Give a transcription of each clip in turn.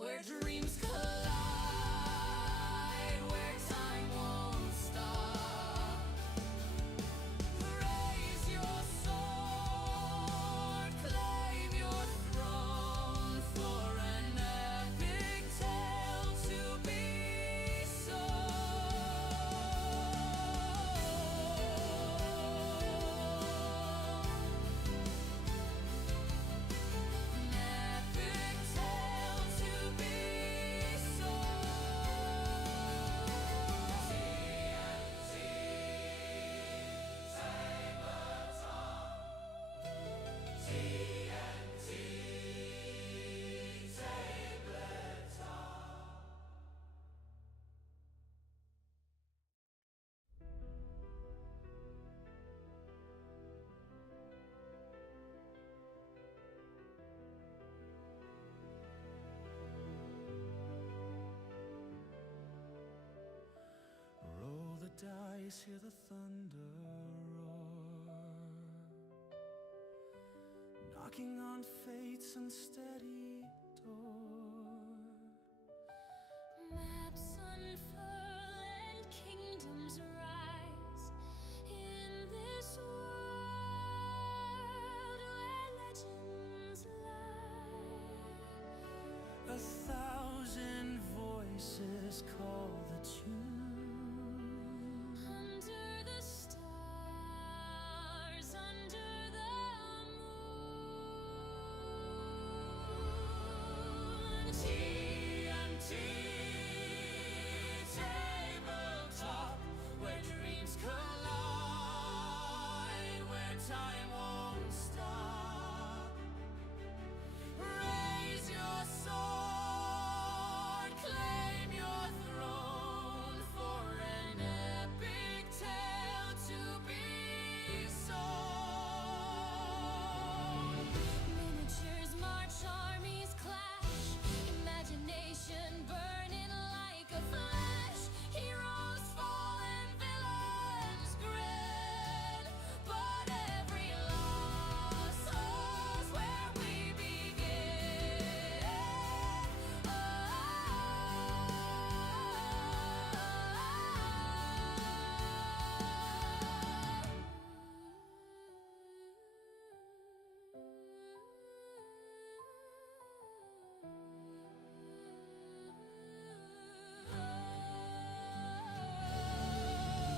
where dreams collide, where time won't stop. Raise your sword, claim your throne for an epic tale to be roll the dice, hear the thunder roar, knocking on fate's unsteady door. Maps unfurl and kingdoms rise in this world where legends lie. 1,000 voices call the tune. Under the stars, under the moon. TNT tabletop, where dreams collide, where time won't stop. Raise your sword, claim your throne for an epic tale to be sown. Miniatures march, armies clash, imagination burning like a flash. Heroes fall and villains grin, but every loss holds where we begin.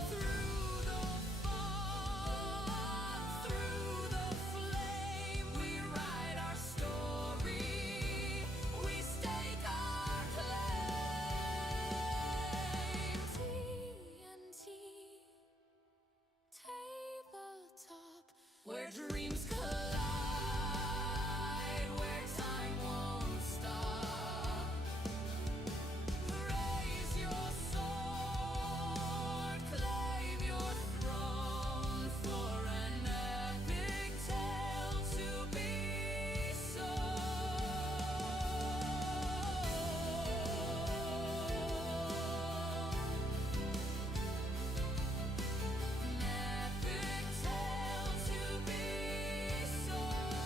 Through the fog, through the flame, we write our story. We stake our claim. TNT tabletop, Where dreams collide, where time won't stop. Raise your sword, claim your throne for an epic tale to be sown. Epic tale to be sown.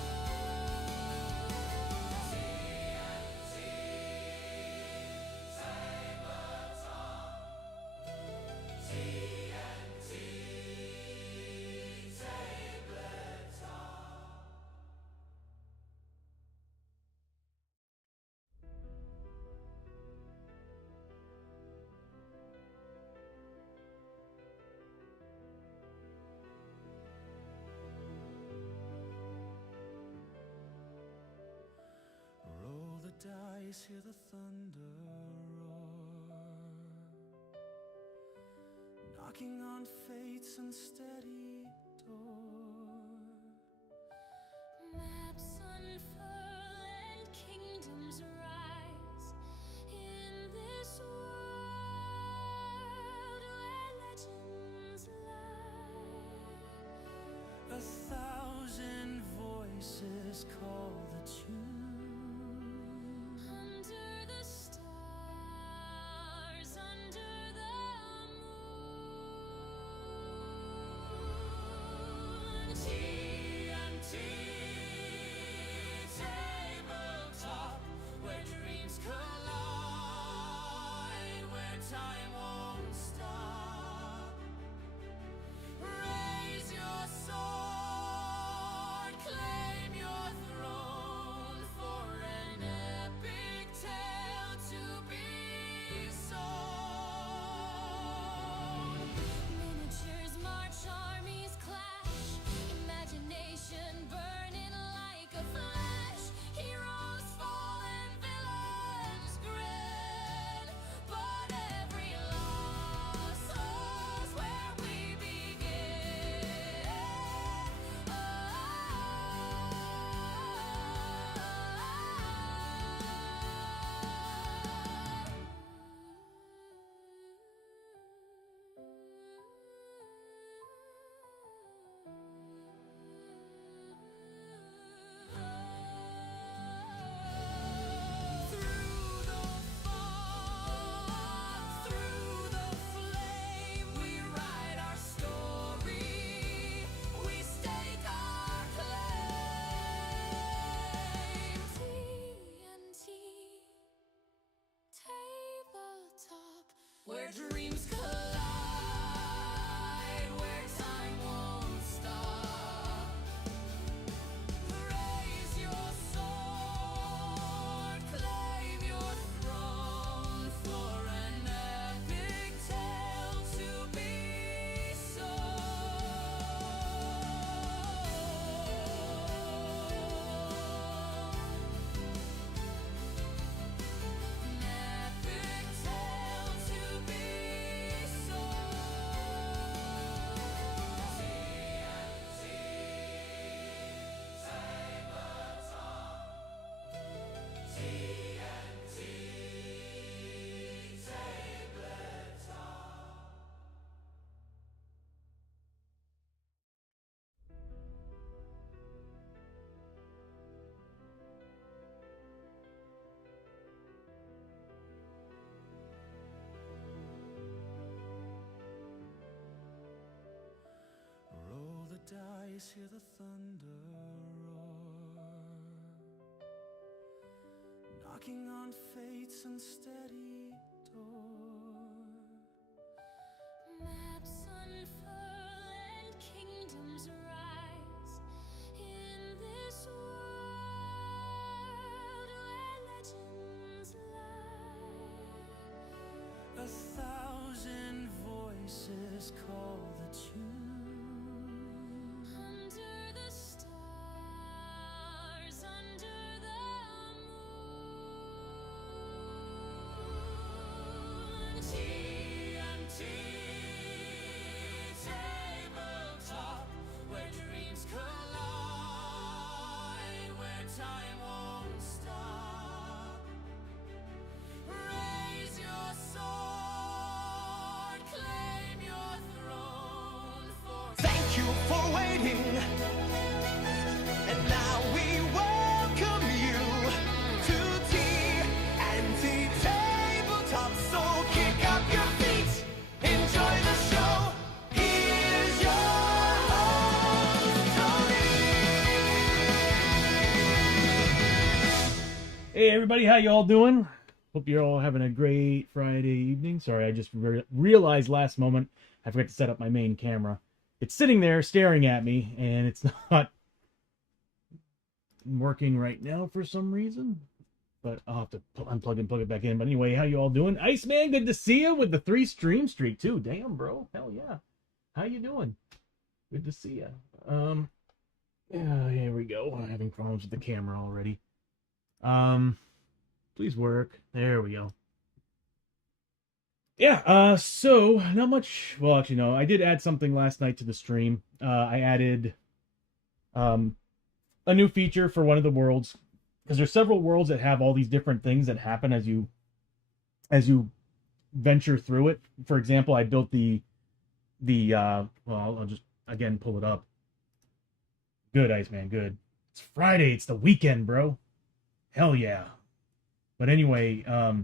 TNT tabletop. TNT tabletop. Roll the dice, hear the thunder roar, knocking on fate's unsteady door. maps unfurl and kingdoms rise in this world where legends lie. 1,000 voices call the tune. Under the stars, under the moon. TNT tabletop, where skies hear the thunder roar, knocking on fate's unsteady door. Maps unfurl and kingdoms rise in this world where legends lie. 1,000 voices call the tune. Under the stars, under the moon. TNT tabletop, where dreams collide, where time won't stop. Raise your sword, claim your throne for. Thank you for waiting, and now we welcome you to TNT tabletop. So kick up your feet, enjoy the show. Here's your host, Tony. Hey everybody, how you all doing? Hope you're all having a great Friday evening. Sorry, I just realized last moment I forgot to set up my main camera. It's sitting there staring at me, and it's not working right now for some reason. But I'll have to unplug and plug it back in. But anyway, how you all doing? Iceman, good to see you with the 3 stream streak too. Damn, bro. Hell yeah. How you doing? Good to see you. Yeah, here we go. I'm having problems with the camera already. Please work. There we go. Yeah, so not much. Well, actually, no. I did add something last night to the stream. I added a new feature for one of the worlds, because there's several worlds that have all these different things that happen as you venture through it. For example, I built well, I'll just again pull it up. Good, Iceman, good. It's Friday. It's the weekend, bro. Hell yeah. But anyway, I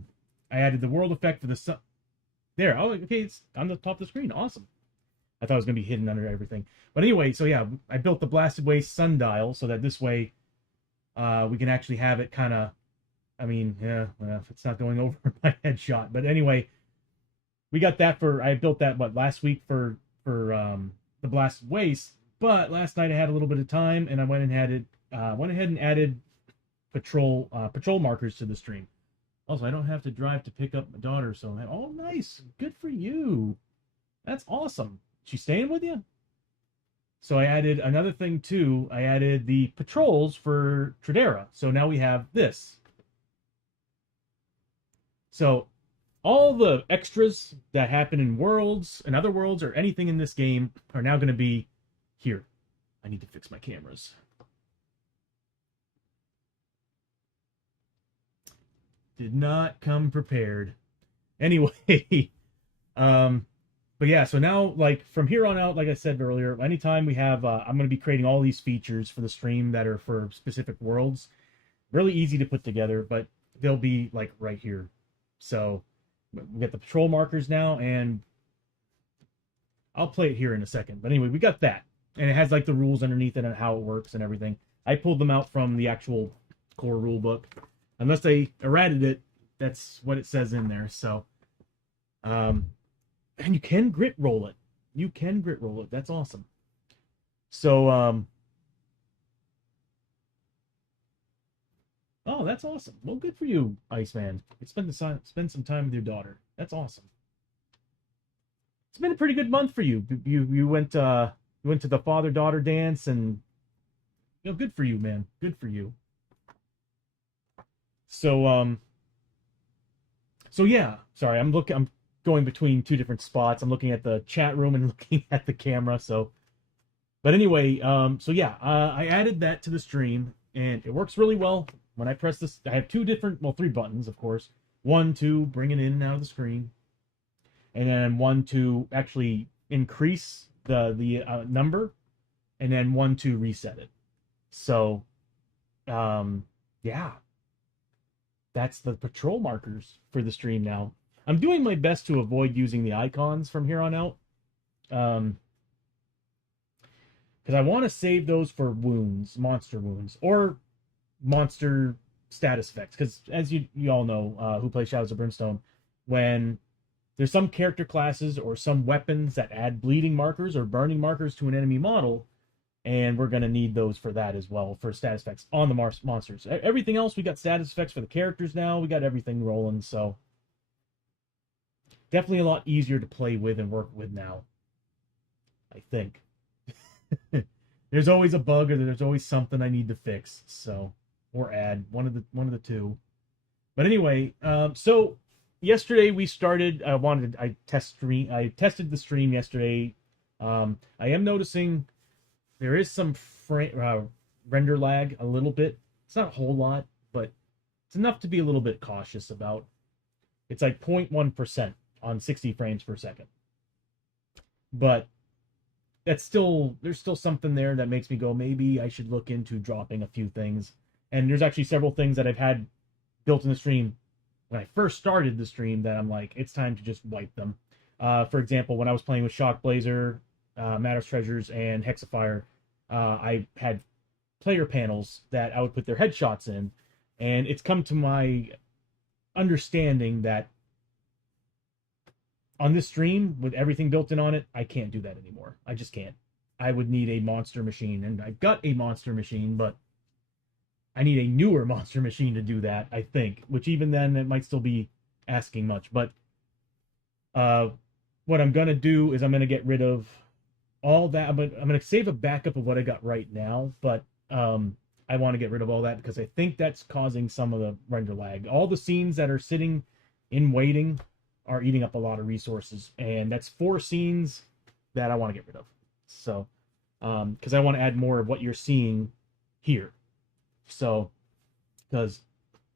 added the world effect for the sun. There. Oh, okay. It's on the top of the screen. Awesome. I thought it was going to be hidden under everything. But anyway, so yeah, I built the Blasted Waste sundial so that this way we can actually have it kind of, I mean, yeah, well, if it's not going over my headshot. But anyway, we got that I built that, last week for the Blasted Waste. But last night I had a little bit of time, and I went ahead and added patrol markers to the stream. Also, I don't have to drive to pick up my daughter, so oh, nice, good for you. That's awesome. She's staying with you? So I added another thing too. I added the patrols for Tradera. So now we have this. So all the extras that happen in worlds and other worlds or anything in this game are now going to be here. I need to fix my cameras. Did not come prepared. Anyway, but yeah, so now, like, from here on out, like I said earlier, anytime we have, I'm going to be creating all these features for the stream that are for specific worlds. Really easy to put together, but they'll be, like, right here. So, we got the patrol markers now, and I'll play it here in a second. But anyway, we got that. And it has, like, the rules underneath it and how it works and everything. I pulled them out from the actual core rule book. Unless they errated it, that's what it says in there. So, and you can grit roll it. You can grit roll it. That's awesome. So, oh, that's awesome. Well, good for you, Iceman. Spend some time with your daughter. That's awesome. It's been a pretty good month for you. You went to the father-daughter dance, and good for you, man. Good for you. So yeah, sorry, I'm going between 2 different spots. I'm looking at the chat room and looking at the camera. So, but anyway, so yeah, I added that to the stream, and it works really well. When I press this, I have 3 buttons, of course. 1 to bring it in and out of the screen, and then 1 to actually increase the number, and then 1 to reset it. So, yeah. That's the patrol markers for the stream now. I'm doing my best to avoid using the icons from here on out. because I want to save those for wounds, monster wounds, or monster status effects. Because as you all know, who play Shadows of Brimstone, when there's some character classes or some weapons that add bleeding markers or burning markers to an enemy model, and we're going to need those for that as well, for status effects on the monsters. Everything else, we got status effects for the characters now. We got everything rolling, so definitely a lot easier to play with and work with now, I think. There's always a bug, or there's always something I need to fix, so, or add, one of the two. But anyway, so yesterday we started. I tested the stream yesterday. I am noticing there is some render lag a little bit. It's not a whole lot, but it's enough to be a little bit cautious about. It's like 0.1% on 60 frames per second. But there's still something there that makes me go, maybe I should look into dropping a few things. And there's actually several things that I've had built in the stream when I first started the stream that I'm like, it's time to just wipe them. For example, when I was playing with Shockblazer, Matter's Treasures, and Hexafire, I had player panels that I would put their headshots in, and it's come to my understanding that on this stream, with everything built in on it, I can't do that anymore. I just can't. I would need a monster machine, and I've got a monster machine, but I need a newer monster machine to do that, I think, which even then, it might still be asking much. But what I'm going to do is I'm going to get rid of all that. I'm going to save a backup of what I got right now, but I want to get rid of all that because I think that's causing some of the render lag. All the scenes that are sitting in waiting are eating up a lot of resources, and that's 4 scenes that I want to get rid of. So, because I want to add more of what you're seeing here. So, because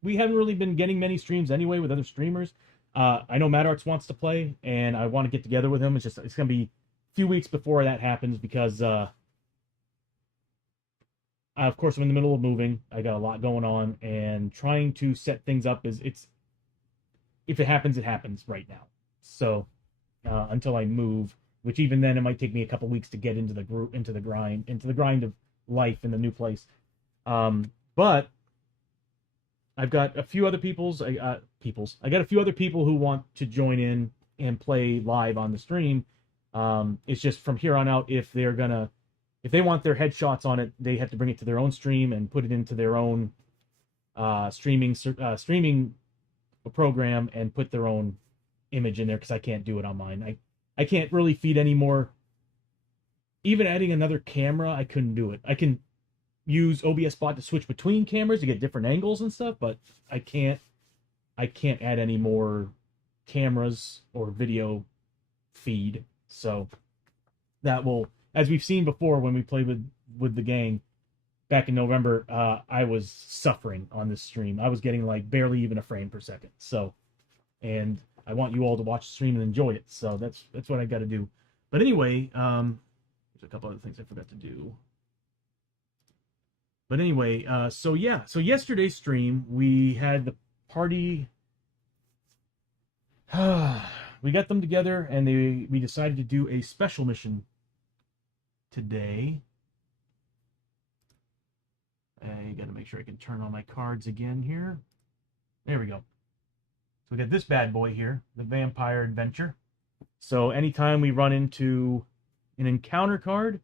we haven't really been getting many streams anyway with other streamers. I know Mad Arts wants to play, and I want to get together with him. It's going to be a few weeks before that happens because, of course, I'm in the middle of moving. I got a lot going on, and trying to set things up if it happens, it happens right now. So, until I move, which even then it might take me a couple weeks to get into the grind of life in the new place. But I've got a few other I got a few other people who want to join in and play live on the stream. It's just from here on out, if they want their headshots on it, they have to bring it to their own stream and put it into their own streaming program and put their own image in there, because I can't do it on mine. I can't really feed any more. Even adding another camera, I couldn't do it. I can use OBS Bot to switch between cameras to get different angles and stuff, but I can't add any more cameras or video feed. So that will, as we've seen before when we played with the gang back in November, I was suffering on this stream. I was getting like barely even a frame per second. So, and I want you all to watch the stream and enjoy it. So that's what I got to do. But anyway, there's a couple other things I forgot to do. But anyway, so yesterday's stream, we had the party. We got them together, and we decided to do a special mission today. I got to make sure I can turn on my cards again here. There we go. So we got this bad boy here, the Vampire Adventure. So anytime we run into an encounter card,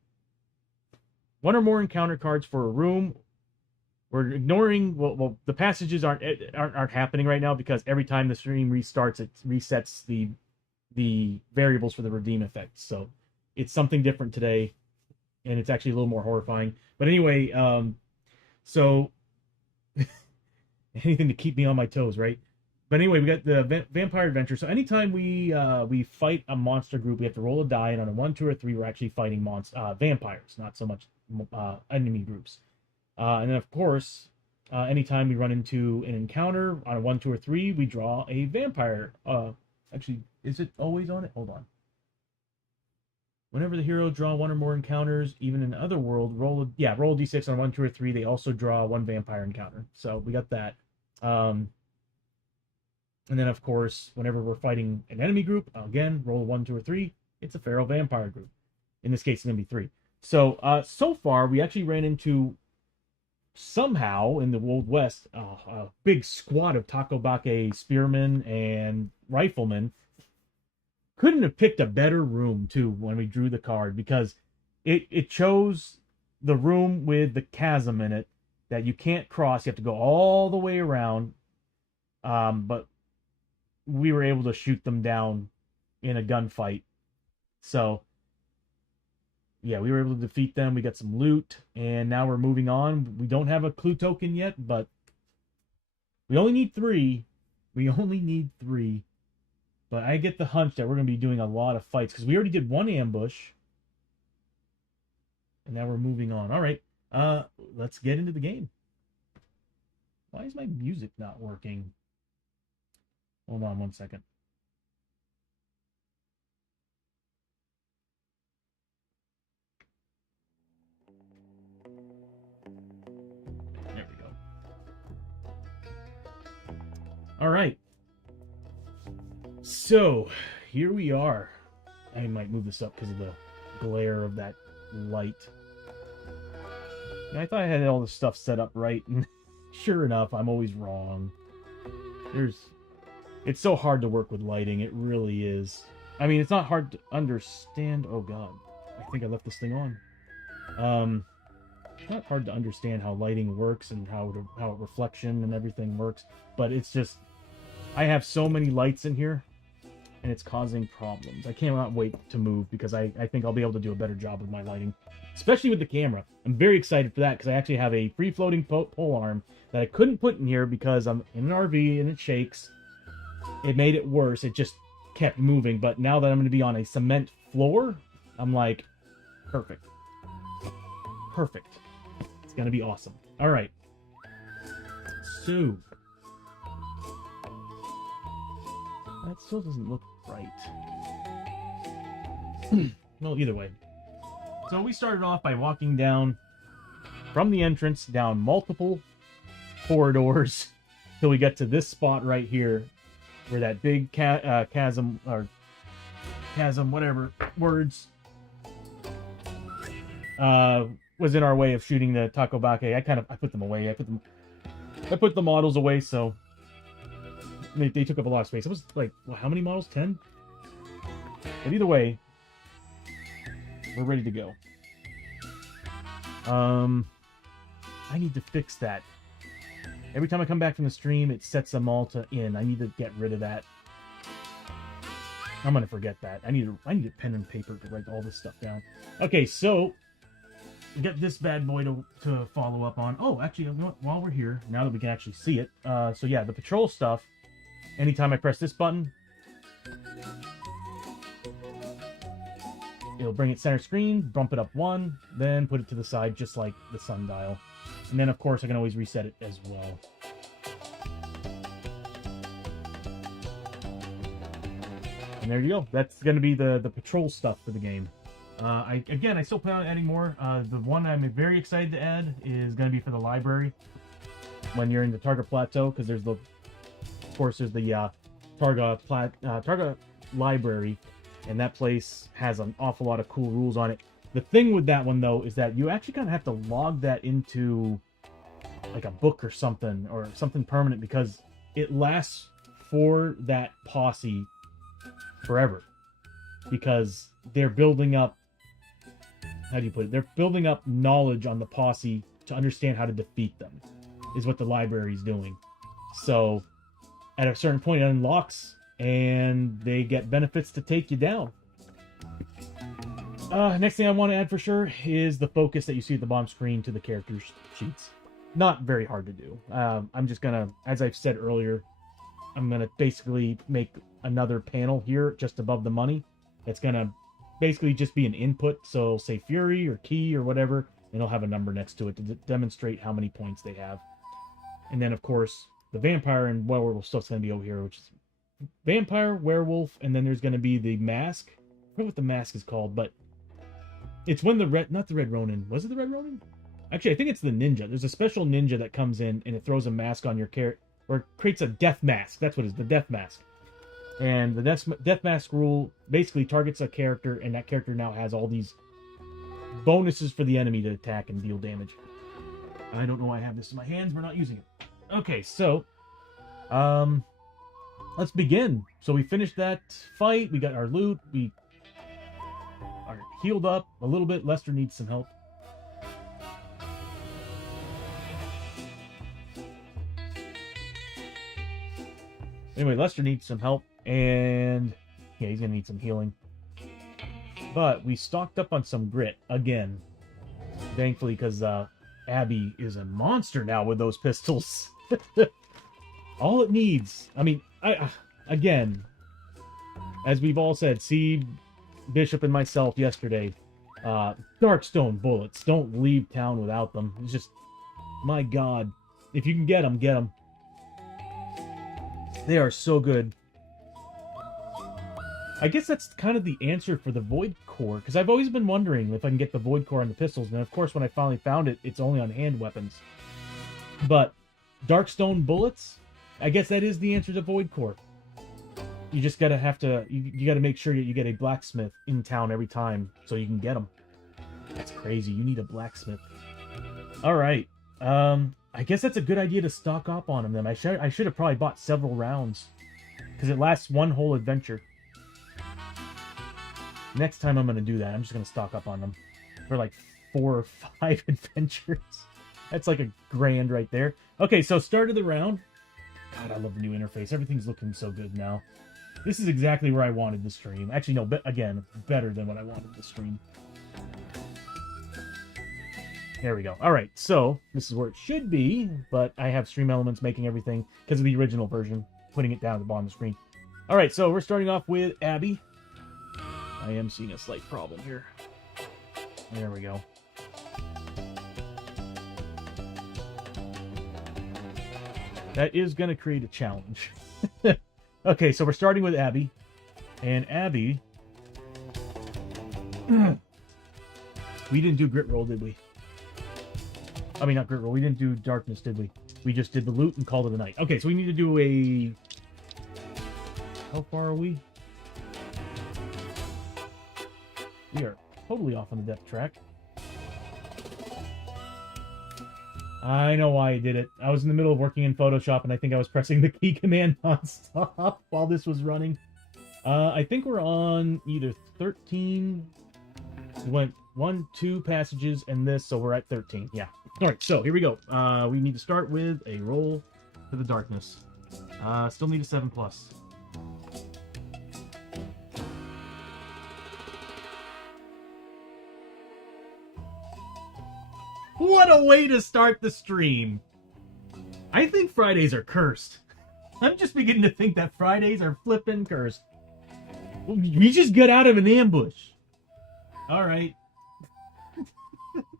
one or more encounter cards for a room, we're ignoring, well, the passages aren't happening right now because every time the stream restarts, it resets the variables for the redeem effect. So it's something different today, and it's actually a little more horrifying. But anyway, so anything to keep me on my toes, right? But anyway, we got the Vampire Adventure. So anytime we fight a monster group, we have to roll a die, and on a 1, 2, or 3, we're actually fighting vampires, not so much enemy groups. And then, of course, anytime we run into an encounter on a 1, 2, or 3, we draw a vampire. Actually, is it always on it? Hold on. Whenever the hero draw 1 or more encounters, even in other world, roll a d6 on 1, 2, or 3. They also draw 1 vampire encounter. So we got that. And then, of course, whenever we're fighting an enemy group, again, roll a 1, 2, or 3. It's a feral vampire group. In this case, it's going to be 3. So, so far, we actually ran into, somehow, in the Old West, a big squad of Takobake spearmen and riflemen. Couldn't have picked a better room, too, when we drew the card, because it chose the room with the chasm in it that you can't cross. You have to go all the way around. But we were able to shoot them down in a gunfight. So, yeah, we were able to defeat them. We got some loot, and now we're moving on. We don't have a clue token yet, but we only need 3. We only need 3. But I get the hunch that we're going to be doing a lot of fights, because we already did 1 ambush. And now we're moving on. All right, let's get into the game. Why is my music not working? Hold on 1 second. There we go. All right. So, here we are. I might move this up because of the glare of that light. And I thought I had all this stuff set up right, and sure enough, I'm always wrong. It's so hard to work with lighting, it really is. I mean, it's not hard to understand. Oh god, I think I left this thing on. It's not hard to understand how lighting works and how reflection and everything works, but it's just, I have so many lights in here, and it's causing problems. I cannot wait to move, because I think I'll be able to do a better job with my lighting, especially with the camera. I'm very excited for that, because I actually have a free-floating pole arm that I couldn't put in here because I'm in an RV and it shakes. It made it worse. It just kept moving, but now that I'm going to be on a cement floor, I'm like, perfect. Perfect. It's going to be awesome. All right. So, that still doesn't look right. Well, either way. So we started off by walking down from the entrance, down multiple corridors, till we get to this spot right here, where that big chasm, whatever words, was in our way of shooting the Takobake. I put them away. I put the models away, so they took up a lot of space. It was like, well, how many models? 10? But either way, we're ready to go. I need to fix that. Every time I come back from the stream, it sets them all to in. I need to get rid of that. I'm gonna forget that. I need a pen and paper to write all this stuff down. Okay, so we get this bad boy to follow up on. Oh, actually, while we're here, now that we can actually see it, so yeah, the patrol stuff. Anytime I press this button, it'll bring it center screen, bump it up 1, then put it to the side, just like the sundial. And then, of course, I can always reset it as well. And there you go. That's going to be the patrol stuff for the game. I still plan on adding more. The one I'm very excited to add is going to be for the library. When you're in the Targa Plateau, because there's the Targa Library, and that place has an awful lot of cool rules on it. The thing with that one, though, is that you actually kind of have to log that into like a book or something permanent, because it lasts for that posse forever, because they're building up, how do you put it? They're building up knowledge on the posse to understand how to defeat them, is what the library is doing. So at a certain point it unlocks, and they get benefits to take you down. Next thing I want to add for sure is the focus that you see at the bottom screen to the character sheets. Not very hard to do. I'm just gonna, as I've said earlier, I'm gonna basically make another panel here just above the money. It's gonna basically just be an input, so say Fury or Key or whatever, and it'll have a number next to it to demonstrate how many points they have. And then, of course, the vampire and werewolf stuff's gonna be over here, which is vampire, werewolf, and then there's gonna be the mask. I forget what the mask is called, but it's when not the Red Ronin. Was it the Red Ronin? Actually, I think it's the ninja. There's a special ninja that comes in and it throws a mask on your character, or creates a death mask. That's what it is, the death mask. And the death mask rule basically targets a character, and that character now has all these bonuses for the enemy to attack and deal damage. I don't know why I have this in my hands. We're not using it. Okay, so let's begin. So we finished that fight. We got our loot. We are healed up a little bit. Lester needs some help. Anyway, Lester needs some help, and yeah, he's gonna need some healing. But we stocked up on some grit again, thankfully, because Abbie is a monster now with those pistols. All it needs, I mean, again, as we've all said, see Bishop and myself yesterday, Darkstone bullets. Don't leave town without them. It's just, my God, if you can get them, get them. They are so good. I guess that's kind of the answer for the Void Core, because I've always been wondering if I can get the Void Core on the pistols, and of course when I finally found it, it's only on hand weapons. But Darkstone bullets, I guess that is the answer to Void Core. You just gotta you gotta make sure that you get a blacksmith in town every time so you can get them. That's crazy. You need a blacksmith. All right. I guess that's a good idea to stock up on them. Then I should have probably bought several rounds because it lasts one whole adventure. Next time I'm gonna do that. I'm just gonna stock up on them for like 4 or 5 adventures. That's like $1,000 right there. Okay, so start of the round. God, I love the new interface. Everything's looking so good now. This is exactly where I wanted the stream. Actually, no, but again, better than what I wanted the stream. There we go. All right, so this is where it should be, but I have Stream Elements making everything because of the original version, putting it down at the bottom of the screen. All right, so we're starting off with Abbie. I am seeing a slight problem here. There we go. That is going to create a challenge. Okay, so we're starting with Abbie. And Abbie... we didn't do Grit Roll, did we? I mean, not Grit Roll. We didn't do Darkness, did we? We just did the loot and called it a night. Okay, so we need to do a... How far are we? We are totally off on the depth track. I know why I did it. I was in the middle of working in Photoshop, and I think I was pressing the key command non-stop while this was running. I think we're on either 13... We went 1, 2 passages, and this, so we're at 13. Yeah. Alright, so here we go. We need to start with a roll for the darkness. Still need a 7+. What a way to start the stream! I think Fridays are cursed. I'm just beginning to think that Fridays are flippin' cursed. We just got out of an ambush. Alright.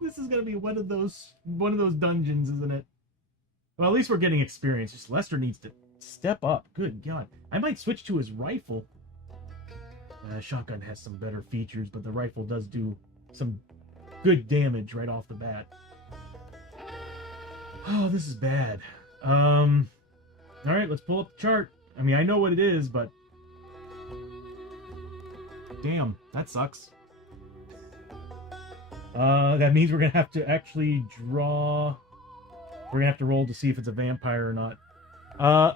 This is gonna be one of those dungeons, isn't it? Well, at least we're getting experience. Just Lester needs to step up. Good God. I might switch to his rifle. Shotgun has some better features, but the rifle does do some good damage right off the bat. Oh, this is bad. Alright, let's pull up the chart. I mean, I know what it is, but... Damn, that sucks. That means we're gonna have to actually draw... We're gonna have to roll to see if it's a vampire or not.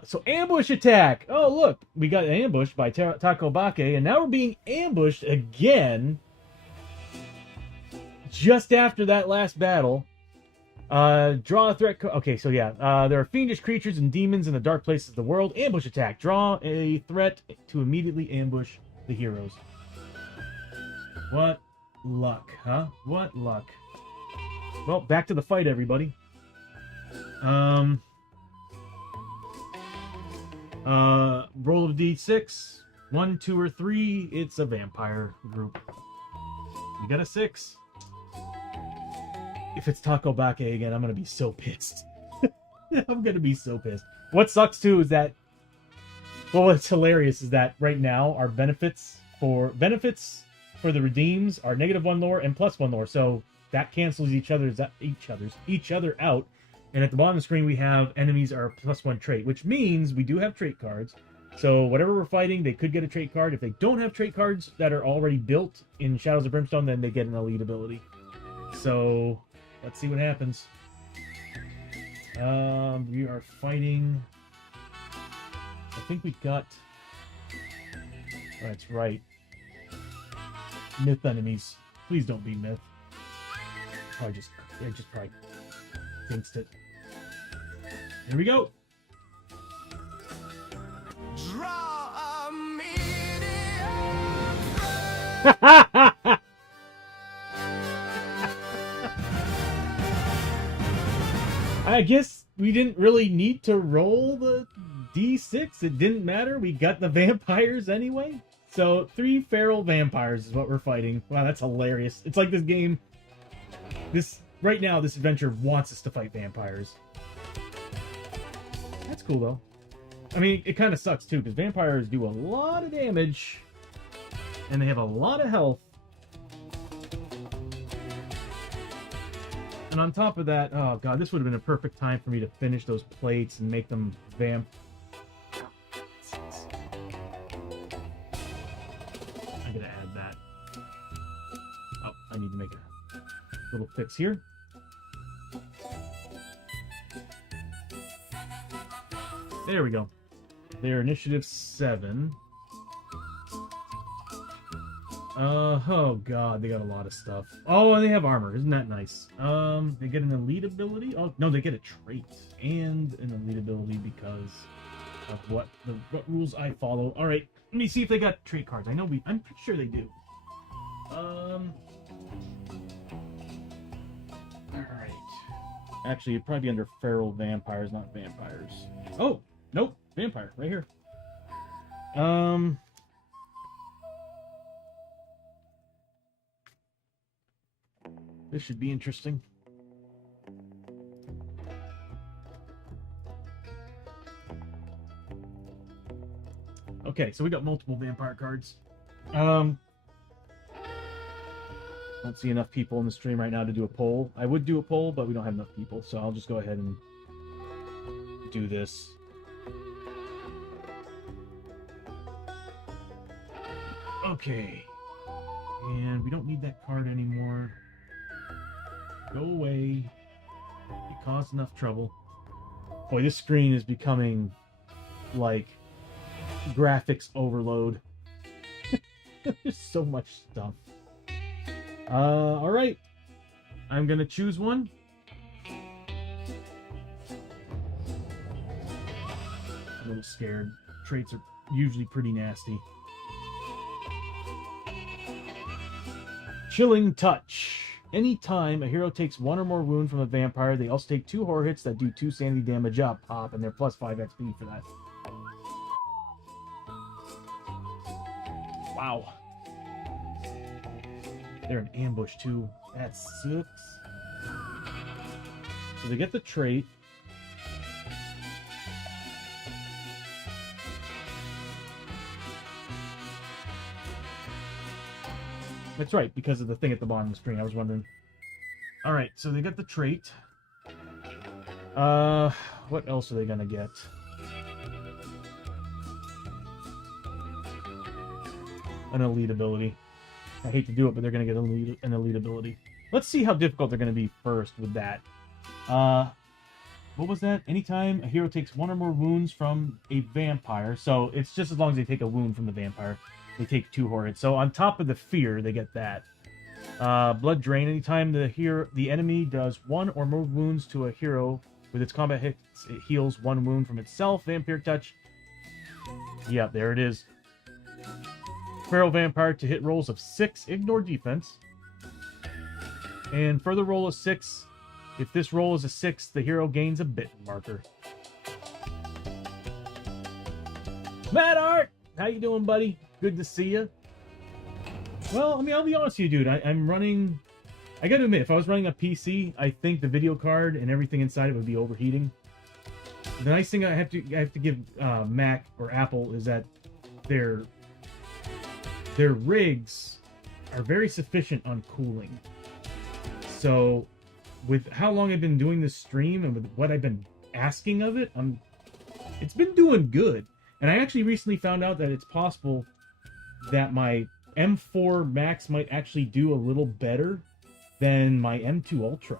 So ambush attack! Oh, look! We got ambushed by Takobake, and now we're being ambushed again. Just after that last battle. Draw a threat... Okay, so yeah. There are fiendish creatures and demons in the dark places of the world. Ambush attack. Draw a threat to immediately ambush the heroes. What luck, huh? What luck. Well, back to the fight, everybody. Roll of D6. 1, 2, or 3. It's a vampire group. We got a 6. If it's Takobake again, I'm gonna be so pissed. I'm gonna be so pissed. What sucks too is that... Well, what's hilarious is that right now our benefits for the redeems are -1 lore and +1 lore. So that cancels each other out. And at the bottom of the screen we have enemies are +1 trait, which means we do have trait cards. So whatever we're fighting, they could get a trait card. If they don't have trait cards that are already built in Shadows of Brimstone, then they get an elite ability. So let's see what happens. We are fighting. I think we got. Oh, that's right. Myth enemies. Please don't be myth. I just probably jinxed it. Here we go. Draw a medium. I guess we didn't really need to roll the D6. It didn't matter. We got the vampires anyway. So 3 feral vampires is what we're fighting. Wow, that's hilarious. It's like this game. Right now, this adventure wants us to fight vampires. That's cool though. I mean, it kind of sucks too, because vampires do a lot of damage, and they have a lot of health. And on top of that, oh god, this would have been a perfect time for me to finish those plates and make them vamp. I gotta add that. Oh, I need to make a little fix here. There we go. They're initiative 7. Oh god, they got a lot of stuff. Oh, and they have armor. Isn't that nice? They get an elite ability. Oh no, they get a trait and an elite ability because of what rules I follow. All right, let me see if they got trait cards. I'm pretty sure they do. All right. Actually, it'd probably be under feral vampires, not vampires. Oh, nope, vampire right here. This should be interesting. Okay, so we got multiple vampire cards. Don't see enough people in the stream right now to do a poll. I would do a poll, but we don't have enough people, so I'll just go ahead and do this. Okay. And we don't need that card anymore. Go away. You caused enough trouble. Boy, this screen is becoming like graphics overload. There's so much stuff. Alright. I'm gonna choose one. A little scared. Traits are usually pretty nasty. Chilling Touch. Anytime a hero takes 1 or more wound from a vampire, they also take 2 horror hits that do 2 sanity damage up, pop, and they're plus 5 XP for that. Wow. They're an ambush too. That sucks. So they get the trait. That's right, because of the thing at the bottom of the screen. I was wondering. Alright, so they got the trait. What else are they gonna get? An elite ability. I hate to do it, but they're gonna get an elite ability. Let's see how difficult they're gonna be first with that. What was that? Anytime a hero takes 1 or more wounds from a vampire, so it's just as long as they take a wound from the vampire. They take 2 horror hits. So on top of the fear, they get that. Blood Drain. Anytime the enemy does 1 or more wounds to a hero with its combat hits, it heals 1 wound from itself. Vampire Touch. Yeah, there it is. Feral Vampire to hit rolls of 6. Ignore defense. And further roll of 6. If this roll is a 6, the hero gains a bit marker. Mad Art! How you doing, buddy? Good to see you. Well, I mean, I'll be honest with you, dude. I'm running... I gotta admit, if I was running a PC, I think the video card and everything inside it would be overheating. The nice thing I have to give Mac or Apple is that their rigs are very sufficient on cooling. So, with how long I've been doing this stream and with what I've been asking of it, it's been doing good. And I actually recently found out that it's possible that my M4 Max might actually do a little better than my M2 Ultra.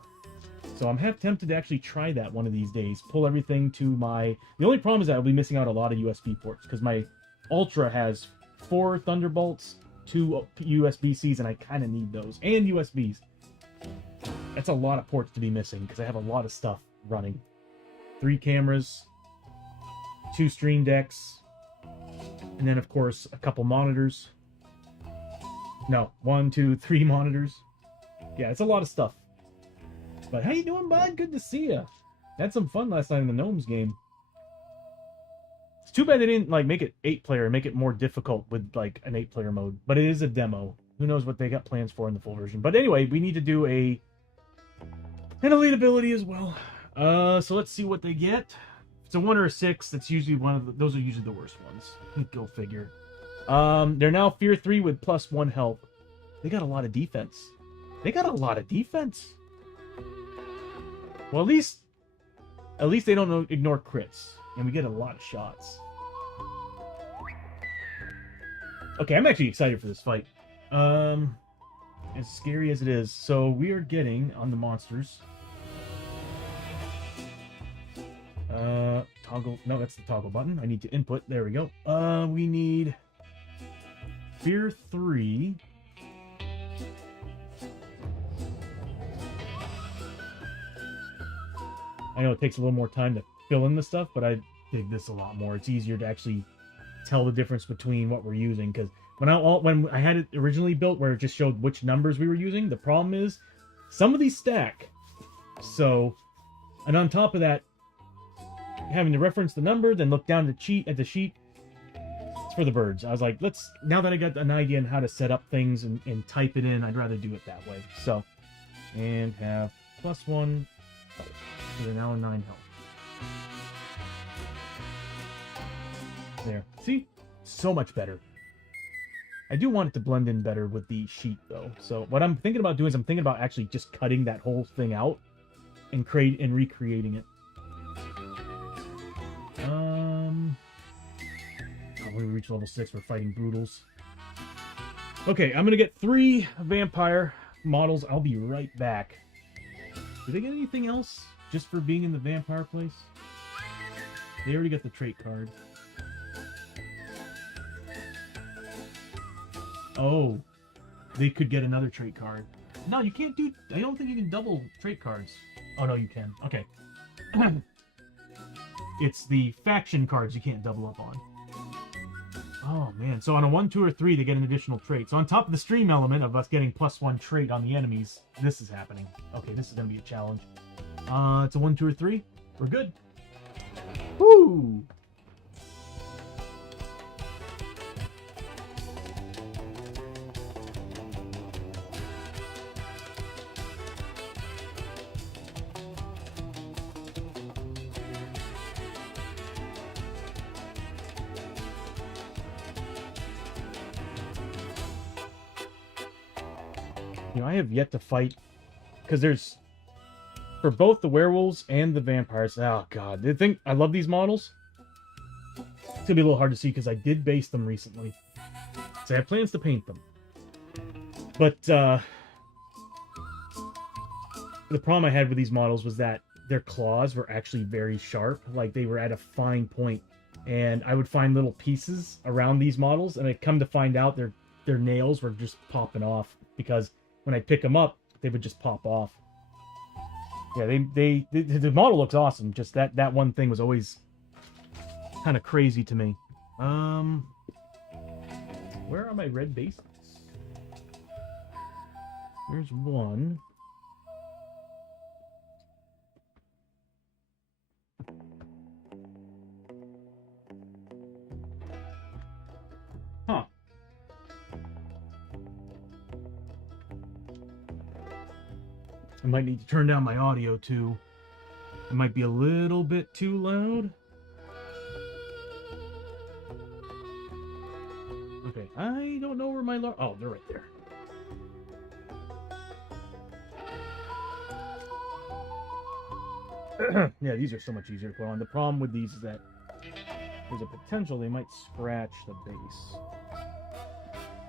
So I'm half tempted to actually try that one of these days. Pull everything to my... The only problem is that I'll be missing out a lot of USB ports, because my Ultra has 4 Thunderbolts, 2 USB-Cs, and I kind of need those. And USBs. That's a lot of ports to be missing, because I have a lot of stuff running. 3 cameras, 2 Stream Decks, and then, of course, a couple monitors. No, 1, 2, 3 monitors. Yeah, it's a lot of stuff. But how you doing, bud? Good to see ya. Had some fun last night in the Gnomes game. It's too bad they didn't like make it 8-player, make it more difficult with like an 8-player mode. But it is a demo. Who knows what they got plans for in the full version. But anyway, we need to do an elite ability as well. So let's see what they get. If it's a 1 or a 6, that's usually those are usually the worst ones. Go figure. They're now Fear 3 with +1 health. They got a lot of defense. Well, at least they don't ignore crits, and we get a lot of shots. Okay, I'm actually excited for this fight. As scary as it is. So we are getting on the monsters. Toggle. No, that's the toggle button. I need to input. There we go. We need Fear 3. I know it takes a little more time to fill in the stuff, but I dig this a lot more. It's easier to actually tell the difference between what we're using, because when I had it originally built where it just showed which numbers we were using, the problem is some of these stack. So, and on top of that, having to reference the number, then look down at the sheet, it's for the birds. I was like, now that I got an idea on how to set up things and type it in, I'd rather do it that way. So, and have +1 health. So they're now 9 health. There. See? So much better. I do want it to blend in better with the sheet, though. So what I'm thinking about doing is I'm thinking about actually just cutting that whole thing out and recreating it. When we reach level 6, we're fighting Brutals. Okay, I'm gonna get 3 vampire models. I'll be right back. Did they get anything else just for being in the vampire place? They already got the trait card. Oh, they could get another trait card. No, you can't do... I don't think you can double trait cards. Oh, no, you can. Okay. It's the faction cards you can't double up on. Oh, man. So on a 1, 2, or 3, they get an additional trait. So on top of the stream element of us getting +1 trait on the enemies, this is happening. Okay, this is going to be a challenge. It's a 1, 2, or 3. We're good. Woo! You know, I have yet to fight, because there's, for both the werewolves and the vampires, oh god, I love these models. It's gonna be a little hard to see because I did base them recently. So I have plans to paint them. But, the problem I had with these models was that their claws were actually very sharp, like they were at a fine point. And I would find little pieces around these models, and I'd come to find out their nails were just popping off, because when I pick them up, they would just pop off. Yeah, the model looks awesome. Just that one thing was always kind of crazy to me. Where are my red bases? There's one. Huh. I might need to turn down my audio too. It might be a little bit too loud. Okay, I don't know where my oh, they're right there. Yeah, these are so much easier to put on. The problem with these is that there's a potential they might scratch the base.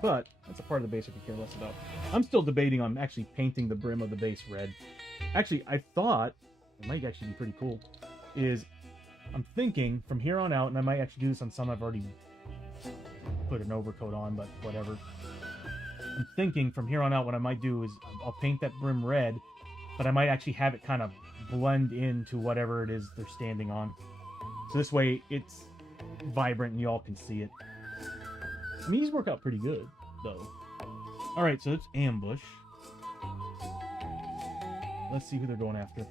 But that's a part of the base I could care less about. I'm still debating on actually painting the brim of the base red. Actually, I thought, it might actually be pretty cool, is I'm thinking from here on out, and I might actually do this on some I've already put an overcoat on, but whatever. I'm thinking from here on out what I might do is I'll paint that brim red, but I might actually have it kind of blend into whatever it is they're standing on. So this way it's vibrant and you all can see it. I mean, these work out pretty good, though. Alright, so it's ambush. Let's see who they're going after.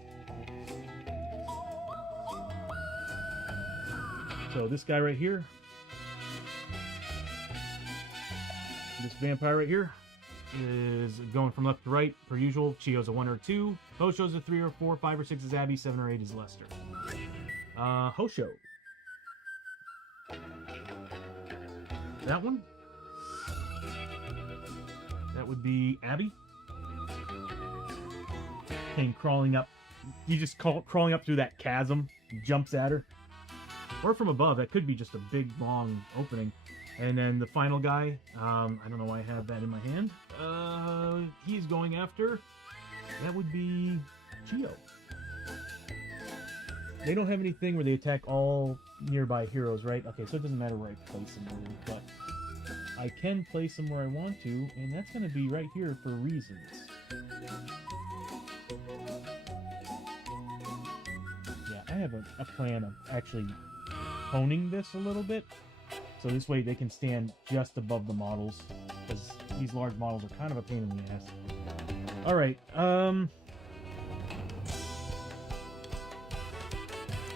So this guy right here. This vampire right here is going from left to right, per usual. Chiyo's a 1 or 2. Hosho's a 3 or 4. 5 or 6 is Abbie. 7 or 8 is Lester. Hoshoryo. That one. That would be Abbie. Came crawling up. You just crawling up through that chasm. Jumps at her. Or from above. That could be just a big, long opening. And then the final guy, I don't know why I have that in my hand. He's going after, that would be Chiyo. They don't have anything where they attack all nearby heroes, right? Okay, so it doesn't matter where I place them, really, but I can place them where I want to, and that's going to be right here for reasons. Yeah, I have a plan of actually honing this a little bit. So this way they can stand just above the models, because these large models are kind of a pain in the ass. Alright,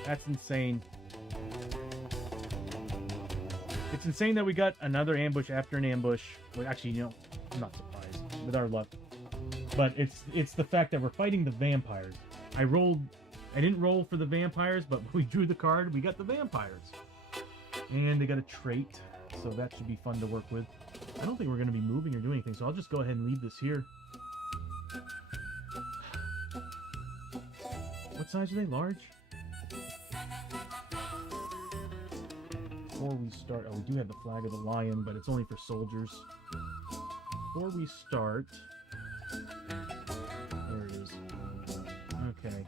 that's insane. It's insane that we got another ambush after an ambush. Well, actually, you know, I'm not surprised, with our luck. But it's the fact that we're fighting the vampires. I didn't roll for the vampires, but when we drew the card, we got the vampires. And they got a trait, so that should be fun to work with. I don't think we're going to be moving or doing anything, so I'll just go ahead and leave this here. What size are they? Large? Before we start... Oh, we do have the flag of the lion, but it's only for soldiers. Before we start... There it is. Okay.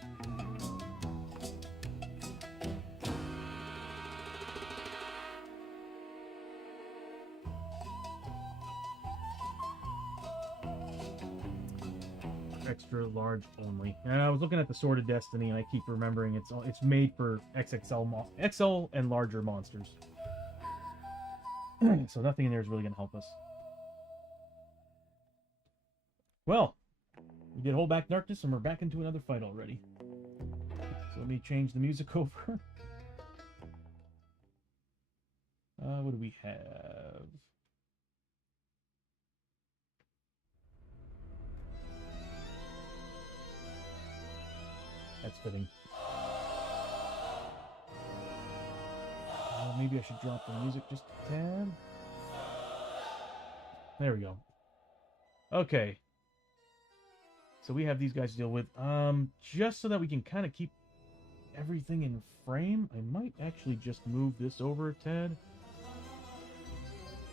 Extra large only. And I was looking at the Sword of Destiny, and I keep remembering it's made for XL and larger monsters. So nothing in there is really going to help us. Well, we did hold back darkness, and we're back into another fight already. So let me change the music over. What do we have? That's fitting. Maybe I should drop the music just a tad. There we go. Okay. So we have these guys to deal with. Just so that we can kind of keep everything in frame, I might actually just move this over a tad.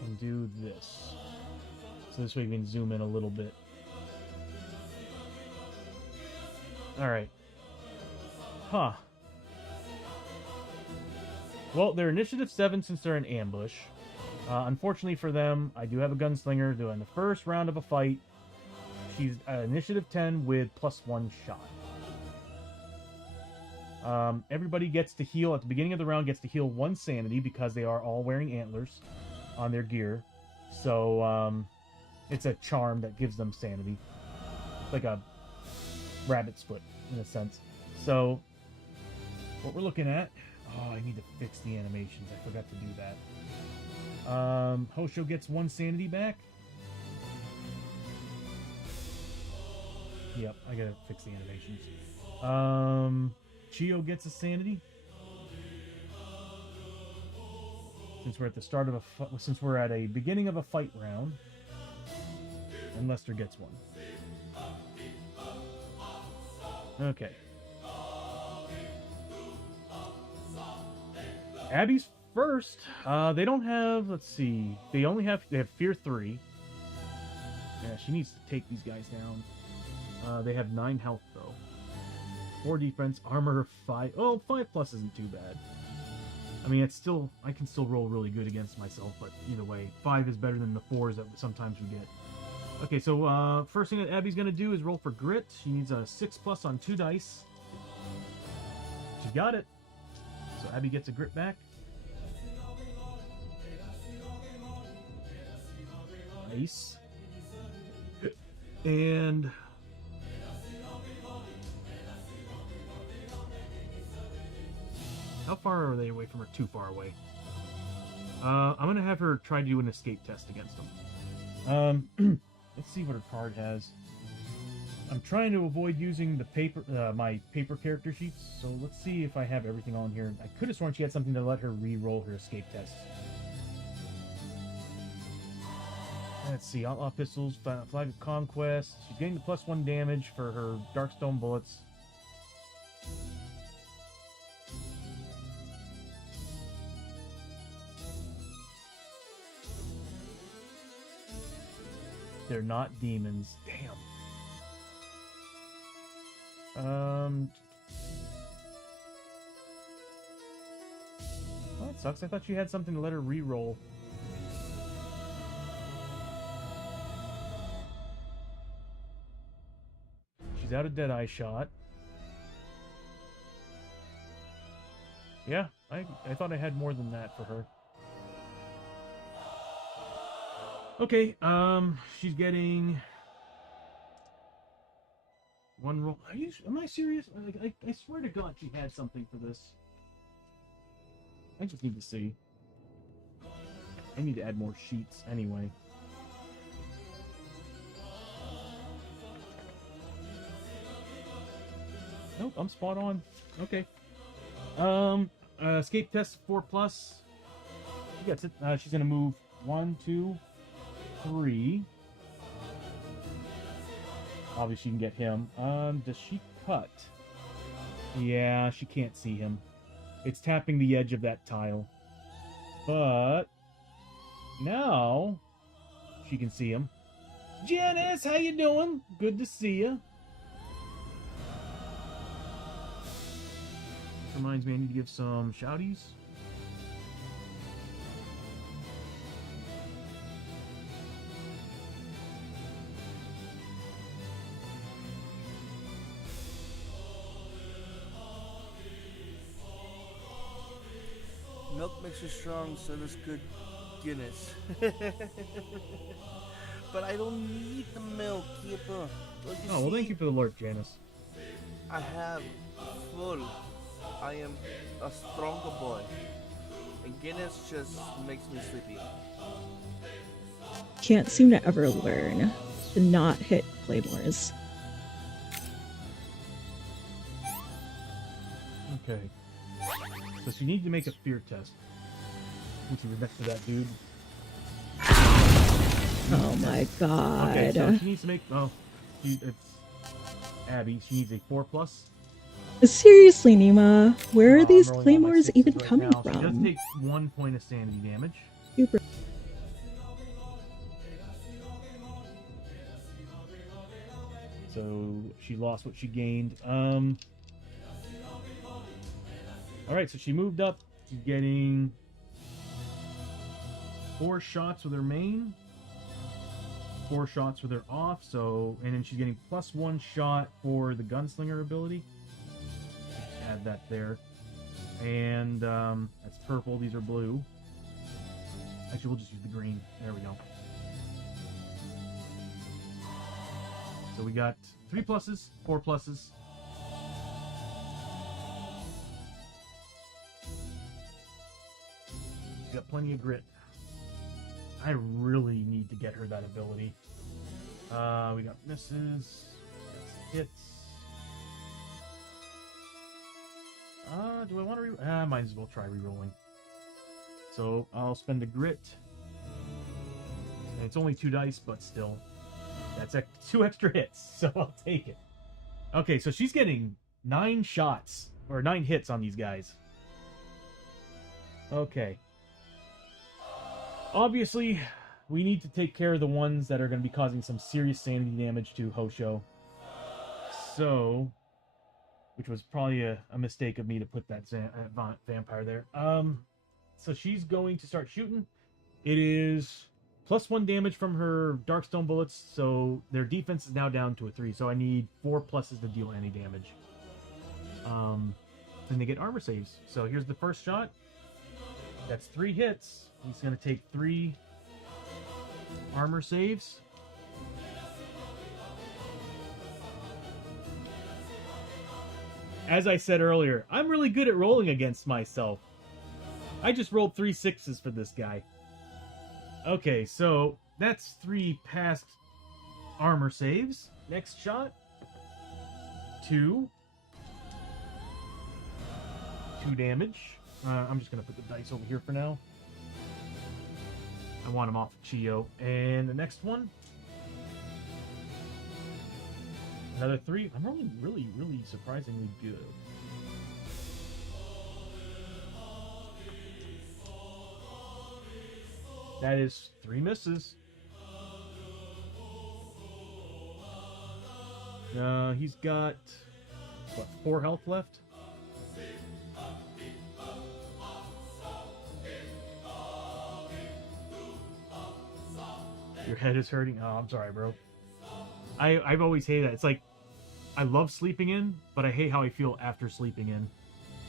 And do this. So this way we can zoom in a little bit. Alright. Huh. Well, they're initiative 7 since they're in ambush. Unfortunately for them, I do have a gunslinger doing the first round of a fight. She's initiative 10 with +1 shot. Everybody gets to heal at the beginning of the round, gets to heal 1 sanity because they are all wearing antlers on their gear. So it's a charm that gives them sanity. Like a rabbit's foot, in a sense. So what we're looking at... Oh, I need to fix the animations. I forgot to do that. Hoshoryo gets 1 sanity back. Yep, I gotta fix the animations. Chiyo gets a sanity. Since we're at the start of since we're at a beginning of a fight round. And Lester gets 1. Okay. Abbie's first, they don't have, let's see, they have Fear 3. Yeah, she needs to take these guys down. They have 9 health, though. 4 defense, armor 5. Oh, 5 plus isn't too bad. I mean, it's still, I can still roll really good against myself, but either way, 5 is better than the 4s that sometimes we get. Okay, so first thing that Abbie's gonna do is roll for grit. She needs a 6 plus on 2 dice. She got it. So Abbie gets a grit back. Nice. And how far are they away from her? Too far away. I'm gonna have her try to do an escape test against them. Let's see what her card has. I'm trying to avoid using the paper, my paper character sheets. So let's see if I have everything on here. I could have sworn she had something to let her re-roll her escape test. Let's see, Outlaw Pistols, Flag of Conquest. She's getting the +1 damage for her Darkstone bullets. They're not demons. Damn. Well, that sucks. I thought she had something to let her re-roll. She's out of Deadeye shot. Yeah, I thought I had more than that for her. Okay, she's getting 1 roll. Am I serious? I swear to God she had something for this. I just need to see. I need to add more sheets anyway. Nope, I'm spot on. Okay. Escape test 4 plus. She gets it. She's gonna move 1, 2, 3. Obviously, she can get him. Does she cut? Yeah, she can't see him. It's tapping the edge of that tile. But now she can see him. Janice, how you doing? Good to see you. Reminds me I need to give some shouties. Milk makes you strong, so does good Guinness. But I don't need the milk, Kipper. Oh, well, thank you for the alert, Janice. I have full. I am a stronger boy. And Guinness just makes me sleepy. Can't seem to ever learn to not hit claymores. Okay. So she needs to make a fear test. Which is next to that dude. Oh my god. Okay, so she needs to make... Oh, it's Abbie. She needs a 4 plus. Seriously, Nima, where are these I'm rolling all my claymores sixes even right coming now. She does from? take 1 point of sanity damage. Super. So she lost what she gained. Alright, so she moved up to getting 4 shots with her main, 4 shots with her off, so, and then she's getting +1 shot for the gunslinger ability. Just add that there. And that's purple, these are blue. Actually, we'll just use the green. There we go. So we got 3 pluses, 4 pluses. She's got plenty of grit. I really need to get her that ability. We got misses, hits. Do I want to I might as well try re-rolling. So I'll spend a grit. And it's only 2 dice, but still. That's 2 extra hits, so I'll take it. Okay, so she's getting 9 shots, or 9 hits on these guys. Okay. Obviously, we need to take care of the ones that are going to be causing some serious sanity damage to Hosho. So, which was probably a mistake of me to put that vampire there. So she's going to start shooting. It is +1 damage from her Darkstone bullets, so their defense is now down to a 3. So I need 4 pluses to deal any damage. Then they get armor saves. So here's the first shot. That's 3 hits. He's going to take 3 armor saves. As I said earlier, I'm really good at rolling against myself. I just rolled 3 6s for this guy. Okay, so that's 3 past armor saves. Next shot. 2. 2 damage. I'm just going to put the dice over here for now. I want him off of Chiyo. And the next one. Another 3. I'm rolling really, really surprisingly good. That is 3 misses. He's got, what, 4 health left? Your head is hurting? Oh, I'm sorry, bro. I've always hated that. It's like, I love sleeping in, but I hate how I feel after sleeping in.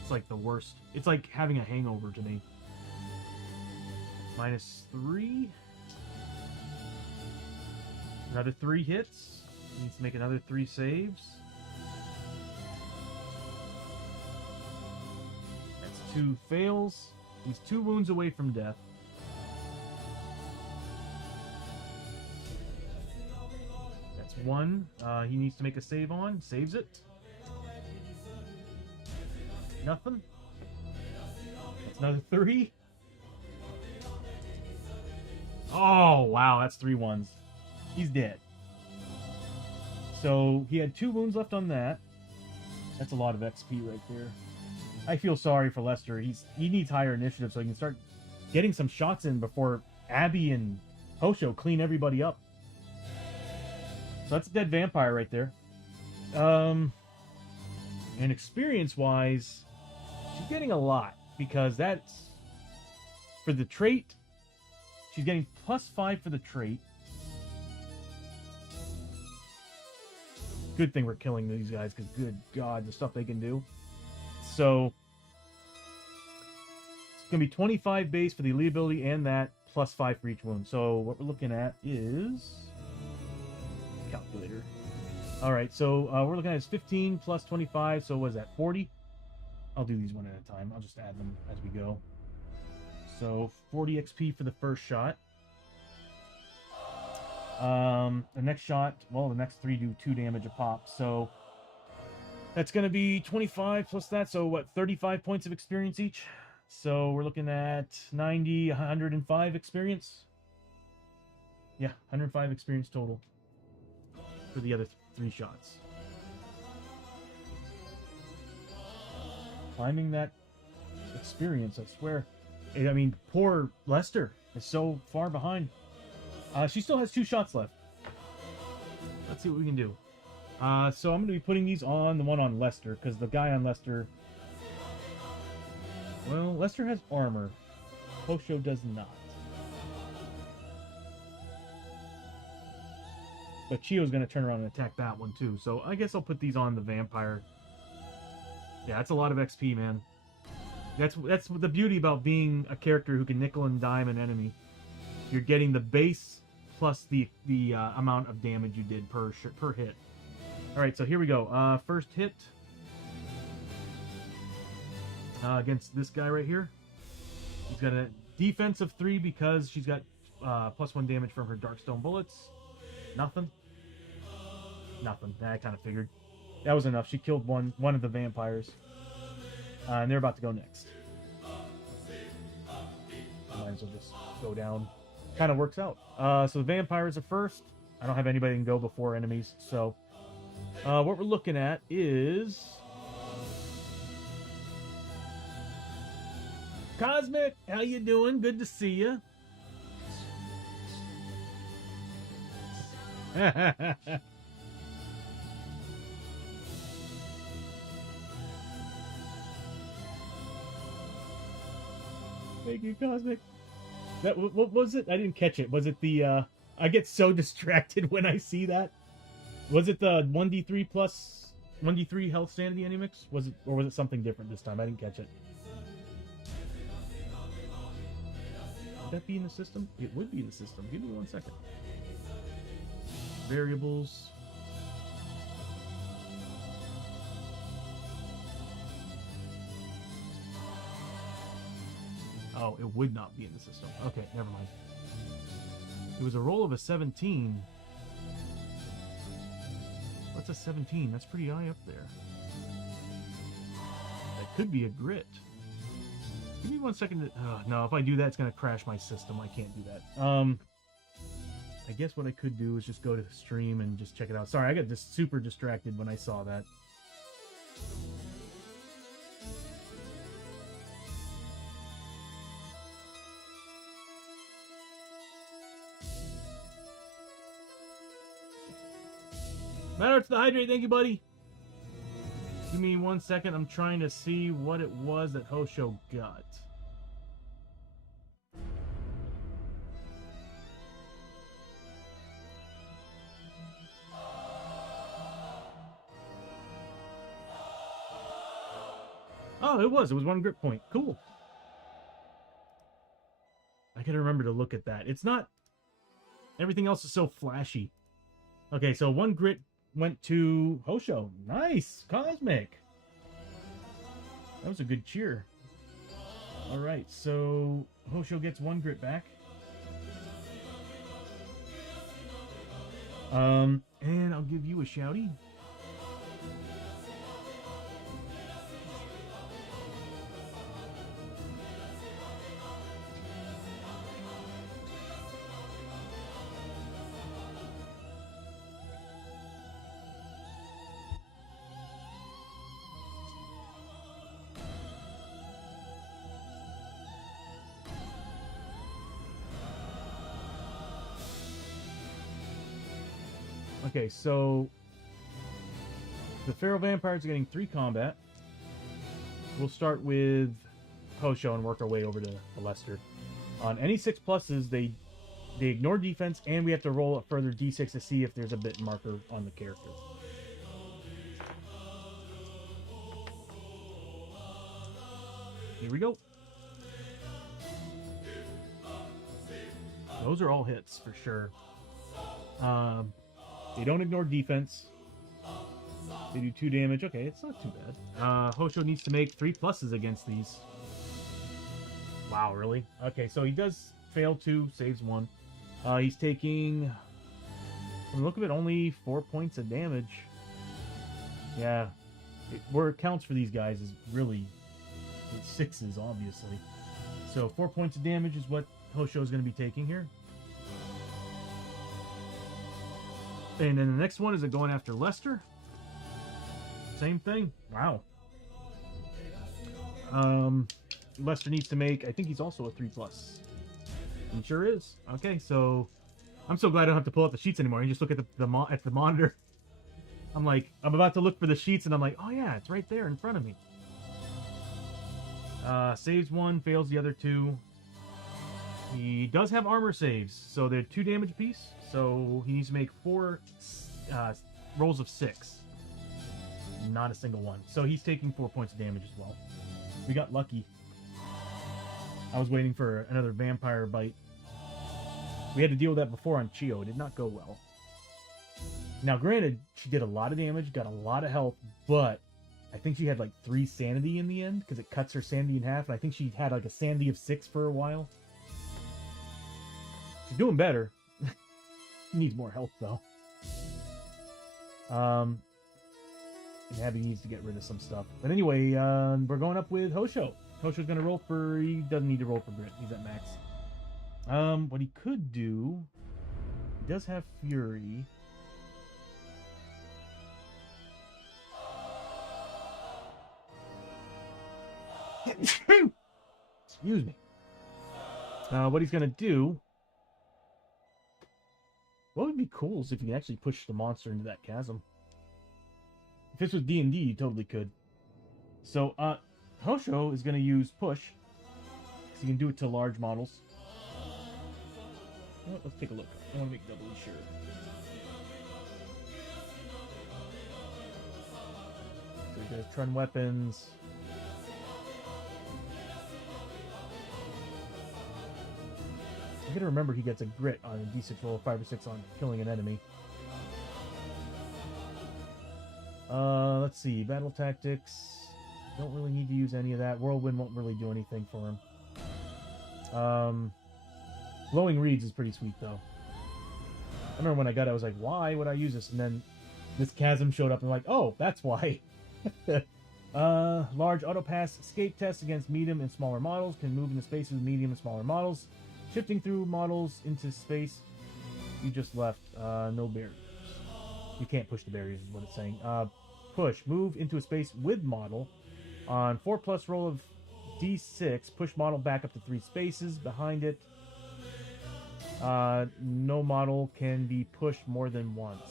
It's like the worst. It's like having a hangover to me. -3. Another 3 hits. Needs to make another 3 saves. That's 2 fails. He's 2 wounds away from death. That's 1. He needs to make a save on. Saves it. Nothing. That's another 3. Oh, wow, that's 3 ones. He's dead. So, he had 2 wounds left on that. That's a lot of XP right there. I feel sorry for Lester. He needs higher initiative so he can start getting some shots in before Abbie and Hosho clean everybody up. So that's a dead vampire right there. And experience-wise, she's getting a lot. Because that's... For the trait... She's getting +5 for the trait. Good thing we're killing these guys, because good God, the stuff they can do. So, it's going to be 25 base for the elite ability and that, +5 for each wound. So, what we're looking at is... Calculator. Alright, so we're looking at 15 plus 25, so what is that, 40? I'll do these one at a time. I'll just add them as we go. So 40 XP for the first shot. The next shot, well, the next 3 do 2 damage a pop. So that's going to be 25 plus that. So what, 35 points of experience each? So we're looking at 90, 105 experience. Yeah, 105 experience total for the other 3 shots. Climbing that experience, I swear. I mean, poor Lester is so far behind. She still has 2 shots left. Let's see what we can do. So I'm going to be putting these on the one on Lester, because the guy on Lester... Well, Lester has armor. Hosho does not. But Chiyo's going to turn around and attack that one too. So I guess I'll put these on the vampire. Yeah, that's a lot of XP, man. That's the beauty about being a character who can nickel and dime an enemy. You're getting the base plus the amount of damage you did per hit. All right, so here we go. First hit against this guy right here. He's got a defense of 3 because she's got +1 damage from her Darkstone bullets. Nothing. Nothing. I kind of figured. That was enough. She killed one of the vampires. And they're about to go next. Might as well just go down. Kind of works out. So the vampires are first. I don't have anybody that can go before enemies. So what we're looking at is... Cosmic, how you doing? Good to see you. Thank you, Cosmic. That what was it? I didn't catch it. Was it the? I get so distracted when I see that. Was it the 1d3 plus 1d3 health sanity animix? Was it, or was it something different this time? I didn't catch it. Would that be in the system? It would be in the system. Give me 1 second. Variables. Oh, it would not be in the system. Okay, never mind. It was a roll of a 17. What's a 17? That's pretty high up there. That could be a grit. Give me 1 second to... no, if I do that, it's going to crash my system. I can't do that. I guess what I could do is just go to the stream and just check it out. Sorry, I got just super distracted when I saw that. Matter to the hydrate, thank you, buddy. Give me 1 second. I'm trying to see what it was that Hoshoryo got. Oh, it was 1 grit point. Cool. I gotta remember to look at that. It's not... Everything else is so flashy. Okay, so 1 grit went to Hoshoryo. Nice! Cosmic! That was a good cheer. Alright, so Hoshoryo gets 1 grit back. And I'll give you a shouty. Okay, so the Feral Vampires are getting 3 combat. We'll start with Hoshoryo and work our way over to Lester. On any 6 pluses, they ignore defense, and we have to roll a further d6 to see if there's a bit marker on the character. Here we go. Those are all hits for sure. They don't ignore defense. They do 2 damage. Okay, it's not too bad. Hoshoryo needs to make 3 pluses against these. Wow, really? Okay, so he does fail 2, saves 1. He's taking, from the look of it, only 4 points of damage. Yeah. Where it counts for these guys is really 6s, obviously. So 4 points of damage is what Hoshoryo is going to be taking here. And then the next one is going after Lester. Same thing. Wow. Lester needs to make, I think he's also a 3 plus. He sure is. Okay, so I'm so glad I don't have to pull out the sheets anymore. You just look at the monitor. I'm like, I'm about to look for the sheets and I'm like, oh yeah, it's right there in front of me. Saves 1, fails the other 2. He does have armor saves, so they're 2 damage apiece. So he needs to make 4 rolls of 6. Not a single one. So he's taking 4 points of damage as well. We got lucky. I was waiting for another vampire bite. We had to deal with that before on Chiyo. It did not go well. Now, granted, she did a lot of damage, got a lot of health, but I think she had like 3 sanity in the end, because it cuts her sanity in half, and I think she had like a sanity of 6 for a while. She's doing better. Needs more health, though. And Abbie needs to get rid of some stuff. But anyway, we're going up with Hoshoryo. Hosho's going to roll for... He doesn't need to roll for grit. He's at max. What he could do... He does have Fury. Excuse me. What he's gonna do... What would be cool is if you can actually push the monster into that chasm. If this was D&D, you totally could. So, Hoshoryo is gonna use push. So you can do it to large models. You know what, let's take a look. I want to make doubly sure. So he does trend weapons. I gotta remember he gets a grit on a d6 roll, 5 or 6 on killing an enemy. Let's see. Battle tactics. Don't really need to use any of that. Whirlwind won't really do anything for him. Blowing Reeds is pretty sweet, though. I remember when I got it, I was like, why would I use this? And then this chasm showed up, and I'm like, oh, that's why. Large auto pass escape tests against medium and smaller models. Can move into spaces with medium and smaller models. Shifting through models into space. You just left. No barriers. You can't push the barriers, is what it's saying. Push. Move into a space with model. On 4+ roll of D6, push model back up to 3 spaces behind it. No model can be pushed more than once.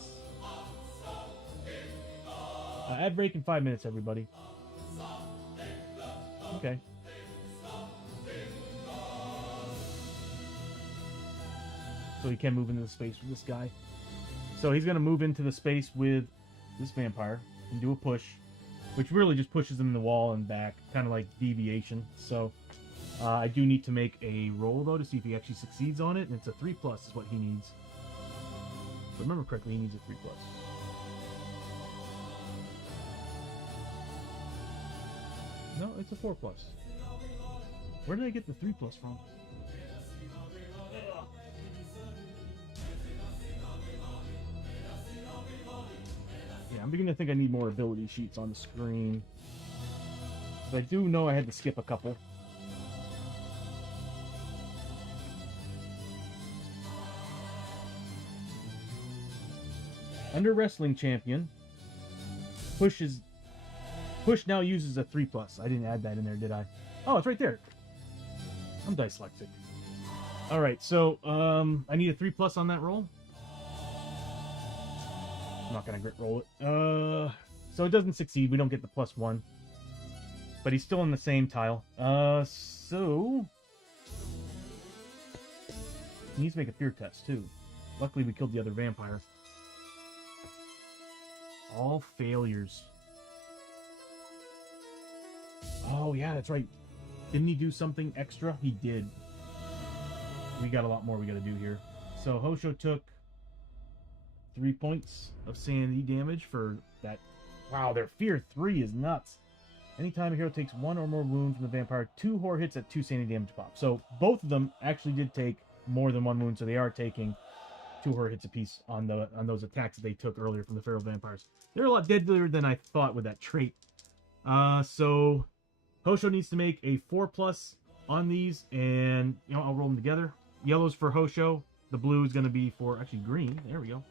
Ad break in 5 minutes, everybody. Okay. So he can move into the space with this guy. So he's going to move into the space with this vampire and do a push, which really just pushes him in the wall and back, kind of like deviation. So I do need to make a roll, though, to see if he actually succeeds on it, and it's a 3+ is what he needs. If I remember correctly, he needs a 3+. No, it's a 4+. Where did I get the 3+ from? Yeah, I'm beginning to think I need more ability sheets on the screen. But I do know I had to skip a couple. Under Wrestling Champion, Push now uses a 3+. I didn't add that in there, did I? Oh, it's right there. I'm dyslexic. Alright, so I need a 3+ on that roll. I'm not gonna grit roll it. So it doesn't succeed. We don't get the +1. But he's still in the same tile. So he needs to make a fear test too. Luckily we killed the other vampire. All failures. Oh yeah, that's right. Didn't he do something extra? He did. We got a lot more we gotta do here. So Hoshoryo took 3 points of sanity damage for that. Wow, their fear 3 is nuts. Anytime a hero takes 1 or more wounds from the vampire, 2 horror hits at 2 sanity damage pop. So both of them actually did take more than 1 wound, so they are taking 2 horror hits apiece on those attacks that they took earlier from the feral vampires. They're a lot deadlier than I thought with that trait. So Hoshoryo needs to make a 4+ on these, and I'll roll them together. Yellow's for Hoshoryo. The blue is going to be for actually green. There we go.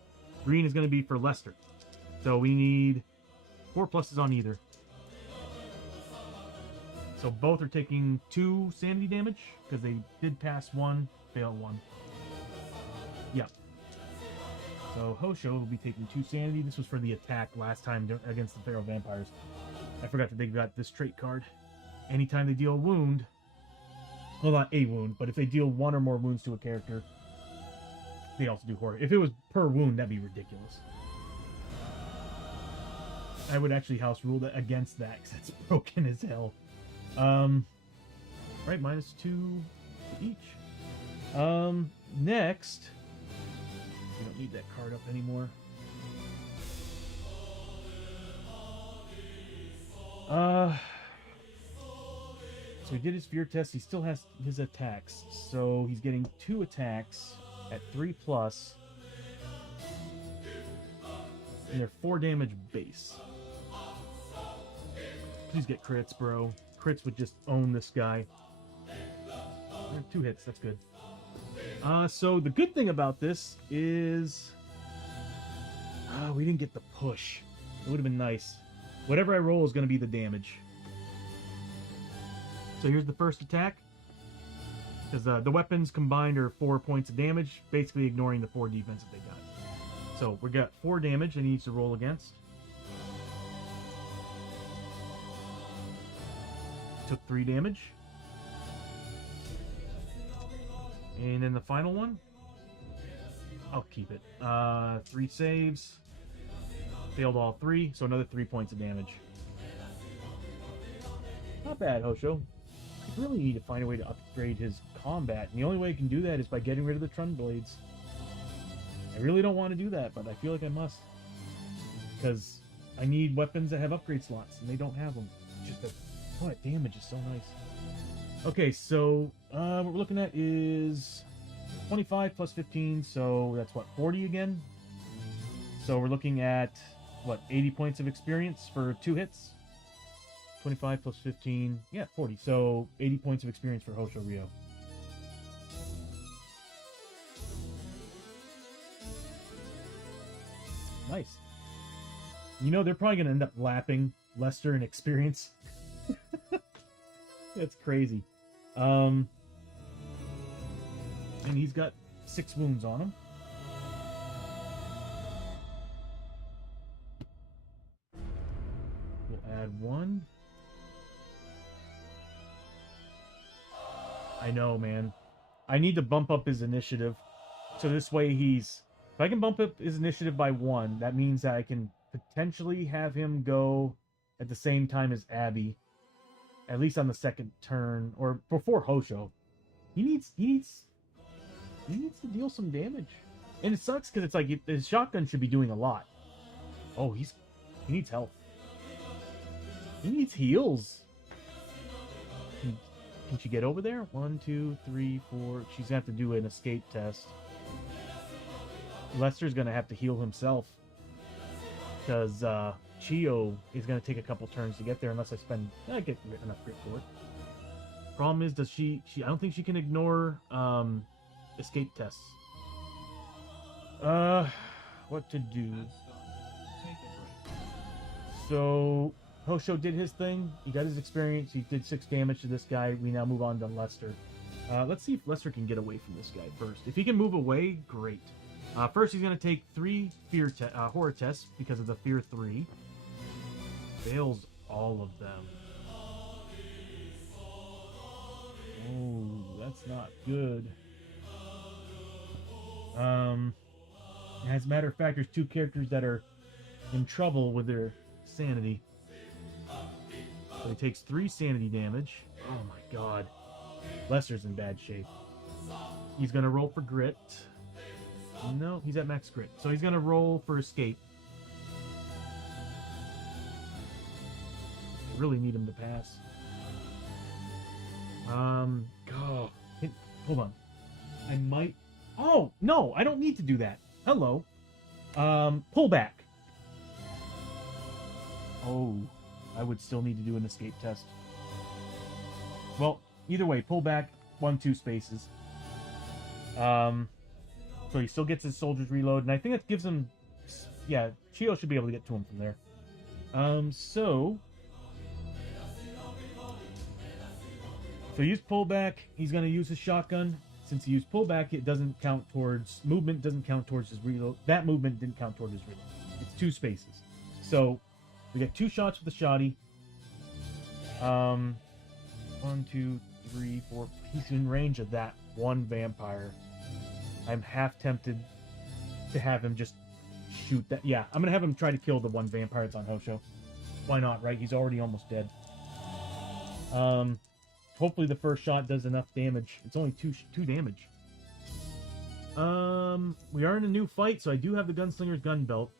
Green is going to be for Lester. So we need 4+ on either. So both are taking 2 sanity damage because they did pass 1, fail 1. Yeah. So Hoshoryo will be taking 2 sanity. This was for the attack last time against the feral vampires. I forgot that they got this trait card. Anytime they deal a wound, well, not a wound, but if they deal 1 or more wounds to a character, they also do horror. If it was per wound, that'd be ridiculous. I would actually house rule that against that because it's broken as hell. Right, -2 to each. Next, we don't need that card up anymore. So he did his fear test. He still has his attacks. So he's getting 2 attacks at 3+. And they're 4 damage base. Please get crits, bro. Crits would just own this guy. 2 hits, that's good. So the good thing about this is we didn't get the push. It would have been nice. Whatever I roll is going to be the damage. So here's the first attack. Because the weapons combined are 4 points of damage, basically ignoring the 4 defense that they got. So we got 4 damage and he needs to roll against. Took 3 damage. And then the final one, I'll keep it. 3 saves. Failed all 3, so another 3 points of damage. Not bad, Hosho. I really need to find a way to upgrade his combat, and the only way I can do that is by getting rid of the Trun Blades. I really don't want to do that, but I feel like I must. Because I need weapons that have upgrade slots, and they don't have them. Just the damage is so nice. Okay, so what we're looking at is 25 plus 15, so that's what, 40 again? So we're looking at, what, 80 points of experience for 2 hits? 25 plus 15, yeah, 40. So 80 points of experience for Hoshoryo. Nice. You know, they're probably going to end up lapping Lester in experience. That's crazy. And he's got 6 wounds on him. We'll add 1. I know, man. I need to bump up his initiative. So this way he's... If I can bump up his initiative by 1, that means that I can potentially have him go at the same time as Abbie. At least on the second turn. Or before Hosho. He needs to deal some damage. And it sucks because it's like his shotgun should be doing a lot. Oh, he needs health. He needs heals. Can she get over there? 1, 2, 3, 4. She's gonna have to do an escape test. Lester's gonna have to heal himself. Because Chiyo is gonna take a couple turns to get there unless I get enough grit for it. Problem is, does she I don't think she can ignore escape tests. What to do? So Hosho did his thing. He got his experience. He did 6 damage to this guy. We now move on to Lester. Let's see if Lester can get away from this guy first. If he can move away, great. First, he's going to take 3 horror tests because of the fear 3. Fails all of them. Oh, that's not good. As a matter of fact, there's 2 characters that are in trouble with their sanity. So he takes 3 sanity damage. Oh my god. Lester's in bad shape. He's going to roll for grit. No, he's at max grit. So he's going to roll for escape. I really need him to pass. Oh, hold on. I might... Oh, no, I don't need to do that. Hello. Pull back. Oh, I would still need to do an escape test. Well, either way, pull back 1, 2 spaces. So he still gets his soldier's reload, and I think that gives him... Yeah, Chiyo should be able to get to him from there. So use pullback. He's going to use his shotgun. Since he used pullback, it doesn't count towards... Movement doesn't count towards his reload. That movement didn't count towards his reload. It's 2 spaces. So we get 2 shots with the shoddy. 1, 2, 3, 4. He's in range of that 1 vampire. I'm half tempted to have him just shoot that. Yeah, I'm going to have him try to kill the 1 vampire that's on Hosho. Why not, right? He's already almost dead. Hopefully the first shot does enough damage. It's only 2 damage. We are in a new fight, so I do have the Gunslinger's gun belt.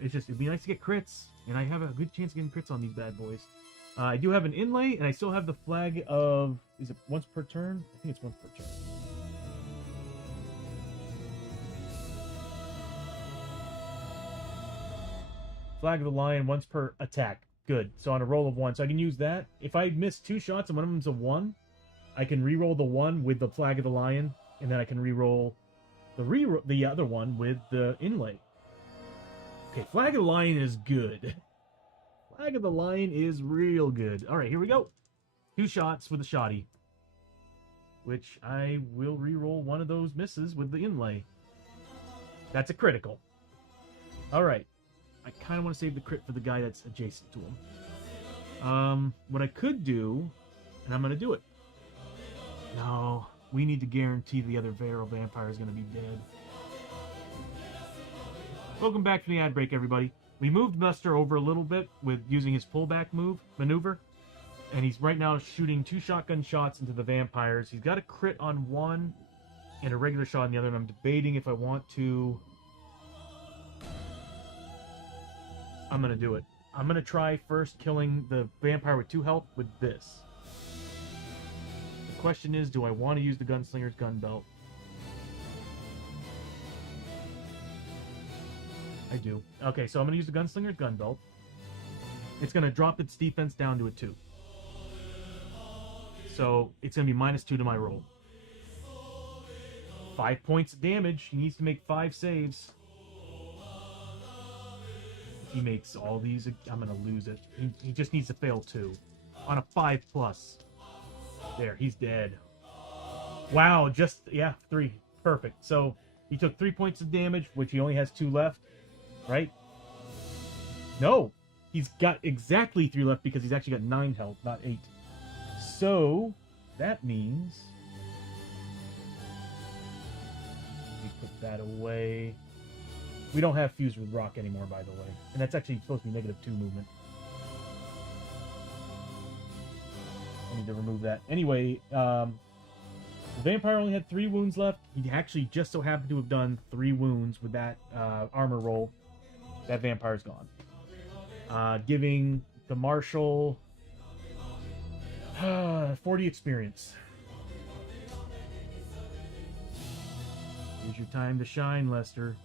It's just, it'd be nice to get crits, and I have a good chance of getting crits on these bad boys. I do have an inlay, and I still have the flag of... Is it once per turn? I think it's once per turn. Flag of the Lion once per attack. Good. So on a roll of 1. So I can use that. If I miss 2 shots and one of them's a 1, I can re-roll the 1 with the Flag of the Lion, and then I can re-roll the other one with the inlay. Okay, Flag of the Lion is good. Flag of the Lion is real good. Alright, here we go. 2 shots with a shoddy. which I will re-roll one of those misses with the inlay. That's a critical. Alright. I kind of want to save the crit for the guy that's adjacent to him. What I could do, and I'm going to do it. No, we need to guarantee the other Feral Vampire is going to be dead. Welcome back to the ad break, everybody. We moved Buster over a little bit with using his pullback maneuver. And he's right now shooting 2 shotgun shots into the vampires. He's got a crit on one and a regular shot on the other. And I'm debating if I want to... I'm going to do it. I'm going to try first killing the vampire with 2 health with this. The question is, do I want to use the Gunslinger's gun belt? I do. Okay, so I'm going to use the Gunslinger's gun belt. It's going to drop its defense down to a 2. So it's going to be -2 to my roll. 5 points of damage. He needs to make 5 saves. If he makes all these, I'm going to lose it. He just needs to fail 2. On a 5+. There, he's dead. Wow, just, yeah, 3. Perfect. So he took 3 points of damage, which he only has 2 left. Right? No. He's got exactly 3 left because he's actually got 9 health, not 8. So, that means... we put that away. We don't have Fuse with Rock anymore, by the way. And that's actually supposed to be -2 movement. I need to remove that. Anyway, the vampire only had 3 wounds left. He actually just so happened to have done 3 wounds with that armor roll. That vampire's gone. Giving the Marshal 40 experience. Here's your time to shine, Lester.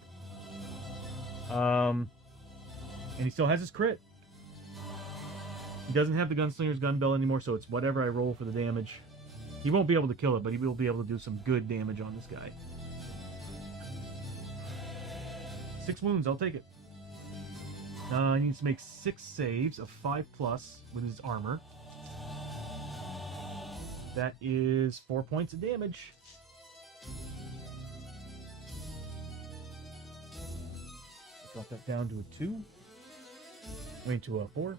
And he still has his crit. He doesn't have the Gunslinger's gun belt anymore, so it's whatever I roll for the damage. He won't be able to kill it, but he will be able to do some good damage on this guy. 6 wounds, I'll take it. He needs to make 6 saves of 5+ with his armor. That is 4 points of damage. Drop that down to a 2. I mean, to a 4.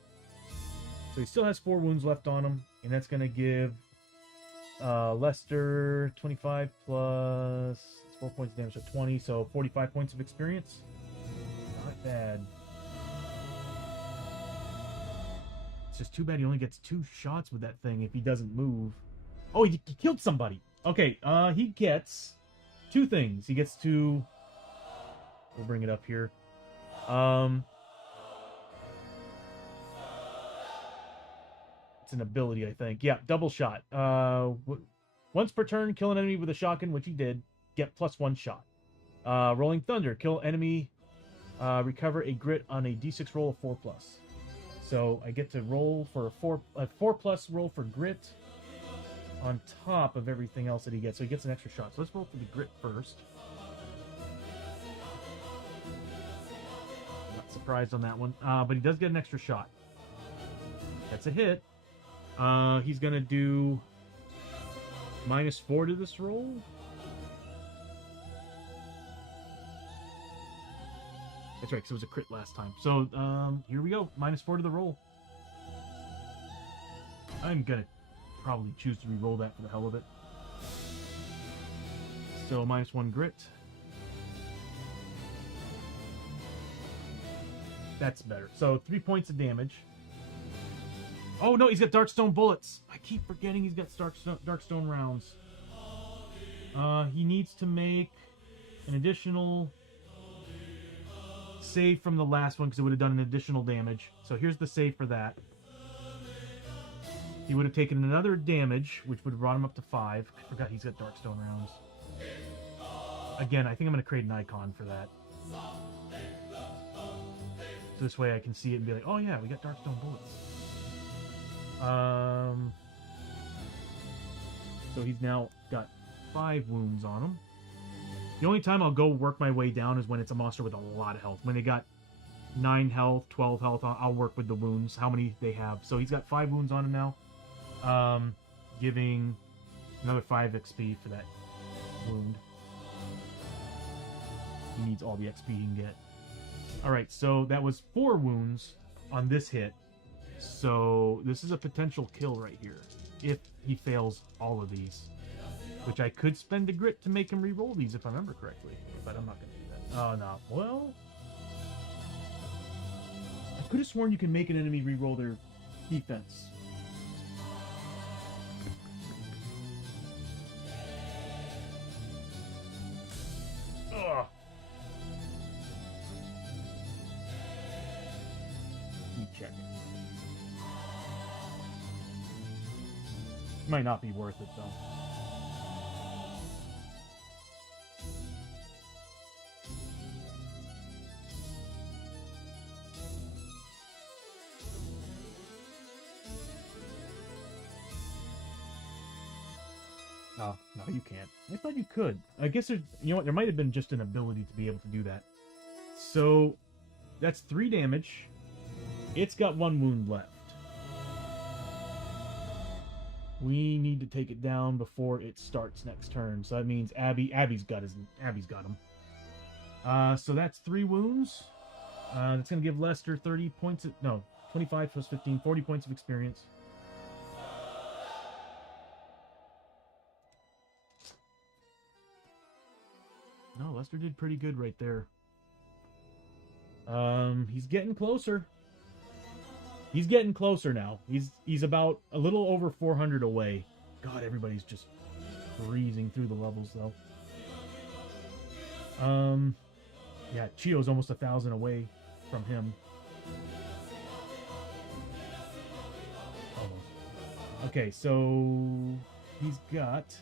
So he still has 4 wounds left on him, and that's going to give Lester 25 plus 4 points of damage, so 20, so 45 points of experience. Not bad. It's just too bad he only gets 2 shots with that thing if he doesn't move. Oh, he killed somebody. Okay, he gets 2 things. He gets to... we'll bring it up here. It's an ability, I think. Yeah, double shot. Once per turn, kill an enemy with a shotgun, which he did. Get +1 shot. Rolling Thunder. Kill enemy. Recover a grit on a d6 roll of 4+. So I get to roll for a 4+ roll for grit on top of everything else that he gets. So he gets an extra shot. So let's roll for the grit first. Not surprised on that one. But he does get an extra shot. That's a hit. He's going to do -4 to this roll. That's right, because it was a crit last time. So, here we go. -4 to the roll. I'm going to probably choose to re-roll that for the hell of it. So, -1 grit. That's better. So, 3 points of damage. Oh, no, he's got Darkstone bullets. I keep forgetting he's got Darkstone rounds. He needs to make an additional... save from the last one because it would have done an additional damage. So here's the save for that. He would have taken another damage, which would have brought him up to 5. I forgot he's got Darkstone rounds. Again, I think I'm going to create an icon for that. So this way I can see it and be like, oh yeah, we got Darkstone bullets. So he's now got 5 wounds on him. The only time I'll go work my way down is when it's a monster with a lot of health. When they got 9 health, 12 health, I'll work with the wounds, how many they have. So he's got 5 wounds on him now. Giving Another 5 XP for that wound. He needs all the XP he can get. Alright, so that was 4 wounds on this hit. So this is a potential kill right here. If he fails all of these. Which I could spend a grit to make him re-roll these if I remember correctly. But I'm not going to do that. Oh, no. Well... I could have sworn you can make an enemy re-roll their defense. Ugh. Let me check. Might not be worth it though. Oh, no, you can't. I thought you could. I guess there's, you know what, there might have been just an ability to be able to do that. So, that's 3 damage. It's got 1 wound left. We need to take it down before it starts next turn. So that means Abbie's got him. So that's 3 wounds. That's gonna give Lester 30 points of, no, 25 plus 15, 40 points of experience. No, Lester did pretty good right there. He's getting closer. He's getting closer now. He's about a little over 400 away. God, everybody's just breezing through the levels though. Yeah, Chiyo's almost 1,000 away from him. Almost. Okay, so he's got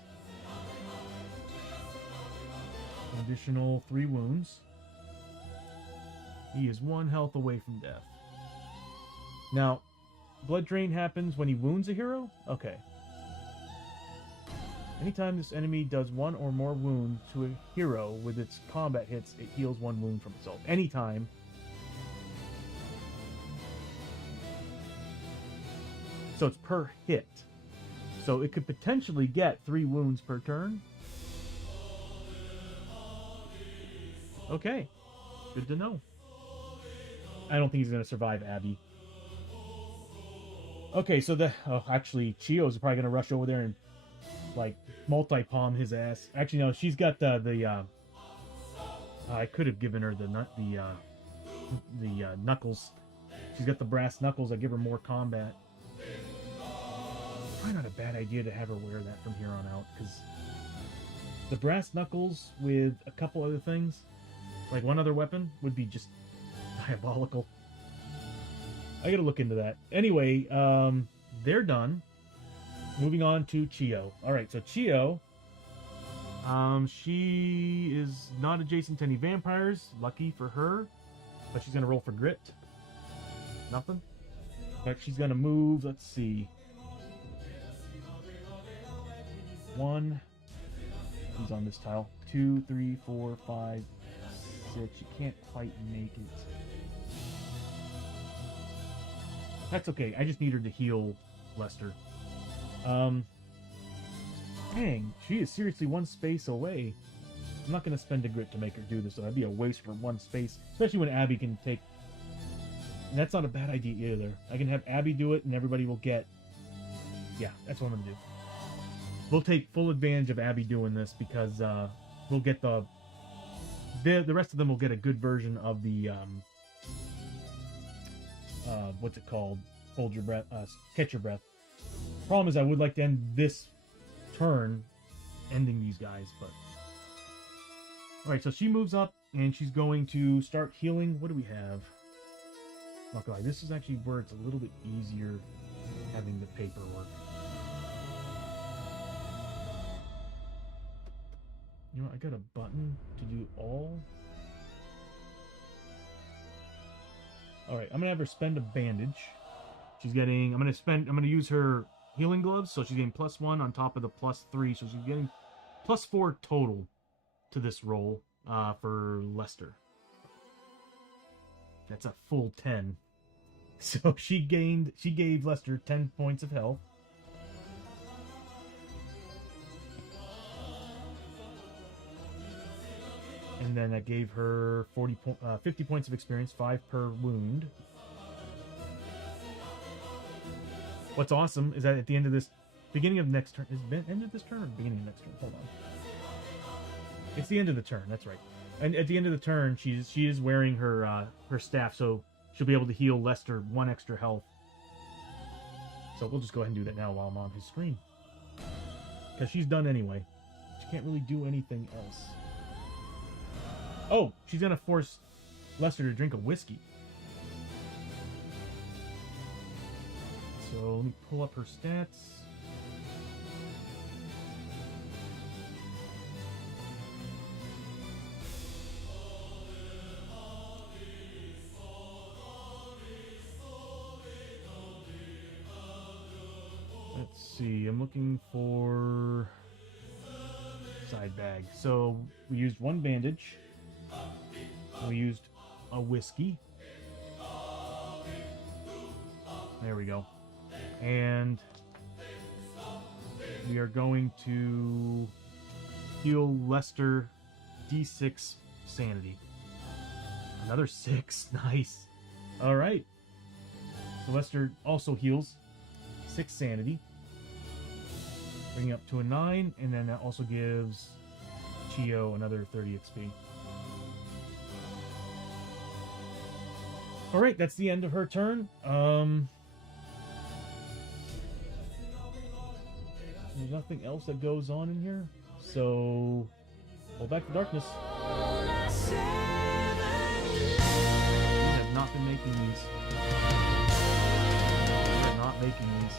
an additional 3 wounds. He is 1 health away from death. Now, blood drain happens when he wounds a hero? Okay. Anytime this enemy does 1 or more wounds to a hero with its combat hits, it heals 1 wound from itself. Anytime. So it's per hit. So it could potentially get 3 wounds per turn. Okay. Good to know. I don't think he's going to survive Abbie. Okay, so actually, Chiyo's probably going to rush over there and, like, multi-palm his ass. Actually, no, she's got I could have given her the knuckles. She's got the brass knuckles that give her more combat. Probably not a bad idea to have her wear that from here on out, because the brass knuckles with a couple other things, like one other weapon, would be just diabolical. I gotta look into that. Anyway, they're done. Moving on to Chiyo. Alright, so Chiyo, she is not adjacent to any vampires. Lucky for her. But she's gonna roll for grit. Nothing. But she's gonna move, let's see. 1. He's on this tile. 2, 3, 4, 5, 6. You can't quite make it. That's okay. I just need her to heal Lester. Dang, she is seriously 1 space away. I'm not going to spend a grit to make her do this, so that'd be a waste for 1 space. Especially when Abbie can take... And that's not a bad idea either. I can have Abbie do it, and everybody will get... Yeah, that's what I'm going to do. We'll take full advantage of Abbie doing this, because we'll get the rest of them will get a good version of the... what's it called? Hold your breath. Catch your breath. Problem is, I would like to end this turn ending these guys, but... Alright, so she moves up, and she's going to start healing. What do we have? Oh god, this is actually where it's a little bit easier having the paperwork. You know what, I got a button to do all... Alright, I'm gonna have her spend a bandage. She's getting... I'm gonna use her healing gloves, so she's getting +1 on top of the +3, so she's getting +4 total to this roll for Lester. That's a full 10. So she gave Lester 10 points of health. And then that gave her 50 points of experience, 5 per wound. What's awesome is that at the end of this, beginning of next turn, is it end of this turn or beginning of next turn? Hold on. It's the end of the turn, that's right. And at the end of the turn, she is wearing her her staff, so she'll be able to heal Lester 1 extra health. So we'll just go ahead and do that now while I'm on his screen. Because she's done anyway. She can't really do anything else. Oh, she's gonna force Lester to drink a whiskey. So let me pull up her stats. Let's see, I'm looking for side bag. So we used 1 bandage. We used a whiskey. There we go. And we are going to heal Lester D6 sanity. Another 6. Nice. All right. So Lester also heals 6 sanity. Bringing up to a 9, and then that also gives Chiyo another 30 XP. Alright, that's the end of her turn. There's nothing else that goes on in here. So, go back to darkness. We have not been making these. We are not making these.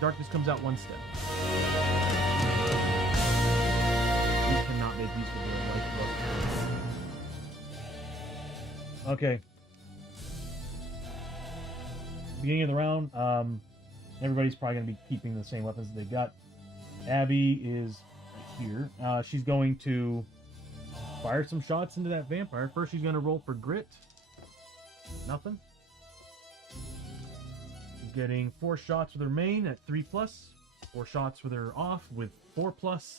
Darkness comes out 1 step. We cannot make these for the life. Okay. Beginning of the round, everybody's probably going to be keeping the same weapons that they got. Abbie is right here. She's going to fire some shots into that vampire. First, she's going to roll for grit. Nothing. She's getting 4 shots with her main at 3+. 4 shots with her off with 4+.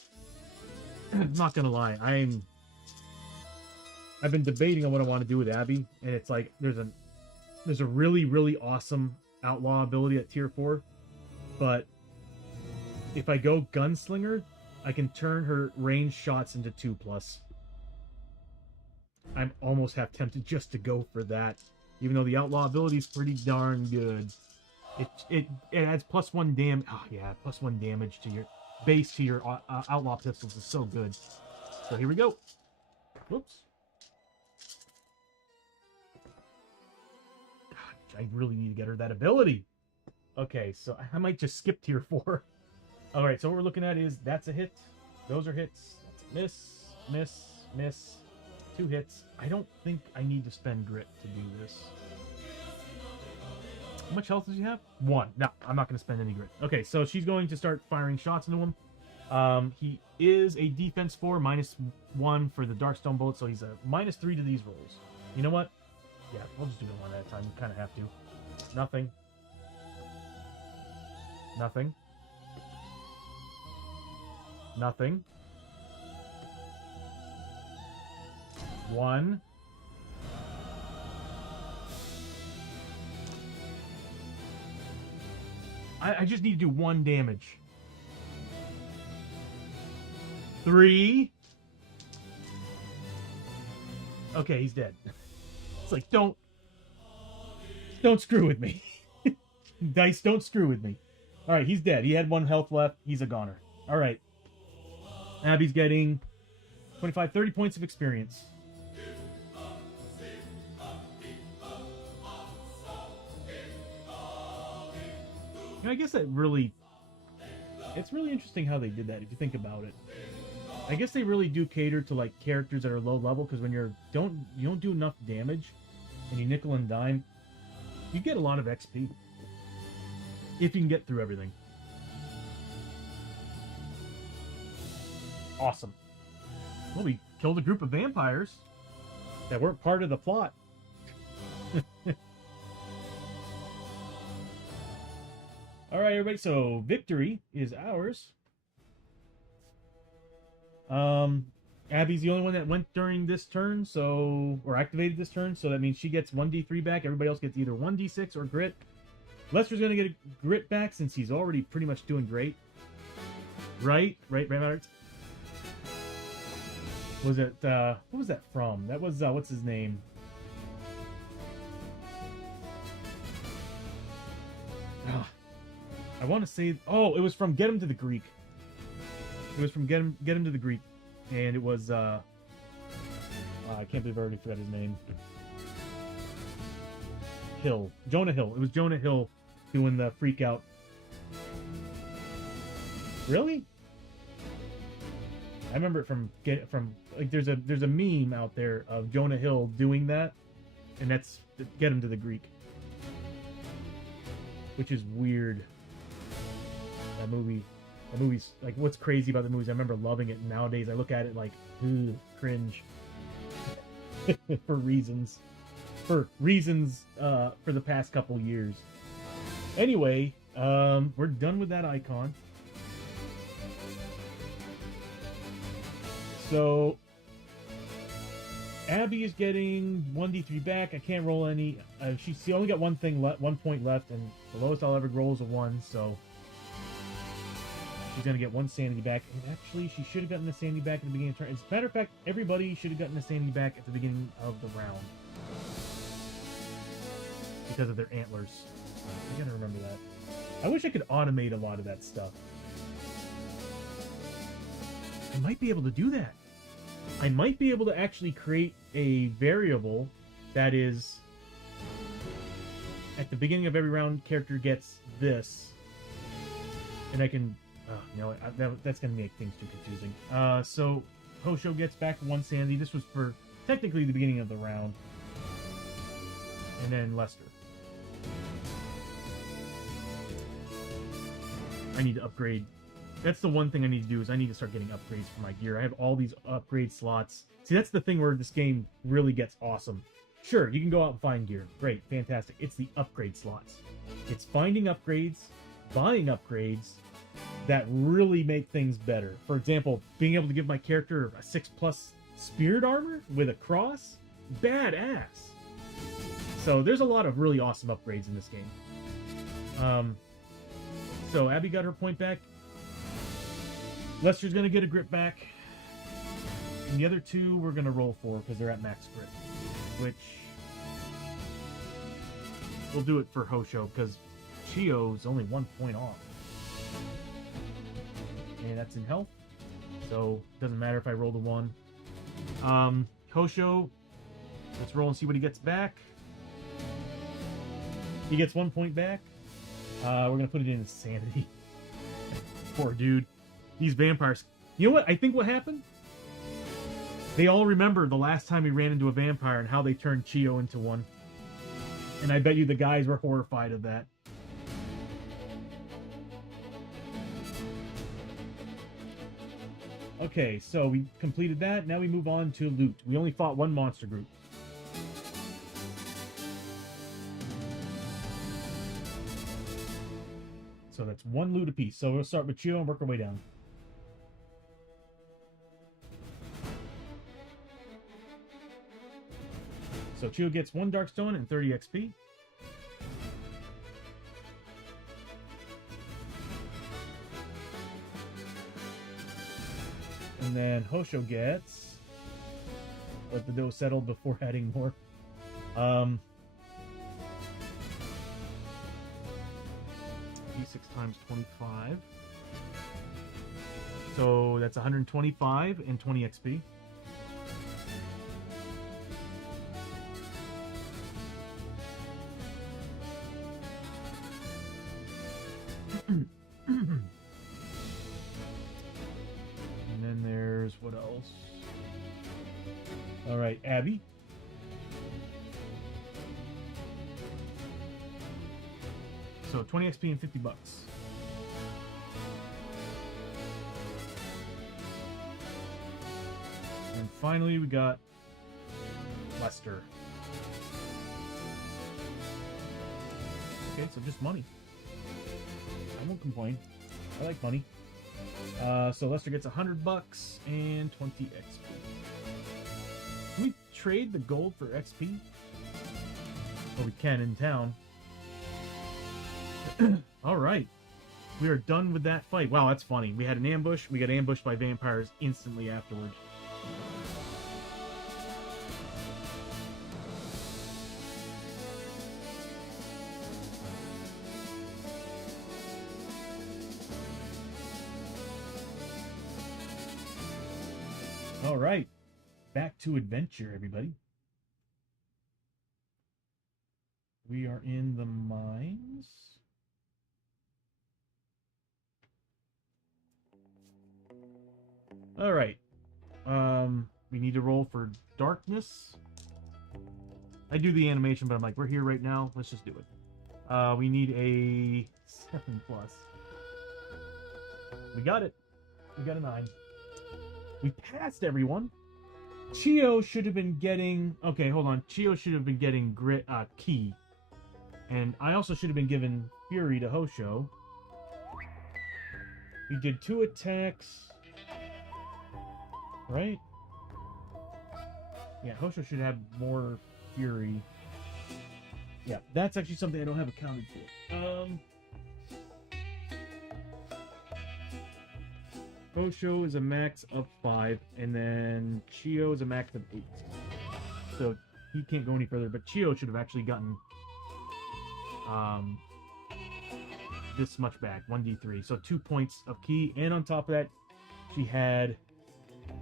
I'm not going to lie. I've been debating on what I want to do with Abbie, and it's like there's a really, really awesome outlaw ability at tier 4, but if I go gunslinger, I can turn her ranged shots into 2+. I'm almost half tempted just to go for that, even though the outlaw ability is pretty darn good. It adds +1 damage. Oh yeah, +1 damage to your base to your outlaw pistols is so good. So here we go. Whoops. I really need to get her that ability. Okay, so I might just skip tier 4. Alright, so what we're looking at is that's a hit. Those are hits. That's a miss, miss, miss. 2 hits. I don't think I need to spend grit to do this. How much health does he have? 1. No, I'm not going to spend any grit. Okay, so she's going to start firing shots into him. He is a defense 4, -1 for the Darkstone bullet, so he's a -3 to these rolls. You know what? Yeah, we'll just do them one at a time. You kind of have to. Nothing. Nothing. Nothing. 1. I just need to do 1 damage. 3. Okay, he's dead. It's like, don't screw with me. Dice, don't screw with me. Alright, he's dead. He had 1 health left. He's a goner. Alright. Abbie's getting 25, 30 points of experience. And I guess that really... It's really interesting how they did that, if you think about it. I guess they really do cater to like characters that are low level, because when you don't do enough damage and you nickel and dime, you get a lot of XP if you can get through everything. Awesome. Well, we killed a group of vampires that weren't part of the plot. All right, everybody. So victory is ours. Abbie's the only one that went during this turn, so or activated this turn, so that means she gets 1d3 back. Everybody else gets either 1d6 or grit. Lester's gonna get a grit back since he's already pretty much doing great. Right, Art? Was it what was that from? That was what's his name? I want to say, oh, it was from Get Him to the Greek. It was from Get Him to the Greek, and it was I can't believe I already forgot his name. Jonah Hill. It was Jonah Hill doing the freak out. Really? I remember it from like there's a meme out there of Jonah Hill doing that, and that's Get Him to the Greek, which is weird. That movie's like, what's crazy about the movies? I remember loving it, and nowadays I look at it like, cringe. for reasons for the past couple years. Anyway, we're done with that icon. So Abbie is getting 1d3 back. I can't roll any. She only got one point left, and the lowest I'll ever roll is a 1. So she's gonna get 1 sanity back. And actually, she should have gotten the sanity back at the beginning of the turn. As a matter of fact, everybody should have gotten the sanity back at the beginning of the round because of their antlers. I gotta remember that. I wish I could automate a lot of that stuff. I might be able to do that. I might be able to actually create a variable that is at the beginning of every round, character gets this, and I can. That's gonna make things too confusing. So Hoshoryo gets back 1 sanity. This was for technically the beginning of the round, and then Lester. I need to upgrade. That's the one thing I need to do, is I need to start getting upgrades for my gear. I have all these upgrade slots. See, that's the thing where this game really gets awesome. Sure, you can go out and find gear. Great, fantastic. It's the upgrade slots. It's finding upgrades, buying upgrades that really make things better. For example, being able to give my character a 6+ spirit armor with a cross. Badass. So there's a lot of really awesome upgrades in this game. So Abbie got her point back. Lester's going to get a grit back. And the other two we're going to roll for because they're at max grit. Which we'll do it for Hoshoryo because Chiyo's only 1 point off. And that's in health. So it doesn't matter if I roll the 1. Hoshoryo, let's roll and see what he gets back. He gets 1 point back. We're going to put it in insanity. Poor dude. These vampires. You know what? I think what happened? They all remember the last time we ran into a vampire and how they turned Chiyo into one. And I bet you the guys were horrified of that. Okay, so we completed that. Now we move on to loot. We only fought 1 monster group. So that's 1 loot apiece. So we'll start with Chiyo and work our way down. So Chiyo gets 1 Darkstone and 30 XP. And then Hoshoryo gets... Let the dough settle before adding more. D6 times 25. So that's 125 and 20 XP. And then there's what else? All right, Abbie. So 20 XP and $50. And finally, we got Lester. Okay, so just money. I won't complain. I like money. So Lester gets $100 and 20 XP. Can we trade the gold for XP? Well, we can in town. Alright. We are done with that fight. Wow, that's funny. We had an ambush. We got ambushed by vampires instantly afterwards. Alright. Back to adventure, everybody. We are in the mines. All right. We need to roll for darkness. I do the animation, but I'm like, we're here right now. Let's just do it. We need a 7+. We got it. We got a 9. We passed everyone. Chiyo should have been getting... Okay, hold on. Chiyo should have been getting key. And I also should have been given Fury to Hoshoryo. We did 2 attacks. Right? Yeah, Hoshoryo should have more Fury. Yeah, that's actually something I don't have accounted for. Hoshoryo is a max of 5, and then Chiyo is a max of 8. So he can't go any further, but Chiyo should have actually gotten this much back, 1d3. So 2 points of key, and on top of that, she had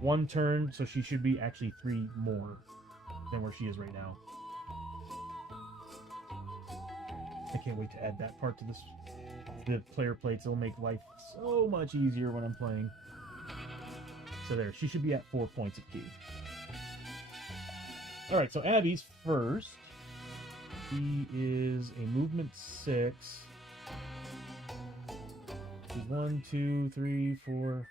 1 turn, so she should be actually 3 more than where she is right now. I can't wait to add that part to this. The player plates will make life so much easier when I'm playing. So there, she should be at 4 points of key. Alright, so Abbie's first. She is a movement 6. She's 1, 2, 3, 4.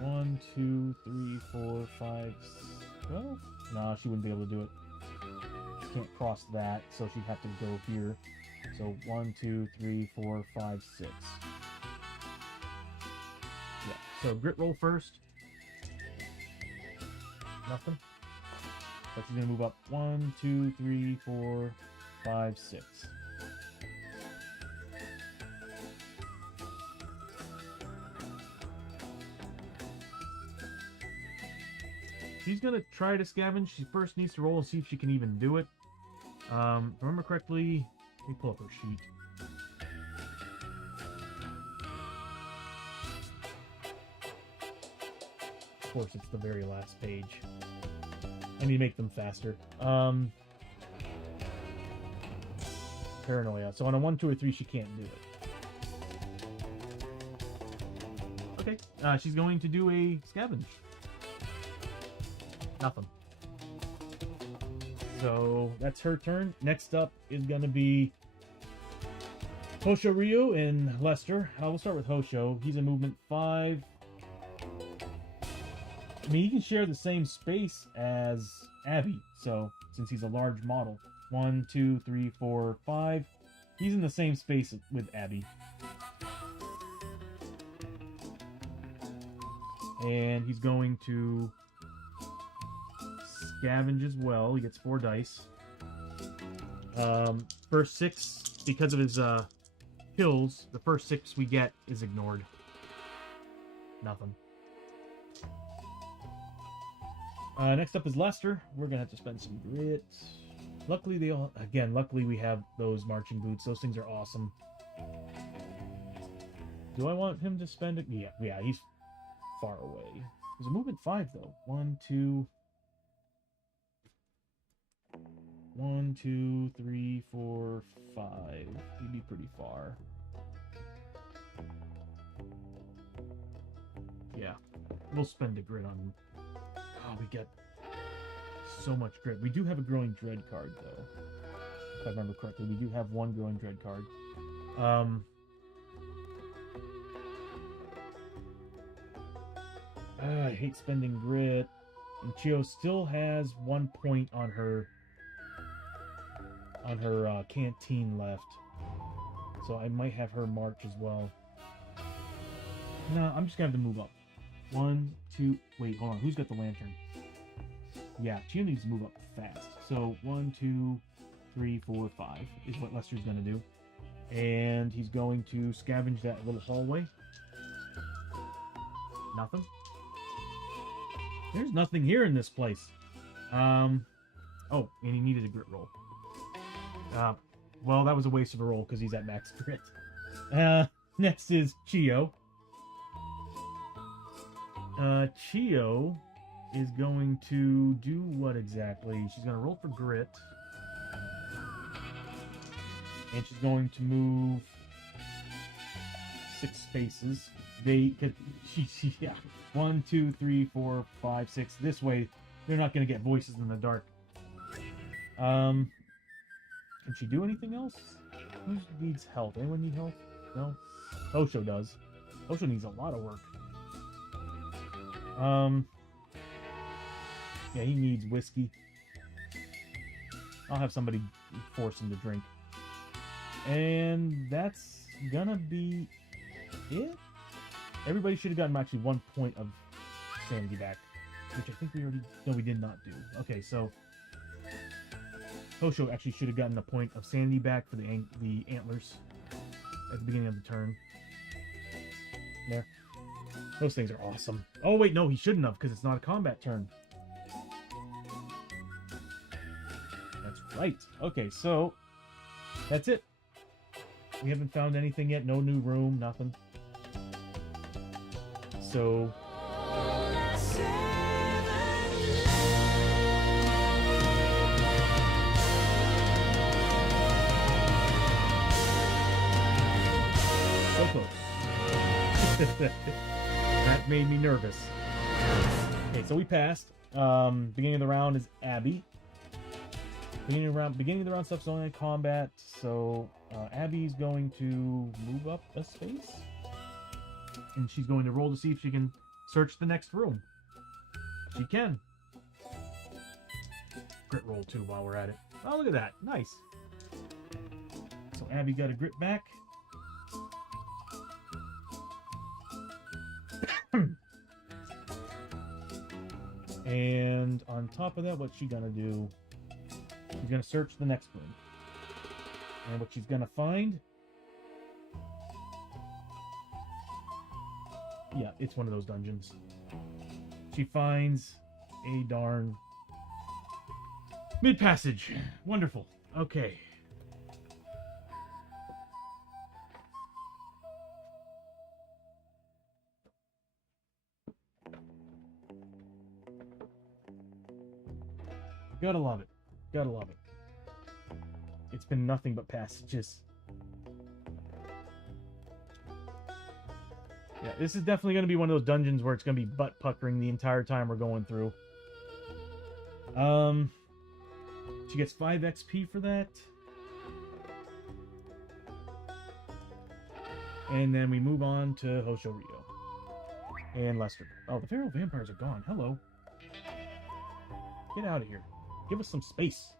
1, 2, 3, 4, 5, 12? No, she wouldn't be able to do it. She can't cross that, so she'd have to go here. So 1, 2, 3, 4, 5, 6. Yeah, so grit roll first. Nothing. So she's gonna move up 1, 2, 3, 4, 5, 6. She's gonna try to scavenge. She first needs to roll and see if she can even do it. If I remember correctly, let me pull up her sheet. Of course, it's the very last page. I need to make them faster. Paranoia. So on a 1, 2, or 3, she can't do it. Okay. She's going to do a scavenge. Nothing. So that's her turn. Next up is going to be Hoshoryo and Lester. We'll start with Hoshoryo. He's a movement 5. I mean, he can share the same space as Abbie, so since he's a large model. 1, 2, 3, 4, 5. He's in the same space with Abbie. And he's going to scavenge as well. He gets 4 dice. First 6, because of his kills, the first 6 we get is ignored. Nothing. Next up is Lester. We're gonna have to spend some grit. Luckily, luckily we have those marching boots. Those things are awesome. Do I want him to spend it? Yeah, he's far away. There's a movement 5 though. 1, 2. 1, 2, 3, 4, 5. He'd be pretty far. Yeah, we'll spend a grit on. Oh, we get so much grit. We do have a growing dread card though. If I remember correctly, we do have 1 growing dread card. I hate spending grit. And Chiyo still has 1 point on her canteen left. So I might have her march as well. No, I'm just gonna have to move up. 1, 2. Wait, hold on. Who's got the lantern? Yeah, Chiyo needs to move up fast. So 1, 2, 3, 4, 5 is what Lester's gonna do. And he's going to scavenge that little hallway. Nothing. There's nothing here in this place. Oh, and he needed a grit roll. Well, that was a waste of a roll because he's at max grit. Next is Chiyo. Chiyo is going to do what exactly? She's going to roll for grit. And she's going to move 6 spaces. Yeah. 1, 2, 3, 4, 5, 6. This way, they're not going to get voices in the dark. Can she do anything else? Who needs health? Anyone need health? No? Hosho does. Hosho needs a lot of work. Yeah, he needs whiskey. I'll have somebody force him to drink. And that's gonna be it. Everybody should have gotten actually 1 point of sanity back, which I think we already... No, we did not do. Okay, so Hosho actually should have gotten a point of sanity back for the antlers at the beginning of the turn. There. Those things are awesome. Oh, wait, no, he shouldn't have, because it's not a combat turn. That's right. Okay, so that's it. We haven't found anything yet. No new room, nothing. So... so close. That made me nervous. Okay, so we passed. Beginning of the round is Abbie. Beginning of the round stuff's only in combat, so Abbie's going to move up a space. And she's going to roll to see if she can search the next room. She can. Grit roll too while we're at it. Oh, look at that. Nice. So Abbie got a grit back. And on top of that, what's she gonna do? She's gonna search the next room. And what she's gonna find... Yeah, it's one of those dungeons. She finds a darn mid-passage. Wonderful. Okay. Gotta love it. Gotta love it. It's been nothing but passages. Yeah, this is definitely going to be one of those dungeons where it's going to be butt-puckering the entire time we're going through. She gets 5 XP for that. And then we move on to Hoshoryo. And Lester. Oh, the feral vampires are gone. Hello. Get out of here. Give us some space.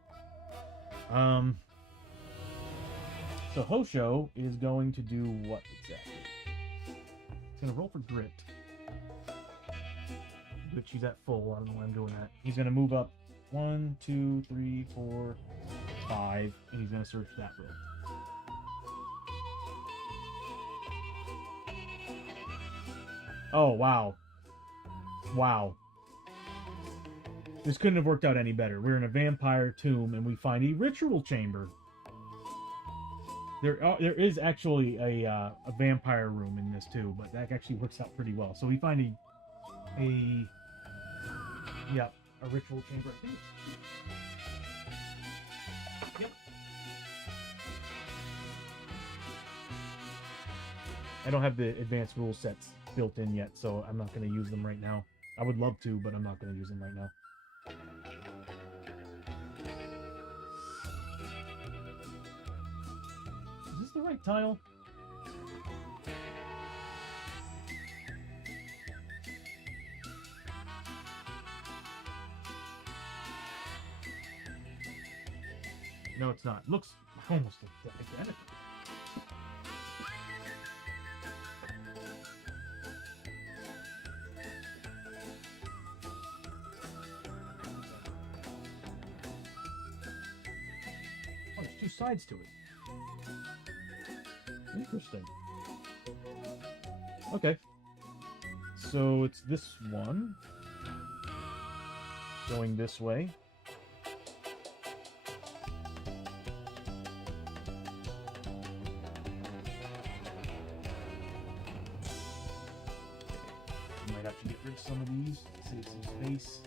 So Hosho is going to do what exactly? He's going to roll for grit. But she's at full. I don't know why I'm doing that. He's going to move up 1, 2, 3, 4, 5. And he's going to search that room. Oh, wow. Wow. This couldn't have worked out any better. We're in a vampire tomb, and we find a ritual chamber. There is actually a vampire room in this too, but that actually works out pretty well. So we find a ritual chamber. I think. Yep. I don't have the advanced rule sets built in yet, so I'm not going to use them right now. I would love to, but I'm not going to use them right now. Is this the right tile? No, it's not. Looks almost identical. sides to it. Interesting. Okay. So it's this one. Going this way. Might have to get rid of some of these to save some space.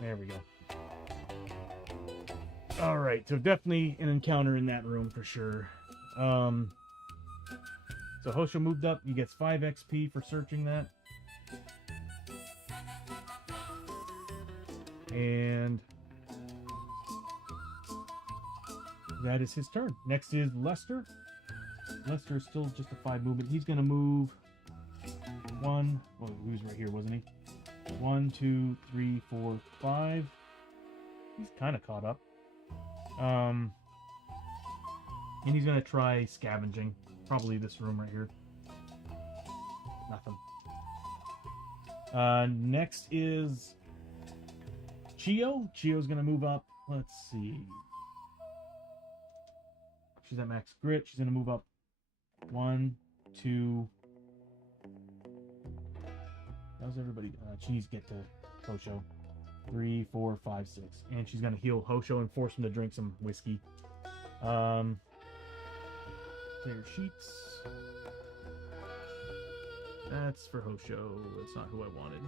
There we go. All right, so definitely an encounter in that room for sure. So Hosho moved up. He gets 5 XP for searching that. And that is his turn. Next is Lester. Lester is still just a 5 movement. He's going to move 1. Well, he was right here, wasn't he? 1, 2, 3, 4, 5. He's kind of caught up. And he's going to try scavenging. Probably this room right here. Nothing. Next is Chiyo. Chiyo's going to move up. Let's see. She's at max grit. She's going to move up 1, 2. How's everybody? She needs to get to Hosho. 3, 4, 5, 6. And she's going to heal Hosho and force him to drink some whiskey. Player sheets. That's for Hosho. That's not who I wanted.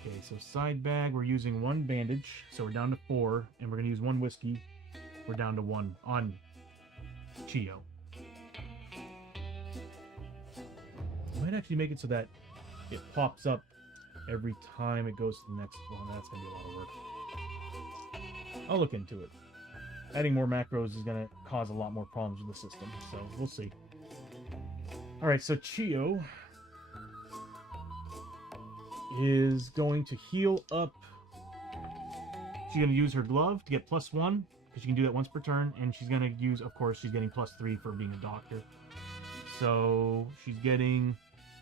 Okay, so side bag, we're using 1 bandage, so we're down to 4, and we're going to use 1 whiskey. We're down to 1 on Chiyo. Might actually make it so that it pops up every time it goes to the next one. That's going to be a lot of work. I'll look into it. Adding more macros is going to cause a lot more problems with the system, so we'll see. Alright, so Chiyo is going to heal up. She's going to use her glove to get +1, because she can do that once per turn, and she's going to use, of course, she's getting +3 for being a doctor. So she's getting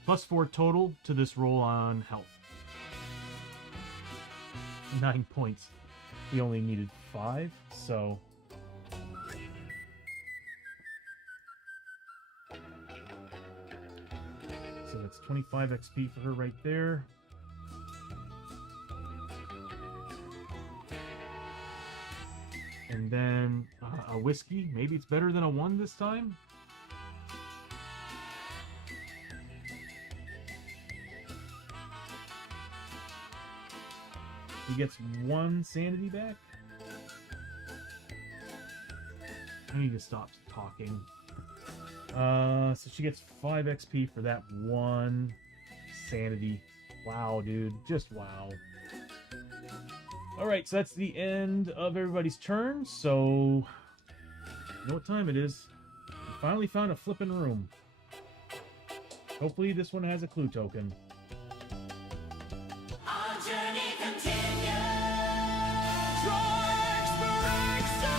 +4 total to this roll on health. 9 points. We only needed 5, so... So that's 25 XP for her right there. And then a whiskey. Maybe it's better than a 1 this time. He gets 1 sanity back. I need to stop talking. So she gets 5 XP for that 1 sanity. Wow, dude. Just wow. Alright, so that's the end of everybody's turn. So, you know what time it is. We finally found a flippin' room. Hopefully this one has a clue token. Our journey continues. Draw inspiration.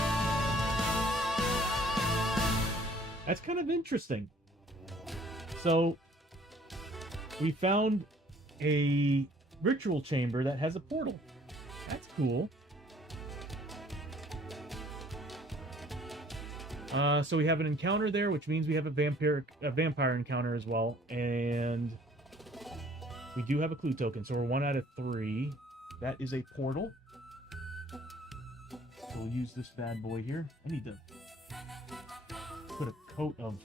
That's kind of interesting. So, we found a ritual chamber that has a portal. That's cool. So we have an encounter there, which means we have a vampire encounter as well, and we do have a clue token. So we're 1 out of 3. That is a portal. So we'll use this bad boy here. I need to put a coat of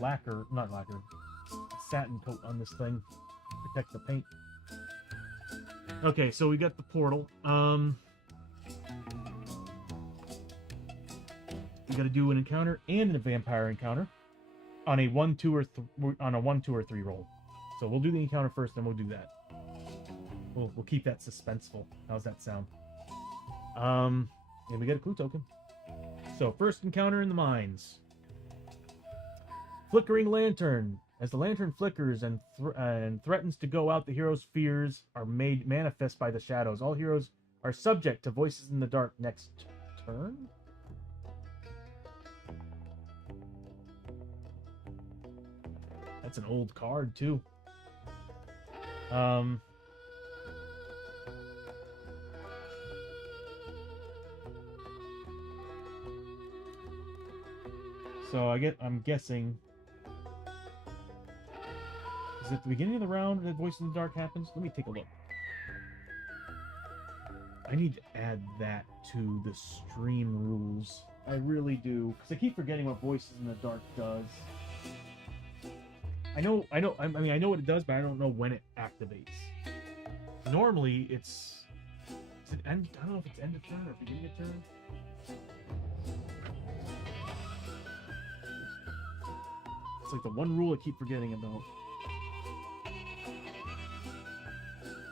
lacquer, not lacquer, a satin coat on this thing. Protect the paint. Okay, so we got the portal. We got to do an encounter and a vampire encounter on a 1, 2, or 3 roll. So we'll do the encounter first, then we'll do that. We'll keep that suspenseful. How's that sound? And we get a clue token. So, first encounter in the mines. Flickering lantern. As the lantern flickers and threatens to go out, the hero's fears are made manifest by the shadows. All heroes are subject to voices in the dark next turn? That's an old card, too. So I'm guessing. Is it the beginning of the round that Voice in the Dark happens? Let me take a look. I need to add that to the stream rules. I really do. Because I keep forgetting what Voices in the Dark does. I know what it does, but I don't know when it activates. Normally, it's... Is it end? I don't know if it's end of turn or beginning of turn. It's like the one rule I keep forgetting about.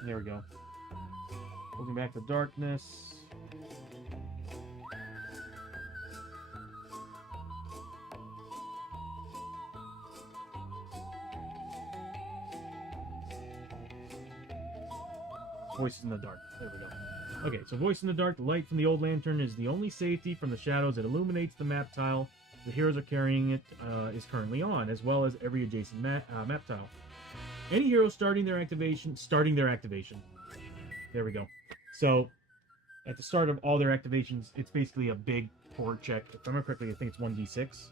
There we go. Looking back to darkness. Voices in the dark. There we go. Okay, so Voice in the Dark, the light from the old lantern is the only safety from the shadows. It illuminates the map tile the heroes are carrying. It is currently on, as well as every adjacent map tile. Any hero starting their activation. There we go. So, at the start of all their activations, it's basically a big forward check. If I remember correctly, I think it's 1d6.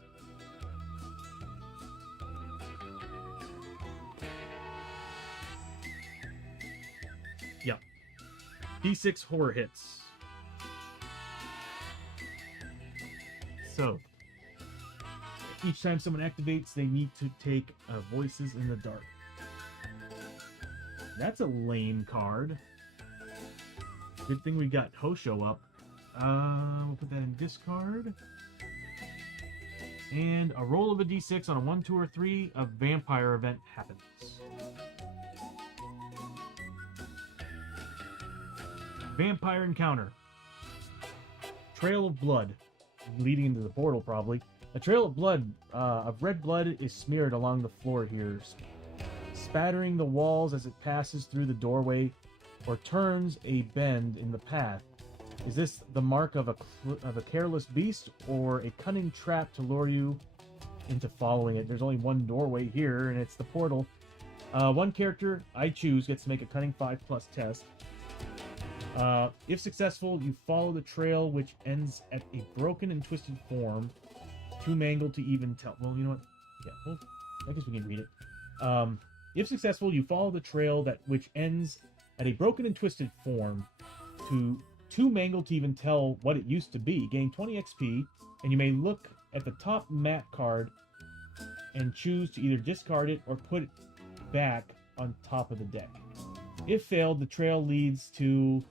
Yeah. D6 horror hits. So, each time someone activates, they need to take Voices in the Dark. That's a lame card. Good thing we got Hoshoryo up. We'll put that in discard. And a roll of a d6 on a 1, 2, or 3, a vampire event happens. Vampire encounter. Trail of blood. Leading into the portal, probably. A trail of blood, of red blood, is smeared along the floor here, spattering the walls as it passes through the doorway or turns a bend in the path. Is this the mark of a careless beast or a cunning trap to lure you into following it? There's only one doorway here, and it's the portal. One character I choose gets to make a cunning 5+ test. If successful, you follow the trail, which ends at a broken and twisted form, too mangled to even tell. Well, you know what? Yeah, well, I guess we can read it. If successful, you follow the trail which ends at a broken and twisted form, too mangled to even tell what it used to be. Gain 20 XP, and you may look at the top map card and choose to either discard it or put it back on top of the deck. If failed, the trail leads to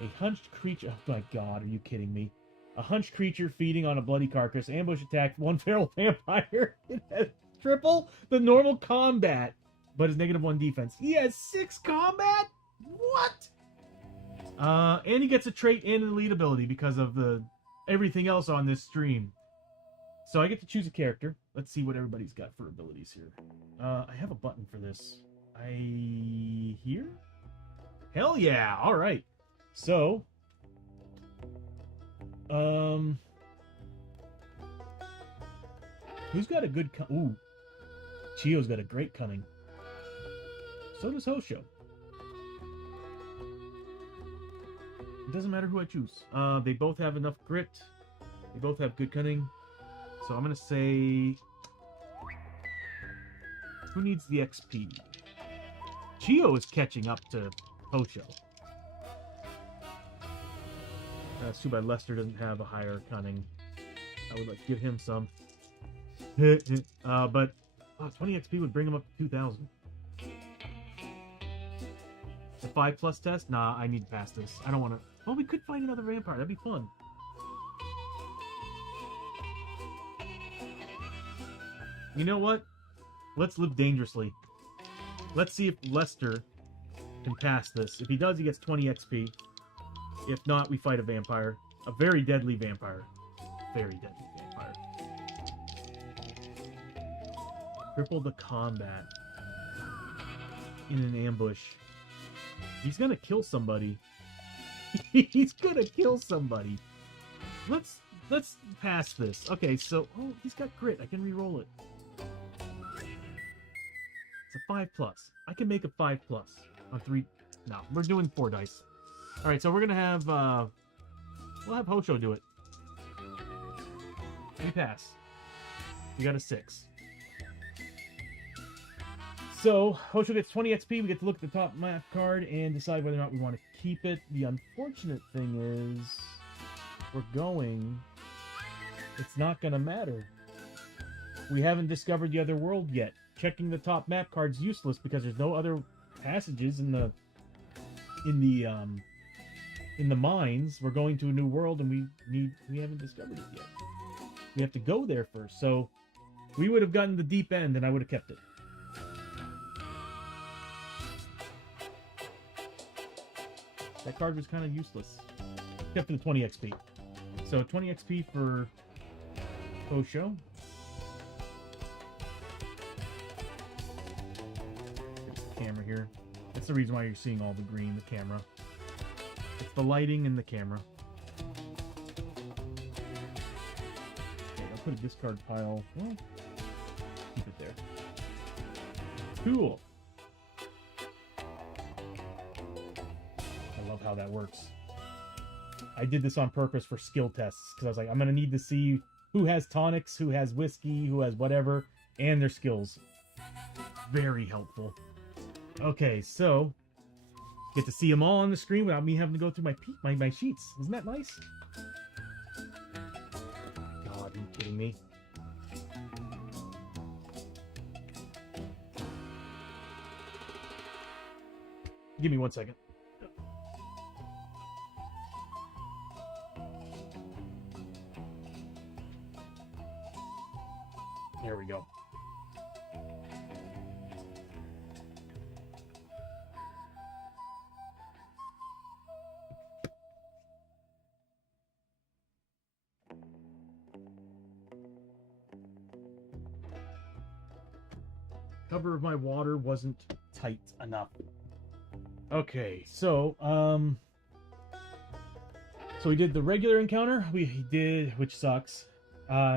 a hunched creature. Oh my god, are you kidding me? A hunched creature feeding on a bloody carcass. Ambush attack, one feral vampire. It has triple the normal combat, but is -1 defense. He has 6 combat? What? And he gets a trait and an elite ability because of everything else on this stream. So I get to choose a character. Let's see what everybody's got for abilities here. I have a button for this. Here? Hell yeah! All right. So, who's got a good ooh, Chiyo's got a great cunning. So does Hoshoryo. It doesn't matter who I choose. They both have enough grit. They both have good cunning. So I'm gonna say, who needs the XP? Chiyo is catching up to Hoshoryo. It's too bad Lester doesn't have a higher cunning. I would like to give him some. But 20 XP would bring him up to 2,000. The 5+ test? Nah, I need to pass this. I don't want to. Well, we could find another vampire. That'd be fun. You know what? Let's live dangerously. Let's see if Lester can pass this. If he does, he gets 20 XP. If not, we fight a vampire. A very deadly vampire. Very deadly vampire. Cripple the combat. In an ambush. He's gonna kill somebody. He's gonna kill somebody. Let's pass this. Okay, so he's got grit. I can re-roll it. It's a 5+. I can make a 5+ on 3. No, we're doing 4 dice. All right, so we're gonna have we'll have Hoshoryo do it. We pass. We got a 6. So Hoshoryo gets 20 XP. We get to look at the top map card and decide whether or not we want to keep it. The unfortunate thing is, we're going. It's not gonna matter. We haven't discovered the other world yet. Checking the top map card's useless because there's no other passages in the mines. We're going to a new world and we haven't discovered it yet. We have to go there first. So we would have gotten the deep end and I would have kept it. That card was kind of useless. Except for the 20 XP. So 20 XP for Hoshoryo. Camera here. That's the reason why you're seeing all the green, the camera. It's the lighting and the camera. Okay, I'll put a discard pile. Well, keep it there. Cool. I love how that works. I did this on purpose for skill tests because I was like, I'm going to need to see who has tonics, who has whiskey, who has whatever, and their skills. Very helpful. Okay, so get to see them all on the screen without me having to go through my sheets. Isn't that nice? God, are you kidding me? Give me 1 second. There we go. Cover of my water wasn't tight enough. Okay, so we did the regular encounter. We did, which sucks.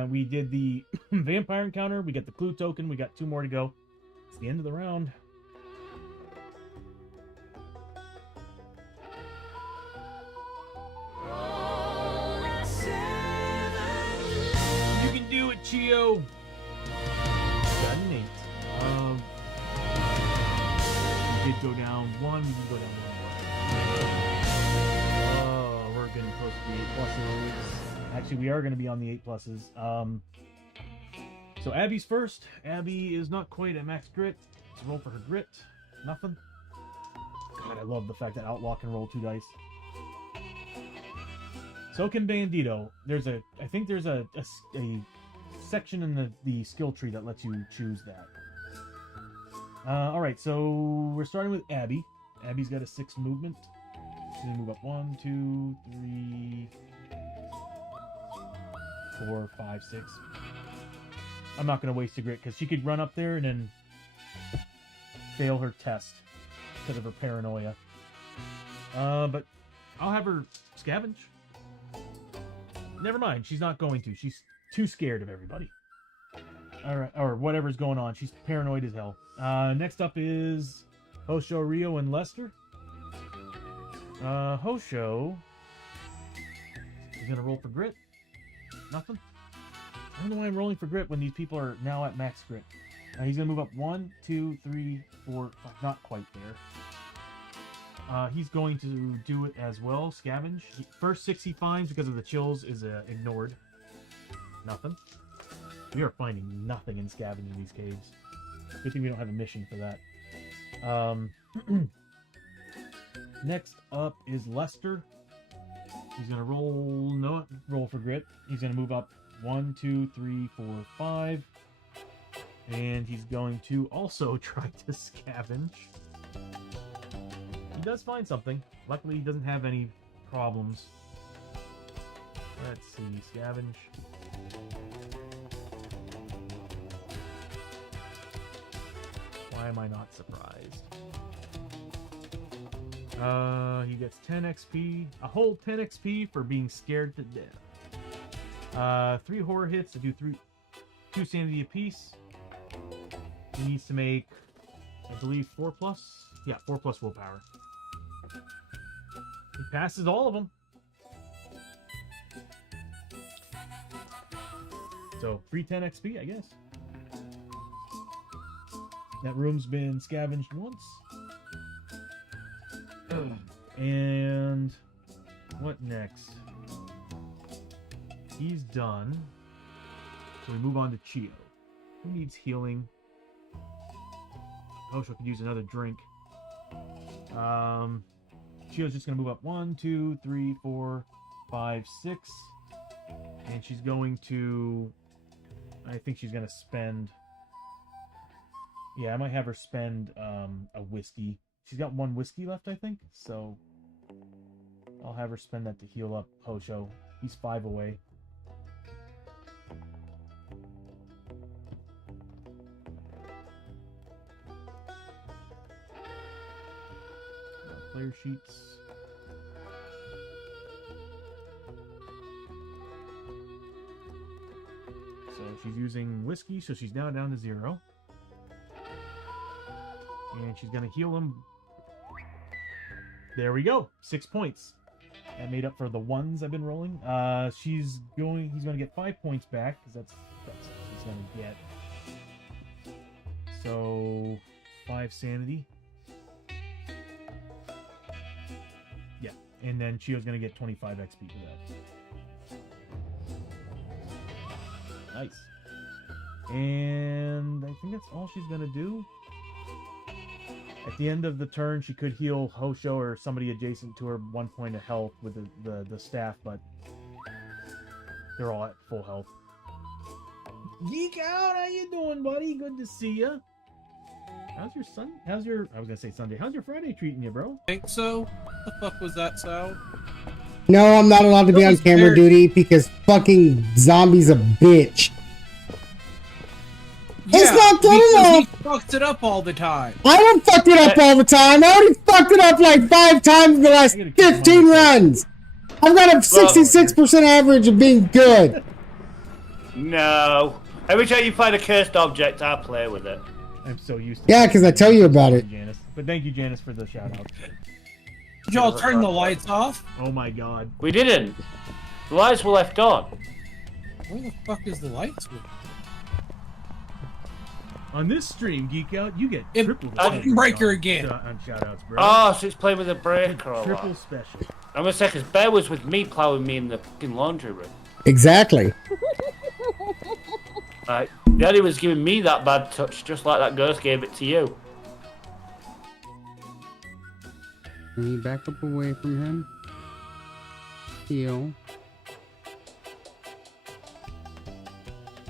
We did the vampire encounter. We got the clue token. We got 2 more to go. It's the end of the round. You can do it, Chiyo. Got an 8. We did go down 1. We did go down 1 more. Oh, we're getting close to the 8 pluses. Actually, we are going to be on the 8 pluses. So Abbie's first. Abbie is not quite at max grit. Let's roll for her grit. Nothing. God, I love the fact that Outlaw can roll 2 dice. So can Bandito. I think there's a section in the skill tree that lets you choose that. Alright, so we're starting with Abbie. Abbie's got a 6 movement. She's going to move up 1, 2, 3, 4, 5, 6. I'm not going to waste a grit because she could run up there and then fail her test because of her paranoia. But I'll have her scavenge. Never mind, she's not going to. She's too scared of everybody. Alright, or whatever's going on. She's paranoid as hell. Next up is Hoshoryo and Lester. Hoshoryo is going to roll for grit. Nothing. I don't know why I'm rolling for grit when these people are now at max grit. He's going to move up 1, 2, 3, 4, 5. Not quite there. He's going to do it as well. Scavenge. First 6 he finds because of the chills is ignored. Nothing. We are finding nothing in scavenging these caves. Good thing we don't have a mission for that. Next up is Lester. He's going to roll for grit. He's going to move up 1, 2, 3, 4, 5. And he's going to also try to scavenge. He does find something. Luckily, he doesn't have any problems. Let's see, scavenge. Why am I not surprised? He gets 10 XP, a whole 10 XP for being scared to death. 3 horror hits to do 2 sanity apiece. He needs to make, I believe, 4+. Yeah, 4+ willpower. He passes all of them. So, free 10 XP, I guess. That room's been scavenged once. And what next? He's done. So we move on to Chiyo. Who needs healing? Hoshoryo could use another drink. Chiyo's just gonna move up 1, 2, 3, 4, 5, 6. And she's going to, I think she's gonna spend, yeah, I might have her spend a whiskey. She's got 1 whiskey left, I think. So I'll have her spend that to heal up Hoshoryo. He's 5 away. Player sheets. So she's using whiskey, so she's now down to 0. And she's gonna heal him. There we go. 6 points. That made up for the 1s I've been rolling. He's gonna get 5 points back, because that's what he's gonna get. So 5 sanity. Yeah, and then Chiyo's gonna get 25 XP for that. Nice. And I think that's all she's gonna do. At the end of the turn, she could heal Hoshoryo or somebody adjacent to her 1 point of health with the staff, but they're all at full health. Geek out, how you doing, buddy? Good to see you. How's your I was gonna say Sunday. How's your Friday treating you, bro? Think so? What the fuck was that sound? No, I'm not allowed to be on camera duty because fucking zombie's a bitch. It's not good because enough. he fucks it up all the time. I don't fuck it up all the time. I already fucked it up like 5 times in the last 15 runs. I've got a 66% average of being good. No. Every time you find a cursed object, I play with it. I'm so used to Yeah, because I tell you about it. Janice. But thank you, Janice, for the shout out. Did y'all turn the lights off? Oh my god. We didn't. The lights were left on. Where the fuck is the lights? On this stream, Geek Out, you get If triple fucking breaker again. on shout outs, bro. Oh, so it's playing with a breaker or Triple what? special. I'm gonna say, because Bear was with me plowing me in the fucking laundry room. Exactly. Daddy was giving me that bad touch, just like that ghost gave it to you. Can you back up away from him? Heal.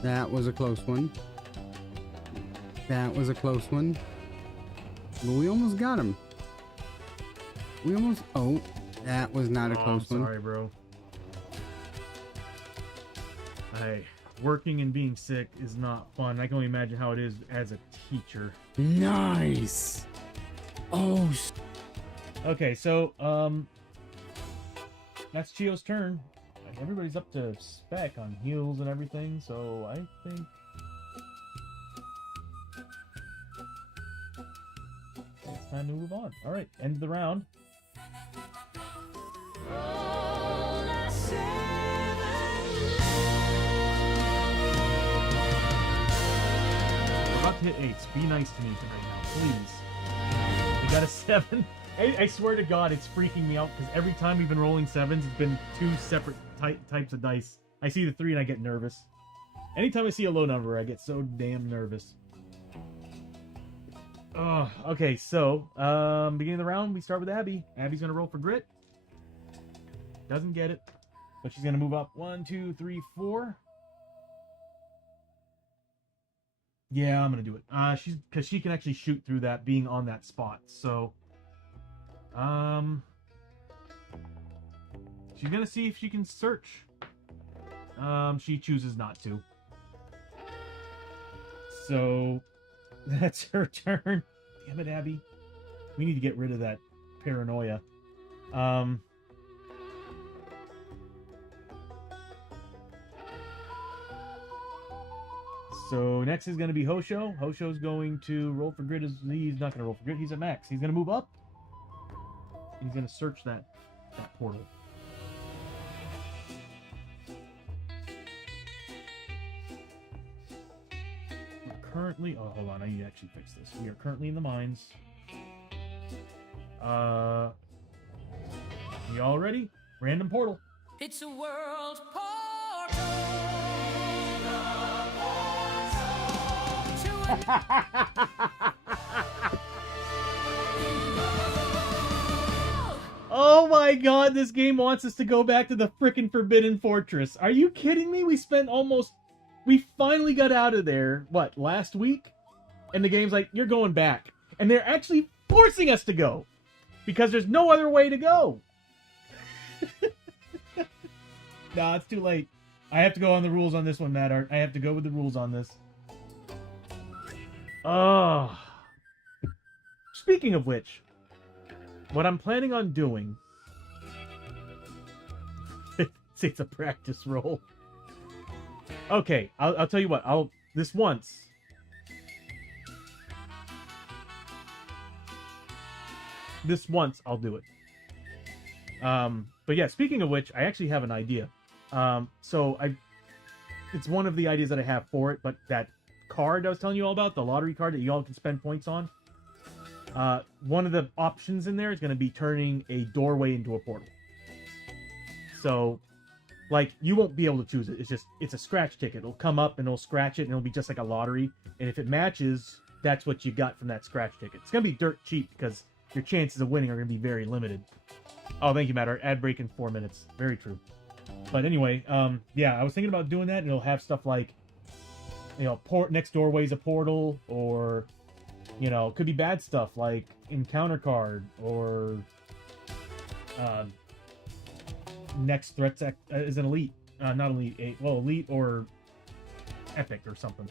That was a close one. That was a close one. But we almost got him. We almost... Oh, that was not a close one. Sorry, bro. Hey, working and being sick is not fun. I can only imagine how it is as a teacher. Nice. Oh, Okay, so, that's Chiyo's turn. Everybody's up to spec on heals and everything, so I think... it's time to move on. Alright, end of the round. We're about to hit 8s. Be nice to me right now, please. We got a 7. I swear to God, it's freaking me out because every time we've been rolling 7s, it's been 2 separate types of dice. I see the 3 and I get nervous. Anytime I see a low number, I get so damn nervous. Oh, okay, so, beginning of the round, we start with Abbie. Abbie's gonna roll for grit. Doesn't get it, but she's gonna move up 1, 2, 3, 4. Yeah, I'm gonna do it. Because she can actually shoot through that, being on that spot. So, She's gonna see if she can search. She chooses not to. So that's her turn. Damn it, Abbie. We need to get rid of that paranoia. So next is going to be Hosho. Hosho's going to roll for grid. He's not going to roll for grid. He's at max. He's going to move up. He's going to search that portal. We're currently... Oh, hold on. I need to actually fix this. We are currently in the mines. Y'all ready? Random portal. It's a world portal. Oh my god, this game wants us to go back to the frickin' Forbidden Fortress. Are you kidding me? We finally got out of there, what, last week? And the game's like, you're going back. And they're actually forcing us to go. Because there's no other way to go. Nah, it's too late. I have to go on the rules on this one, Matt Art. I have to go with the rules on this. Oh. Speaking of which, what I'm planning on doing... it's a practice roll. Okay, I'll tell you what. This once... I'll do it. But yeah, speaking of which, I actually have an idea. It's one of the ideas that I have for it, but that card I was telling you all about, the lottery card that you all can spend points on, one of the options in there is going to be turning a doorway into a portal. So, like, you won't be able to choose it. It's a scratch ticket. It'll come up and it'll scratch it and it'll be just like a lottery. And if it matches, that's what you got from that scratch ticket. It's going to be dirt cheap because your chances of winning are going to be very limited. Oh, thank you, Matt. Our ad break in 4 minutes. Very true. But anyway, yeah, I was thinking about doing that, and it'll have stuff like, you know, next doorway's a portal, or, you know, it could be bad stuff like encounter card, or next threats is an elite, not elite, well, elite or epic or something.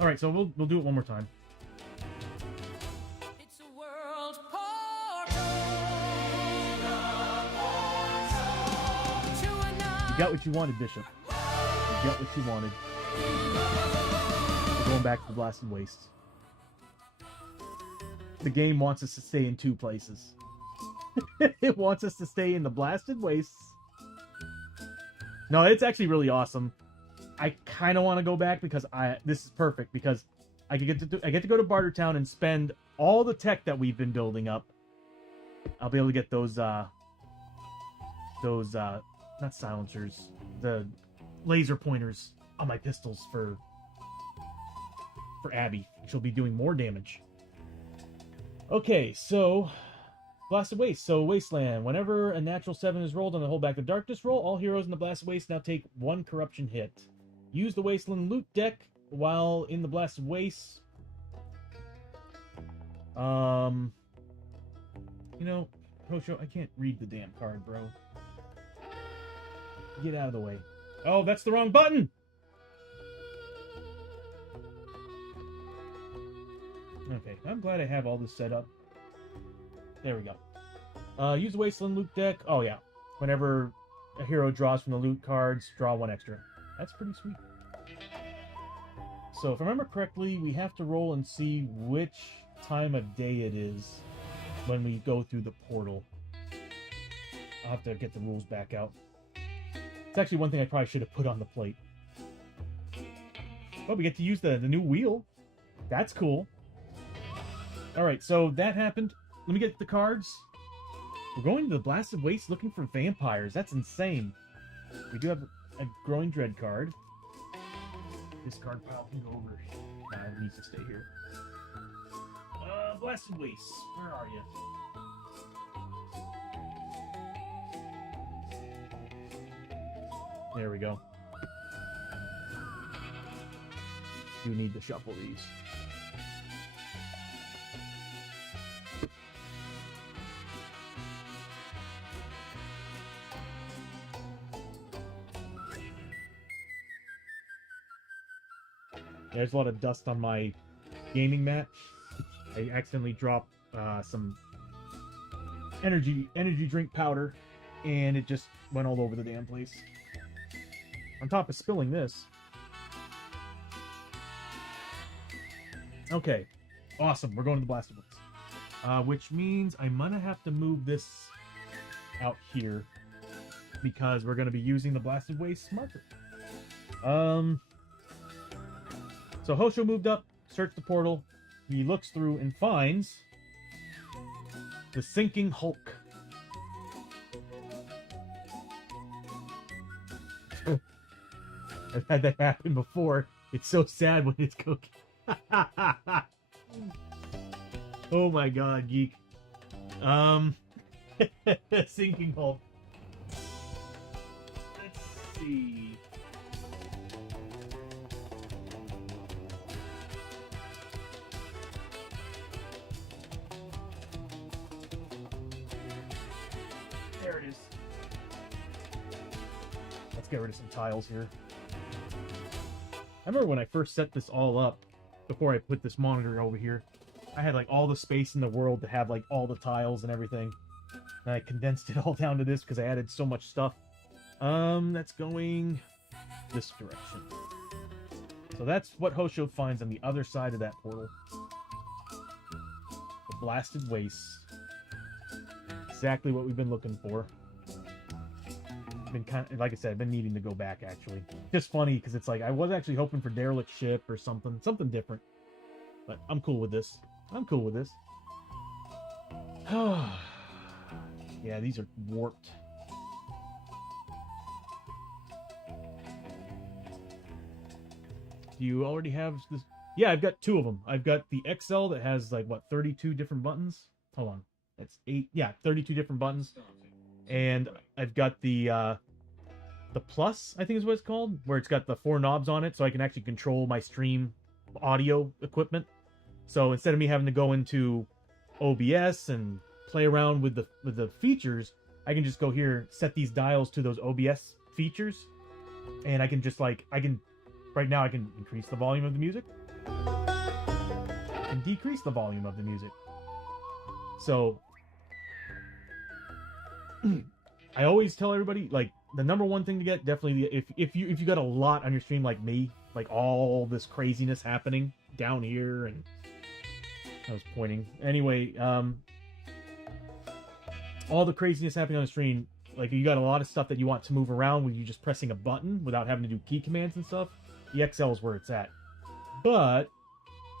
All right, so we'll do it one more time. It's a world portal. You got what you wanted, Bishop. You got what you wanted. We're going back to the Blasted Wastes. The game wants us to stay in two places. It wants us to stay in the Blasted Wastes. No, it's actually really awesome. I kind of want to go back because this is perfect because I get to go to Bartertown and spend all the tech that we've been building up. I'll be able to get those not silencers, the laser pointers on my pistols for Abbie. She'll be doing more damage. Okay, so Blasted Waste. So Wasteland. Whenever a natural 7 is rolled on the Hold Back the Darkness roll, all heroes in the Blasted Waste now take 1 corruption hit. Use the Wasteland loot deck while in the Blasted Waste. You know, Hosho, I can't read the damn card, bro. Get out of the way. Oh, that's the wrong button! Okay, I'm glad I have all this set up. There we go. Use the Wasteland loot deck. Oh, yeah. Whenever a hero draws from the loot cards, draw 1 extra. That's pretty sweet. So, if I remember correctly, we have to roll and see which time of day it is when we go through the portal. I'll have to get the rules back out. It's actually one thing I probably should have put on the plate. Oh, we get to use the new wheel. That's cool. Alright, so that happened. Let me get the cards. We're going to the Blasted Waste looking for vampires. That's insane. We do have a Growing Dread card. This card pile can go over. Nah, it needs to stay here. Blasted Waste. Where are you? There we go. You need to shuffle these. There's a lot of dust on my gaming mat. I accidentally dropped some energy drink powder, and it just went all over the damn place. On top of spilling this. Okay, awesome. We're going to the Blasted Waste. Which means I'm gonna have to move this out here because we're gonna be using the Blasted Waste marker. So Hosho moved up, searched the portal. He looks through and finds the Sinking Hulk. I've had that happen before. It's so sad when it's cooking. Oh my god, geek. Sinking Hulk. Let's see. There it is. Let's get rid of some tiles here. I remember when I first set this all up, before I put this monitor over here, I had like all the space in the world to have like all the tiles and everything. And I condensed it all down to this because I added so much stuff. That's going this direction. So that's what Hosho finds on the other side of that portal. The Blasted Waste. Exactly what we've been looking for. Been kind of, like I said, I've been needing to go back actually. Just funny because it's like I was actually hoping for Derelict Ship or something different. But I'm cool with this. I'm cool with this. Yeah, these are warped. Do you already have this? Yeah, I've got two of them. I've got the XL that has like what 32 different buttons. Hold on, that's 8. Yeah, 32 different buttons. And I've got the Plus, I think is what it's called, where it's got the 4 knobs on it, so I can actually control my stream audio equipment. So instead of me having to go into OBS and play around with the features, I can just go here, set these dials to those OBS features, and I can just like right now I can increase the volume of the music and decrease the volume of the music. So I always tell everybody, like, the number one thing to get, definitely, if you got a lot on your stream like me, like all this craziness happening down here, and I was pointing. Anyway, all the craziness happening on the stream, like you got a lot of stuff that you want to move around with you just pressing a button without having to do key commands and stuff. The XL is where it's at. But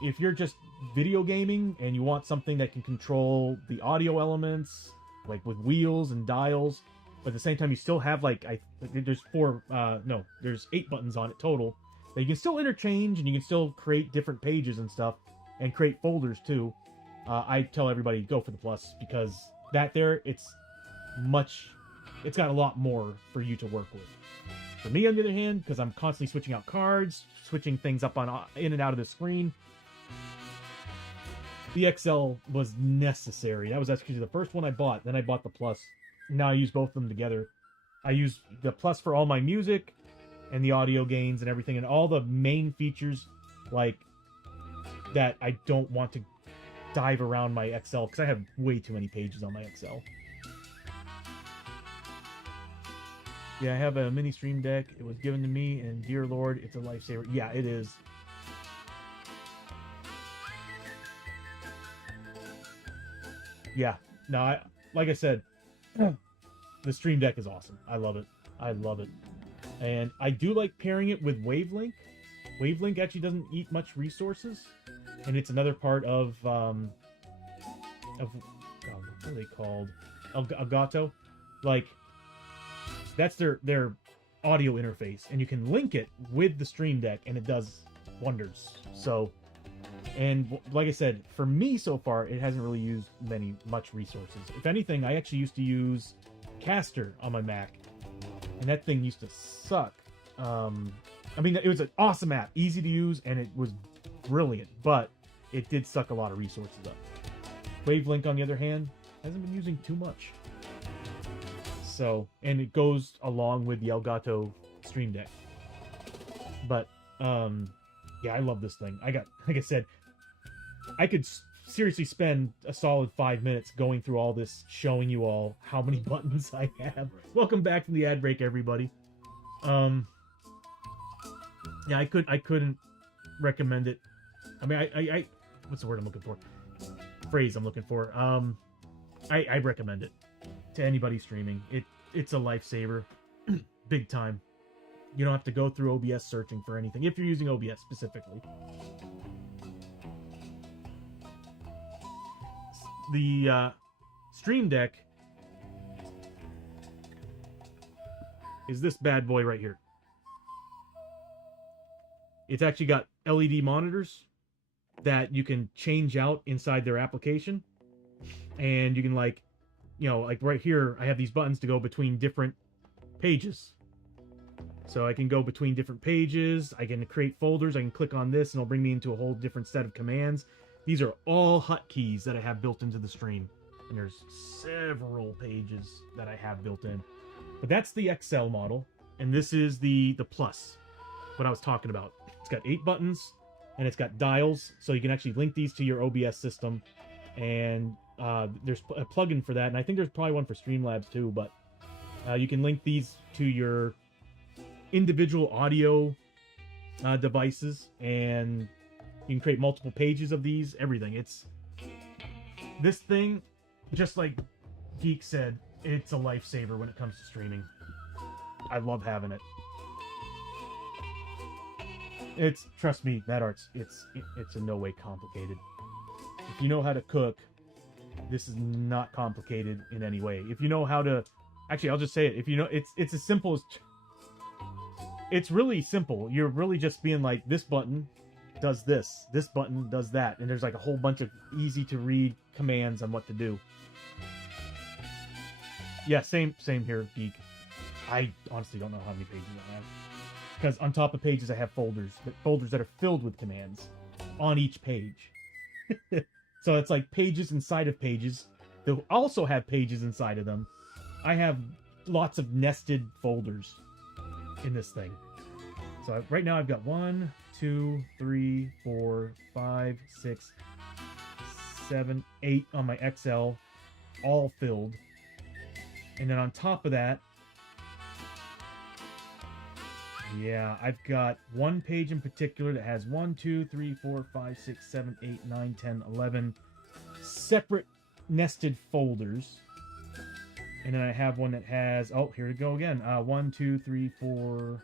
if you're just video gaming and you want something that can control the audio elements, like with wheels and dials, but at the same time you still have like there's 8 buttons on it total that you can still interchange, and you can still create different pages and stuff and create folders too. I tell everybody go for the Plus, because that there, it's got a lot more for you to work with. For me, on the other hand, because I'm constantly switching out cards, switching things up on in and out of the screen, the XL was necessary. That was actually the first one I bought. Then I bought the Plus. Now I use both of them together. I use the Plus for all my music and the audio gains and everything, and all the main features like that I don't want to dive around my XL because I have way too many pages on my XL. Yeah, I have a mini stream deck. It was given to me, and dear Lord, it's a lifesaver. Yeah, it is. Yeah, no, like I said, the stream deck is awesome. I love it. I love it. And I do like pairing it with Wavelink. Wavelink actually doesn't eat much resources, and it's another part of what are they called? Elgato. Like, that's their audio interface, and you can link it with the stream deck, and it does wonders. So, and like I said, for me so far, it hasn't really used much resources. If anything, I actually used to use Caster on my Mac, and that thing used to suck. I mean, it was an awesome app, easy to use, and it was brilliant, but it did suck a lot of resources up. Wavelink, on the other hand, hasn't been using too much. So, and it goes along with the Elgato Stream Deck. But, Yeah, I love this thing. Like I said, I could seriously spend a solid 5 minutes going through all this, showing you all how many buttons I have. Welcome back from the ad break, everybody. Yeah, I couldn't recommend it. I mean, I what's the word I'm looking for? Phrase I'm looking for. I recommend it to anybody streaming. It's a lifesaver, big time. You don't have to go through OBS searching for anything if you're using OBS specifically. The Stream Deck is this bad boy right here. It's actually got LED monitors that you can change out inside their application. And you can, like, you know, like right here, I have these buttons to go between different pages. So I can go between different pages. I can create folders. I can click on this and it'll bring me into a whole different set of commands. These are all hotkeys that I have built into the stream. And there's several pages that I have built in. But that's the XL model. And this is the Plus, what I was talking about. It's got 8 buttons and it's got dials. So you can actually link these to your OBS system. And there's a plugin for that. And I think there's probably one for Streamlabs too. But you can link these to your individual audio devices. And you can create multiple pages of these, everything. It's this thing, just like Geek said, it's a lifesaver when it comes to streaming. I love having it. It's, trust me, Mad Arts, it's in no way complicated. If you know how to cook, this is not complicated in any way. If you know how to, actually, I'll just say it. If you know, it's as simple as, it's really simple. You're really just being like, this button does this button does that, and there's like a whole bunch of easy to read commands on what to do. Yeah, same here, Geek. I honestly don't know how many pages I have, because on top of pages I have folders, but folders that are filled with commands on each page. So it's like pages inside of pages. They'll also have pages inside of them. I have lots of nested folders in this thing. So right now I've got 1, 2, 3, 4, 5, 6, 7, 8 on my XL, all filled. And then on top of that, yeah, I've got one page in particular that has 1, 2, 3, 4, 5, 6, 7, 8, 9, 10, 11 separate nested folders. And then I have one that has, oh, here we go again. 1, 2, 3, 4,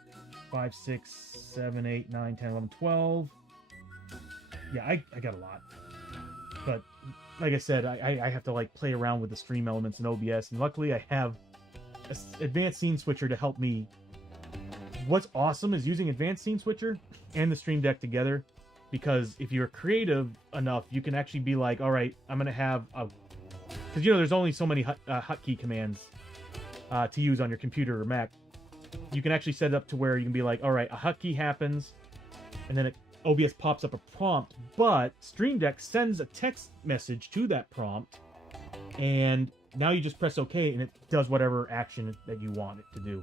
5, 6, 7, 8, 9, 10, 11, 12. Yeah, I got a lot. But like I said, I have to like play around with the stream elements in OBS. And luckily I have an advanced scene switcher to help me. What's awesome is using advanced scene switcher and the Stream Deck together. Because if you're creative enough, you can actually be like, all right, I'm going to have a... Because, you know, there's only so many hotkey commands to use on your computer or Mac. You can actually set it up to where you can be like, all right, a hotkey happens, and then OBS pops up a prompt, but Stream Deck sends a text message to that prompt, and now you just press OK, and it does whatever action that you want it to do.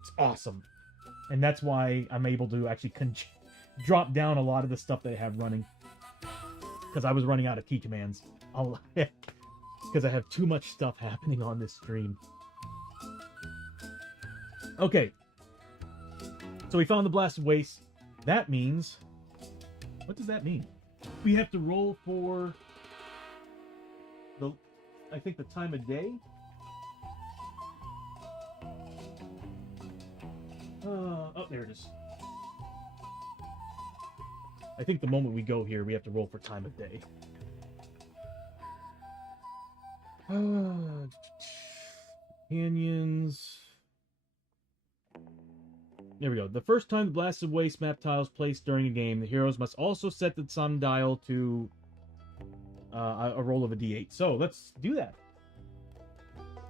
It's awesome. And that's why I'm able to actually drop down a lot of the stuff that I have running. Because I was running out of key commands. Because I have too much stuff happening on this stream. Okay. So we found the blasted waste. That means... What does that mean? We have to roll for... I think the time of day? Oh, there it is. I think the moment we go here, we have to roll for time of day. Canyons. There we go. The first time the blasted waste map tile is placed during a game, the heroes must also set the sundial to a roll of a d8. So let's do that.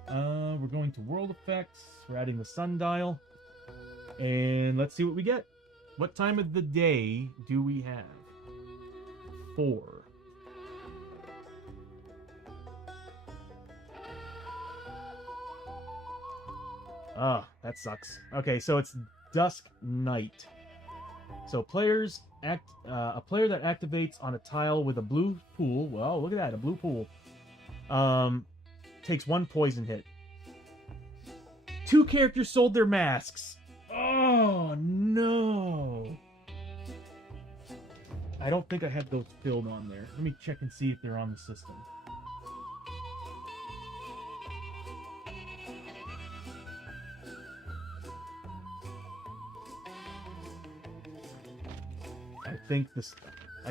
We're going to world effects. We're adding the sundial. And let's see what we get. What time of the day do we have? 4. Ah, that sucks. Okay, so it's dusk night. So a player that activates on a tile with a blue pool. Well, look at that, a blue pool. Takes 1 poison hit. 2 characters sold their masks. Oh no! I don't think I had those filled on there. Let me check and see if they're on the system. I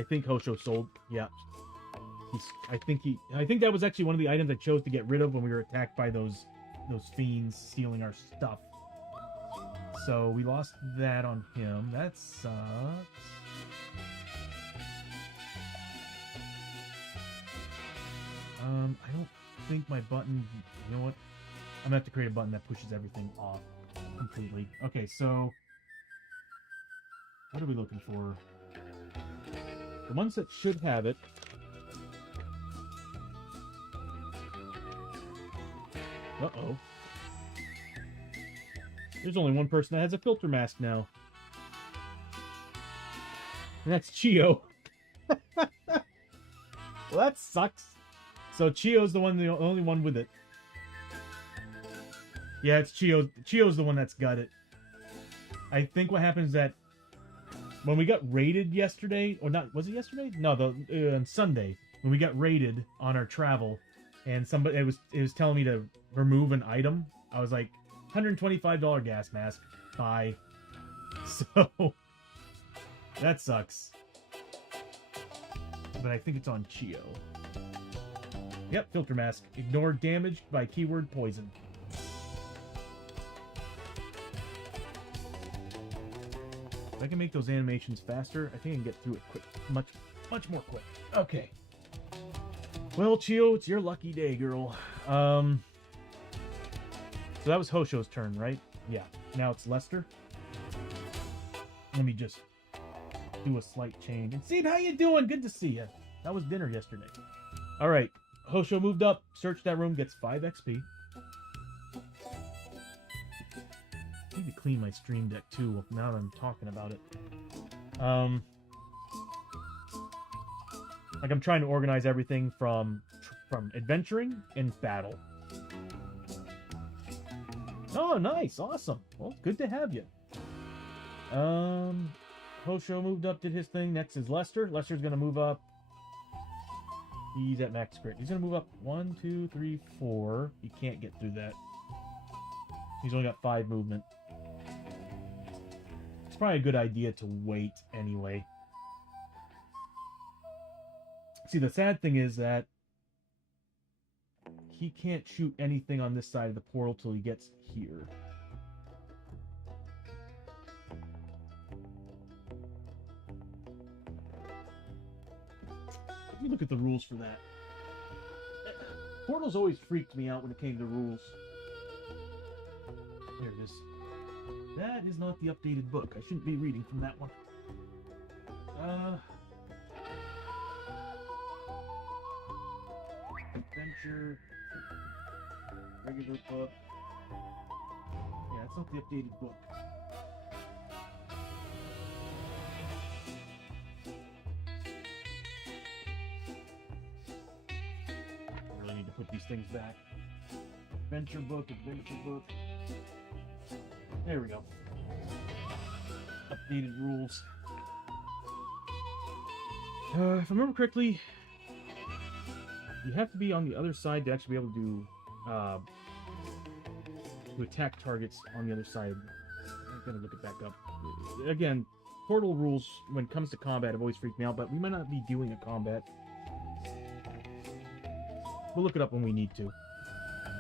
think Hosho sold. Yeah. I think that was actually one of the items I chose to get rid of when we were attacked by those fiends stealing our stuff. So we lost that on him. That sucks. I don't think my button... You know what? I'm gonna have to create a button that pushes everything off completely. Okay, so... What are we looking for? The ones that should have it... Uh-oh. There's only one person that has a filter mask now. And that's Chiyo. Well, that sucks. So Chiyo's the only one with it. Yeah, it's Chiyo. Chiyo's the one that's got it. I think what happens is that when we got raided yesterday, or not, was it yesterday? No, on Sunday, when we got raided on our travel, and somebody it was telling me to remove an item. I was like, $125 gas mask. Bye. So that sucks. But I think it's on Chiyo. Yep, filter mask. Ignore damage by keyword poison. If I can make those animations faster, I think I can get through it quick. Much more quick. Okay. Well, Chiyo, it's your lucky day, girl. So that was Hosho's turn, right? Yeah. Now it's Lester. Let me just do a slight change. And Steve, how you doing? Good to see you. That was dinner yesterday. All right. Hosho moved up. Search that room. Gets 5 XP. I need to clean my stream deck too. Now that I'm talking about it. Like I'm trying to organize everything from adventuring and battle. Oh, nice, awesome. Well, good to have you. Hosho moved up, did his thing. Next is Lester. Lester's gonna move up. He's at max crit. He's gonna move up 1, 2, 3, 4. He can't get through that. He's only got 5 movement. It's probably a good idea to wait anyway. See, the sad thing is that he can't shoot anything on this side of the portal till he gets here. Let me look at the rules for that. Portals always freaked me out when it came to rules. There it is. That is not the updated book. I shouldn't be reading from that one. Adventure. Regular book. Yeah, it's not the updated book. I really need to put these things back. Adventure book, adventure book. There we go. Updated rules. If I remember correctly, you have to be on the other side to actually be able to attack targets on the other side. I'm gonna look it back up. Again, portal rules when it comes to combat have always freaked me out, but we might not be doing a combat. We'll look it up when we need to.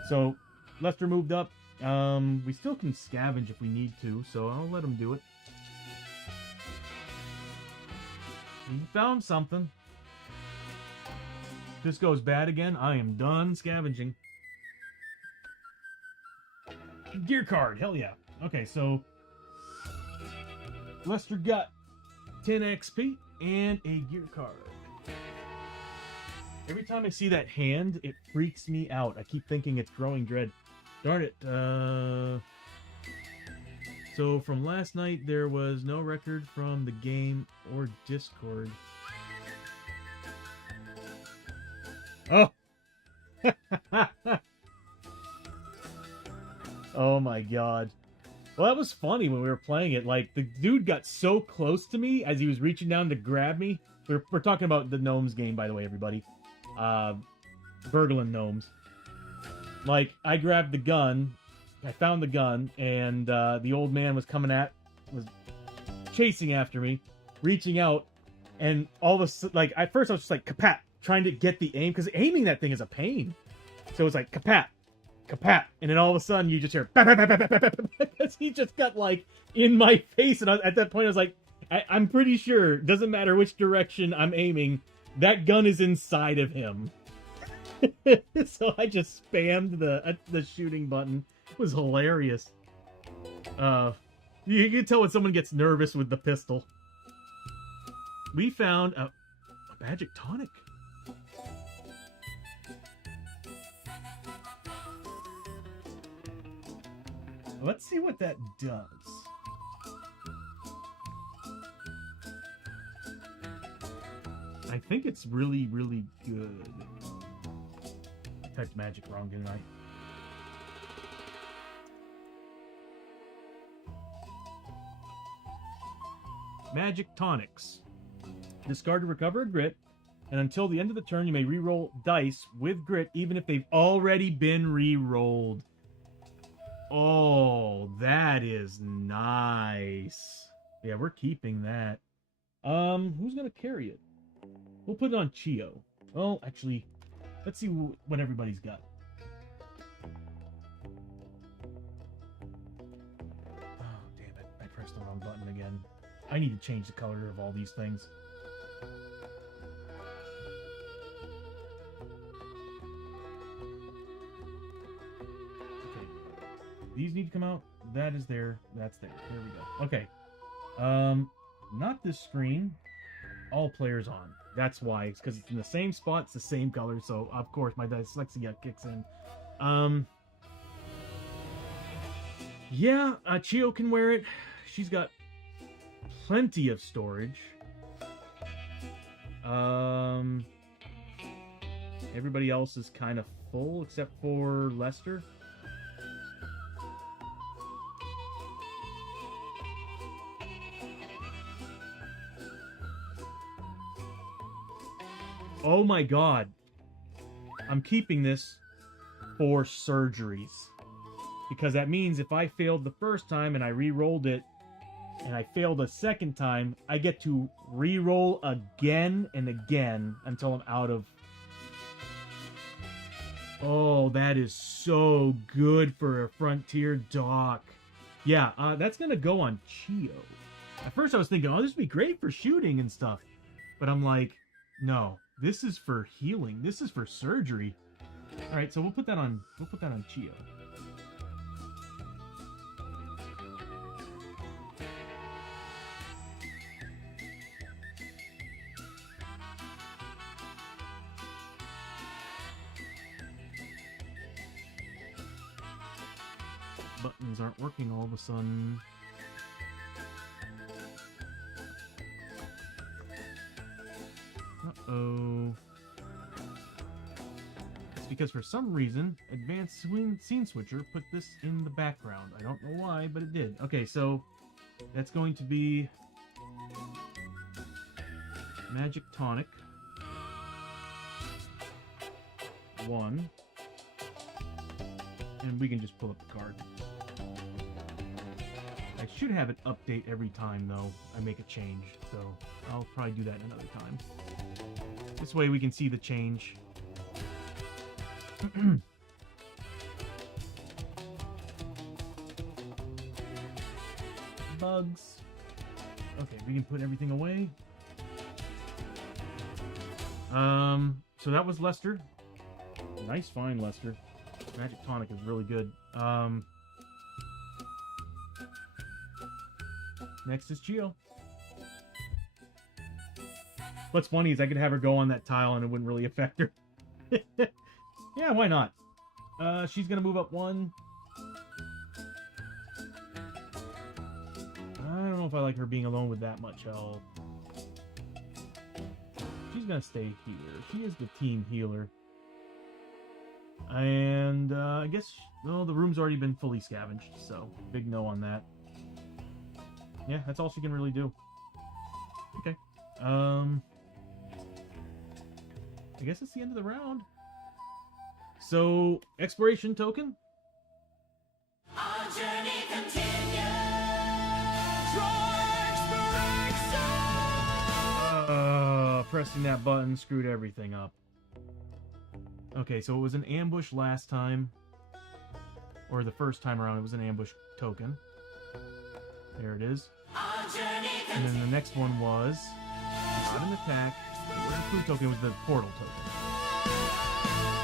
So, Lester moved up. We still can scavenge if we need to, so I'll let him do it. He found something. If this goes bad again, I am done scavenging. Gear card, hell yeah. Okay, so Lester got 10 XP and a gear card. Every time I see that hand, it freaks me out. I keep thinking it's Growing Dread. Darn it. So from last night, there was no record from the game or Discord. Oh! Oh my god. Well, that was funny when we were playing it. Like, the dude got so close to me as he was reaching down to grab me. We're talking about the Gnomes game, by the way, everybody. Berglund Gnomes. Like, I grabbed the gun, I found the gun, and the old man was chasing after me, reaching out, and all of a sudden, like, at first I was just like, kapat, trying to get the aim, because aiming that thing is a pain. So it's like, kapat, kapat, and then all of a sudden you just hear, because he just got, like, in my face, and at that point I was like, I'm pretty sure, doesn't matter which direction I'm aiming, that gun is inside of him. So I just spammed the shooting button. It was hilarious. You can tell when someone gets nervous with the pistol. We found a magic tonic. Let's see what that does. I think it's really, really good. I typed magic wrong, didn't I? Magic tonics. Discard to recover a grit, and until the end of the turn, you may reroll dice with grit, even if they've already been re-rolled. Oh, that is nice. Yeah, we're keeping that. Who's gonna carry it? We'll put it on Chiyo. Well, actually, let's see what everybody's got. Oh, damn it. I pressed the wrong button again. I need to change the color of all these things. Okay. These need to come out. That is there. That's there. There we go. Okay. Not this screen. All players on. That's why. It's because it's in the same spot. It's the same color. So, of course, my dyslexia kicks in. Yeah, Chiyo can wear it. She's got plenty of storage. Everybody else is kind of full except for Lester. Oh my god. I'm keeping this for surgeries. Because that means if I failed the first time and I re-rolled it, and I failed a second time, I get to re-roll again and again until I'm out of... Oh, that is so good for a Frontier dock. Yeah, that's going to go on Chiyo. At first I was thinking, oh, this would be great for shooting and stuff. But I'm like, no, this is for healing. This is for surgery. All right, so we'll put that on Chiyo. Buttons aren't working all of a sudden. Uh-oh. It's because for some reason, Advanced Scene Switcher put this in the background. I don't know why, but it did. Okay, so that's going to be Magic Tonic. 1. And we can just pull up the card. I should have it update every time, though, I make a change. So I'll probably do that another time. This way we can see the change. Bugs. Okay, we can put everything away. So that was Lester. Nice find, Lester. Magic Tonic is really good. Next is Chiyo. What's funny is I could have her go on that tile and it wouldn't really affect her. Yeah, why not? She's gonna move up 1. don't know if I like her being alone with that much health. She's gonna stay here. She is the team healer. And I guess, well, the room's already been fully scavenged, so big no on that. Yeah, that's all she can really do. Okay. I guess it's the end of the round. So, exploration token. Our journey continues. Draw inspiration. Pressing that button screwed everything up. Okay, so it was an ambush last time. Or the first time around, it was an ambush token. There it is. Our journey And then the next one was not an attack. It wasn't a clue token, it was the portal token.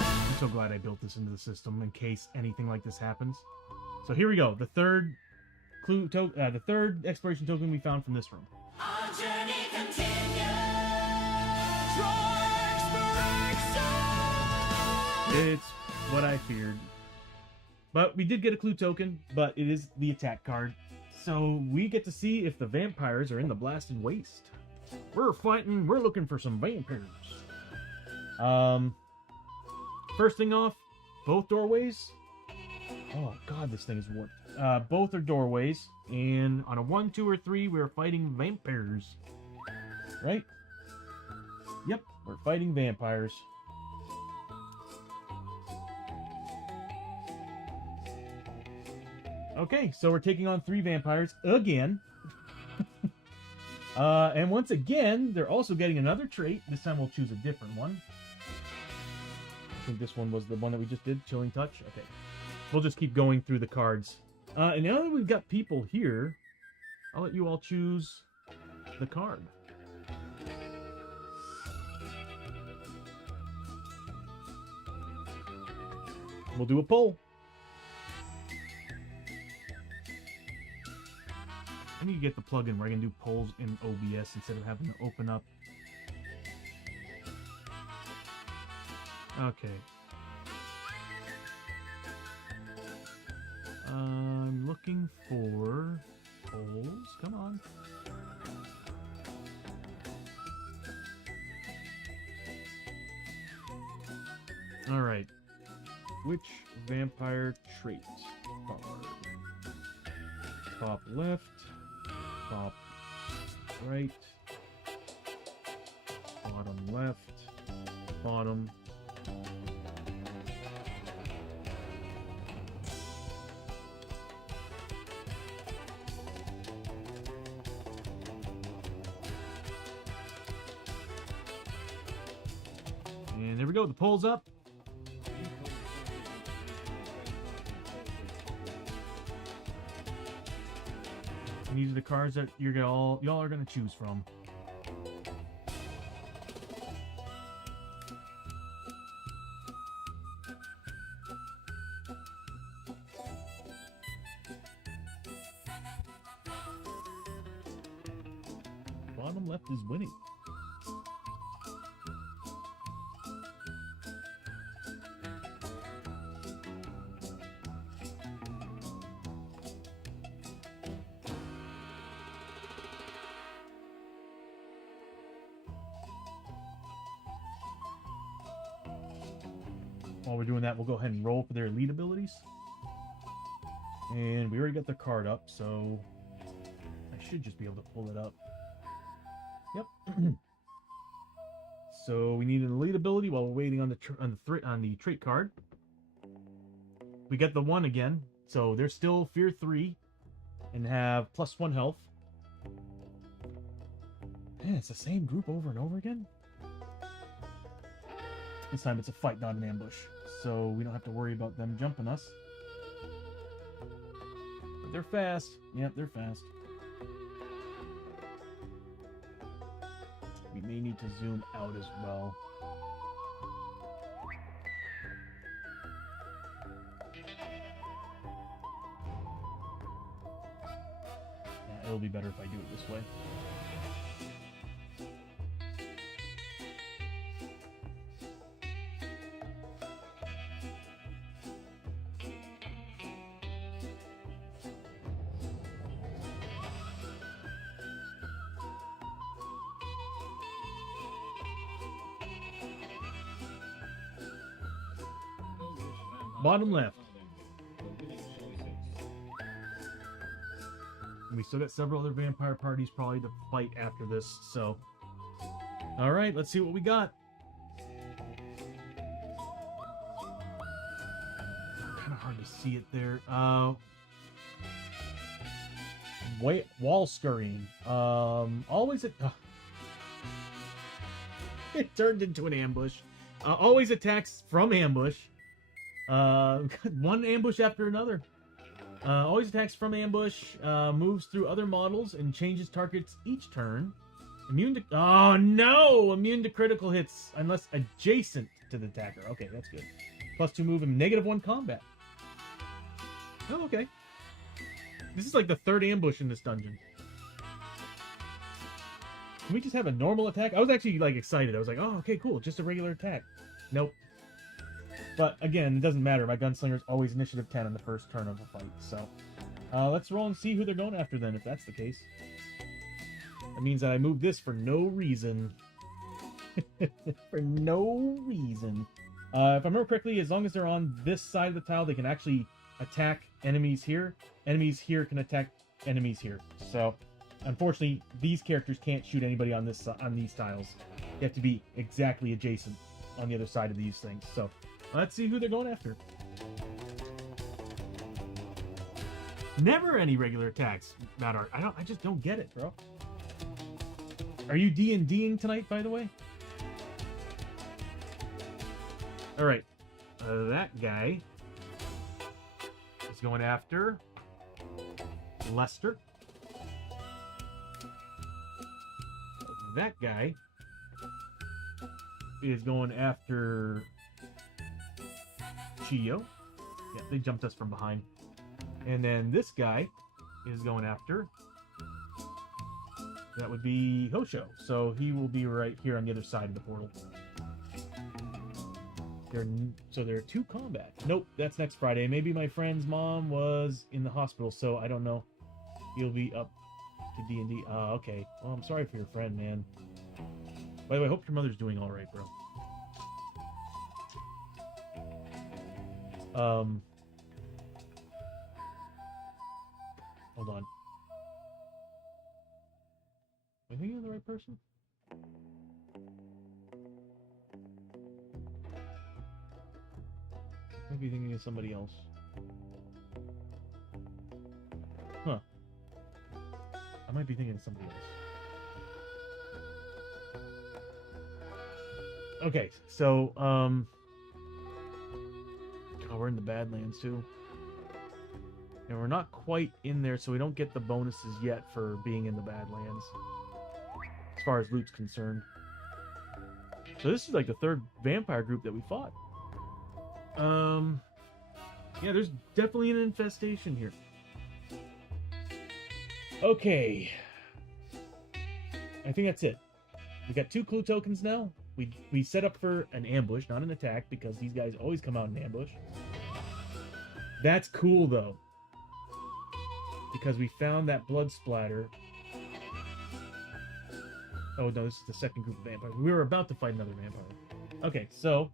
I'm so glad I built this into the system in case anything like this happens. So here we go. The third the third exploration token we found from this room. Our journey continues. Draw inspiration. It's what I feared. But we did get a clue token, but it is the attack card. So we get to see if the vampires are in the blasted waste. We're looking for some vampires. First thing off, both doorways. Oh god, this thing is warped. Both are doorways, and on a 1, 2, or 3, we're fighting vampires. Right? Yep, we're fighting vampires. Okay, so we're taking on 3 vampires again. And once again, they're also getting another trait. This time we'll choose a different one. I think this one was the one that we just did, Chilling Touch. Okay. We'll just keep going through the cards. And now that we've got people here, I'll let you all choose the card. We'll do a poll. I need to get the plugin where I can do polls in OBS instead of having to open up. Okay. I'm looking for polls. Come on. Alright. Which vampire trait card? Top left. Top right. Bottom left. Bottom. And there we go, the poll's up. And these are the cards that y'all are gonna choose from. Bottom left is winning. While we're doing that, we'll go ahead and roll for their elite abilities. And we already got the card up, so I should just be able to pull it up. Yep. So we need an elite ability while we're waiting on the trait card. We get the 1 again, so they're still Fear 3 and have +1 health. Man, it's the same group over and over again. This time it's a fight, not an ambush, so we don't have to worry about them jumping us. But they're fast. Yep, they're fast. We may need to zoom out as well. Yeah, it'll be better if I do it this way. Bottom left. And we still got several other vampire parties probably to fight after this, so. Alright, let's see what we got. Kind of hard to see it there. Wall scurrying. Always it turned into an ambush. Always attacks from ambush. One ambush after another. Always attacks from ambush. Moves through other models and changes targets each turn. Immune to... Oh, no! Immune to critical hits unless adjacent to the attacker. Okay, that's good. +2 move and -1 combat. Oh, okay. This is like the third ambush in this dungeon. Can we just have a normal attack? I was actually, like, excited. I was like, oh, okay, cool. Just a regular attack. Nope. But, again, it doesn't matter. My gunslinger's always initiative 10 on the first turn of a fight. So, let's roll and see who they're going after then, if that's the case. That means that I moved this for no reason. For no reason. If I remember correctly, as long as they're on this side of the tile, they can actually attack enemies here. Enemies here can attack enemies here. So, unfortunately, these characters can't shoot anybody on this on these tiles. You have to be exactly adjacent on the other side of these things. So, let's see who they're going after. Never any regular attacks, Mad Art. I just don't get it, bro. Are you D&Ding tonight, by the way? All right, that guy is going after Lester. That guy is going after Chiyo. Yeah, they jumped us from behind. And then this guy is going after... That would be Hoshoryo. So he will be right here on the other side of the portal. So there are 2 combats. Nope, that's next Friday. Maybe my friend's mom was in the hospital, so I don't know. He'll be up to D&D. Okay. Well, I'm sorry for your friend, man. By the way, I hope your mother's doing all right, bro. Hold on. Am I thinking of the right person? I might be thinking of somebody else. Huh. I might be thinking of somebody else. Okay, so, oh, we're in the Badlands too. And we're not quite in there, so we don't get the bonuses yet for being in the Badlands. As far as loot's concerned. So this is like the 3rd vampire group that we fought. Yeah, there's definitely an infestation here. Okay. I think that's it. We got 2 clue tokens now. We set up for an ambush, not an attack, because these guys always come out in ambush. That's cool, though. Because we found that blood splatter. Oh, no, this is the 2nd group of vampires. We were about to fight another vampire. Okay, so...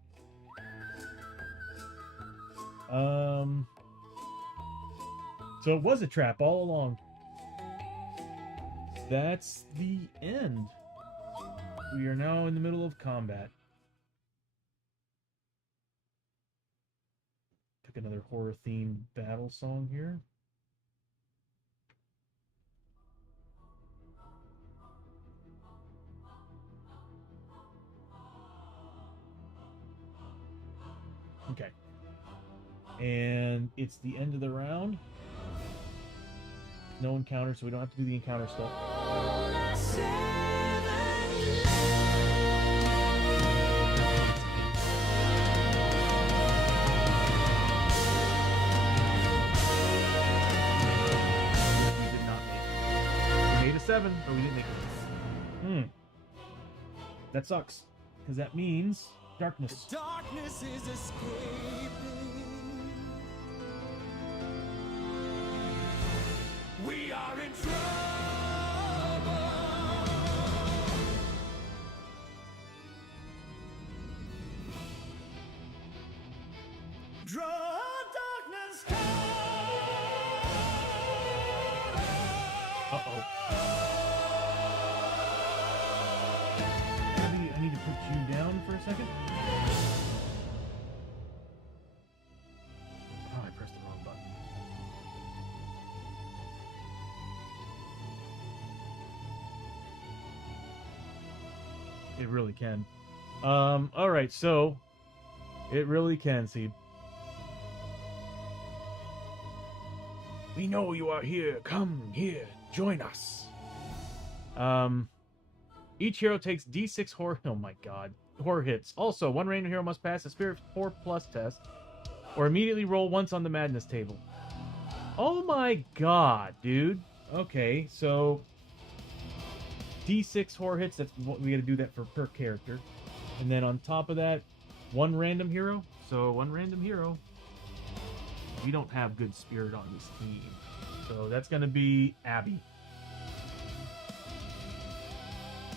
So it was a trap all along. That's the end. We are now in the middle of combat. Pick another horror-themed battle song here. Okay. And it's the end of the round. No encounter, so we don't have to do the encounter stuff. We did not make it. We made a 7, but we didn't make it. That sucks. Because that means darkness. Darkness is escaping. We are in trouble. Trouble. It really can. All right, so it really can, Seed. We know you are here. Come here, join us. Each hero takes D6 horror. Oh my god, horror hits. Also, one random hero must pass a Spirit 4+ test, or immediately roll once on the madness table. Oh my god, dude. Okay, so D6 horror hits. That's what we got to do that for per character, and then on top of that, one random hero. So one random hero. We don't have good spirit on this team, so that's gonna be Abbie.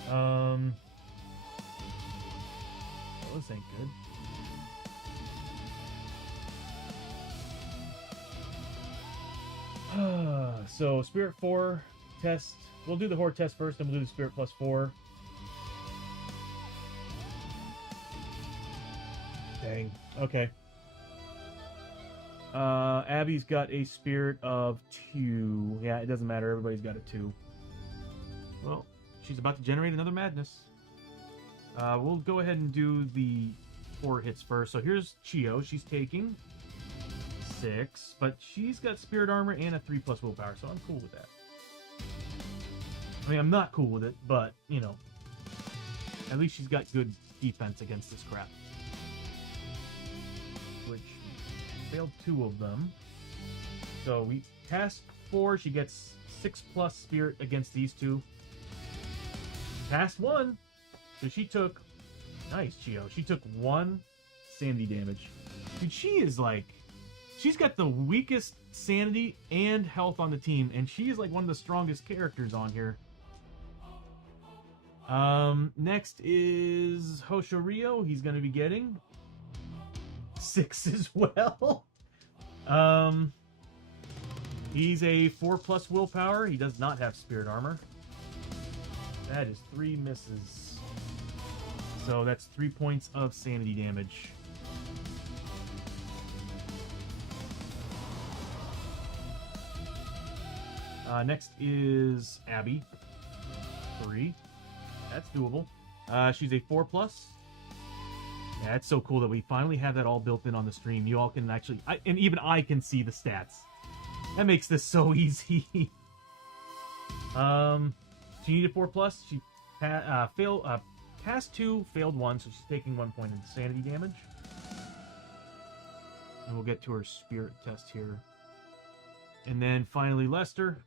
Well, this ain't good. So Spirit 4 test. We'll do the Horde test first, then we'll do the Spirit +4. Dang. Okay. Abbie's got a Spirit of 2. Yeah, it doesn't matter. Everybody's got a 2. Well, she's about to generate another madness. We'll go ahead and do the 4 hits first. So here's Chiyo. She's taking 6, but she's got Spirit Armor and a 3+ willpower, so I'm cool with that. I mean, I'm not cool with it, but, you know, at least she's got good defense against this crap. Which failed 2 of them. So we passed 4. She gets 6+ Spirit against these 2. Passed 1. So she took... Nice, Chiyo. She took 1 sanity damage. Dude, she is like... She's got the weakest sanity and health on the team, and she is like one of the strongest characters on here. Next is Hoshoryo. He's going to be getting 6 as well. He's a 4+ willpower. He does not have Spirit Armor. That is 3 misses. So that's 3 points of sanity damage. Next is Abbie. 3. That's doable. She's a 4+. Yeah, it's so cool that we finally have that all built in on the stream. You all can actually... and even I can see the stats. That makes this so easy. She needed 4+. She passed 2, failed 1, so she's taking 1 point of sanity damage. And we'll get to her spirit test here. And then finally Lester,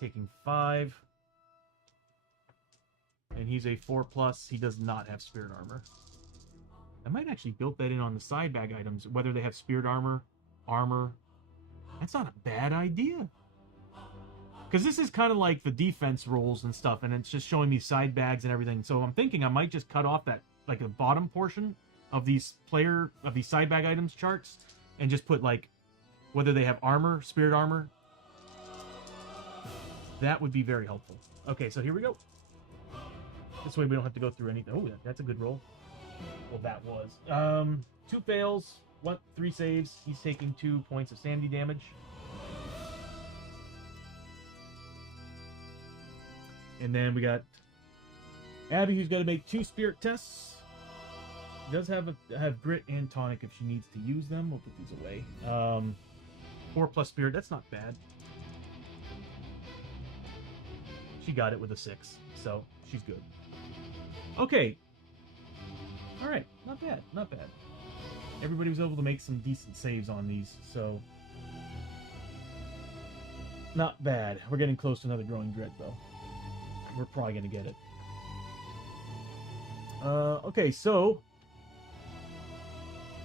taking 5. And he's a 4+. He does not have Spirit Armor. I might actually build that in on the side bag items, whether they have Spirit Armor, Armor. That's not a bad idea. Because this is kind of like the defense rolls and stuff, and it's just showing me side bags and everything. So I'm thinking I might just cut off that, like the bottom portion of these side bag items charts, and just put like whether they have armor, Spirit Armor. That would be very helpful. Okay, so here we go. This way we don't have to go through anything. Oh, that's a good roll. Well, that was. 2 fails, 3 saves. He's taking 2 points of sanity damage. And then we got Abbie, who's got to make 2 spirit tests. She does have grit and tonic if she needs to use them. We'll put these away. 4+ spirit, that's not bad. She got it with a 6, so she's good. Okay. All right, not bad, not bad. Everybody was able to make some decent saves on these, so not bad. We're getting close to another growing dread, though. We're probably going to get it. Okay, so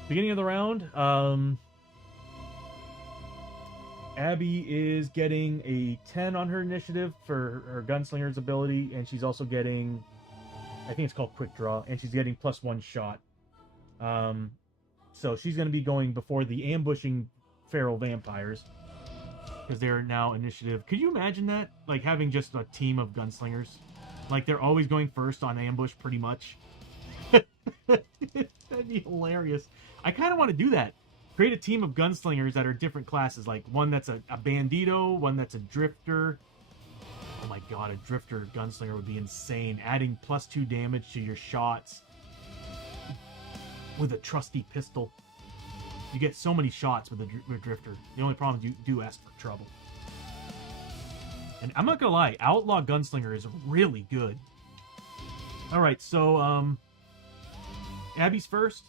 beginning of the round, Abbie is getting a 10 on her initiative for her gunslinger's ability, and she's also getting, I think it's called quick draw, and she's getting +1 shot. So she's going to be going before the ambushing feral vampires, because they're now initiative. Could you imagine that? Like having just a team of gunslingers? Like they're always going first on ambush, pretty much. That'd be hilarious. I kind of want to do that. Create a team of gunslingers that are different classes. Like one that's a bandito, one that's a drifter, my god, a Drifter Gunslinger would be insane. Adding +2 damage to your shots with a trusty pistol. You get so many shots with a Drifter. The only problem is you do ask for trouble. And I'm not gonna lie, Outlaw Gunslinger is really good. Alright, so, Abbie's first.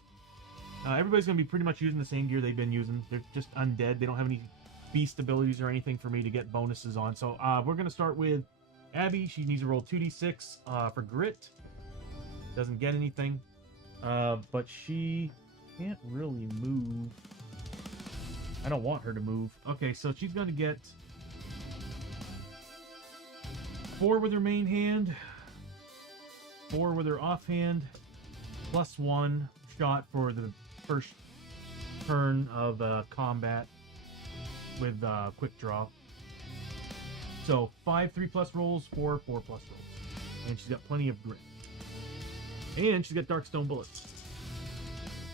Everybody's gonna be pretty much using the same gear they've been using. They're just undead. They don't have any beast abilities or anything for me to get bonuses on. So, we're gonna start with Abbie. She needs to roll 2d6 for grit. Doesn't get anything. But she can't really move. I don't want her to move. Okay, so she's gonna get 4 with her main hand, 4 with her offhand, +1 shot for the first turn of combat with quick draw. So 5 3+ rolls, 4 4+ rolls. And she's got plenty of grit. And she's got Darkstone bullets.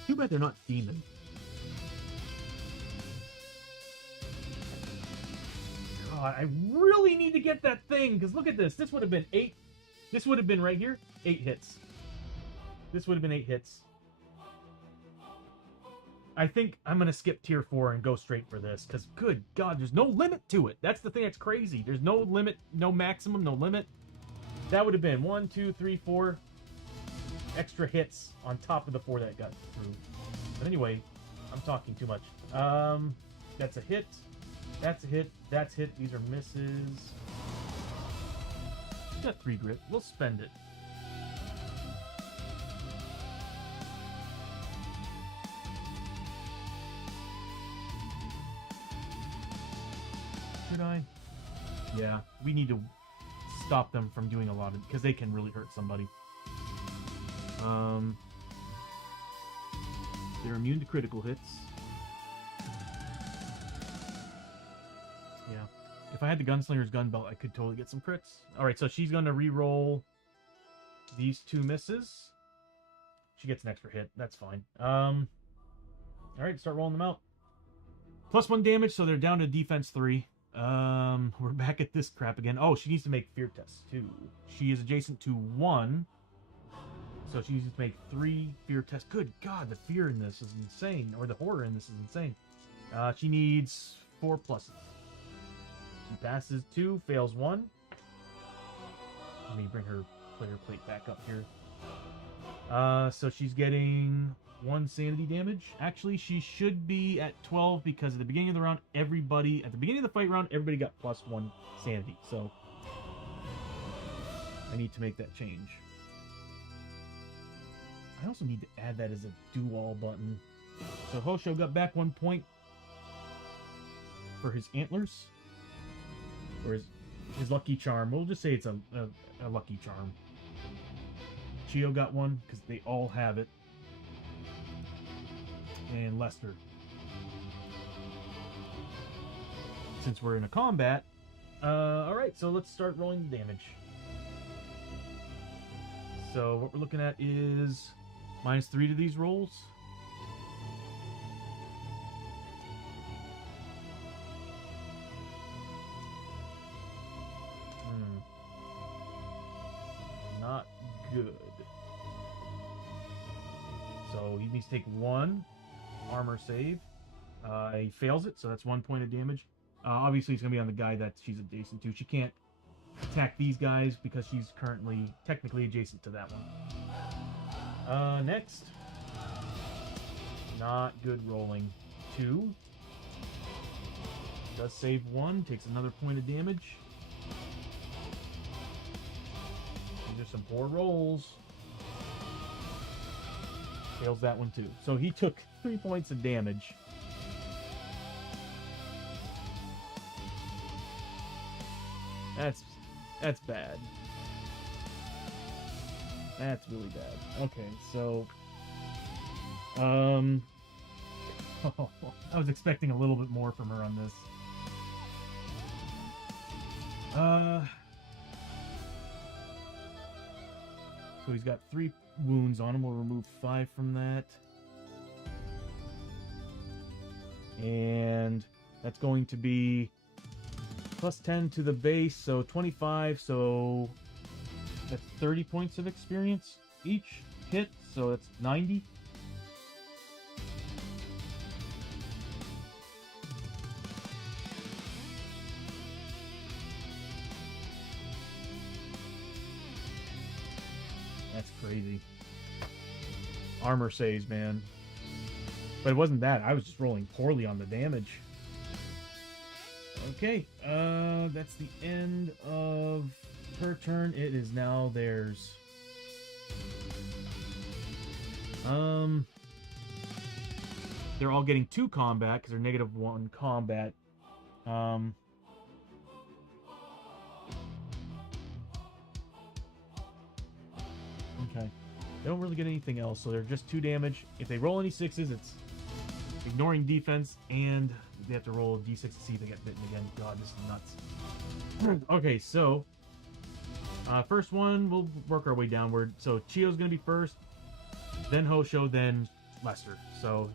Too bad they're not demon. God, I really need to get that thing, because look at this. This would have been 8. This would have been right here, 8 hits. This would have been 8 hits. I think I'm going to skip tier 4 and go straight for this, because good God, there's no limit to it. That's the thing that's crazy. There's no limit, no maximum, no limit. That would have been 1, 2, 3, 4 extra hits on top of the 4 that got through. But anyway, I'm talking too much. That's a hit. That's a hit. That's hit. These are misses. We got 3 grit. We'll spend it. Should I? Yeah, we need to stop them from doing a lot of, because they can really hurt somebody. They're immune to critical hits. Yeah. If I had the Gunslinger's gun belt, I could totally get some crits. Alright, so she's going to re-roll these 2 misses. She gets an extra hit. That's fine. Alright, start rolling them out. +1 damage, so they're down to defense 3. We're back at this crap again. Oh, she needs to make fear tests, too. She is adjacent to 1. So she needs to make 3 fear tests. Good God, the fear in this is insane. Or the horror in this is insane. She needs 4 pluses. She passes 2, fails 1. Let me bring her player plate back up here. So she's getting 1 sanity damage. Actually, she should be at 12 because at the beginning of the round, at the beginning of the fight round, everybody got +1 sanity. So I need to make that change. I also need to add that as a do-all button. So Hoshoryo got back 1 point for his antlers. Or his lucky charm. We'll just say it's a lucky charm. Chiyo got 1, because they all have it. And Lester. Since we're in a combat. Alright, so let's start rolling the damage. So what we're looking at is -3 to these rolls. Not good. So he needs to take 1 armor save. He fails it, so that's 1 point of damage. Obviously, it's going to be on the guy that she's adjacent to. She can't attack these guys because she's currently technically adjacent to that one. Next. Not good rolling. 2. Does save 1, takes another point of damage. These are some poor rolls. Fails that one too. So he took 3 points of damage. That's bad. That's really bad. Okay, so I was expecting a little bit more from her on this. So he's got 3 wounds on him. We'll remove 5 from that. And that's going to be Plus 10 to the base, so 25, so that's 30 points of experience each hit, so that's 90. That's crazy. Armor saves, man. But it wasn't that. I was just rolling poorly on the damage. Okay, that's the end of her turn. It is now theirs. They're all getting 2 combat because they're -1 combat. Okay. They don't really get anything else, so they're just 2 damage. If they roll any 6s, it's ignoring defense, and they have to roll a d6 to see if they get bitten again. God, this is nuts. Okay, so first one, we'll work our way downward. So Chiyo's going to be first, then Hosho, then Lester. So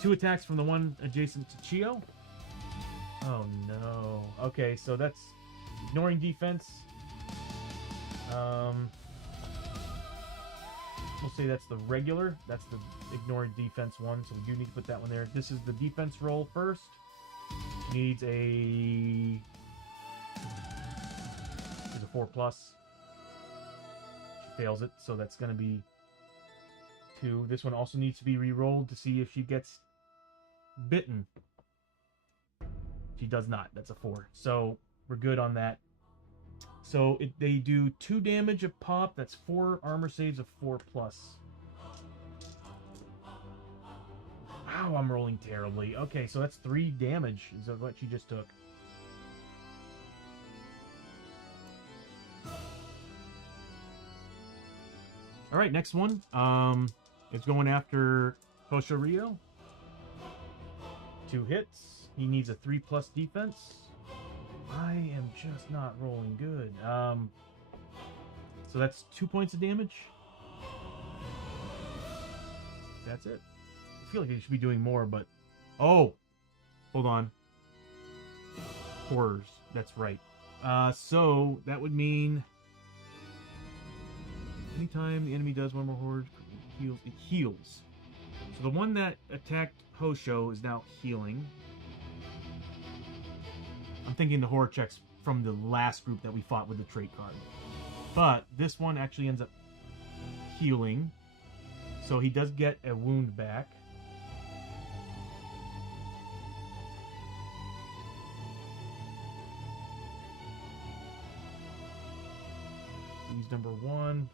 2 attacks from the one adjacent to Chiyo. Oh no. Okay, so that's ignoring defense. We'll say that's the regular. That's the ignoring defense one, so we do need to put that one there. This is the defense roll first. Needs a... There's a 4+. She fails it, so that's going to be 2. This one also needs to be re-rolled to see if she gets bitten. She does not. That's a 4. So we're good on that. So they do 2 damage a pop. That's 4 armor saves of 4+. Wow, I'm rolling terribly. Okay, so that's 3 damage is what she just took. All right, next one. It's going after Hoshoryo. 2 hits. He needs a 3+ defense. I am just not rolling good. So that's 2 points of damage. That's it. I feel like I should be doing more, but... Oh! Hold on. Horrors. That's right. So, that would mean... Anytime the enemy does one more horde, it heals. So the one that attacked Hosho is now healing. I'm thinking the horror checks from the last group that we fought with the trait card. But this one actually ends up healing. So he does get a wound back. He's number 1.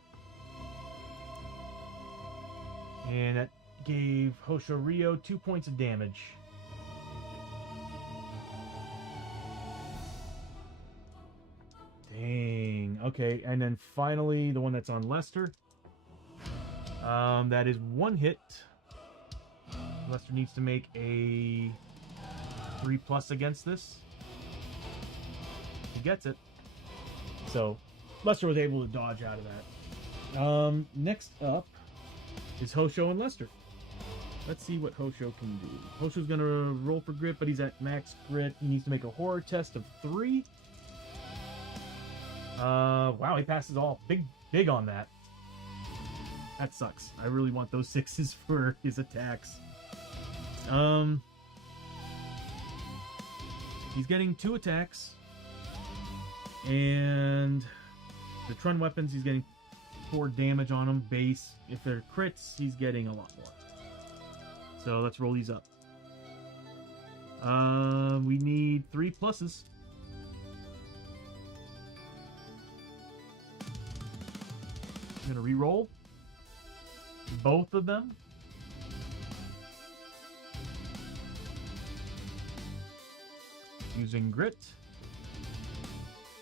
And that gave Hoshoryo 2 points of damage. Dang. Okay, and then finally the one that's on Lester. That is 1 hit. Lester needs to make a 3+ against this. He gets it. So Lester was able to dodge out of that. Next up is Hosho and Lester. Let's see what Hosho can do. Hosho's gonna roll for grit, but he's at max grit. He needs to make a horror test of 3. Wow, he passes all. Big on that. That sucks. I really want those 6s for his attacks. He's getting 2 attacks. And the Trun weapons, he's getting 4 damage on them, base. If they're crits, he's getting a lot more. So let's roll these up. We need 3 pluses. I'm gonna re-roll both of them. Using grit.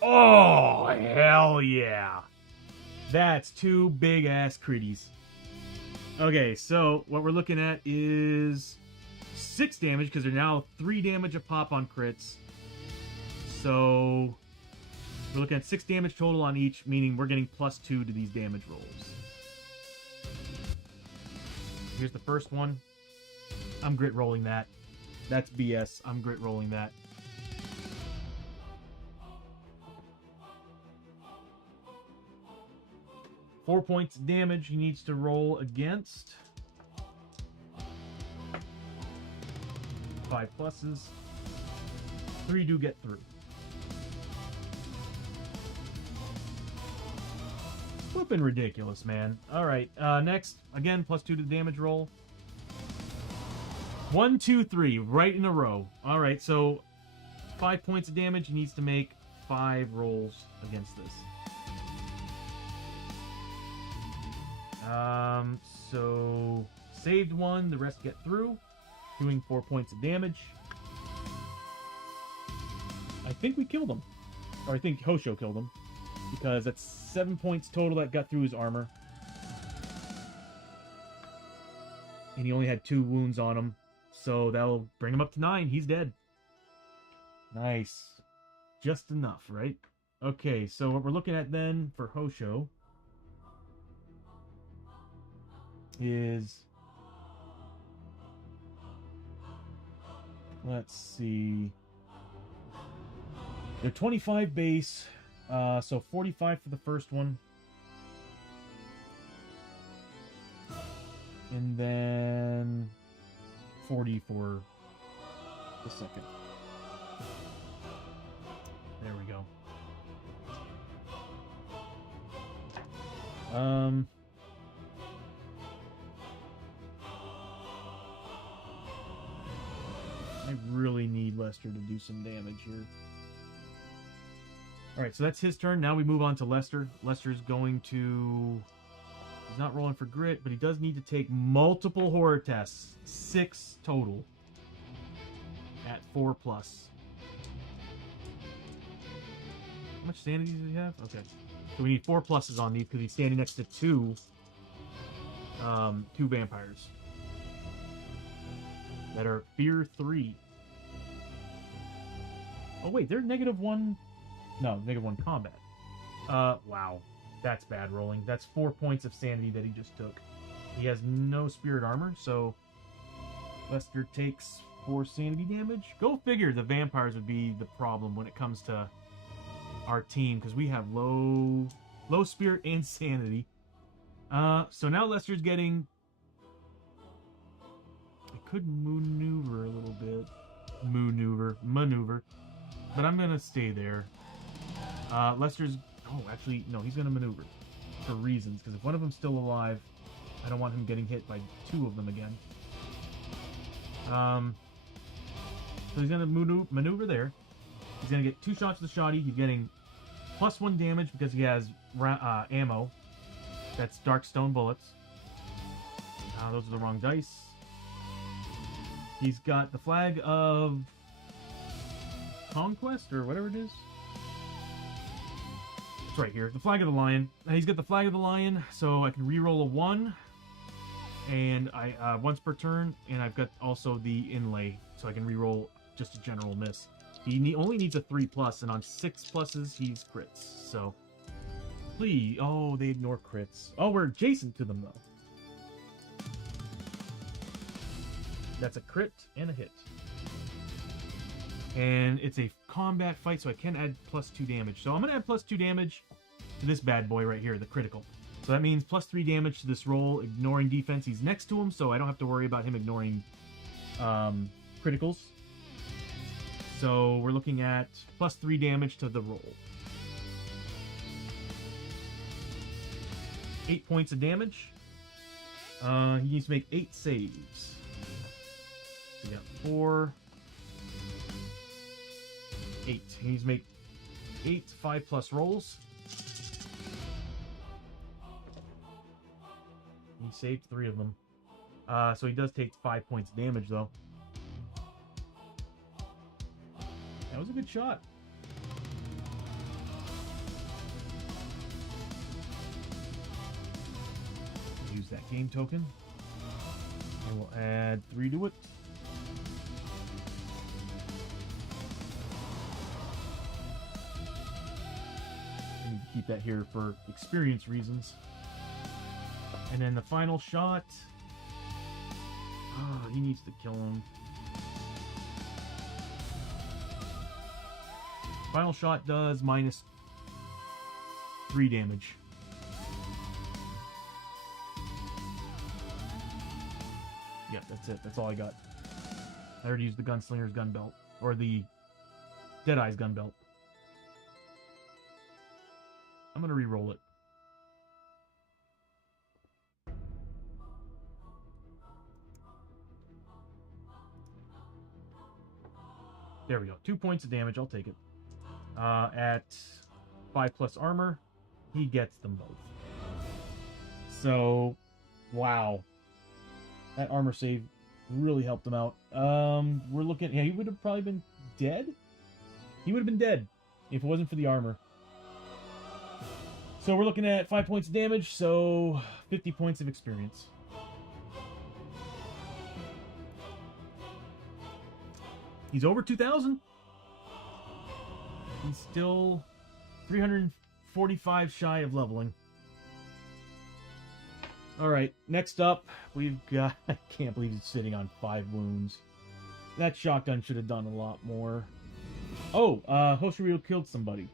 Oh, hell yeah. That's 2 big-ass critties. Okay, so what we're looking at is 6 damage, because they're now 3 damage a pop on crits. So we're looking at 6 damage total on each, meaning we're getting +2 to these damage rolls. Here's the first one. I'm grit rolling that. That's BS. I'm grit rolling that. 4 points of damage he needs to roll against. 5 pluses. 3 do get through. Flipping ridiculous, man. Alright, next, again, +2 to the damage roll. 1, 2, 3, right in a row. Alright, so 5 points of damage. He needs to make 5 rolls against this. So saved 1, the rest get through, doing 4 points of damage. I think we killed him. Or I think Hoshoryo killed him. Because that's 7 points total that got through his armor. And he only had 2 wounds on him. So that'll bring him up to 9. He's dead. Nice. Just enough, right? Okay, so what we're looking at then for Hoshoryo is... Let's see... They're 25 base, so 45 for the first one. And then 40 for the second. There we go. I really need Lester to do some damage here. Alright, so that's his turn. Now we move on to Lester. Lester's going to... He's not rolling for grit, but he does need to take multiple horror tests. 6 total. At 4+. How much sanity does he have? Okay. So we need 4 pluses on these because he's standing next to two vampires. That are Fear 3. Oh wait, they're -1... No, -1 combat. Wow. That's bad rolling. That's 4 points of sanity that he just took. He has no spirit armor, so Lester takes 4 sanity damage. Go figure the vampires would be the problem when it comes to our team, because we have low spirit and sanity. So now Lester's getting... I could maneuver a little bit. Maneuver. But I'm going to stay there. Lester's... Oh, actually, no, he's going to maneuver. For reasons, because if one of them's still alive, I don't want him getting hit by 2 of them again. So he's going to maneuver there. He's going to get 2 shots of the shoddy. He's getting +1 damage because he has ammo. That's Darkstone bullets. Those are the wrong dice. He's got the flag of Conquest, or whatever it is. It's right here. The flag of the lion. He's got the flag of the lion, so I can reroll a 1. And I once per turn, and I've got also the inlay, so I can reroll just a general miss. He only needs a 3+, and on 6 pluses, he's crits. So, please. Oh, they ignore crits. Oh, we're adjacent to them, though. That's a crit and a hit. And it's a combat fight, so I can add +2 damage. So I'm going to add +2 damage to this bad boy right here, the critical. So that means +3 damage to this roll, ignoring defense. He's next to him, so I don't have to worry about him ignoring criticals. So we're looking at +3 damage to the roll. 8 points of damage. He needs to make 8 saves. So we got 4, 8. He needs to make 8 5+ rolls. He saved 3 of them. So he does take 5 points of damage, though. That was a good shot. Use that game token. And we'll add 3 to it. I need to keep that here for experience reasons. And then the final shot. Oh, he needs to kill him. Final shot does -3 damage. Yeah, that's it. That's all I got. I already used the Gunslinger's gun belt. Or the Deadeye's gun belt. I'm gonna re-roll it. There we go. 2 points of damage. I'll take it. At 5+ armor, he gets them both. So, wow. That armor save really helped him out. We're looking... Yeah, he would have probably been dead? He would have been dead if it wasn't for the armor. So we're looking at 5 points of damage, so 50 points of experience. He's over 2,000. He's still 345 shy of leveling. Alright, next up, we've got... I can't believe he's sitting on 5 wounds. That shotgun should have done a lot more. Oh, Hoshoryo killed somebody.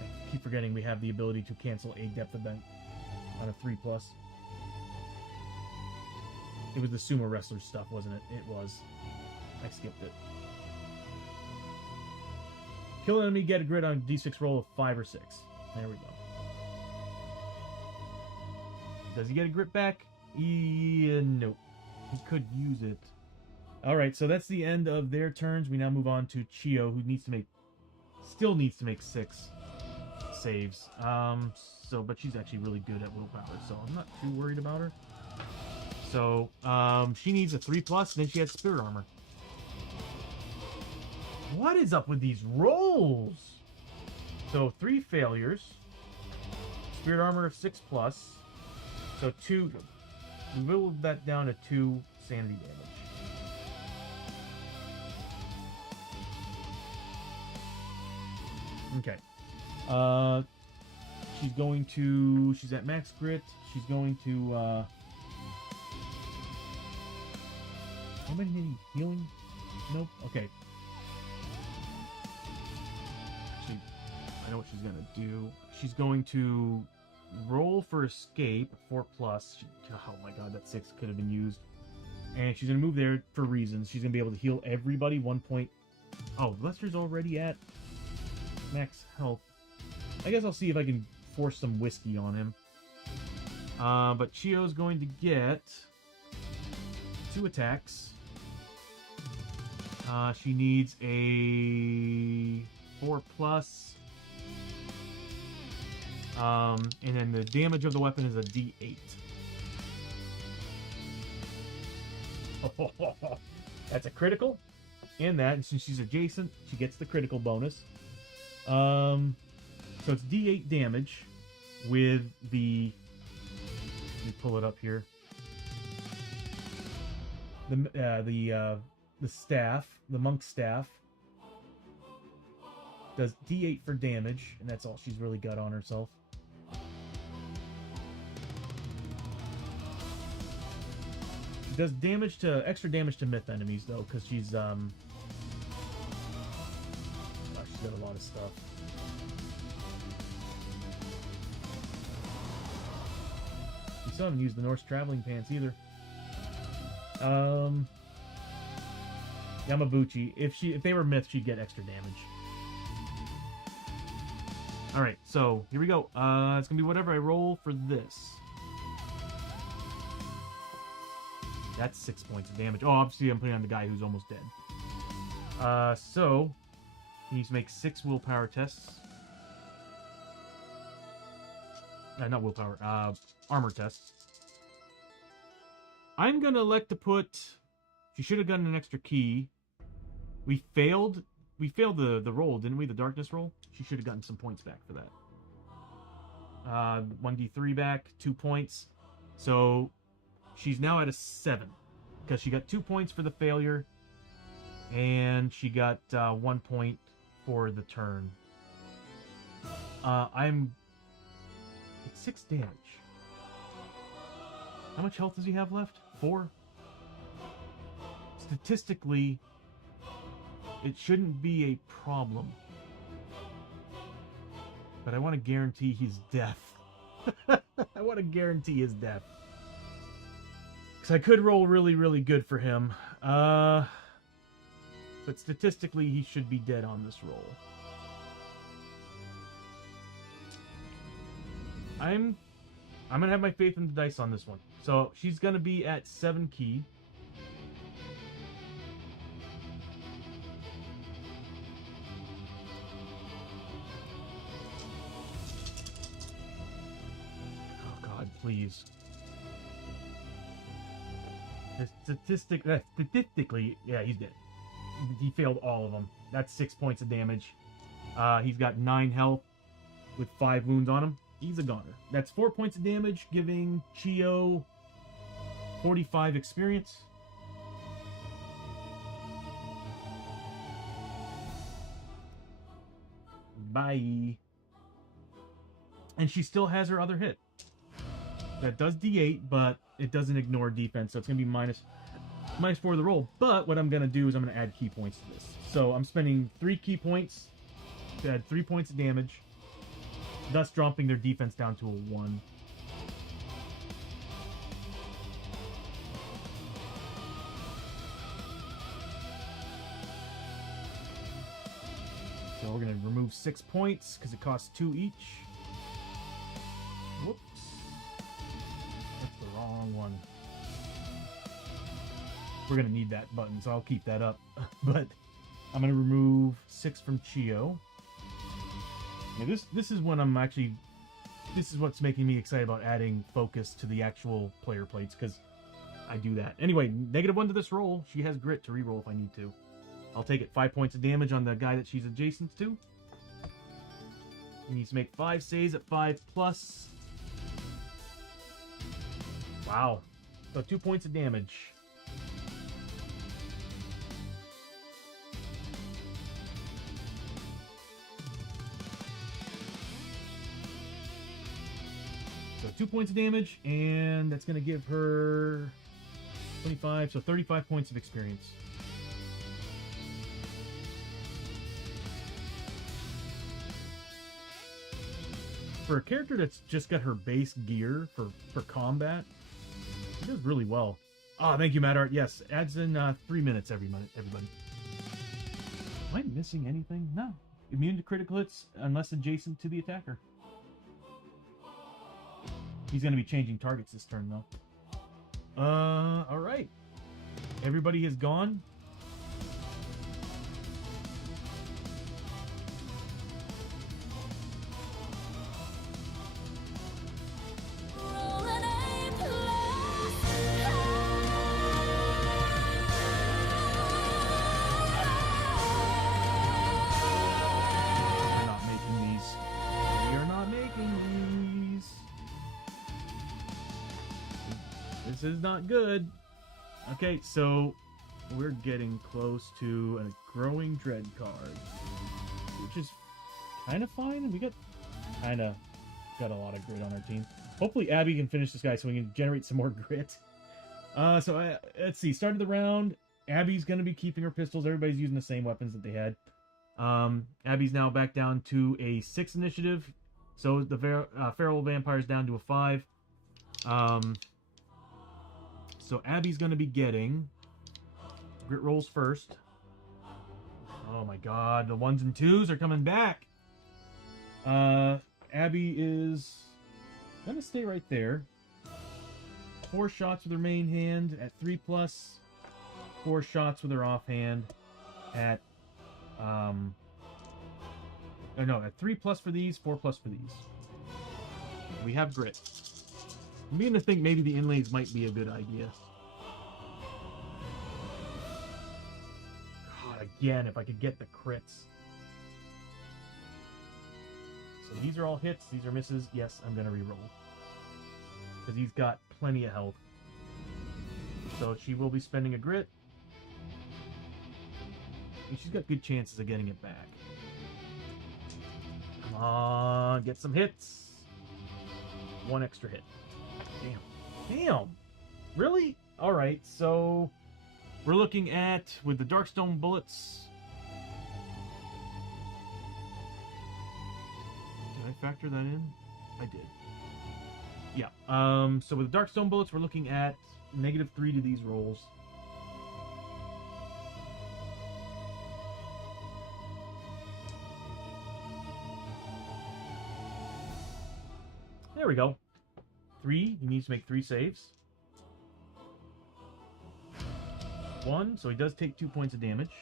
I keep forgetting we have the ability to cancel a depth event on a 3+. It was the sumo wrestler stuff, wasn't it? It was. I skipped it. Kill enemy, get a grit on a d6 roll of 5 or 6. There we go. Does he get a grit back? Nope. He could use it. Alright, so that's the end of their turns. We now move on to Chiyo, who still needs to make 6 saves. But she's actually really good at willpower, so I'm not too worried about her. So, she needs a 3+, then she has spirit armor. What is up with these rolls? So, 3 failures. Spirit armor of 6+. So, 2... We whittled that down to 2 sanity damage. Okay. She's going to... She's at max grit. She's going to... Anybody need healing? Nope. Okay. I know what she's gonna do. She's going to roll for escape, 4+. Oh my god, that 6 could have been used. And she's gonna move there for reasons. She's gonna be able to heal everybody 1 point. Oh, Lester's already at max health. I guess I'll see if I can force some whiskey on him. But Chiyo's going to get 2 attacks. She needs a 4+. And then the damage of the weapon is a D8. That's a critical. And that, and since she's adjacent, she gets the critical bonus. So it's D8 damage with the... Let me pull it up here. The staff, the monk's staff, does D8 for damage, and that's all she's really got on herself. She does extra damage to myth enemies though, because she's she's got a lot of stuff. We still haven't used the Norse traveling pants either. Yamabuchi. If they were myth, she'd get extra damage. Alright, so here we go. It's gonna be whatever I roll for this. That's 6 points of damage. Oh, obviously I'm putting on the guy who's almost dead. So he needs to make 6 willpower tests. Not willpower, armor tests. I'm gonna elect to put... She should have gotten an extra key. We failed the roll, didn't we? The darkness roll? She should have gotten some points back for that. 1d3 back, 2 points. So she's now at a 7. Because she got 2 points for the failure. And she got 1 point for the turn. It's 6 damage. How much health does he have left? 4? statistically, it shouldn't be a problem. But I want to guarantee his death. I want to guarantee his death. Because I could roll really, really good for him. But statistically, he should be dead on this roll. I'm gonna have my faith in the dice on this one. So she's gonna be at 7 key. Oh God, please. Statistically, yeah, he's dead. He failed all of them. That's 6 points of damage. He's got 9 health with 5 wounds on him. He's a goner. That's 4 points of damage, giving Chiyo 45 experience. Bye. And she still has her other hit. That does D8, but it doesn't ignore defense, so it's going to be minus 4 of the roll. But what I'm going to do is I'm going to add key points to this. So I'm spending 3 key points to add 3 points of damage, thus dropping their defense down to a 1. So we're going to remove 6 points because it costs 2 each. Whoops. That's the wrong one. We're going to need that button, so I'll keep that up. But I'm going to remove 6 from Chiyo. Yeah, this is when I'm actually... This is what's making me excited about adding focus to the actual player plates, because I do that. Anyway, -1 to this roll. She has grit to reroll if I need to. I'll take it 5 points of damage on the guy that she's adjacent to. He needs to make 5 saves at 5+. Wow. So 2 points of damage. So 2 points of damage, and that's going to give her 25, so 35 points of experience. For a character that's just got her base gear for combat, she does really well. Ah, thank you, Mad Art. Yes, adds in 3 minutes every minute, everybody. Am I missing anything? No. Immune to critical hits unless adjacent to the attacker. He's going to be changing targets this turn, though. Alright. Everybody is gone. Roll an A plus. We're not making these. We are not making these. This is not good. Okay, so we're getting close to a growing dread card, which is kind of fine. We got a lot of grit on our team. Hopefully Abbie can finish this guy so we can generate some more grit. Let's see. Start of the round. Abbie's going to be keeping her pistols. Everybody's using the same weapons that they had. Abbie's now back down to a 6 initiative. So the feral vampire's down to a 5. So Abbie's going to be getting grit rolls first. Oh my god, the 1s and 2s are coming back. Abbie is going to stay right there. 4 shots with her main hand at 3+. 4 shots with her offhand at at 3+ for these, 4+ for these. We have grit. I'm beginning to think maybe the inlays might be a good idea. God, again, if I could get the crits. So these are all hits, these are misses. Yes, I'm gonna reroll. Because he's got plenty of health. So she will be spending a grit. And she's got good chances of getting it back. Come on, get some hits. 1 extra hit. Damn. Really? Alright, so We're looking at, with the Darkstone bullets... Did I factor that in? I did. Yeah. So with the Darkstone bullets, we're looking at -3 to these rolls. There we go. 3. He needs to make 3 saves. 1, so he does take 2 points of damage.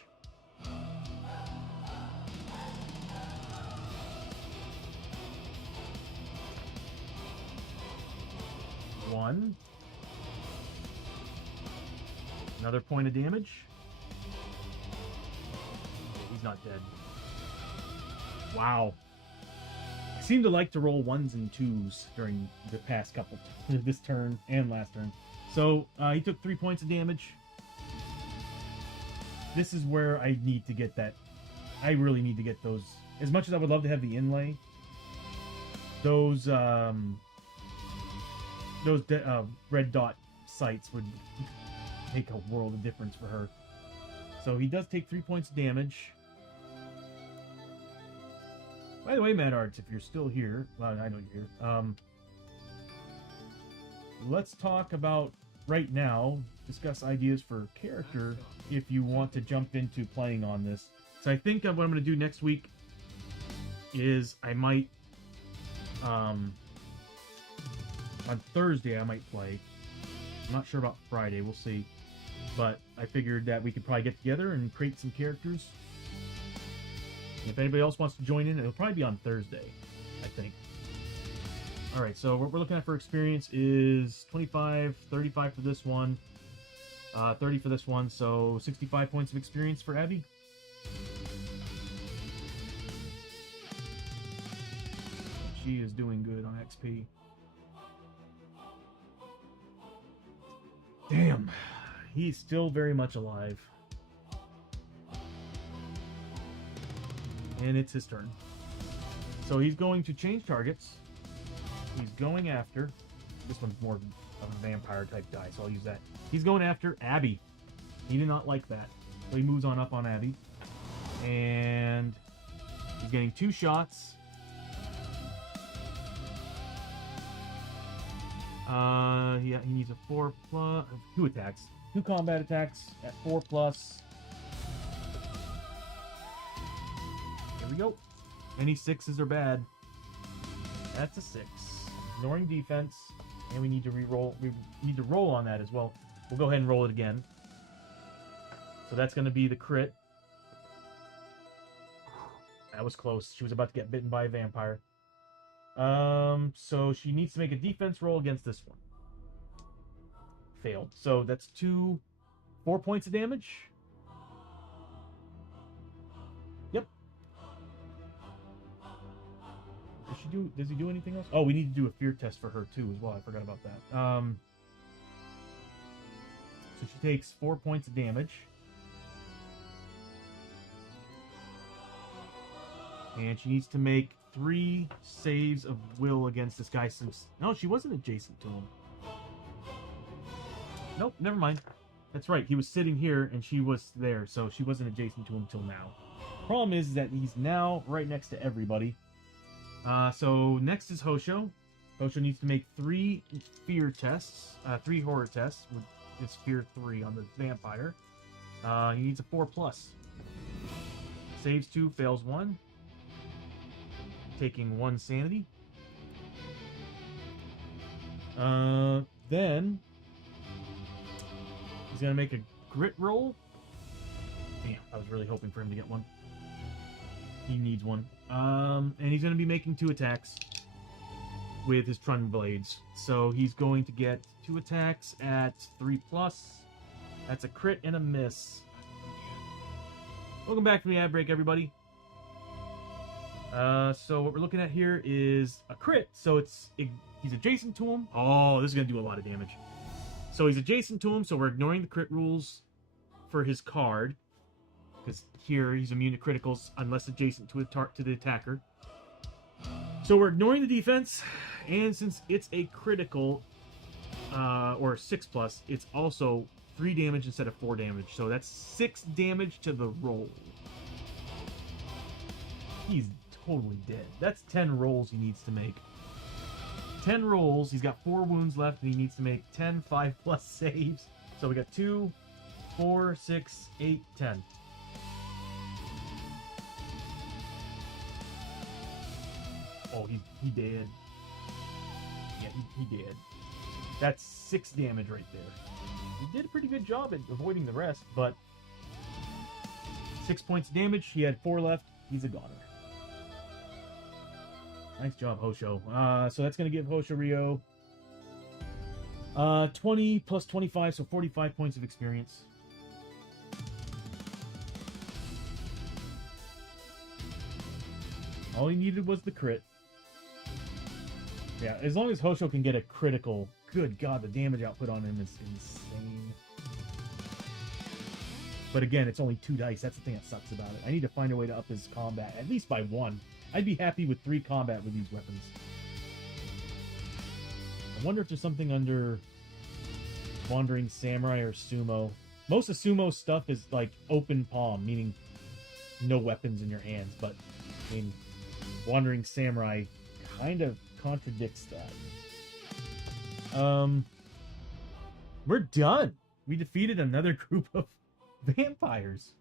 One. Another point of damage. He's not dead. Wow. I seem to like to roll 1s and 2s during the past couple, this turn and last turn. So he took 3 points of damage. This is where I need to get that. I really need to get those. As much as I would love to have the inlay, those red dot sights would make a world of difference for her. So he does take 3 points of damage. By the way, Mad Arts, if you're still here, well, I know you're here. Let's talk about right now. Discuss ideas for character if you want to jump into playing on this. So I think what I'm going to do next week is I might on Thursday I might play. I'm not sure about Friday, we'll see. But I figured that we could probably get together and create some characters. And if anybody else wants to join in, it'll probably be on Thursday, I think. Alright, so what we're looking at for experience is 25, 35 for this one, 30 for this one, so 65 points of experience for Abbie. She is doing good on XP. Damn, he's still very much alive. And it's his turn. So he's going to change targets. He's going after... This one's more of a vampire type die, so I'll use that. He's going after Abbie. He did not like that. So he moves on up on Abbie. And he's getting 2 shots. He needs a 4+, 2 attacks. 2 combat attacks at 4+. There we go. Any 6s are bad. That's a 6. Ignoring defense. And we need to re-roll. We need to roll on that as well. We'll go ahead and roll it again. So that's going to be the crit. That was close. She was about to get bitten by a vampire. So she needs to make a defense roll against this one. Failed. So that's 4 points of damage. Yep. Does he do anything else? Oh, we need to do a fear test for her too as well. I forgot about that. So she takes 4 points of damage. And she needs to make 3 saves of will against this guy since... No, she wasn't adjacent to him. Nope, never mind. That's right, he was sitting here and she was there, so she wasn't adjacent to him till now. Problem is that he's now right next to everybody. So next is Hoshoryo. Hoshoryo needs to make 3 fear tests, 3 horror tests with his fear 3 on the vampire. He needs a 4+. Saves 2, fails 1. Taking 1 sanity. Then he's gonna make a grit roll. Damn, I was really hoping for him to get one. He needs one. And he's gonna be making 2 attacks with his Trun blades. So he's going to get 2 attacks at 3+. That's a crit and a miss. Welcome back from the ad break, everybody. So what we're looking at here is a crit. So he's adjacent to him. Oh, this is gonna do a lot of damage. So he's adjacent to him, so we're ignoring the crit rules for his card. Because here he's immune to criticals unless adjacent to the attacker. So we're ignoring the defense, and since it's a critical, or 6+, it's also 3 damage instead of 4 damage. So that's 6 damage to the roll. He's totally dead. That's 10 rolls he needs to make. 10 rolls. He's got 4 wounds left, and he needs to make 10 5+ saves. So we got 2, 4, 6, 8, 10. Oh, he did. Yeah, he did. That's 6 damage right there. He did a pretty good job at avoiding the rest, but 6 points of damage. He had 4 left. He's a goner. Nice job, Hosho. So that's going to give Hoshoryo 20 plus 25, so 45 points of experience. All he needed was the crit. Yeah, as long as Hosho can get a critical, good God, the damage output on him is insane. But again, it's only 2 dice. That's the thing that sucks about it. I need to find a way to up his combat, at least by 1. I'd be happy with 3 combat with these weapons. I wonder if there's something under Wandering Samurai or Sumo. Most of Sumo's stuff is like open palm, meaning no weapons in your hands. But, I mean, Wandering Samurai kind of contradicts that. We're done. We defeated another group of vampires.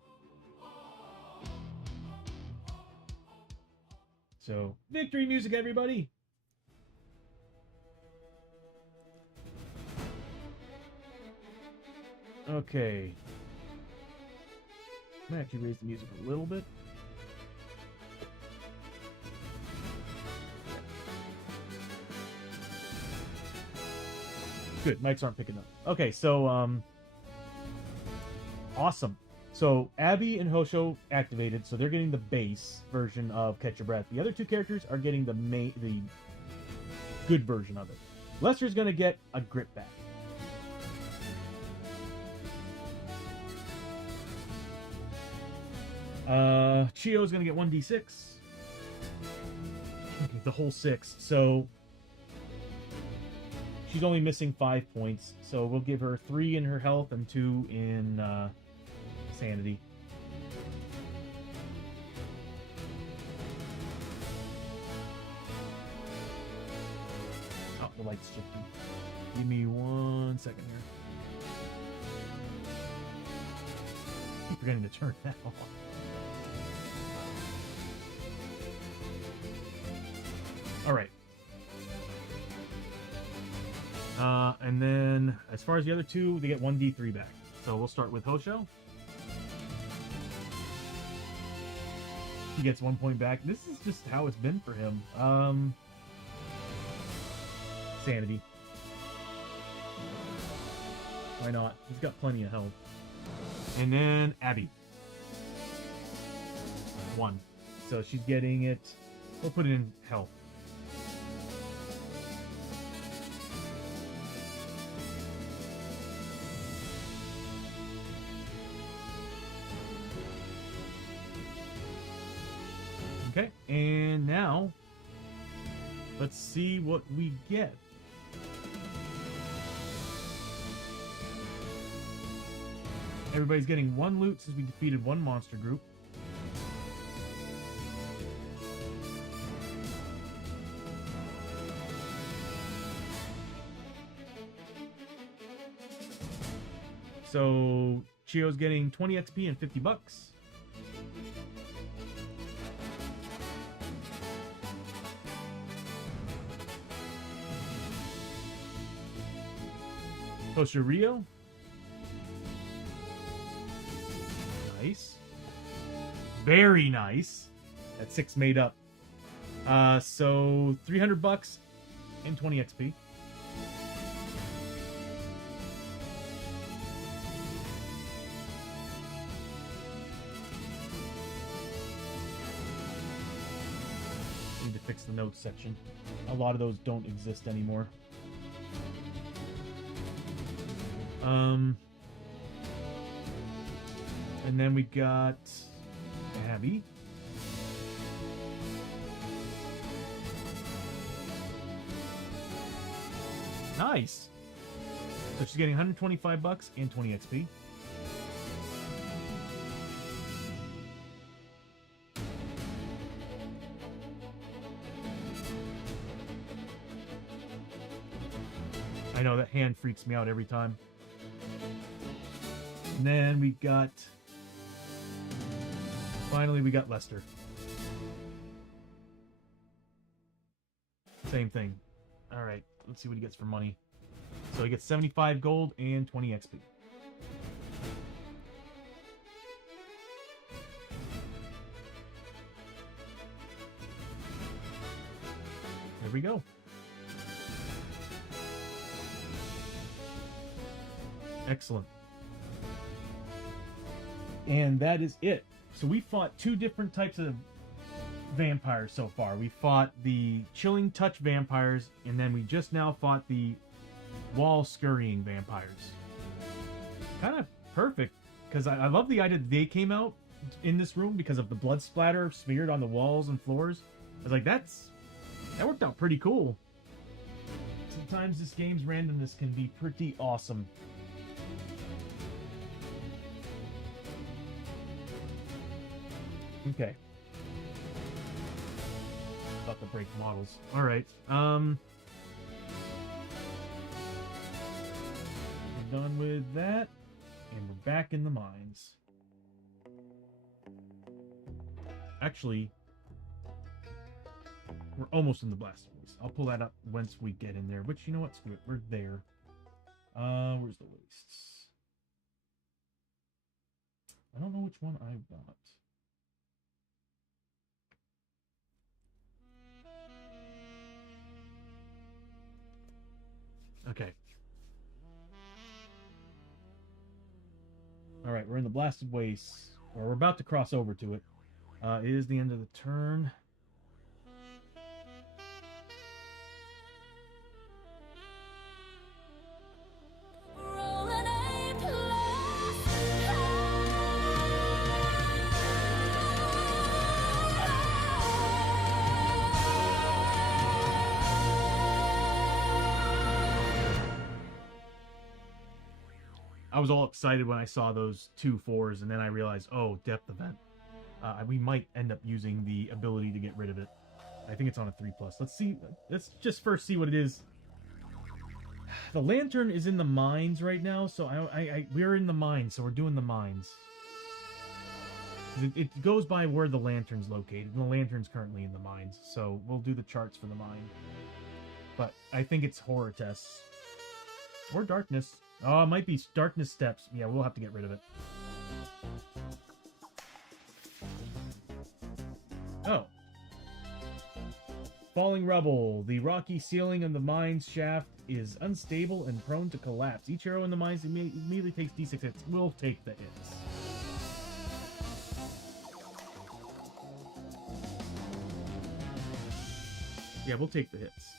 So, victory music, everybody! Okay. I'm gonna actually raise the music a little bit. Good, mics aren't picking up. Okay, so, awesome. So, Abbie and Hosho activated, so they're getting the base version of Catch Your Breath. The other 2 characters are getting the good version of it. Lester's gonna get a grip back. Chiyo's gonna get 1d6. Okay, the whole 6. So she's only missing 5 points. So we'll give her 3 in her health and 2 in sanity. Oh, the light's shifting. Give me 1 second here. I keep forgetting to turn that off. Alright. And then, as far as the other 2, they get 1d3 back. So we'll start with Hosho. He gets 1 point back. This is just how it's been for him. Sanity. Why not? He's got plenty of health. And then Abbie. 1. So she's getting it. We'll put it in health. Okay, and now let's see what we get. Everybody's getting 1 loot since we defeated 1 monster group. So Chiyo's getting 20 XP and $50. Hoshoryo. Nice. Very nice. That's 6 made up. So $300 and 20 XP. Need to fix the notes section. A lot of those don't exist anymore. And then we got Abbie. Nice. So she's getting 125 bucks and 20 XP. I know that hand freaks me out every time. And then we got... Finally, we got Lester. Same thing. Alright, let's see what he gets for money. So he gets 75 gold and 20 XP. There we go. Excellent. And that is it. So we fought two different types of vampires so far. We fought the chilling touch vampires, and then we just now fought the wall scurrying vampires. Kind of perfect, because I love the idea that they came out in this room because of the blood splatter smeared on the walls and floors. I was like, that worked out pretty cool. Sometimes this game's randomness can be pretty awesome. Okay. About to break models. Alright. We're done with that. And we're back in the mines. Actually, we're almost in the blast voice. I'll pull that up once we get in there. Which, you know what? Screw it. We're there. Where's the wastes? I don't know which one I got. Okay. Alright, we're in the Blasted Wastes. Or we're about to cross over to it. It is the end of the turn. Rolling A plus. I was all excited when I saw those 2 4s, and then I realized, oh, depth event. We might end up using the ability to get rid of it. I think it's on a 3+. Let's see. Let's just first see what it is. The lantern is in the mines right now, so we're in the mines, so we're doing the mines. It goes by where the lantern's located, and the lantern's currently in the mines, so we'll do the charts for the mine. But I think it's horror tests. Or darkness. Oh, it might be darkness steps. Yeah, we'll have to get rid of it. Oh. Falling rubble. The rocky ceiling of the mine's shaft is unstable and prone to collapse. Each arrow in the mines immediately takes d6 hits. We'll take the hits. Yeah, we'll take the hits.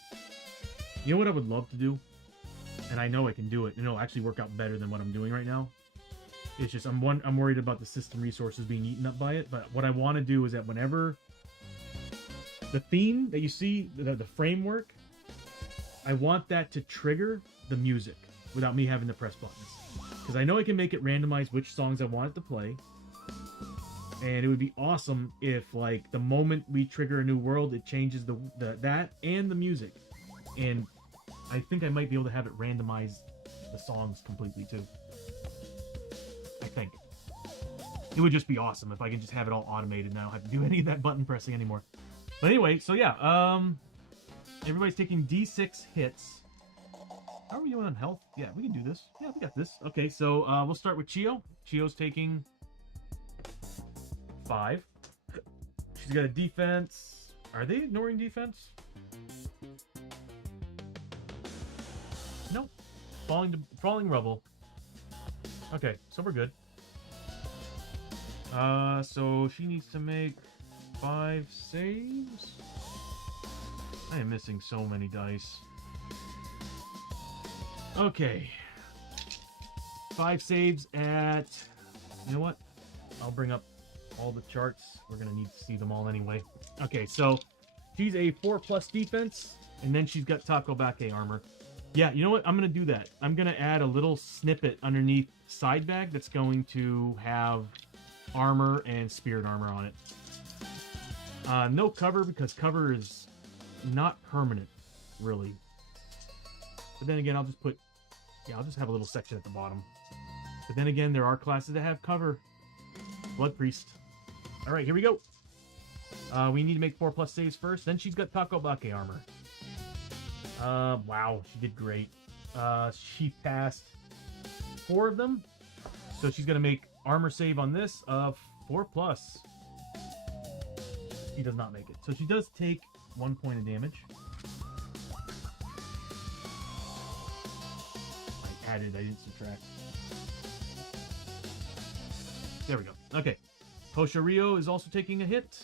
You know what I would love to do? And I know I can do it, and it'll actually work out better than what I'm doing right now. It's just I'm worried about the system resources being eaten up by it, but what I want to do is that whenever the theme that you see, the framework, I want that to trigger the music without me having to press buttons. Because I know I can make it randomize which songs I want it to play. And it would be awesome if, like, the moment we trigger a new world, it changes that and the music. And I think I might be able to have it randomize the songs completely, too. I think. It would just be awesome if I could just have it all automated and I don't have to do any of that button pressing anymore. But anyway, so yeah, everybody's taking D6 hits. How are we doing on health? Yeah, we can do this. Yeah, we got this. Okay, so we'll start with Chiyo. Chiyo's taking 5. She's got a defense. Are they ignoring defense? Nope. Falling rubble. Okay, so we're good. So she needs to make 5 saves. I am missing so many dice. Okay. 5 saves at... You know what? I'll bring up all the charts. We're gonna need to see them all anyway. Okay, so she's a 4+ defense, and then she's got Takobake armor. Yeah, you know what? I'm going to do that. I'm going to add a little snippet underneath side bag that's going to have armor and spirit armor on it. No cover, because cover is not permanent, really. But then again, I'll just put... Yeah, I'll just have a little section at the bottom. But then again, there are classes that have cover. Blood Priest. Alright, here we go. We need to make 4+ saves first. Then she's got Takobake armor. Wow, she did great. She passed 4 of them. So she's going to make armor save on this of 4+. She does not make it. So she does take 1 point of damage. I added, I didn't subtract. There we go. Okay. Hoshoryo is also taking a hit.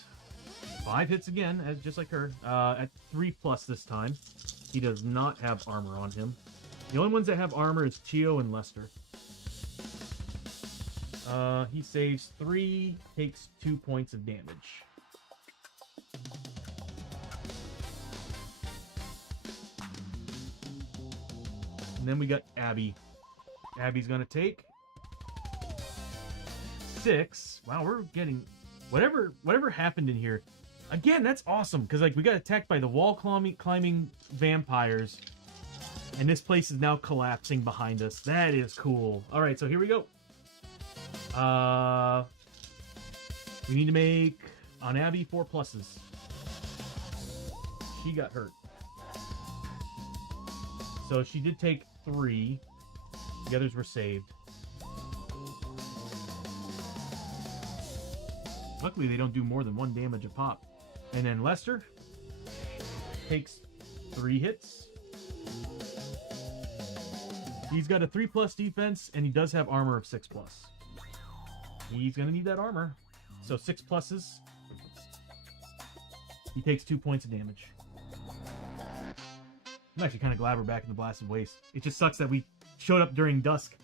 5 hits again, as just like her. At 3+ this time. He does not have armor on him. The only ones that have armor is Chiyo and Lester. He saves 3, takes 2 points of damage. And then we got Abbie. Abbie's gonna take 6. Wow, we're getting... Whatever happened in here... Again, that's awesome, because like we got attacked by the wall climbing vampires, and this place is now collapsing behind us. That is cool. All right, so here we go. We need to make on Abbie 4+. She got hurt, so she did take 3. The others were saved. Luckily, they don't do more than 1 damage a pop. And then Lester takes 3 hits. He's got a 3+ defense, and he does have armor of 6+. He's going to need that armor. So 6 pluses. He takes 2 points of damage. I'm actually kind of glad we're back in the Blasted Waste. It just sucks that we showed up during dusk.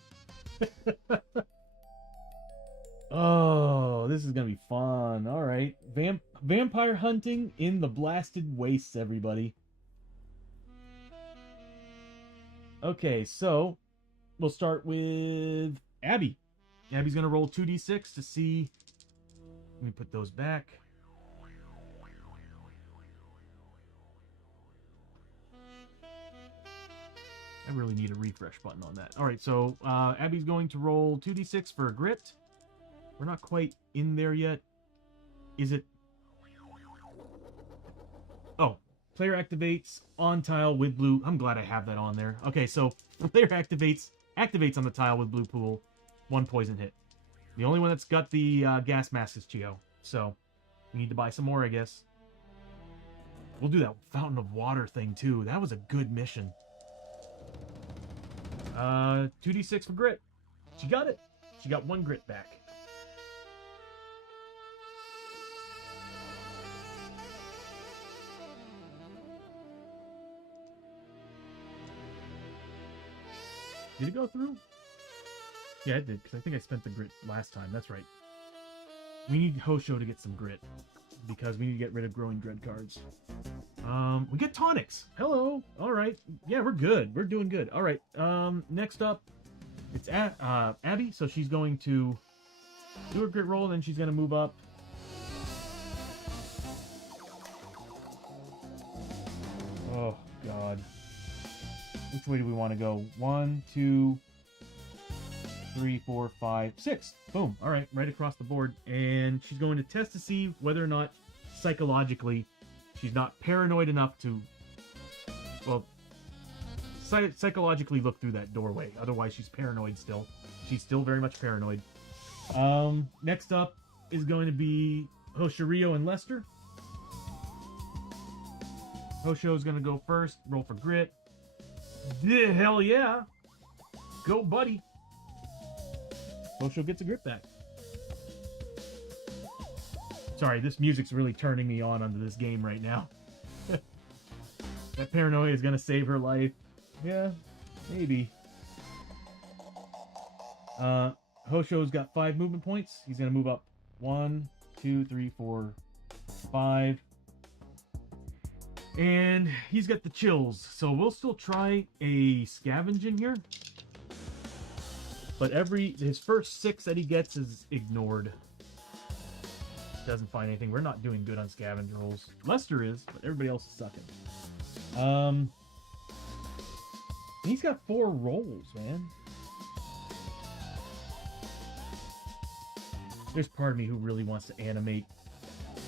Oh, this is going to be fun. All right. Vampire hunting in the Blasted Wastes, everybody. Okay, so we'll start with Abbie. Abbie's going to roll 2d6 to see... Let me put those back. I really need a refresh button on that. All right, so Abbie's going to roll 2d6 for a grit. We're not quite in there yet. Is it? Oh, player activates on tile with blue. I'm glad I have that on there. Okay, so player activates on the tile with blue pool. 1 poison hit. The only one that's got the gas mask is Chiyo. So we need to buy some more, I guess. We'll do that fountain of water thing too. That was a good mission. 2d6 for grit. She got it. She got 1 grit back. Did it go through? Yeah, it did, because I think I spent the grit last time. That's right. We need Hoshoryo to get some grit, because we need to get rid of growing dread cards. We get tonics. Hello. All right. Yeah, we're good. We're doing good. All right. Next up, it's Abbie. So she's going to do a grit roll, and then she's going to move up. Oh, God. Which way do we want to go? 1, 2, 3, 4, 5, 6. Boom. All right, right across the board. And she's going to test to see whether or not psychologically she's not paranoid enough to, well, psychologically look through that doorway. Otherwise, she's paranoid still. She's still very much paranoid. Next up is going to be Hoshoryo and Lester. Hoshoryo's going to go first. Roll for grit. Yeah, hell yeah. Go, buddy. Hoshoryo gets a grit back. Sorry, this music's really turning me on onto this game right now. That paranoia is going to save her life. Yeah, maybe. Hoshoryo's got 5 movement points. He's going to move up 1, 2, 3, 4, 5. And he's got the chills, so we'll still try a scavenge in here. But his first 6 that he gets is ignored. Doesn't find anything. We're not doing good on scavenge rolls. Lester is, but everybody else is sucking. He's got 4 rolls, man. There's part of me who really wants to animate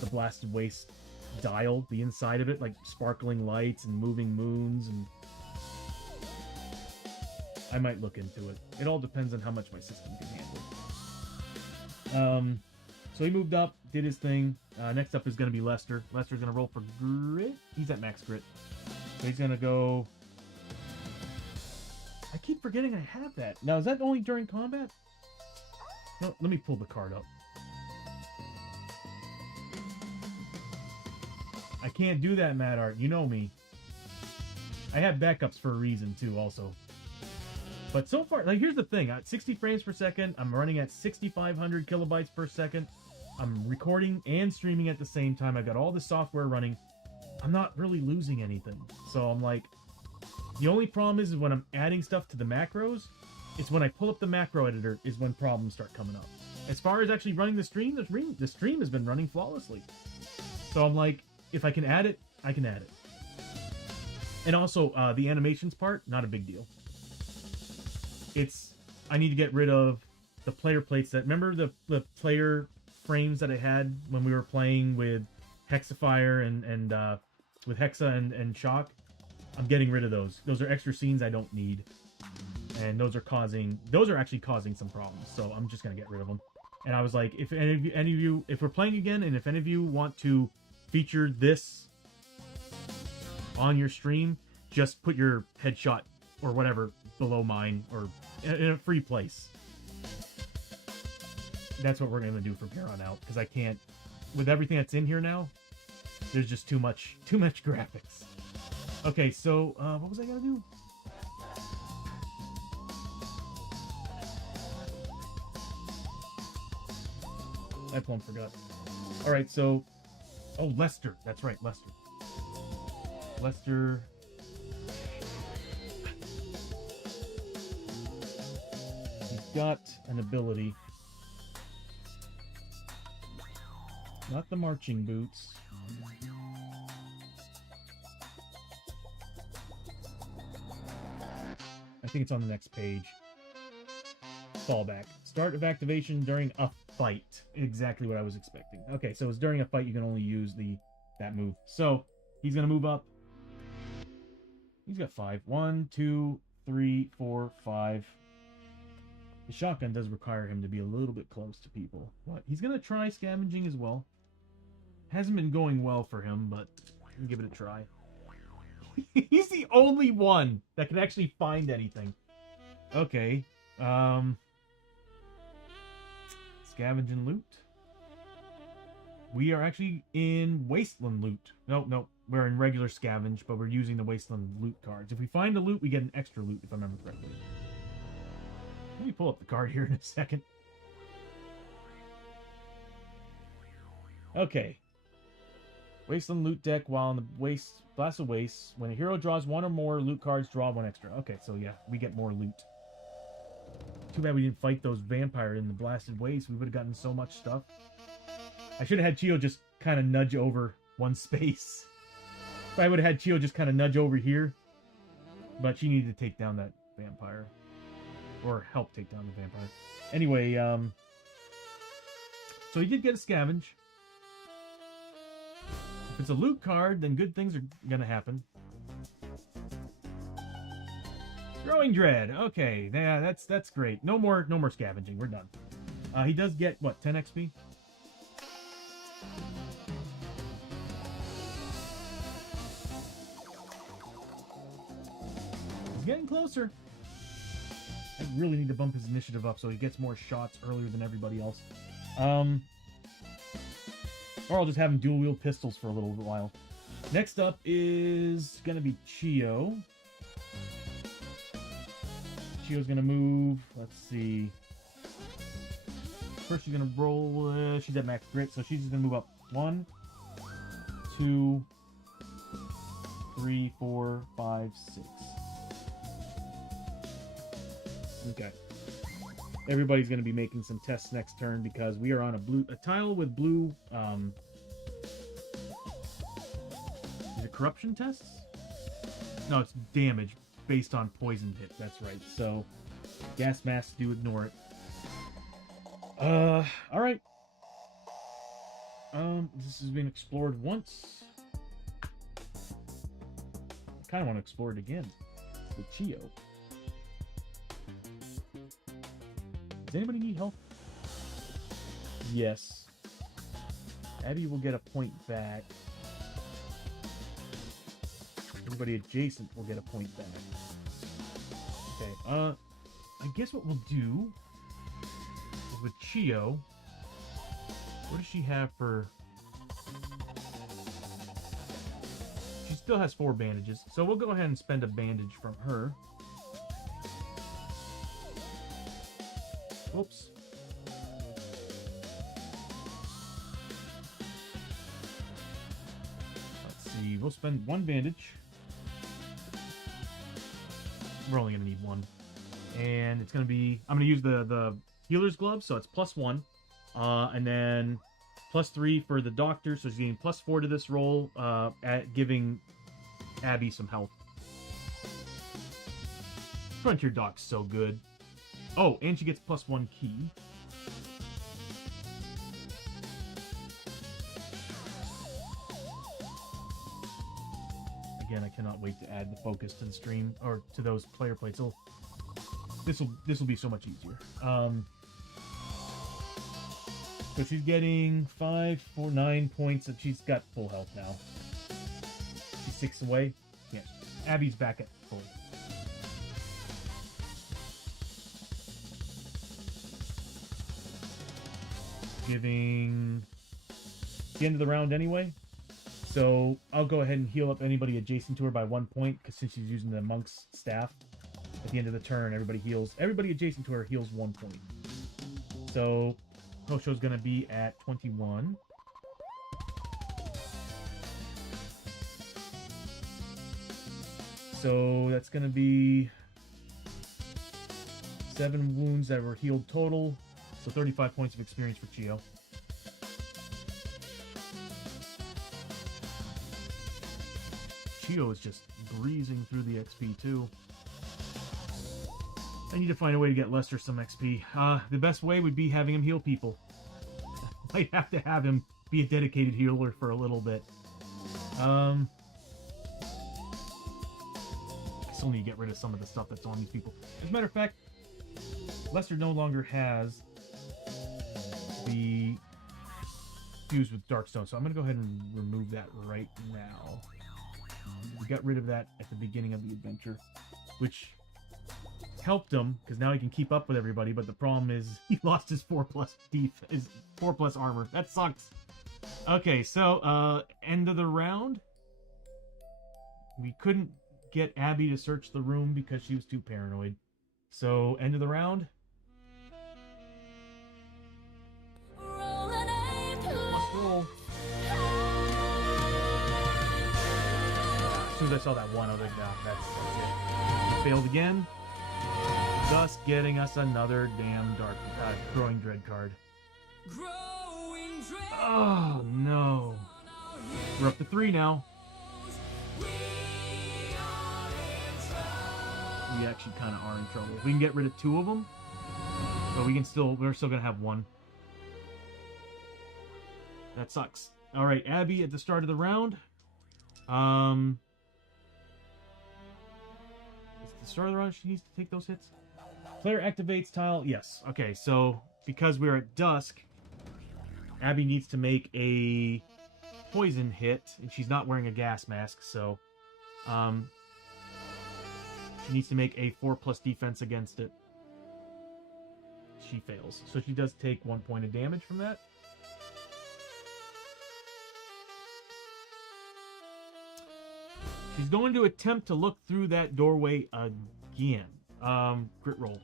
the Blasted Waste dial, the inside of it, like sparkling lights and moving moons, and I might look into it. It all depends on how much my system can handle. So he moved up, did his thing. Next up is going to be Lester. Lester's going to roll for grit. He's at max grit. So he's going to go... I keep forgetting I have that. Now, is that only during combat? No, let me pull the card up. I can't do that, Mad Art. You know me. I have backups for a reason, too, also. But so far, like, here's the thing. At 60 frames per second, I'm running at 6,500 kilobytes per second. I'm recording and streaming at the same time. I've got all the software running. I'm not really losing anything. So I'm like... The only problem is when I'm adding stuff to the macros, it's when I pull up the macro editor is when problems start coming up. As far as actually running the stream has been running flawlessly. So I'm like, if I can add it, I can add it. And also, the animations part, not a big deal. I need to get rid of the player plates that... Remember the player frames that I had when we were playing with Hexafire and with Hexa and Shock? I'm getting rid of those. Those are extra scenes I don't need. And those are actually causing some problems. So I'm just going to get rid of them. And I was like, if any of you, if we're playing again, and if any of you want to feature this on your stream, just put your headshot or whatever below mine or in a free place. That's what we're going to do from here on out. Because I can't, with everything that's in here now, there's just too much graphics. Okay, so, what was I gonna do? I plumb forgot. Alright, so... Oh, Lester. That's right, Lester. Lester... He's got an ability. Not the marching boots. I think it's on the next page. Fallback. Start of activation during a fight. Exactly what I was expecting. Okay, so it's during a fight you can only use that move. So, he's going to move up. He's got 5. 1, 2, 3, 4, 5. The shotgun does require him to be a little bit close to people. But he's going to try scavenging as well. Hasn't been going well for him, but we'll give it a try. He's the only one that can actually find anything. Okay. Scavenge and loot. We are actually in Wasteland loot. No. We're in regular scavenge, but we're using the Wasteland loot cards. If we find a loot, we get an extra loot, if I remember correctly. Let me pull up the card here in a second. Okay. Wasteland loot deck. While in the Blast of Waste, when a hero draws 1 or more loot cards, draw 1 extra. Okay, so yeah, we get more loot. Too bad we didn't fight those vampires in the Blasted Waste. We would have gotten so much stuff. I should have had Chiyo just kind of nudge over 1 space. If I would have had Chiyo just kind of nudge over here. But she needed to take down that vampire. Or help take down the vampire. Anyway, so he did get a scavenge. If it's a loot card, then good things are gonna happen. Growing Dread. Okay, yeah, that's great. No more scavenging. We're done. He does get what, 10 XP? He's getting closer. I really need to bump his initiative up so he gets more shots earlier than everybody else. Or I'll just have him dual-wield pistols for a little while. Next up is going to be Chiyo. Chiyo's going to move. Let's see. First she's going to roll. She's at max grit, so she's just going to move up. 1, 2, 3, 4, 5, 6. Okay. Everybody's going to be making some tests next turn because we are on a tile with blue. Is it corruption tests? No, it's damage based on poison hit. That's right. So gas masks do ignore it. All right. This has been explored once. I kind of want to explore it again with Chiyo. Does anybody need help? Yes. Abbie will get a point back. Everybody adjacent will get a point back. Okay, I guess what we'll do is with Chiyo, what does she have for... She still has 4 bandages, so we'll go ahead and spend a bandage from her. Whoops. Let's see, we'll spend 1 bandage. We're only going to need 1. And it's going to be... I'm going to use the healer's glove, so it's +1. And then +3 for the doctor, so she's getting +4 to this roll, at giving Abbie some health. Frontier Doc's so good. Oh, and she gets +1 key. Again, I cannot wait to add the focus to the stream, or to those player plates. This will be so much easier. So she's getting 5 for 9 points, and she's got full health now. She's 6 away. Yeah, Abbie's back at full. Giving the end of the round anyway. So I'll go ahead and heal up anybody adjacent to her by 1 point, because since she's using the monk's staff, at the end of the turn, everybody heals. Everybody adjacent to her heals 1 point. So Hoshoryo's going to be at 21. So that's going to be 7 wounds that were healed total. So 35 points of experience for Chiyo. Chiyo is just breezing through the XP too. I need to find a way to get Lester some XP. The best way would be having him heal people. Might have to have him be a dedicated healer for a little bit. I still need to get rid of some of the stuff that's on these people. As a matter of fact, Lester no longer has the fuse with Darkstone, so I'm going to go ahead and remove that right now. We got rid of that at the beginning of the adventure, which helped him because now he can keep up with everybody. But the problem is he lost his 4+ his 4+ armor. That sucks. Okay, so end of the round. We couldn't get Abbie to search the room because she was too paranoid. So end of the round. Let's roll. As soon as I saw that one, I was like, nah, that's it. Failed again. Thus getting us another damn Growing Dread card. Oh, no. We're up to 3 now. We actually kind of are in trouble. We can get rid of 2 of them, but we're still going to have 1. That sucks. All right, Abbie at the start of the round. At the start of the round, she needs to take those hits. Player activates tile. Yes. Okay, so because we're at dusk, Abbie needs to make a poison hit, and she's not wearing a gas mask, so she needs to make a 4+ defense against it. She fails, so she does take 1 point of damage from that. She's going to attempt to look through that doorway again. Grit roll.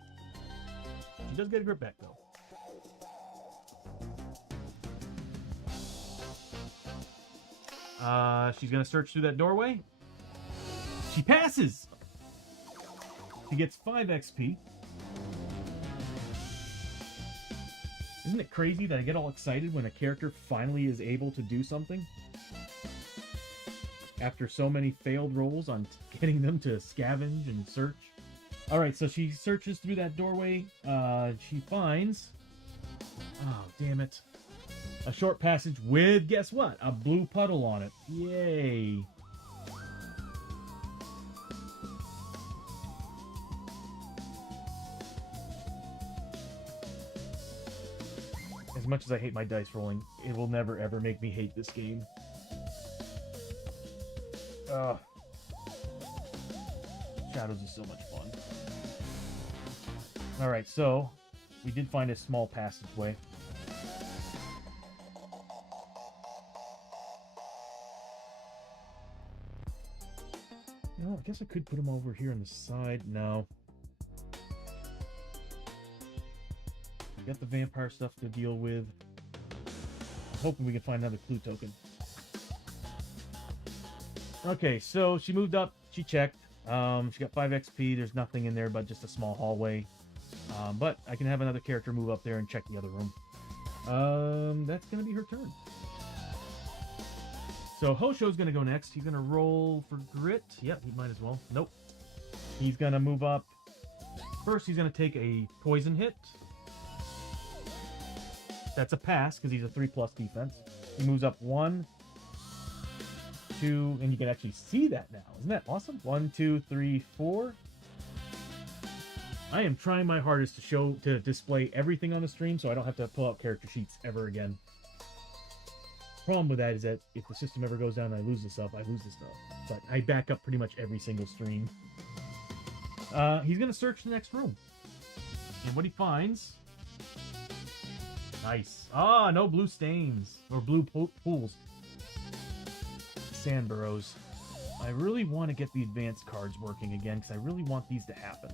She does get a grit back, though. She's going to search through that doorway. She passes! She gets 5 XP. Isn't it crazy that I get all excited when a character finally is able to do something? After so many failed rolls on getting them to scavenge and search. Alright, so she searches through that doorway. She finds... Oh, damn it. A short passage with, guess what? A blue puddle on it. Yay. As much as I hate my dice rolling, it will never ever make me hate this game. Shadows is so much fun. Alright, so we did find a small passageway. I guess I could put them over here on the side. No. Got the vampire stuff to deal with. I'm hoping we can find another clue token. Okay, so she moved up. She checked. She got 5 XP. There's nothing in there but just a small hallway. But I can have another character move up there and check the other room. That's going to be her turn. So Hosho's going to go next. He's going to roll for grit. Yep, he might as well. Nope. He's going to move up. First, he's going to take a poison hit. That's a pass because he's a 3+ defense. He moves up 1, 2, and you can actually see that now. Isn't that awesome? 1, 2, 3, 4. I am trying my hardest to display everything on the stream so I don't have to pull out character sheets ever again. Problem with that is that if the system ever goes down and I lose this stuff, I lose this stuff. But I back up pretty much every single stream. He's going to search the next room. And what he finds... Nice. Ah, no blue stains. Or blue pools. Sand burrows. I really want to get the advanced cards working again, because I really want these to happen.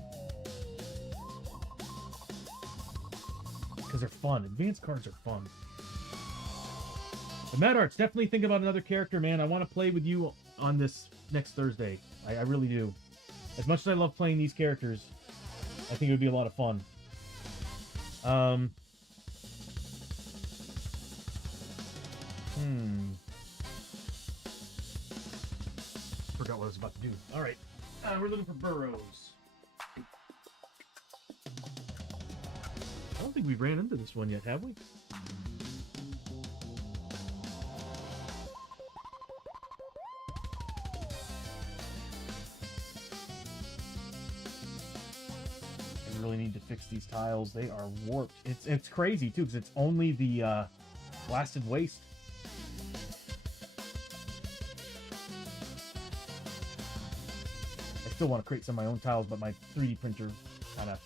Because they're fun. Advanced cards are fun. But Mad Arts, definitely think about another character, man. I want to play with you on this next Thursday. I really do. As much as I love playing these characters, I think it would be a lot of fun. Forgot what I was about to do. Alright. We're looking for burrows. I don't think we ran into this one yet, have we? I really need to fix these tiles. They are warped. It's crazy, too, because it's only the blasted waste. I still want to create some of my own tiles, but my 3D printer kind of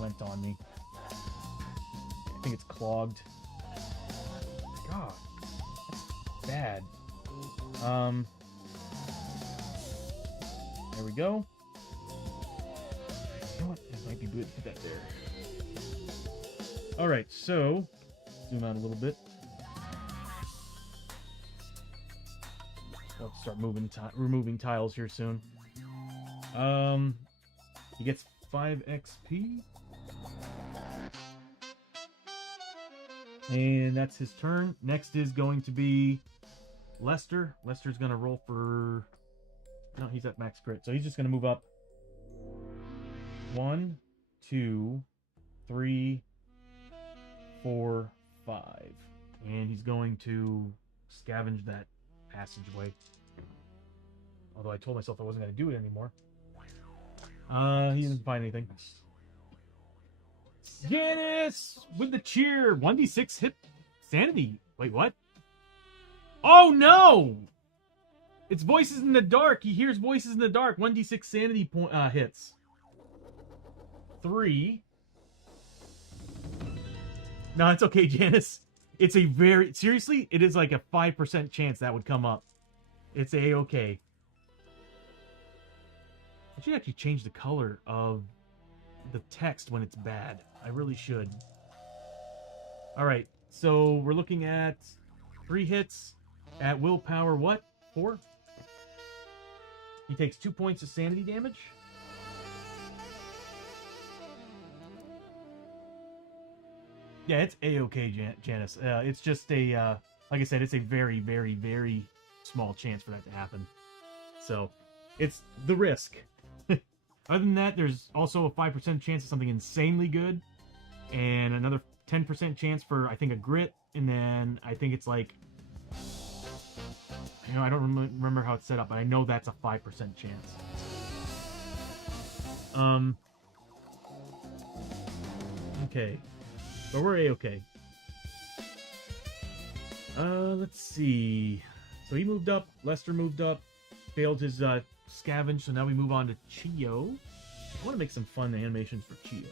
went on me. I think it's clogged. God, that's bad. There we go. You know what? It might be good to put that there. All right, so zoom out a little bit. I'll start removing tiles here soon. He gets 5 XP. And that's his turn. Next is going to be Lester. Lester's going to roll for... No, he's at max crit. So he's just going to move up. 1, 2, 3, 4, 5. And he's going to scavenge that passageway. Although I told myself I wasn't going to do it anymore. He didn't find anything. Janice with the cheer. 1d6 hit sanity. Wait, what? Oh no! It's voices in the dark. He hears voices in the dark. 1d6 sanity hits. 3. No, it's okay, Janice. It's a very... Seriously, it is like a 5% chance that would come up. It's a-okay. I should actually change the color of the text when it's bad. I really should. Alright, so we're looking at 3 hits at willpower, what? 4? He takes 2 points of sanity damage. Yeah, it's A-okay, Janice. It's just a, like I said, it's a very, very, very small chance for that to happen. So, it's the risk. Other than that, there's also a 5% chance of something insanely good. And another 10% chance for, I think, a grit. And then I think it's like... You know, I don't remember how it's set up, but I know that's a 5% chance. Okay. But we're A-okay. Let's see. So he moved up. Lester moved up. Failed his scavenge, so now we move on to Chiyo. I want to make some fun animations for Chiyo.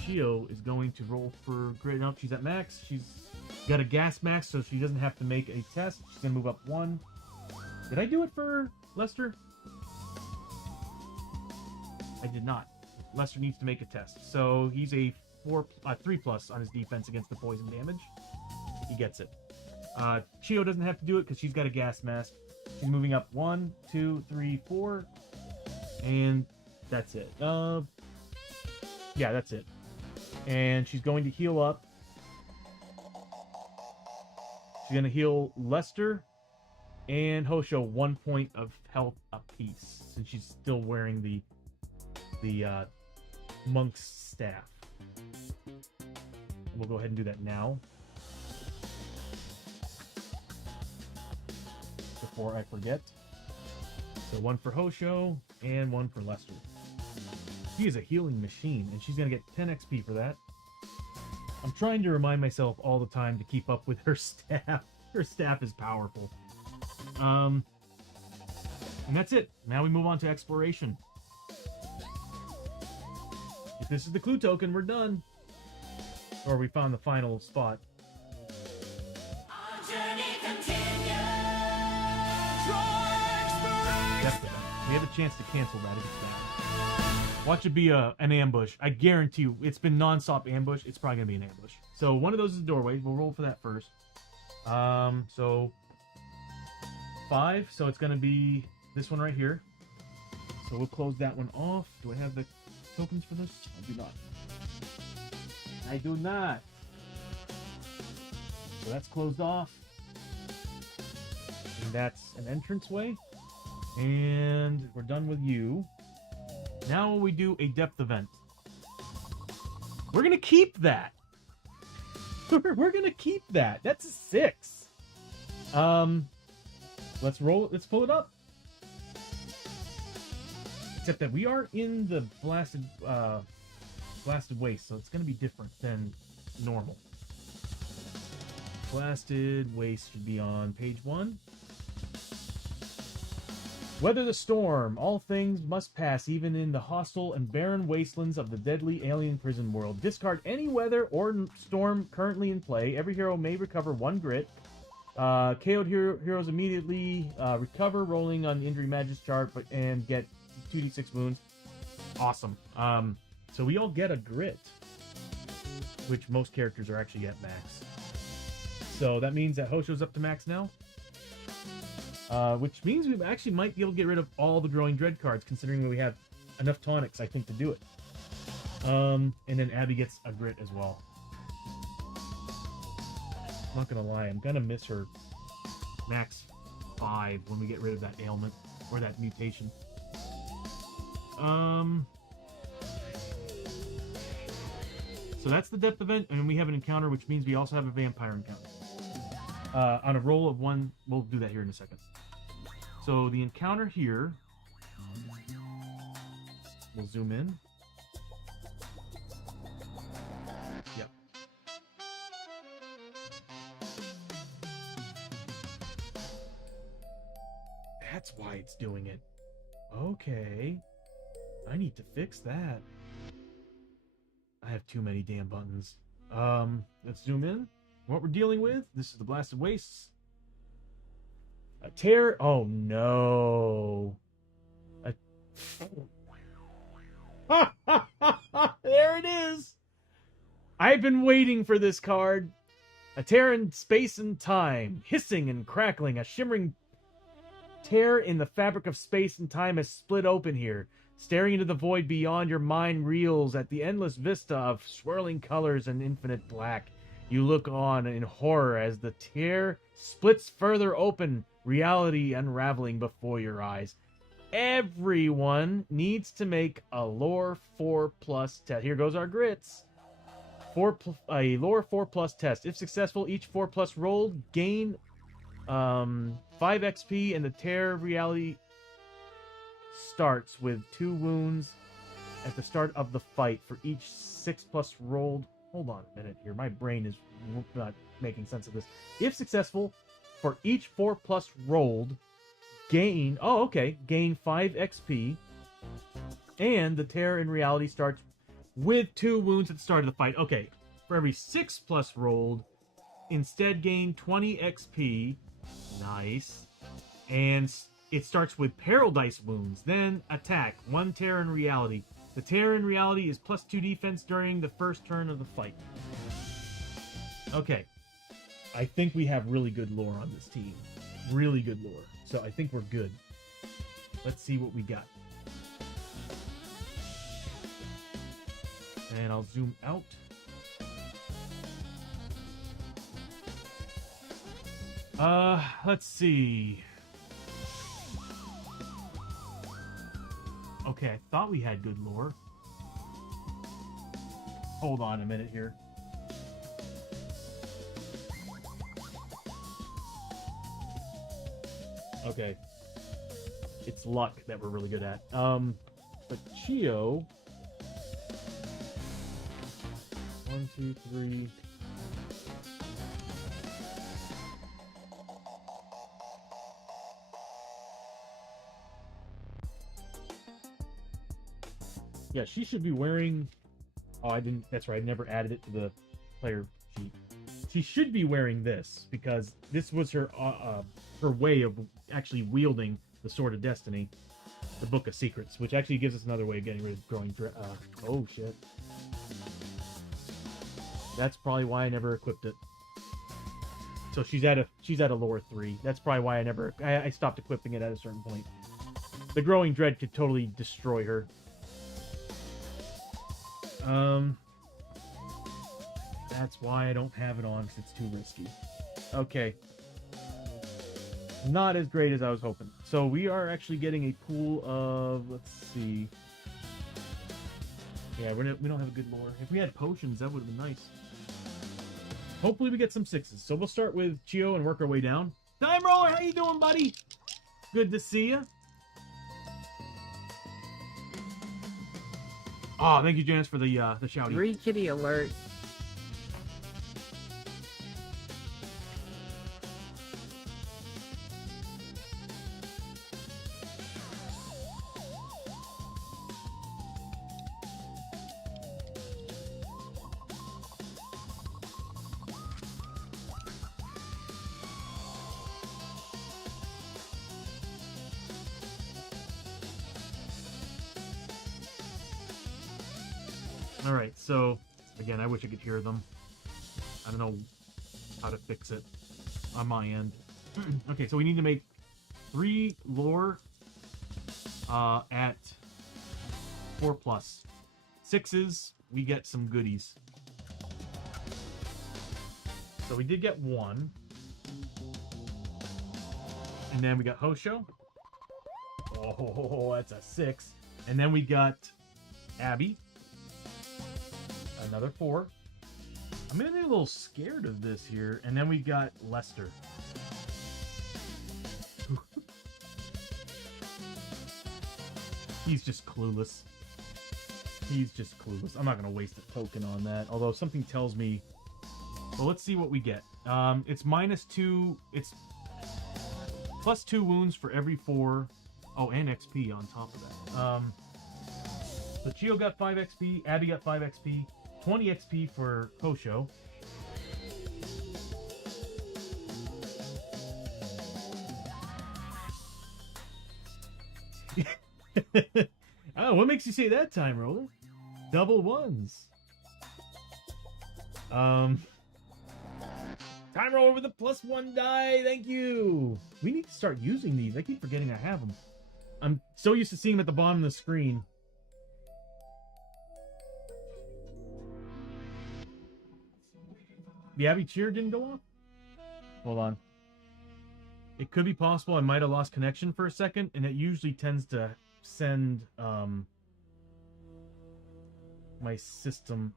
Chiyo is going to roll for grit. No, she's at max. She's got a gas max, so she doesn't have to make a test. She's going to move up 1. Did I do it for Lester? I did not. Lester needs to make a test. So he's a 3+ on his defense against the poison damage. He gets it. Chiyo doesn't have to do it because she's got a gas mask. She's moving up 1, 2, 3, 4. And that's it. Yeah, that's it. And she's going to heal up. She's going to heal Lester and Hoshoryo 1 point of health apiece, since she's still wearing the monk's staff. We'll go ahead and do that now, before I forget. So 1 for Hoshoryo and 1 for Lester. She is a healing machine, and she's going to get 10 XP for that. I'm trying to remind myself all the time to keep up with her staff. Her staff is powerful. And that's it. Now we move on to exploration. If this is the clue token, we're done. Or we found the final spot. Our journey continues. Definitely. We have a chance to cancel that if it's bad. Watch it be an ambush. I guarantee you, it's been non-stop ambush. It's probably going to be an ambush. So one of those is a doorway. We'll roll for that first. So 5. So it's going to be this one right here. So we'll close that one off. Do I have the tokens for this? I do not. I do not. So that's closed off. And that's an entranceway. And we're done with you. Now we do a depth event. We're going to keep that. We're going to keep that. That's a 6. Let's roll it. Let's pull it up. Except that we are in the blasted waste, so it's going to be different than normal. Blasted waste should be on page 1. Weather the storm. All things must pass, even in the hostile and barren wastelands of the deadly alien prison world. Discard any weather or storm currently in play. Every hero may recover 1 grit. KO'd heroes immediately recover, rolling on the injury magic's chart, and get 2d6 wounds. Awesome. So we all get a grit, which most characters are actually at max. So that means that Hoshoryo's up to max now. Which means we actually might be able to get rid of all the Growing Dread cards, considering that we have enough tonics, I think, to do it. And then Abbie gets a grit as well. I'm not gonna lie, I'm gonna miss her max 5 when we get rid of that ailment, or that mutation. So that's the depth event, and we have an encounter, which means we also have a vampire encounter. On a roll of 1, we'll do that here in a second. So the encounter here, we'll zoom in. Yep. That's why it's doing it. Okay. I need to fix that. I have too many damn buttons. Let's zoom in. What we're dealing with, this is the Blasted Wastes. A tear. Oh no. There it is. I've been waiting for this card. A tear in space and time, hissing and crackling, a shimmering tear in the fabric of space and time has split open here. Staring into the void beyond, your mind reels at the endless vista of swirling colors and infinite black. You look on in horror as the tear splits further open, reality unraveling before your eyes. Everyone needs to make a lore 4+ test. Here goes our grits. A lore 4+ test. If successful, each 4+ rolled gain 5 XP, and the tear of reality starts with 2 wounds at the start of the fight for each 6+ rolled. Hold on a minute here. My brain is not making sense of this. If successful, for each 4+ rolled, gain 5 XP, and the tear in reality starts with 2 wounds at the start of the fight. Okay, for every 6+ rolled, instead gain 20 XP. Nice. And it starts with peril dice wounds. Then attack. 1 tear in reality. The tear in reality is +2 defense during the first turn of the fight. Okay. I think we have really good lore on this team. Really good lore. So I think we're good. Let's see what we got. And I'll zoom out. Let's see. Okay, I thought we had good lore. Hold on a minute here. Okay. It's luck that we're really good at. But Chiyo... 1, 2, 3... Yeah, she should be wearing... Oh, I didn't... That's right, I never added it to the player sheet. She should be wearing this, because this was her way of actually wielding the Sword of Destiny, the Book of Secrets, which actually gives us another way of getting rid of growing... oh, shit. That's probably why I never equipped it. So she's at a lore 3. That's probably why I stopped equipping it at a certain point. The Growing Dread could totally destroy her. That's why I don't have it on, because it's too risky. Okay. Not as great as I was hoping. So we are actually getting a pool of, let's see. Yeah, we don't have a good lore. If we had potions, that would have been nice. Hopefully we get some 6s. So we'll start with Chiyo and work our way down. Time Roller, how you doing, buddy? Good to see you. Oh, thank you, Janice, for the shouty. Re-kitty alert. Alright, so, again, I wish I could hear them. I don't know how to fix it on my end. Okay, so we need to make 3 lore at 4+. 6s, we get some goodies. So we did get 1. And then we got Hoshoryo. Oh, that's a 6. And then we got Abbie. Another 4. I'm gonna be a little scared of this here. And then we got Lester. He's just clueless. He's just clueless. I'm not gonna waste a token on that. Although something tells me... Well, let's see what we get. It's -2... It's +2 wounds for every 4... Oh, and XP on top of that. So Chiyo got 5 XP. Abbie got 5 XP. 20 XP for Hoshoryo. Oh, what makes you say that, Time Roller? Double 1s. Time roller with a +1 die. Thank you. We need to start using these. I keep forgetting I have them. I'm so used to seeing them at the bottom of the screen. The Abbie cheer didn't go off? Hold on. It could be possible I might have lost connection for a second, and it usually tends to send my system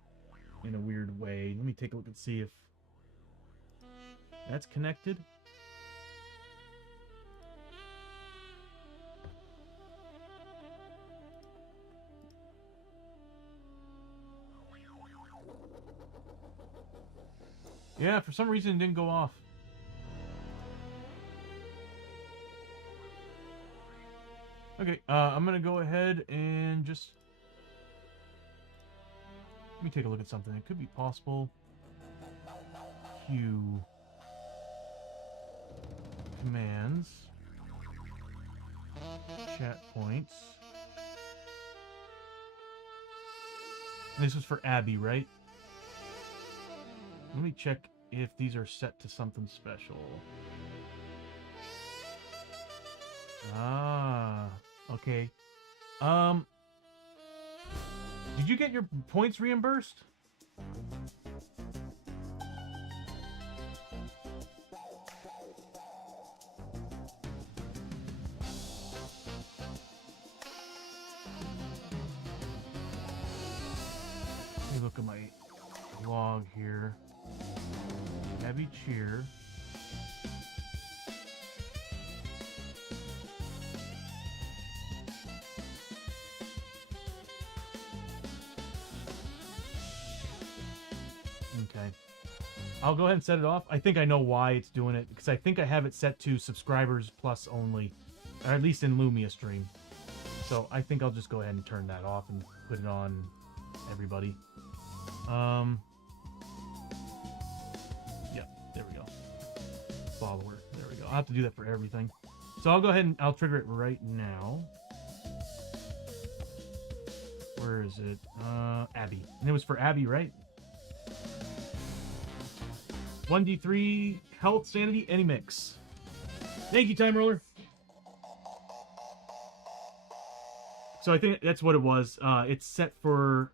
in a weird way. Let me take a look and see if that's connected. Yeah, for some reason it didn't go off. Okay, I'm gonna go ahead and just... Let me take a look at something. It could be possible. Q commands. Chat points. This was for Abbie, right? Let me check if these are set to something special. Ah, okay. Did you get your points reimbursed? Let me look at my log here. Abbie cheer. Okay. I'll go ahead and set it off. I think I know why it's doing it, because I think I have it set to subscribers plus only, or at least in Lumia stream. So I think I'll just go ahead and turn that off and put it on everybody. Yeah, there we go. Follower. There we go. I'll have to do that for everything. So I'll go ahead and I'll trigger it right now. Where is it? Abbie. And it was for Abbie, right? 1d3 health, sanity, any mix. Thank you, Time Roller. So I think that's what it was. It's set for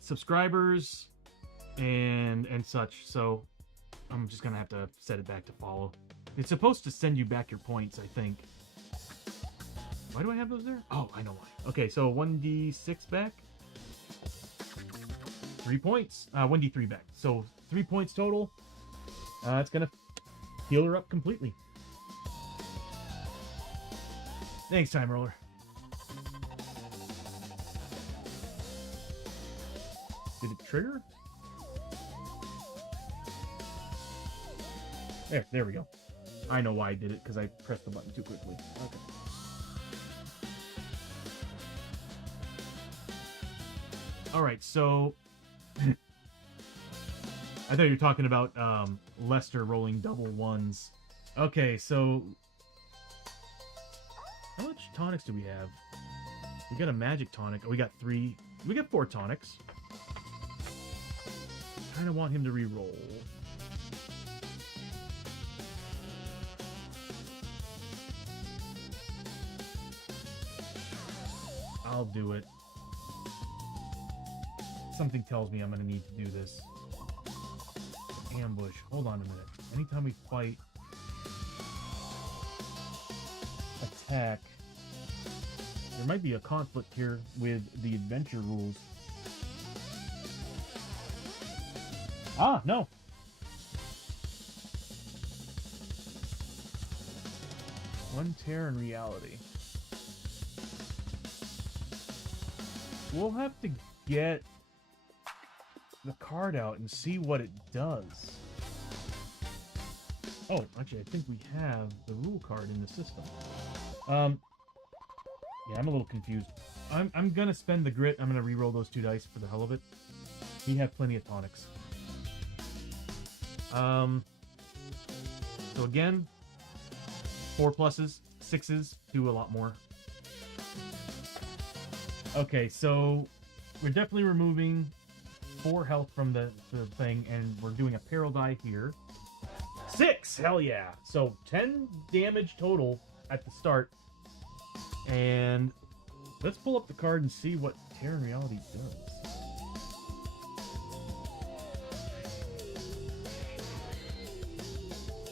subscribers and such. So I'm just gonna have to set it back to follow. It's supposed to send you back your points, I think. Why do I have those there? Oh, I know why. Okay, so 1d6 back. 3 points. 1d3 back. So 3 points total. It's gonna heal her up completely. Thanks, Time Roller. Did it trigger? There we go. I know why I did it, because I pressed the button too quickly. Okay. Alright, so... I thought you were talking about Lester rolling double ones. Okay, so... How much tonics do we have? We got a magic tonic. Oh, we got 3. We got 4 tonics. Kind of want him to re-roll. I'll do it. Something tells me I'm going to need to do this. Ambush. Hold on a minute. Anytime we fight... attack... There might be a conflict here with the adventure rules. Ah, no! One tear in reality. We'll have to get the card out and see what it does. Oh, actually, I think we have the rule card in the system. Yeah, I'm a little confused. I'm gonna spend the grit. I'm gonna re-roll those 2 dice for the hell of it. We have plenty of tonics. So again, 4 pluses, 6s, do a lot more. Okay, so we're definitely removing 4 health from the thing, and we're doing a peril die here. 6! Hell yeah! So 10 damage total at the start. And let's pull up the card and see what Terran Reality does.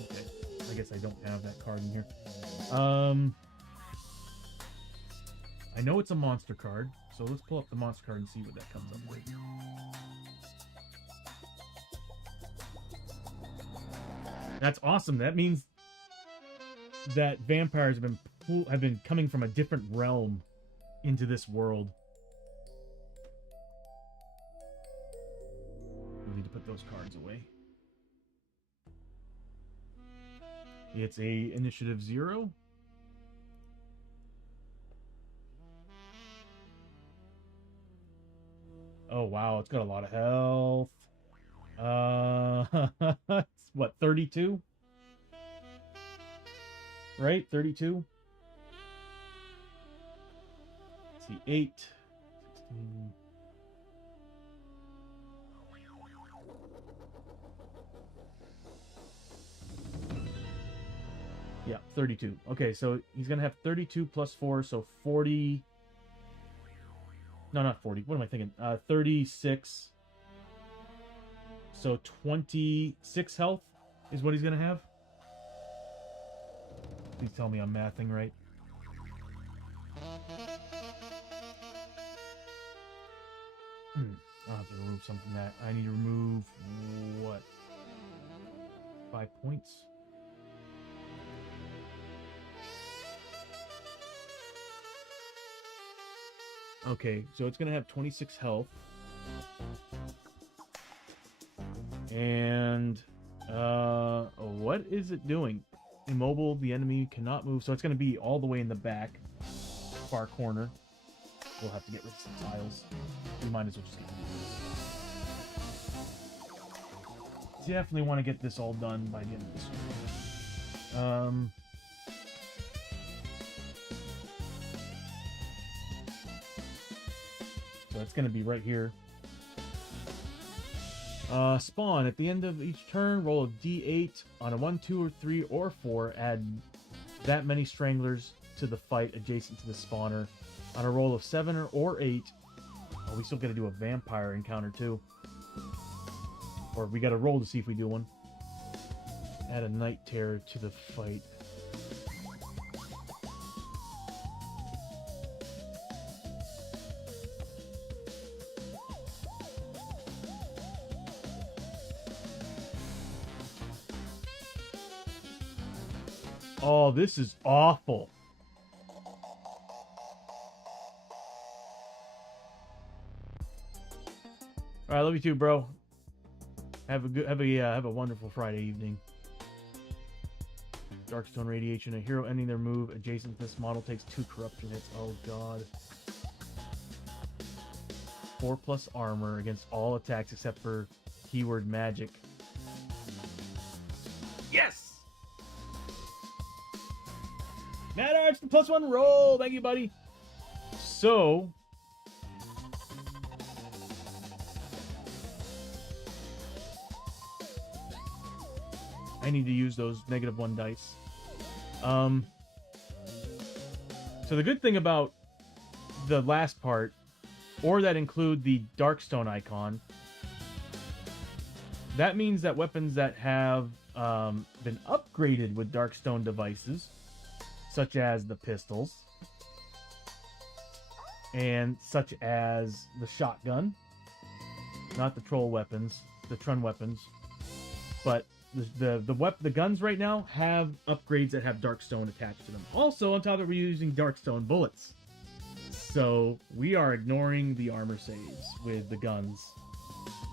Okay, I guess I don't have that card in here. I know it's a monster card, so let's pull up the monster card and see what that comes up with. That's awesome. That means that vampires have been coming from a different realm into this world. We need to put those cards away. It's a initiative 0. Oh wow, it's got a lot of health. It's what, 32? Right? 32? Let's see, 8, 16. Yeah, 32. Okay, so he's going to have 32 plus 4, so 40. No, not 40. What am I thinking? 36. So 26 health is what he's going to have. Please tell me I'm mathing right. I'll have to remove something from that. I need to remove, what? 5 points? Okay, so it's going to have 26 health. And, what is it doing? Immobile, the enemy cannot move. So it's going to be all the way in the back, far corner. We'll have to get rid of some tiles. We might as well just get rid of this. Definitely want to get this all done by the end of this stream. So it's going to be right here. Spawn. At the end of each turn, roll a d8. On a 1, 2, or 3, or 4, add that many stranglers to the fight adjacent to the spawner. On a roll of 7 or 8, oh, we still got to do a vampire encounter too. Or we got to roll to see if we do one. Add a night terror to the fight. Oh, this is awful. All right, love you too, bro. Have a wonderful Friday evening. Darkstone Radiation. A hero ending their move adjacent to this model takes 2 corruption hits. Oh god. 4+ armor against all attacks except for keyword magic. Yes! Mad Arch, the +1 roll. Thank you, buddy. So, I need to use those -1 dice. So the good thing about the last part, or that include the Darkstone icon, that means that weapons that have been upgraded with Darkstone devices, such as the pistols, and such as the shotgun, not the troll weapons, the Trun weapons, but the guns right now have upgrades that have Darkstone attached to them. Also, on top of it, we're using Darkstone bullets. So we are ignoring the armor saves with the guns.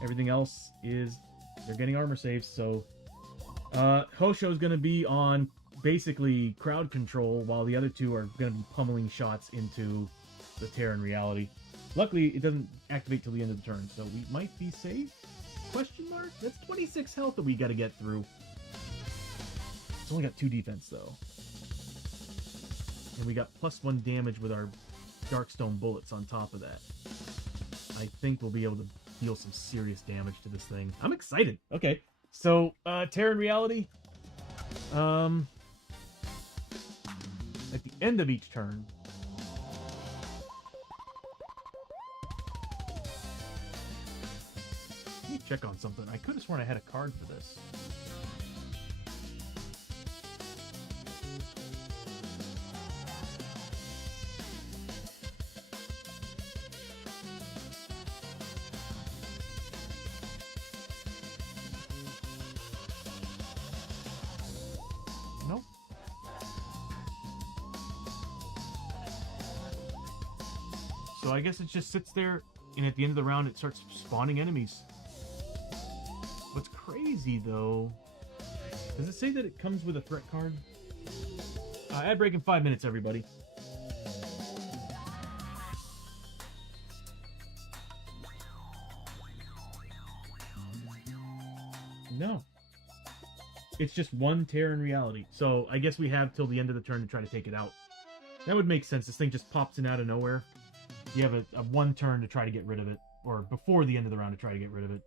Everything else is, they're getting armor saves. So Hoshoryo is going to be on basically crowd control, while the other two are going to be pummeling shots into the Terran Reality. Luckily, it doesn't activate till the end of the turn, so we might be safe? Question mark? That's 26 health that we got to get through. It's only got 2 defense, though. And we got +1 damage with our Darkstone bullets on top of that. I think we'll be able to deal some serious damage to this thing. I'm excited. Okay, so Terror in Reality. At the end of each turn, let me check on something. I could have sworn I had a card for this. Nope. So I guess it just sits there, and at the end of the round, it starts spawning enemies. What's crazy, though... Does it say that it comes with a threat card? Ad break in 5 minutes, everybody. No. It's just one Terror in Reality. So I guess we have till the end of the turn to try to take it out. That would make sense. This thing just pops in out of nowhere. You have a one turn to try to get rid of it. Or before the end of the round to try to get rid of it.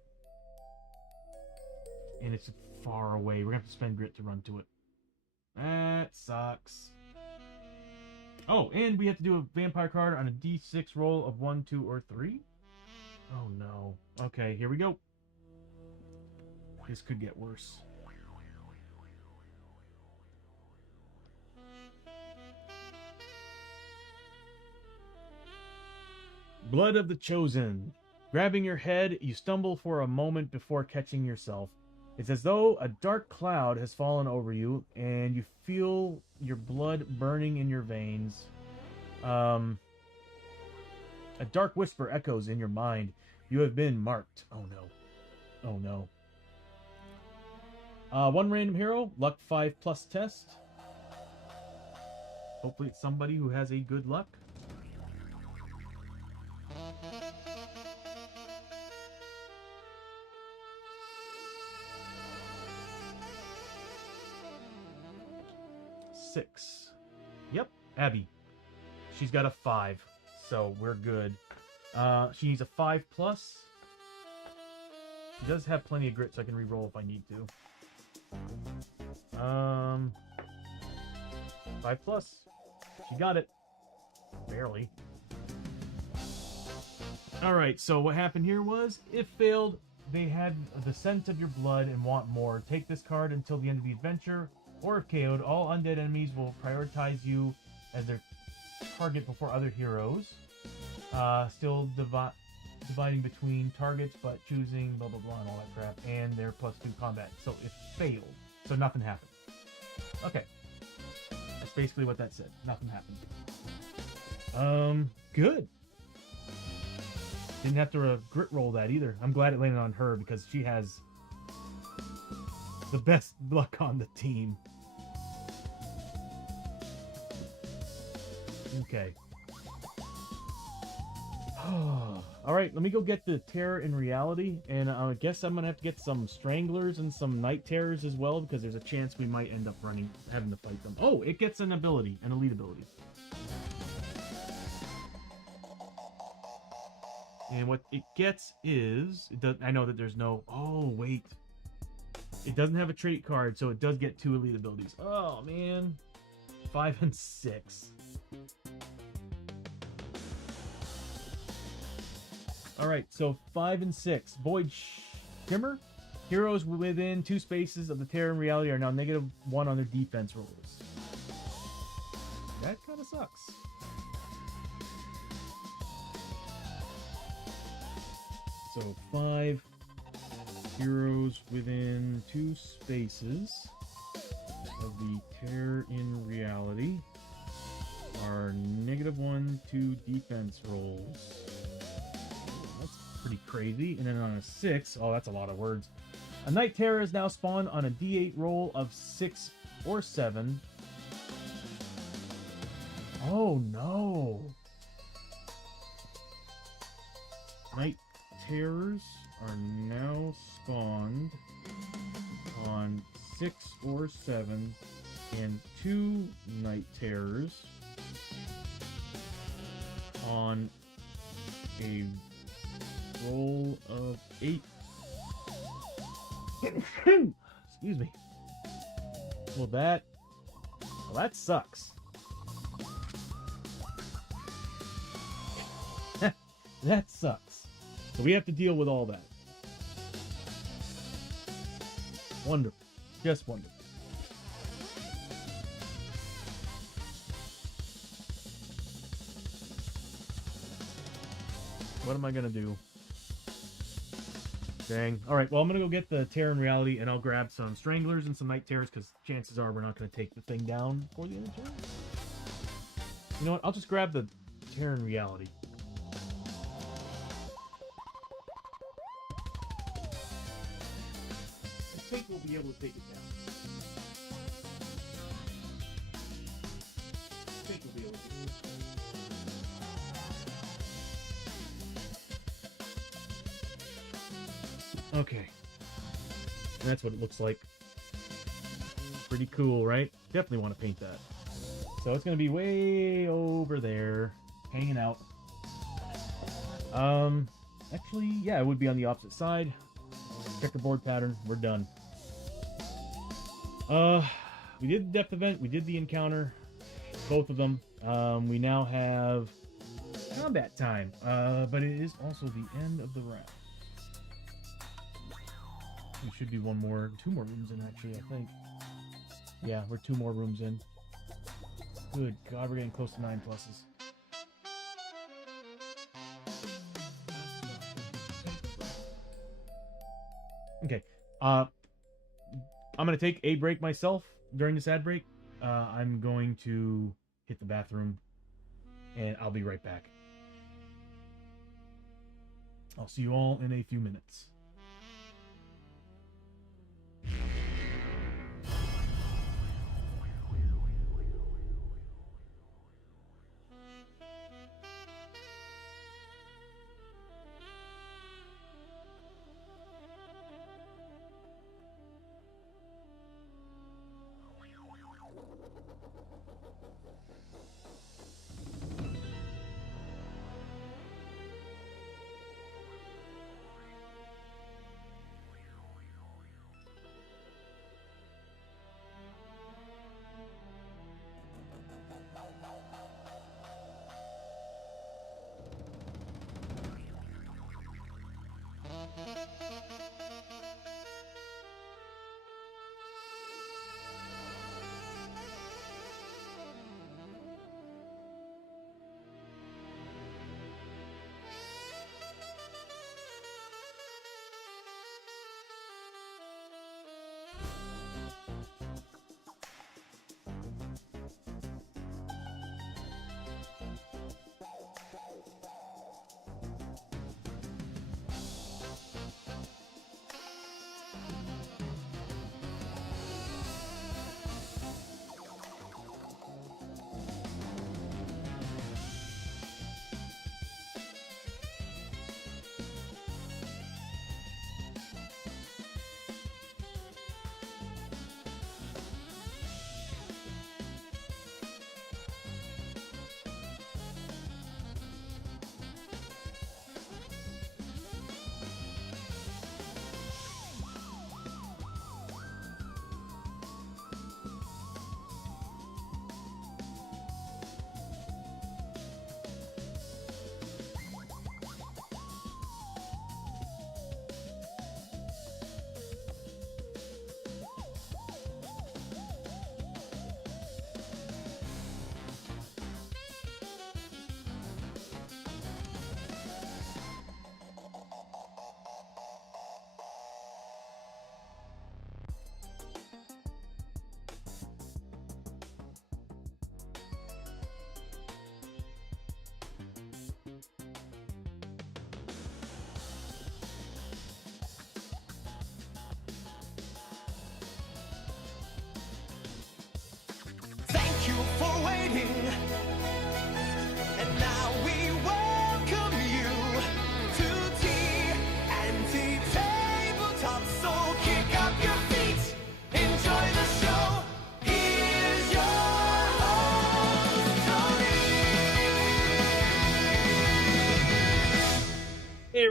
And it's far away. We're going to have to spend grit to run to it. That sucks. Oh, and we have to do a vampire card on a d6 roll of 1, 2, or 3? Oh no. Okay, here we go. This could get worse. Blood of the Chosen. Grabbing your head, you stumble for a moment before catching yourself. It's as though a dark cloud has fallen over you, and you feel your blood burning in your veins. A dark whisper echoes in your mind. You have been marked. Oh no. Oh no. One random hero, luck 5+ test. Hopefully it's somebody who has a good luck. Six. Yep, Abbie. She's got a 5, so we're good. She needs a 5+. She does have plenty of grit, so I can re-roll if I need to. 5+. She got it. Barely. Alright, so what happened here was, if failed, they had the scent of your blood and want more. Take this card until the end of the adventure, or if KO'd, all undead enemies will prioritize you as their target before other heroes. Still dividing between targets, but choosing blah blah blah and all that crap, and their +2 combat. So it failed. So nothing happened. Okay. That's basically what that said. Nothing happened. Good. Didn't have to grit roll that either. I'm glad it landed on her because she has the best luck on the team. Okay. Alright, let me go get the Terror in Reality, and I guess I'm gonna have to get some Stranglers and some Night Terrors as well, because there's a chance we might end up having to fight them. Oh, it gets an ability, an elite ability. And what it gets is, I know that there's no, oh wait. It doesn't have a trait card, so it does get 2 elite abilities. Oh man. 5 and 6. Alright, so 5 and 6. Void Shimmer. Heroes within 2 spaces of the Terror in Reality are now -1 on their defense rolls. That kind of sucks. So 5 heroes within 2 spaces of the Terror in Reality are -1 to defense rolls. That's pretty crazy. And then on a 6, oh, that's a lot of words. A Night Terror is now spawned on a D8 roll of 6 or 7. Oh no! Night Terrors are now spawned on 6 or 7, and 2 Night Terrors on a roll total of 8. Excuse me. Well, that sucks. That sucks. So we have to deal with all that. Wonderful. Just wonderful. What am I gonna do? Dang. Alright, well, I'm gonna go get the Terror in Reality, and I'll grab some Stranglers and some Night Terrors, because chances are we're not gonna take the thing down for the end of the turn. You know what? I'll just grab the Terror in Reality. I think we'll be able to take it down. I think we'll be able to do it. Okay. And that's what it looks like. Pretty cool, right? Definitely want to paint that. So it's going to be way over there, hanging out. Actually, yeah, it would be on the opposite side. Checkerboard pattern. We're done. We did the depth event. We did the encounter. Both of them. We now have combat time. But it is also the end of the round. We should be 2 more rooms in, actually, I think. Yeah, we're 2 more rooms in. Good God, we're getting close to 9 pluses. Okay, I'm gonna take a break myself during this ad break. I'm going to hit the bathroom, and I'll be right back. I'll see you all in a few minutes.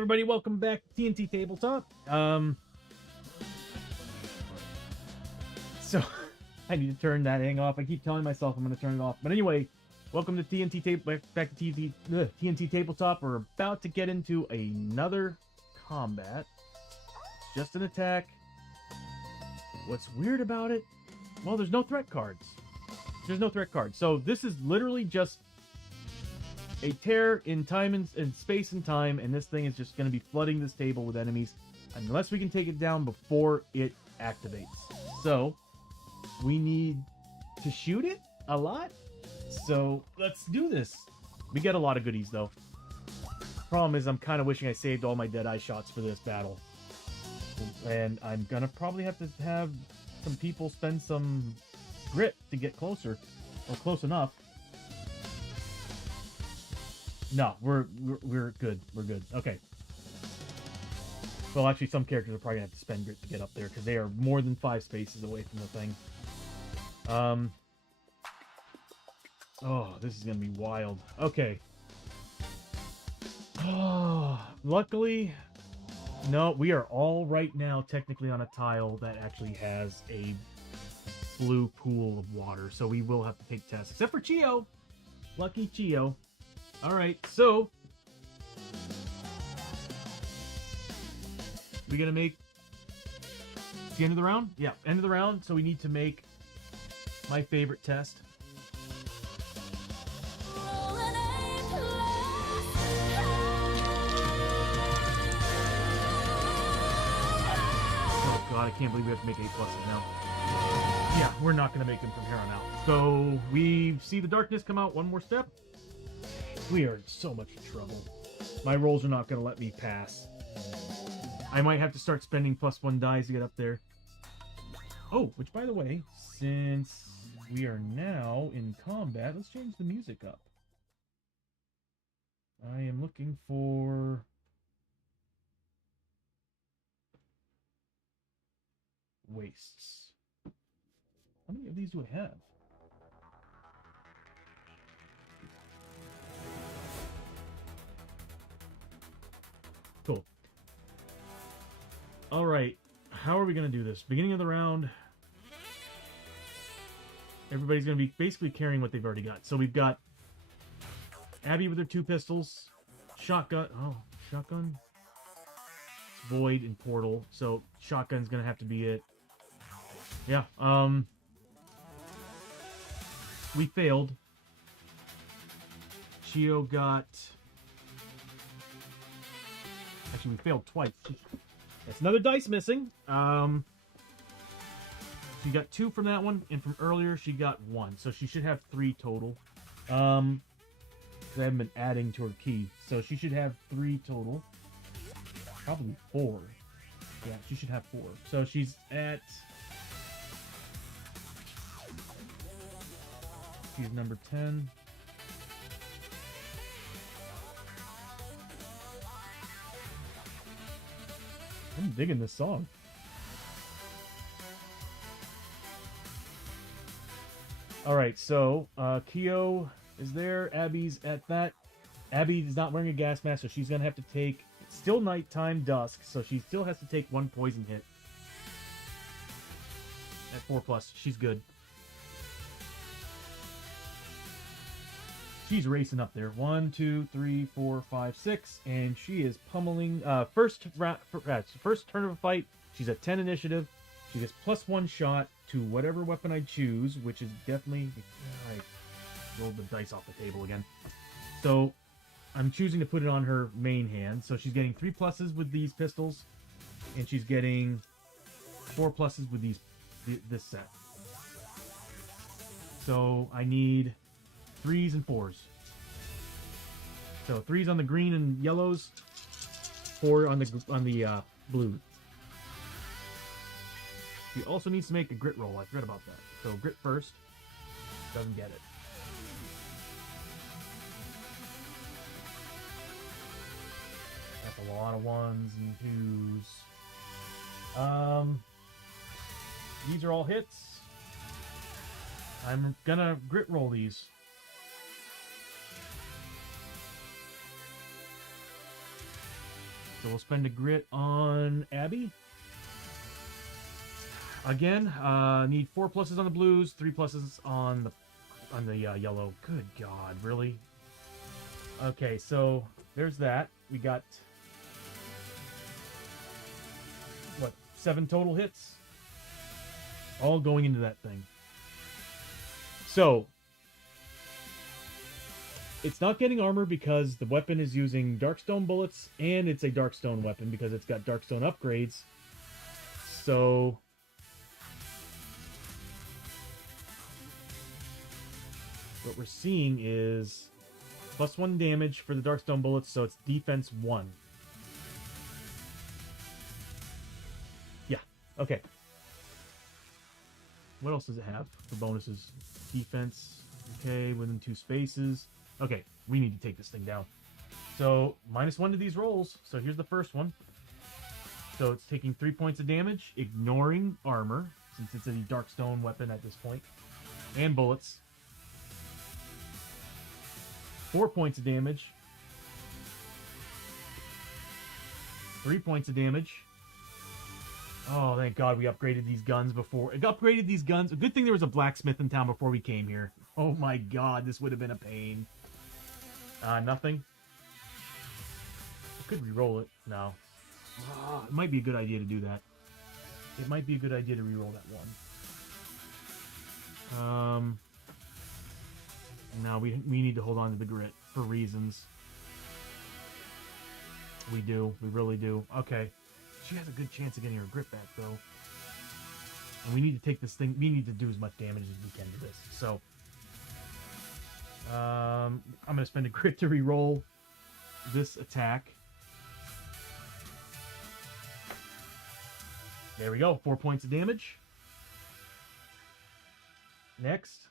everybody, welcome back to TNT Tabletop. So I need to turn that hang off. I keep telling myself I'm going to turn it off. But anyway, welcome to back to TNT Tabletop. We're about to get into another combat. It's just an attack. What's weird about it? Well, there's no threat cards. There's no threat cards. So this is literally just a tear in time and space and time, and this thing is just going to be flooding this table with enemies unless we can take it down before it activates. So we need to shoot it a lot. So let's do this. We get a lot of goodies though. Problem is, I'm kind of wishing I saved all my Deadeye shots for this battle, and I'm gonna probably have to have some people spend some grit to get closer, or close enough. No, we're good. We're good. Okay. Well, actually, some characters are probably gonna have to spend grit to get up there because they are more than 5 spaces away from the thing. Oh, this is gonna be wild. Okay. Oh, luckily, no, we are all right now technically on a tile that actually has a blue pool of water, so we will have to take tests, except for Chiyo. Lucky Chiyo. Alright, so we gonna make it's the end of the round? Yeah, end of the round, so we need to make my favorite test. Oh god, I can't believe we have to make 8 pluses now. Yeah, we're not gonna make them from here on out. So we see the darkness come out one more step. We are in so much trouble. My rolls are not going to let me pass. I might have to start spending +1 dice to get up there. Oh, which by the way, since we are now in combat, let's change the music up. I am looking for... wastes. How many of these do I have? Cool. All right. How are we going to do this? Beginning of the round, everybody's going to be basically carrying what they've already got. So we've got Abbie with her 2 pistols, shotgun. Oh, shotgun. It's void and portal. So shotgun's going to have to be it. Yeah. We failed. Chiyo got... Actually, we failed twice. That's another dice missing. She got 2 from that one, and from earlier she got 1. So she should have 3 total. I haven't been adding to her key. So she should have 3 total. Probably 4. Yeah, she should have 4. So she's at... She's number 10. I'm digging this song. Alright, so Chiyo is there. Abbie's at that. Abbie is not wearing a gas mask, so she's going to have to take... It's still nighttime, dusk, so she still has to take 1 poison hit. At 4+, she's good. She's racing up there. 1, 2, 3, 4, 5, 6, and she is pummeling. First turn of a fight, she's at 10 initiative. She gets +1 shot to whatever weapon I choose, which is definitely... I rolled the dice off the table again. So I'm choosing to put it on her main hand. So she's getting 3 pluses with these pistols, and she's getting 4 pluses with this set. So I need 3s and 4s. So 3s on the green and yellows, 4 on the blue. He also needs to make a grit roll. I forgot about that. So grit first. Doesn't get it. That's a lot of 1s and 2s. These are all hits. I'm gonna grit roll these. So we'll spend a grit on Abbie. Again, need 4 pluses on the blues, 3 pluses on the yellow. Good God, really? Okay, so there's that. We got what, 7 total hits, all going into that thing. So it's not getting armor because the weapon is using Darkstone bullets, and it's a Darkstone weapon because it's got Darkstone upgrades. So what we're seeing is +1 damage for the Darkstone bullets, so it's defense 1. Yeah, okay. What else does it have for bonuses? Defense, okay, within 2 spaces. Okay, we need to take this thing down. So, -1 to these rolls. So here's the first one. So it's taking 3 points of damage, ignoring armor, since it's a Darkstone weapon at this point, and bullets. 4 points of damage. 3 points of damage. Oh, thank God we upgraded these guns before. It upgraded these guns. A good thing there was a blacksmith in town before we came here. Oh my God, this would have been a pain. Nothing. I could re-roll it. No. It might be a good idea to do that. It might be a good idea to re-roll that one. No, we need to hold on to the grit for reasons. We do. We really do. Okay. She has a good chance of getting her grit back, though. And we need to take this thing... We need to do as much damage as we can to this. So... I'm going to spend a grit to re-roll this attack. There we go. 4 points of damage. Next.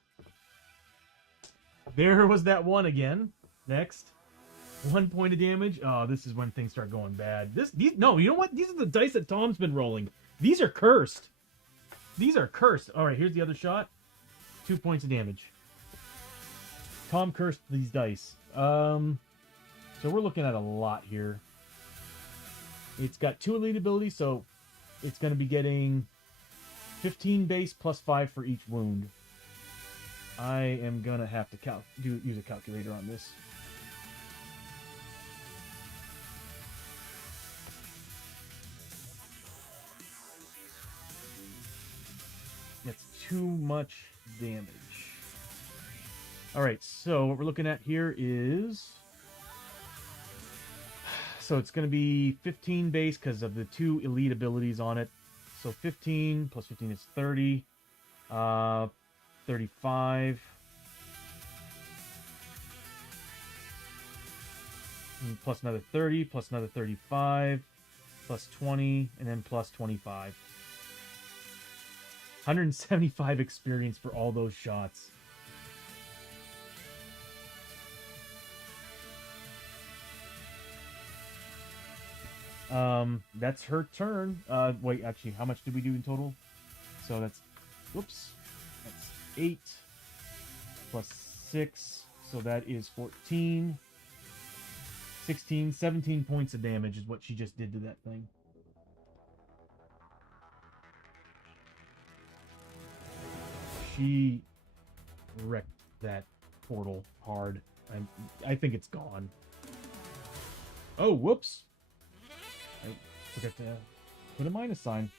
There was that one again. Next. 1 point of damage. Oh, this is when things start going bad. No, you know what? These are the dice that Tom's been rolling. These are cursed. These are cursed. All right, here's the other shot. 2 points of damage. Tom cursed these dice. So we're looking at a lot here. It's got 2 elite abilities, so it's going to be getting 15 base plus 5 for each wound. I am going to have to use a calculator on this. That's too much damage. Alright, so what we're looking at here is... So it's going to be 15 base because of the 2 elite abilities on it. So 15 plus 15 is 30. 35. And plus another 30, plus another 35, plus 20, and then plus 25. 175 experience for all those shots. That's her turn. Wait, actually, how much did we do in total? So that's, whoops, that's 8 plus 6, so that is 14, 16, 17 points of damage is what she just did to that thing. She wrecked that portal hard. I think it's gone. Oh, whoops. I forgot to put a minus sign.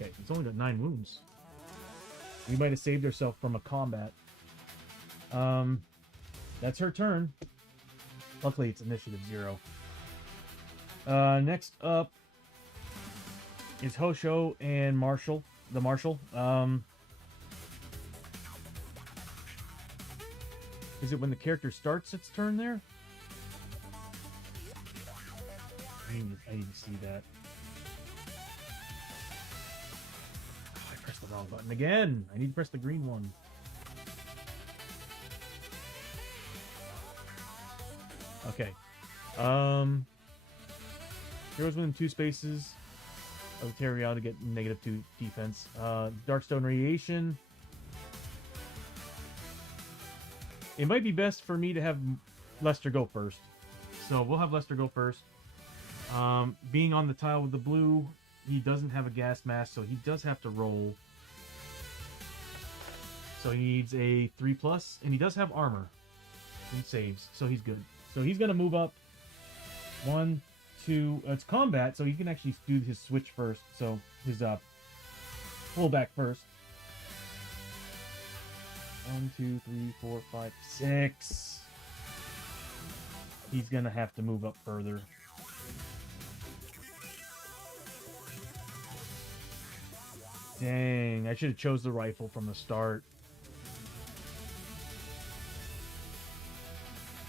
Okay, it's only got 9 wounds. We might have saved herself from a combat. That's her turn. Luckily, it's initiative 0. Next up is Hoshoryo and Marshall. The Marshal. Is it when the character starts its turn there? I need to see that. Oh, I pressed the wrong button again. I need to press the green one. Okay. Heroes within 2 spaces. of Ferriola to get -2 defense. Darkstone Radiation. It might be best for me to have Lester go first. So we'll have Lester go first. Being on the tile with the blue, he doesn't have a gas mask, so he does have to roll. So he needs a 3+, and he does have armor. He saves, so he's good. So he's going to move up. 1, 2... it's combat, so he can actually do his switch first. So his pullback first. 1, 2, 3, 4, 5, 6. He's going to have to move up further. Dang, I should have chose the rifle from the start.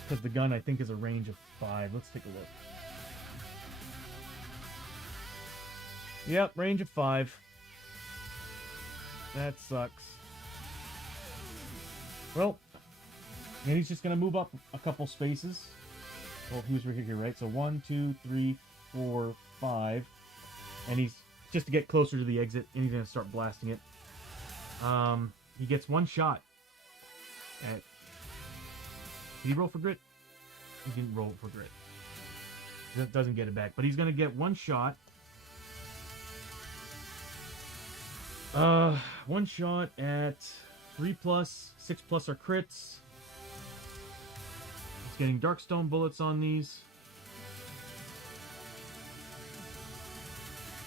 Because the gun, I think, is a range of 5. Let's take a look. Yep, range of 5. That sucks. Well, and he's just going to move up a couple spaces. Well, he was right here, right? So 1, 2, 3, 4, 5. And he's just to get closer to the exit, and he's going to start blasting it. He gets 1 shot at... Did he roll for grit? He didn't roll for grit. That doesn't get it back, but he's going to get 1 shot. 1 shot at 3+, 6+ are crits. He's getting Darkstone bullets on these.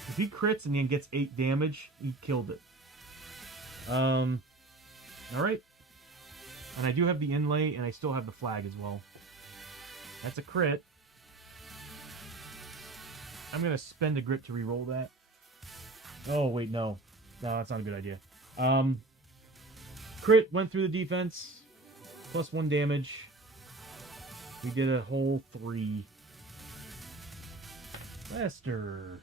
If he crits and then gets 8 damage, he killed it. Alright. And I do have the inlay, and I still have the flag as well. That's a crit. I'm going to spend a grit to reroll that. Oh, wait, no. No, that's not a good idea. Crit went through the defense. +1 damage. We did a whole 3. Lester.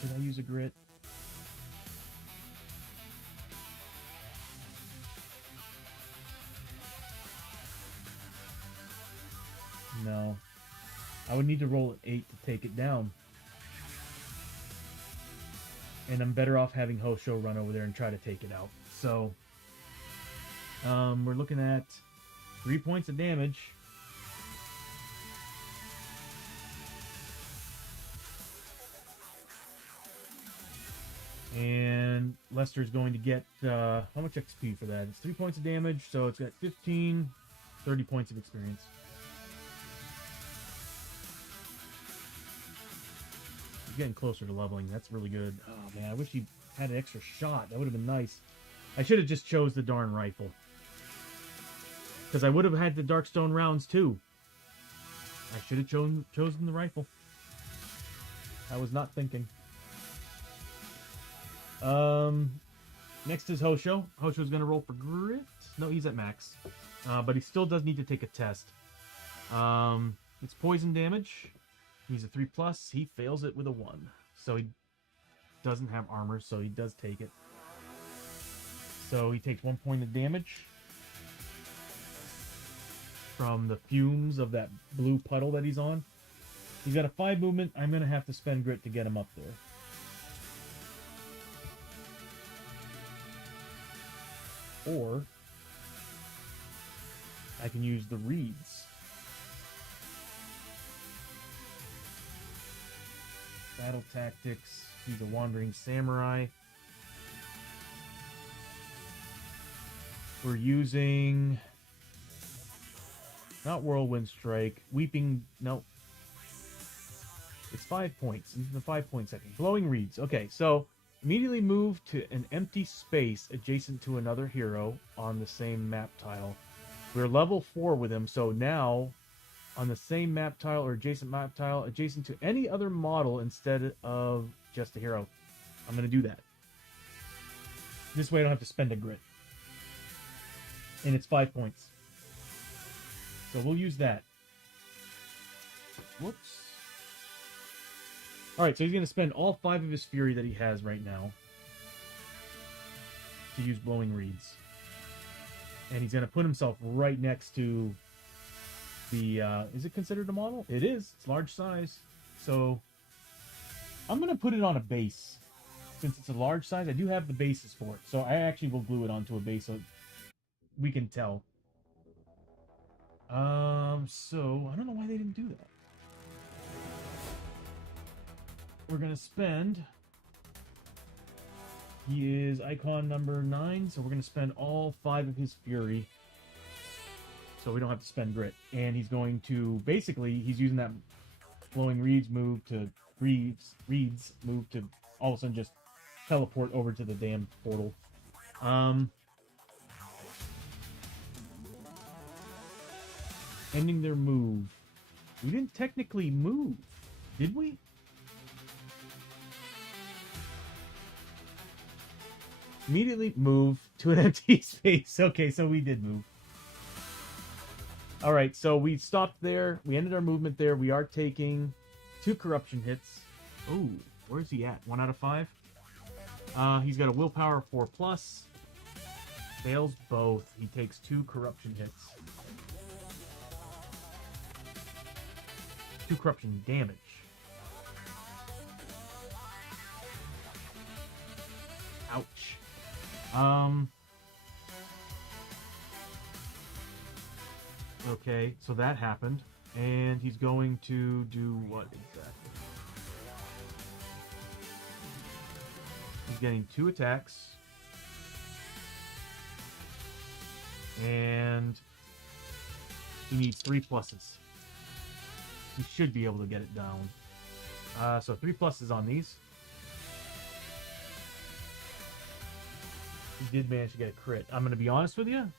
Should I use a grit? No. I would need to roll an 8 to take it down. And I'm better off having Hoshoryo run over there and try to take it out. So, we're looking at 3 points of damage. And Lester's going to get, how much XP for that? It's 3 points of damage, so it's got 15, 30 points of experience. He's getting closer to leveling. That's really good. Oh, man, I wish he had an extra shot. That would have been nice. I should have just chose the darn rifle. Because I would have had the Darkstone rounds, too. I should have chosen the rifle. I was not thinking. Next is Hoshoryo. Hoshoryo's going to roll for grit. No, he's at max. But he still does need to take a test. It's poison damage. He's a 3+. He fails it with a 1. So he doesn't have armor, so he does take it. So he takes 1 point of damage from the fumes of that blue puddle that he's on. He's got a 5 movement. I'm going to have to spend grit to get him up there. Or I can use the reeds. Battle tactics. He's a wandering samurai. We're using not whirlwind strike. Weeping. No. It's 5 points. These are the 5 point section. Glowing reeds. Okay, so immediately move to an empty space adjacent to another hero on the same map tile. We're level 4 with him, so now on the same map tile or adjacent map tile, adjacent to any other model instead of just a hero. I'm going to do that. This way I don't have to spend a grit. And it's 5 points. So we'll use that. Whoops. Alright, so he's going to spend all 5 of his fury that he has right now to use blowing reeds. And he's going to put himself right next to the is it considered a model? It is. It's large size. So I'm gonna put it on a base. Since it's a large size, I do have the bases for it. So I actually will glue it onto a base so we can tell. So I don't know why they didn't do that. We're gonna spend. He is icon number 9, so we're gonna spend all 5 of his fury. So we don't have to spend grit. And he's going to basically he's using that flowing reeds move to reeds move to all of a sudden just teleport over to the damn portal. Ending their move. We didn't technically move, did we? Immediately move to an empty space. Okay, so we did move. Alright, so we stopped there. We ended our movement there. We are taking 2 corruption hits. Oh, where's he at? 1 out of 5? He's got a willpower 4+. Fails both. He takes 2 corruption hits. 2 corruption damage. Ouch. Okay, so that happened. And he's going to do what exactly? He's getting 2 attacks. And he needs 3 pluses. He should be able to get it down. So 3 pluses on these. He did manage to get a crit. I'm going to be honest with you.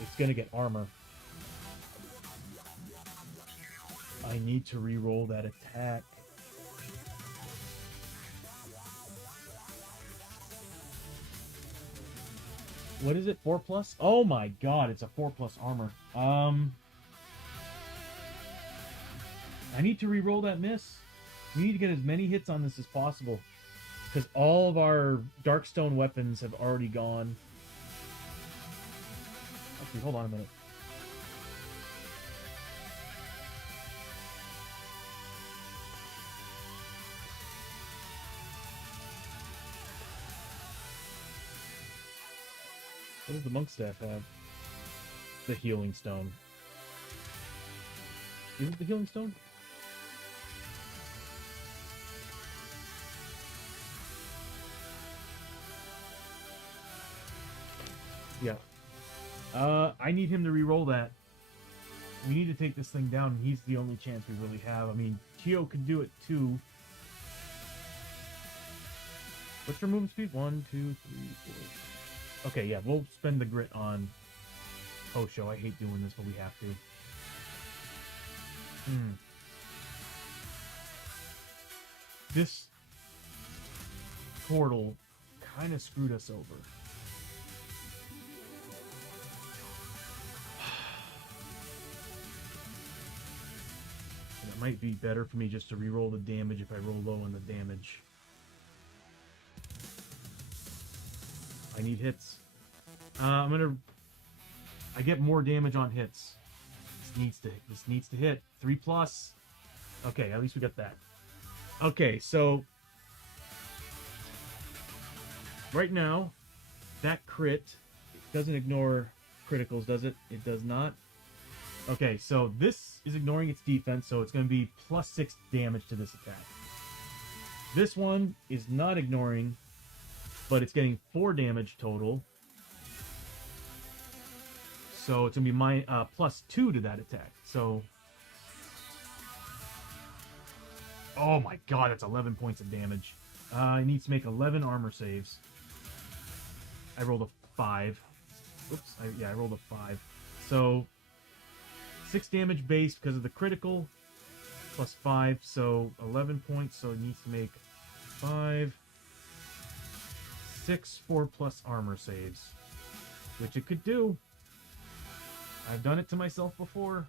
It's going to get armor. I need to re-roll that attack. What is it? 4+? Oh my god, it's a 4+ armor. I need to re-roll that miss. We need to get as many hits on this as possible. Because all of our Darkstone weapons have already gone. Actually, hold on a minute. What does the monk staff have? The healing stone. Is it the healing stone? Yeah. I need him to re-roll that. We need to take this thing down, and he's the only chance we really have. I mean, Chiyo could do it too. What's your movement speed? 1, 2, 3, 4. Okay, yeah, we'll spend the grit on Hoshoryo. I hate doing this, but we have to. This portal kind of screwed us over. It might be better for me just to re-roll the damage if I roll low on the damage. I need hits. I get more damage on hits. This needs to hit 3+. Okay, at least we got that. Okay, so right now that crit doesn't ignore criticals, does it? It does not. Okay, so this is ignoring its defense, so it's going to be +6 damage to this attack. This one is not ignoring, but it's getting 4 damage total. So it's going to be +2 to that attack. So, oh my god, that's 11 points of damage. It needs to make 11 armor saves. I rolled a 5. Oops, I rolled a 5. So 6 damage base because of the critical, +5, so 11 points, so it needs to make 5, 6, 4+ armor saves, which it could do. I've done it to myself before.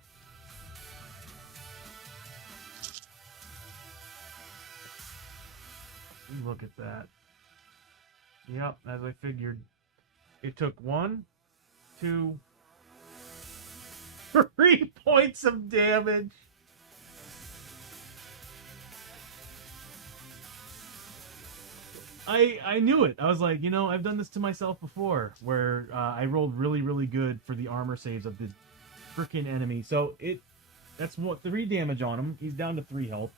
Look at that. Yep, as I figured. It took 1, 2, 3 points of damage. I knew it. I was like, you know, I've done this to myself before, where I rolled really, really good for the armor saves of this freaking enemy. So that's what 3 damage on him. He's down to 3 health.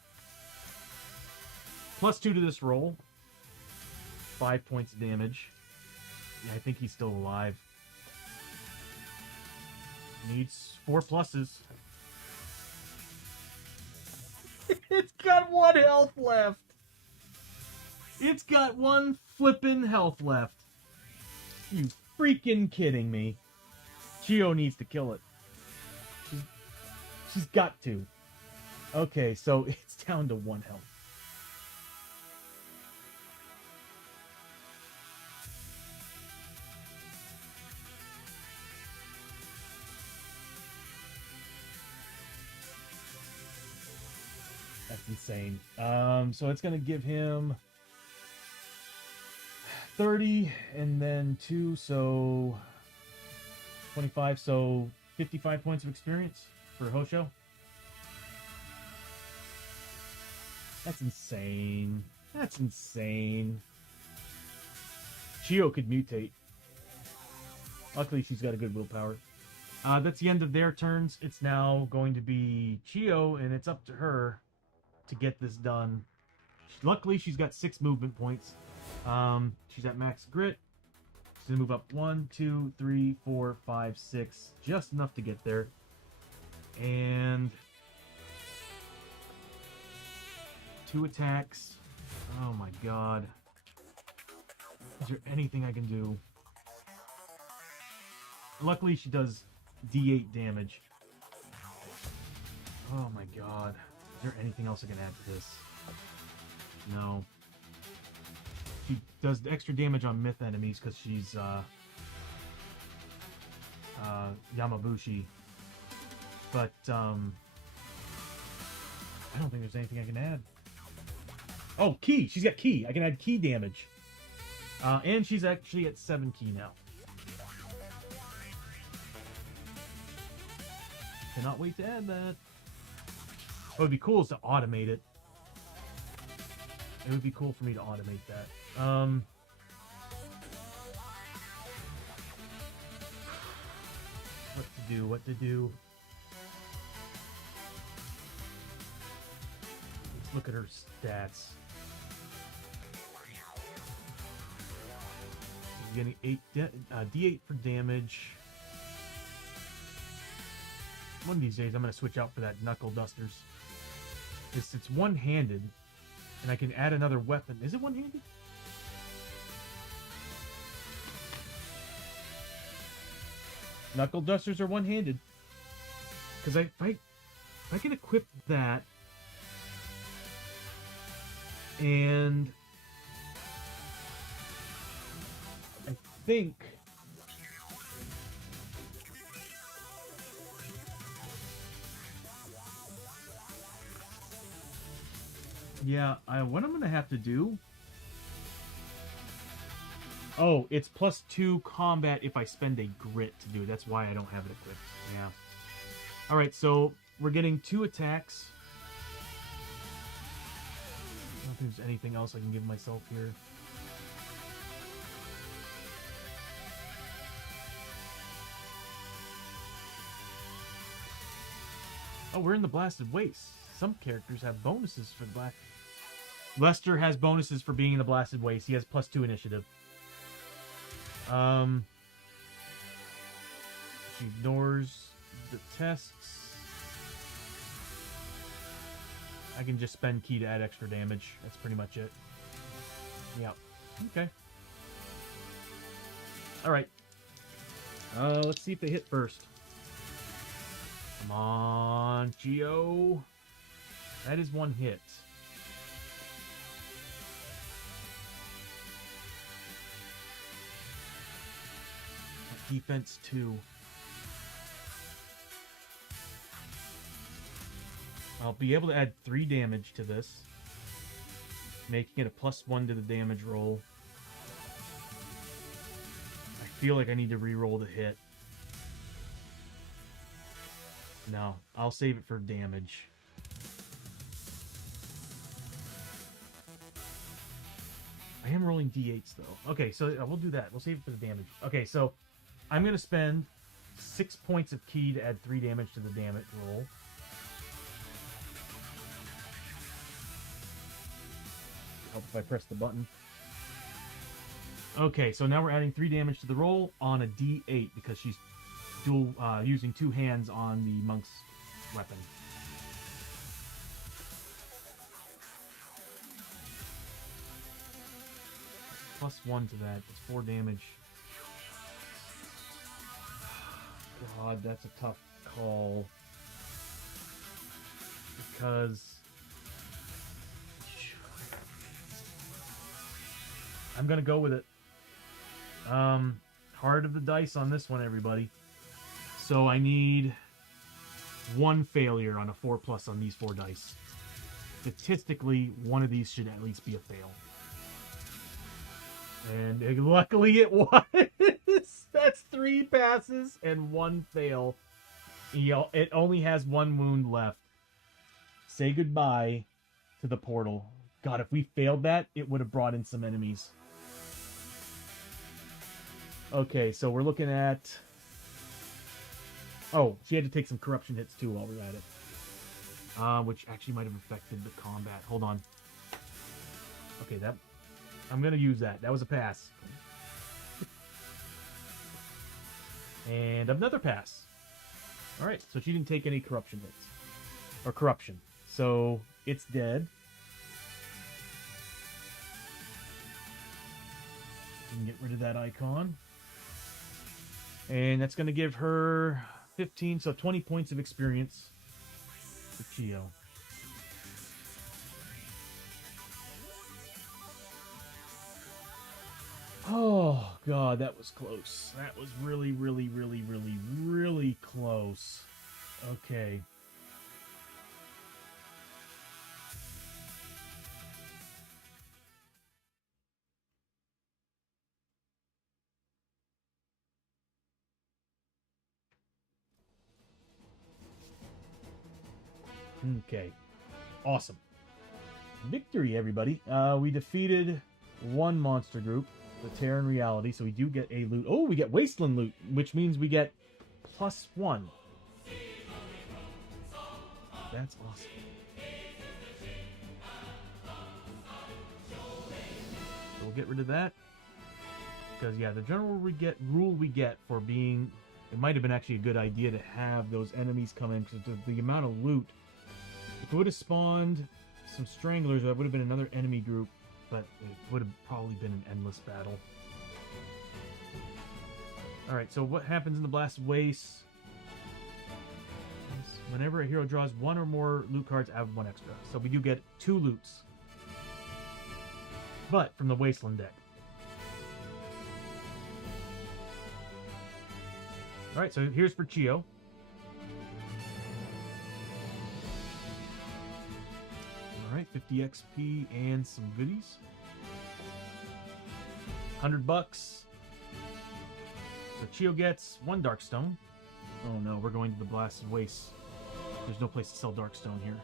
+2 to this roll. 5 points of damage. Yeah, I think he's still alive. Needs 4 pluses. It's got 1 health left. It's got 1 flippin' health left. You freaking kidding me? Chiyo needs to kill it. She's got to. Okay, so it's down to 1 health. That's insane. So it's gonna give him 30 and then 2, so 25, so 55 points of experience for Hoshoryo. That's insane. That's insane. Chiyo could mutate. Luckily, she's got a good willpower. That's the end of their turns. It's now going to be Chiyo, and it's up to her to get this done. Luckily, she's got 6 movement points. She's at max grit. She's gonna move up 1, 2, 3, 4, 5, 6, just enough to get there. And 2 attacks. Oh my god. Is there anything I can do? Luckily, she does D8 damage. Oh my god. Is there anything else I can add to this? No. She does extra damage on myth enemies because she's Yamabushi. But I don't think there's anything I can add. Oh, ki! She's got ki! I can add ki damage. And she's actually at 7 ki now. Cannot wait to add that. What would be cool is to automate it. It would be cool for me to automate that. What to do. Let's look at her stats. She's getting D8 for damage. One of these days, I'm going to switch out for that Knuckle Dusters. It's one-handed, and I can add another weapon. Is it one-handed? Knuckle Dusters are one-handed. Because if I can equip that, and I think yeah, what I'm going to have to do... Oh, it's +2 combat if I spend a grit to do it. That's why I don't have it equipped. Yeah. Alright, so we're getting 2 attacks. I don't think there's anything else I can give myself here. Oh, we're in the Blasted Waste. Some characters have bonuses for the Black. Lester has bonuses for being in the Blasted Waste. He has +2 initiative. She ignores the tests. I can just spend ki to add extra damage. That's pretty much it. Yeah. Okay. Alright. Let's see if they hit first. Come on, Chiyo. That is 1 hit. Defense 2. I'll be able to add 3 damage to this, making it a +1 to the damage roll. feel like I need to re-roll the hit. No, I'll save it for damage. I am rolling d8s though. Okay, so we'll do that. We'll save it for the damage. Okay, so I'm going to spend 6 points of ki to add 3 damage to the damage roll. Help if I press the button. Okay, so now we're adding 3 damage to the roll on a d8 because she's dual using 2 hands on the monk's weapon. Plus 1 to that. It's 4 damage. God, that's a tough call. Because I'm gonna go with it. Heart of the dice on this one, everybody. So I need 1 failure on a 4+ on these 4 dice. Statistically, one of these should at least be a fail. And luckily it was. That's 3 passes and 1 fail. It only has 1 wound left. Say goodbye to the portal. God, if we failed that, it would have brought in some enemies. Okay, so we're looking at... Oh, she had to take some corruption hits too while we're at it. Which actually might have affected the combat. Hold on. Okay, that... I'm going to use that. That was a pass. And another pass. Alright, so she didn't take any corruption hits. Or corruption. So, it's dead. You can get rid of that icon. And that's going to give her 15, so 20 points of experience for Chiyo. Oh, God, that was close. That was really, really, really, really, really close. Okay. Okay. Awesome. Victory, everybody. We defeated 1 monster group, the Terran Reality, so we do get a loot. Oh, we get Wasteland loot, which means we get +1. That's awesome. So we'll get rid of that. Because, yeah, the general rule we get for being... It might have been actually a good idea to have those enemies come in, because the amount of loot... If it would have spawned some stranglers, that would have been another enemy group, but it would have probably been an endless battle. Alright, so what happens in the Blasted Waste? Whenever a hero draws 1 or more loot cards, add 1 extra. So we do get 2 loots. But from the Wasteland deck. Alright, so here's for Chiyo. Alright, 50 XP and some goodies. $100. So Chiyo gets 1 Darkstone. Oh no, we're going to the Blasted Waste. There's no place to sell Darkstone here.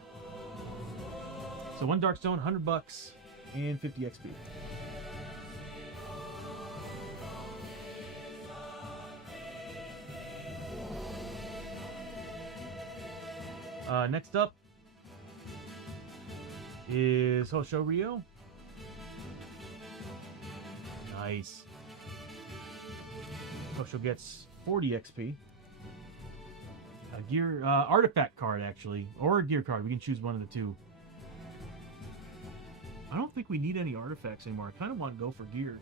So 1 Darkstone, $100, and 50 XP. Next up is Hoshoryo. Nice. Hosho gets 40 XP. A gear artifact card, actually, or a gear card. We can choose one of the 2. I don't think we need any artifacts anymore. I kind of want to go for gear.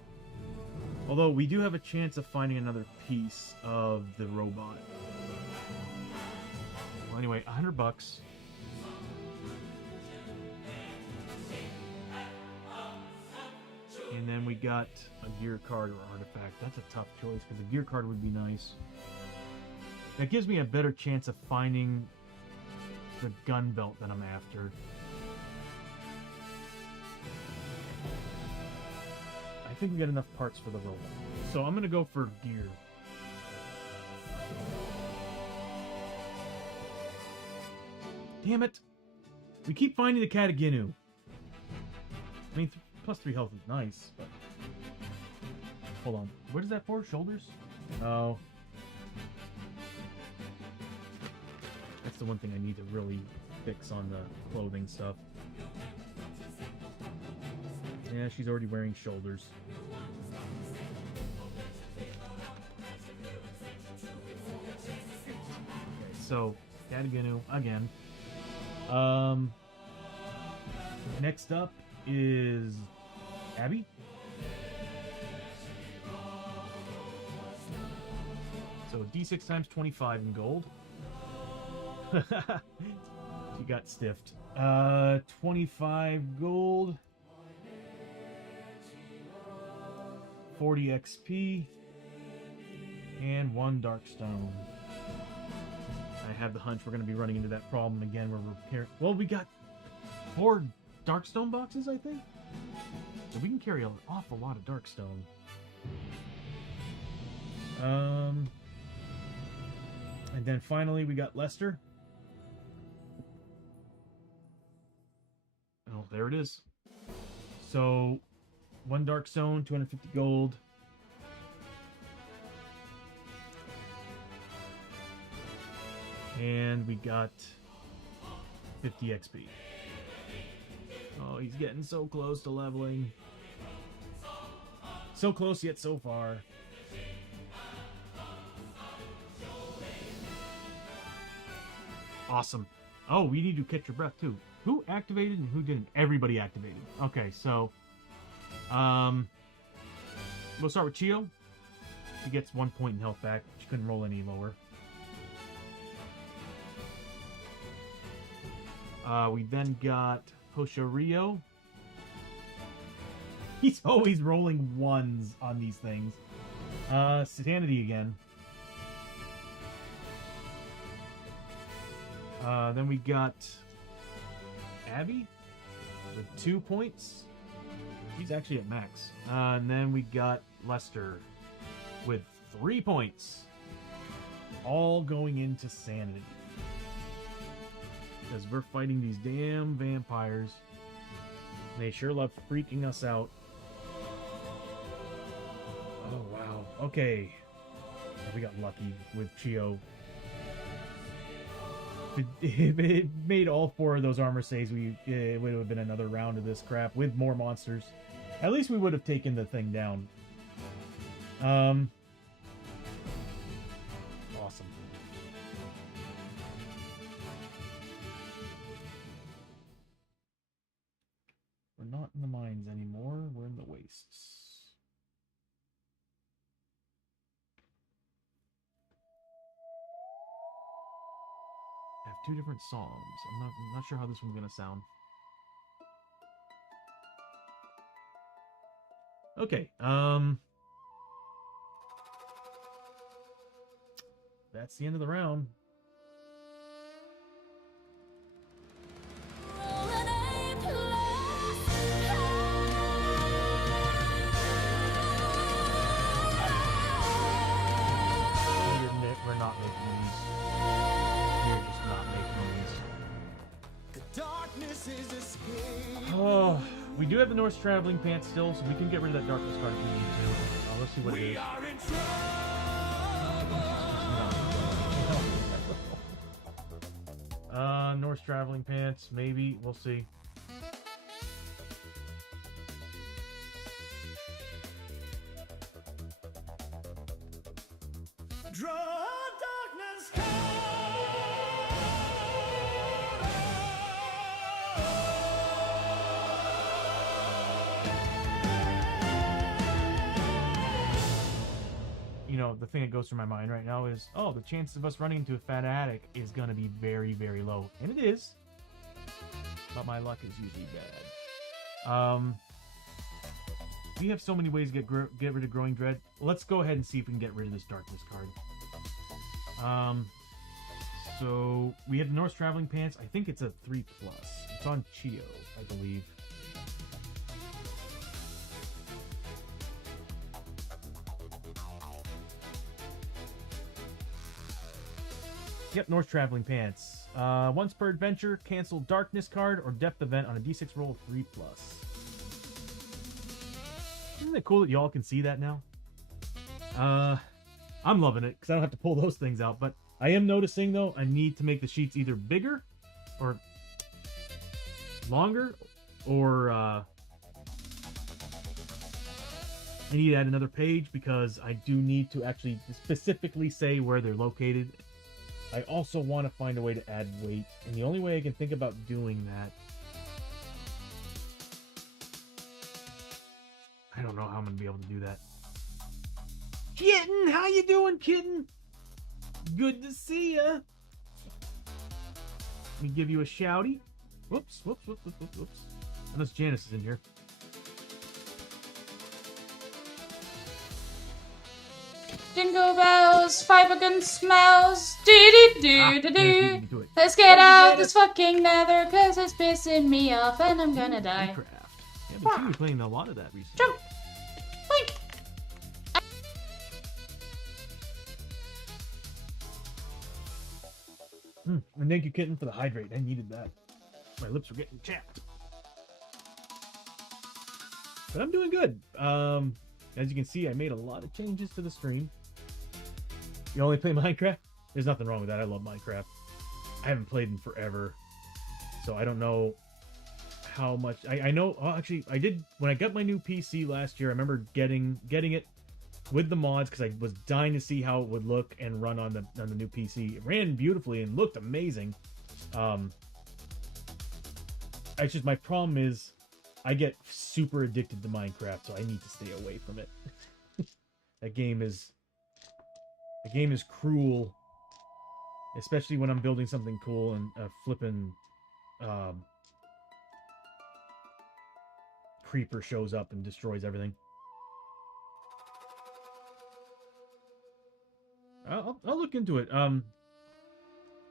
Although we do have a chance of finding another piece of the robot. Well, anyway, $100. And then we got a gear card or artifact. That's a tough choice because a gear card would be nice. That gives me a better chance of finding the gun belt that I'm after. I think we got enough parts for the robot. So I'm gonna go for gear. Damn it! We keep finding the Kataginu. I mean, plus 3 health is nice, but... Hold on. What is that for? Shoulders? No. That's the one thing I need to really fix on the clothing stuff. Yeah, she's already wearing shoulders. Okay, so, Kataginu again. Next up is Abbie. So D6 times 25 in gold. She got stiffed. 25 gold. 40 XP. And 1 Darkstone. I have the hunch we're going to be running into that problem again where we're carrying... Well, we got 4 Darkstone boxes, I think? So we can carry an awful lot of Darkstone. And then finally we got Lester. Oh, there it is. So, 1 Darkstone, 250 gold. And we got 50 XP. Oh, he's getting so close to leveling. So close yet so far. Awesome. Oh, we need to catch your breath too. Who activated and who didn't? Everybody activated. Okay, so we'll start with Chiyo. She gets 1 point in health back. She couldn't roll any lower. We then got Hoshoryo. He's always rolling ones on these things. Sanity again. Then we got Abbie with 2 points. He's actually at max. And then we got Lester with 3 points. All going into sanity. Because we're fighting these damn vampires. They sure love freaking us out. Oh, wow. Okay. We got lucky with Chiyo. If it made all 4 of those armor saves, it would have been another round of this crap with more monsters. At least we would have taken the thing down. Awesome. We're not in the mines anymore. We're in the wastes. I have 2 different songs. I'm not sure how this one's gonna sound. Okay, that's the end of the round. Rolling A plus. We're not making these. We're just not making these. Darkness is escape. Oh, we do have the Norse traveling pants still, so we can get rid of that darkness card if we need to. Let's see what it is. We are in trouble. Norse traveling pants, maybe. We'll see. Draw darkness card. You know, the thing that goes through my mind right now is, oh, the chance of us running into a fat attic is going to be very, very low. And it is. But my luck is usually bad. We have so many ways to get rid of Growing Dread. Let's go ahead and see if we can get rid of this Darkness card. So we have the Norse Traveling Pants. I think it's a 3+. It's on Chiyo, I believe. Yep, North Traveling Pants. Once per adventure, cancel Darkness card or Depth event on a D6 roll of 3+. Isn't it cool that y'all can see that now? I'm loving it because I don't have to pull those things out. But I am noticing, though, I need to make the sheets either bigger or longer, or I need to add another page because I do need to actually specifically say where they're located. I also want to find a way to add weight, and the only way I can think about doing that, I don't know how I'm gonna be able to do that. Kitten, how you doing, kitten? Good to see ya. Let me give you a shouty. Whoops, whoops, whoops, whoops, whoops, whoops. Unless Janice is in here. Jingle bells, fibergun smells. Do. Do it. Let's get out this fucking nether, cause it's pissing me off and I'm gonna die. Minecraft. Yeah, but you were playing a lot of that recently. Jump! Blink! And thank you, kitten, for the hydrate. I needed that. My lips were getting chapped. But I'm doing good. As you can see, I made a lot of changes to the stream. You only play Minecraft? There's nothing wrong with that. I love Minecraft. I haven't played in forever, so I don't know how much. I know. Oh, actually, I did when I got my new PC last year. I remember getting it with the mods because I was dying to see how it would look and run on the new PC. It ran beautifully and looked amazing. It's just my problem is I get super addicted to Minecraft, so I need to stay away from it. The game is cruel, especially when I'm building something cool and flipping creeper shows up and destroys everything. I'll look into it.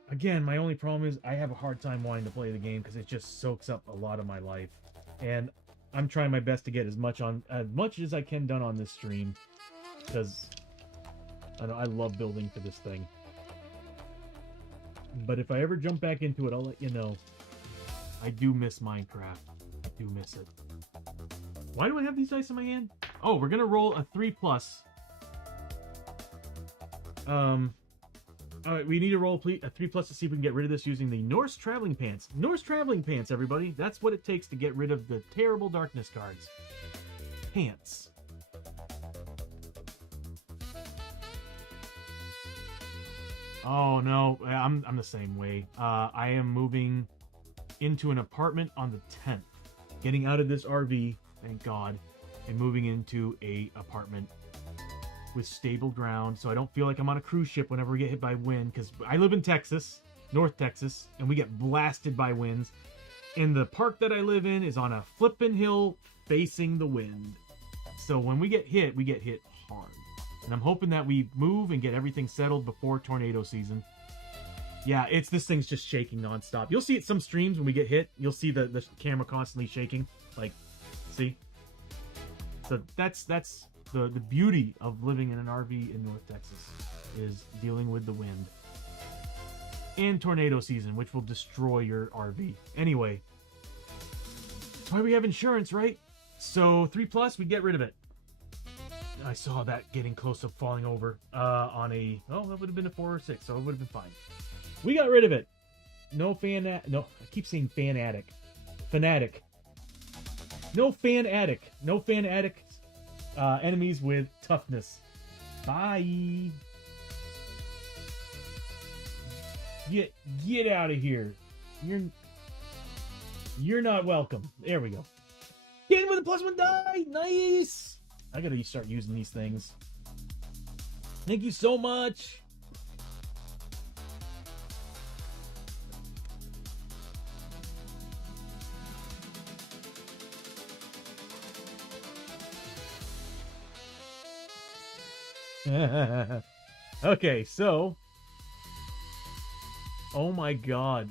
Again, my only problem is I have a hard time wanting to play the game because it just soaks up a lot of my life, and I'm trying my best to get as much as I can done on this stream because I know I love building for this thing. But if I ever jump back into it, I'll let you know. I do miss Minecraft. I do miss it. Why do I have these dice in my hand? Oh, we're gonna roll a 3+. Alright, we need to roll a 3+ to see if we can get rid of this using the Norse Traveling Pants. Norse Traveling Pants, everybody. That's what it takes to get rid of the terrible darkness cards. Pants. Oh no, I'm the same way. I am moving into an apartment on the 10th. Getting out of this RV, thank God, and moving into a apartment with stable ground, so I don't feel like I'm on a cruise ship whenever we get hit by wind, because I live in Texas, North Texas, and we get blasted by winds. And the park that I live in is on a flippin' hill facing the wind. So when we get hit hard. And I'm hoping that we move and get everything settled before tornado season. Yeah, this thing's just shaking nonstop. You'll see it some streams when we get hit. You'll see the camera constantly shaking. Like, see? So that's the beauty of living in an RV in North Texas, is dealing with the wind. And tornado season, which will destroy your RV. Anyway, that's why we have insurance, right? So 3+, we get rid of it. I saw that getting close to falling over on a... Oh, that would have been a 4 or 6, so it would have been fine. We got rid of it. No, I keep saying fanatic. Fanatic. No fanatic. No fanatic enemies with toughness. Bye. Get out of here. You're not welcome. There we go. Get in with a +1 die. Nice. I gotta start using these things. Thank you so much. Okay, so oh my god.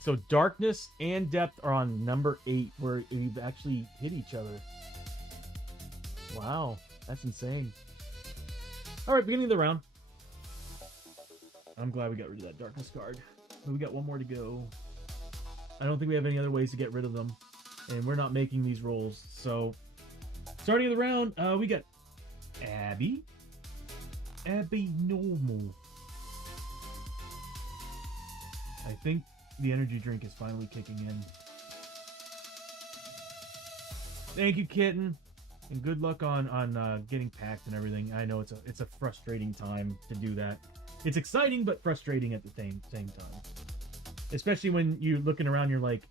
So darkness and depth are on number 8, where we've actually hit each other. Wow, that's insane. Alright, beginning of the round. I'm glad we got rid of that darkness card. But we got one more to go. I don't think we have any other ways to get rid of them. And we're not making these rolls. So, starting of the round, we got Abbie. Abbie normal. I think the energy drink is finally kicking in. Thank you, kitten. And good luck on getting packed and everything. I know it's a frustrating time to do that. It's exciting but frustrating at the same time. Especially when you're looking around, you're like,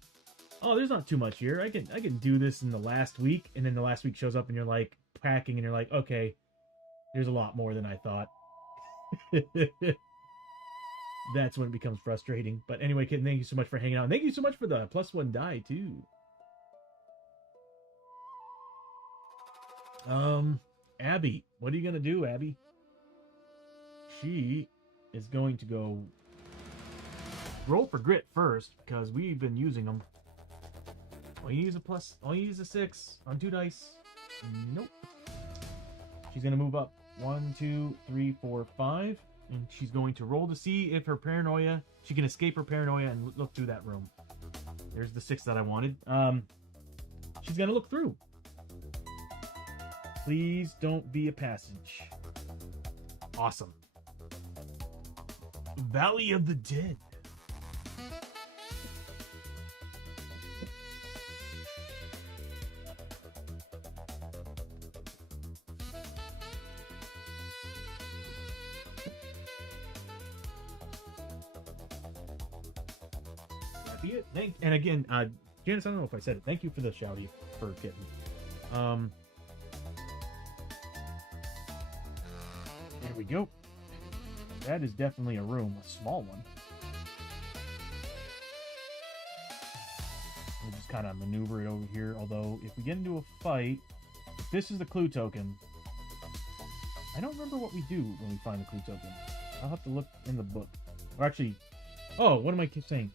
oh, there's not too much here. I can do this in the last week, and then the last week shows up, and you're like packing, and you're like, okay, there's a lot more than I thought. That's when it becomes frustrating. But anyway, kitten, thank you so much for hanging out. And thank you so much for the +1 die too. Abbie, what are you gonna do, Abbie? She is going to go roll for grit first because we've been using them. All you need is a plus. All you need is a 6 on 2 dice. Nope. She's gonna move up 1, 2, 3, 4, 5, and she's going to roll to see if her paranoia. She can escape her paranoia and look through that room. There's the 6 that I wanted. She's gonna look through. Please don't be a passage. Awesome. Valley of the Dead. That be it. And again, Janice, I don't know if I said it. Thank you for the shouty for getting. There we go. That is definitely a room, a small one. We'll just kind of maneuver it over here. Although, if we get into a fight, if this is the clue token, I don't remember what we do when we find the clue token. I'll have to look in the book. Or actually, oh, what am I saying?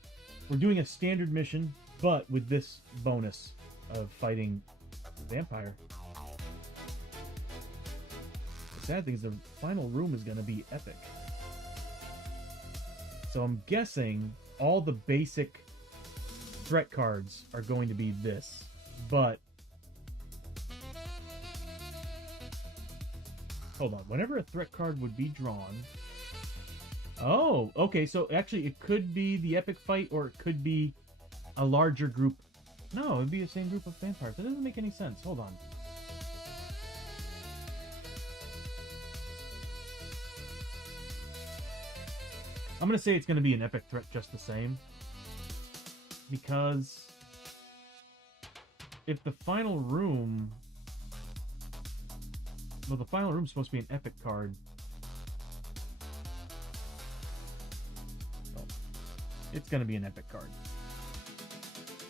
We're doing a standard mission, but with this bonus of fighting vampire. The sad thing is the final room is going to be epic. So I'm guessing all the basic threat cards are going to be this, but hold on. Whenever a threat card would be drawn, oh, okay. So actually, it could be the epic fight, or it could be a larger group. No, it'd be the same group of vampires. That doesn't make any sense. Hold on. I'm going to say it's going to be an epic threat just the same. Because if the final room... Well, the final room's supposed to be an epic card. So, it's going to be an epic card.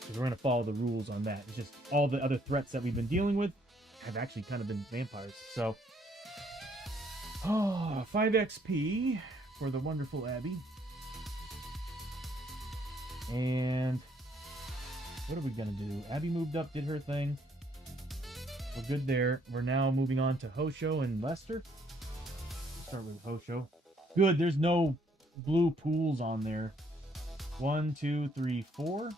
Because we're going to follow the rules on that. It's just all the other threats that we've been dealing with have actually kind of been vampires. So, oh, 5 XP for the wonderful Abbie. And what are we gonna do? Abbie moved up, did her thing. We're good there. We're now moving on to Hoshoryo and Lester. Let's start with Hoshoryo. Good, there's no blue pools on there. 1, 2, 3, 4.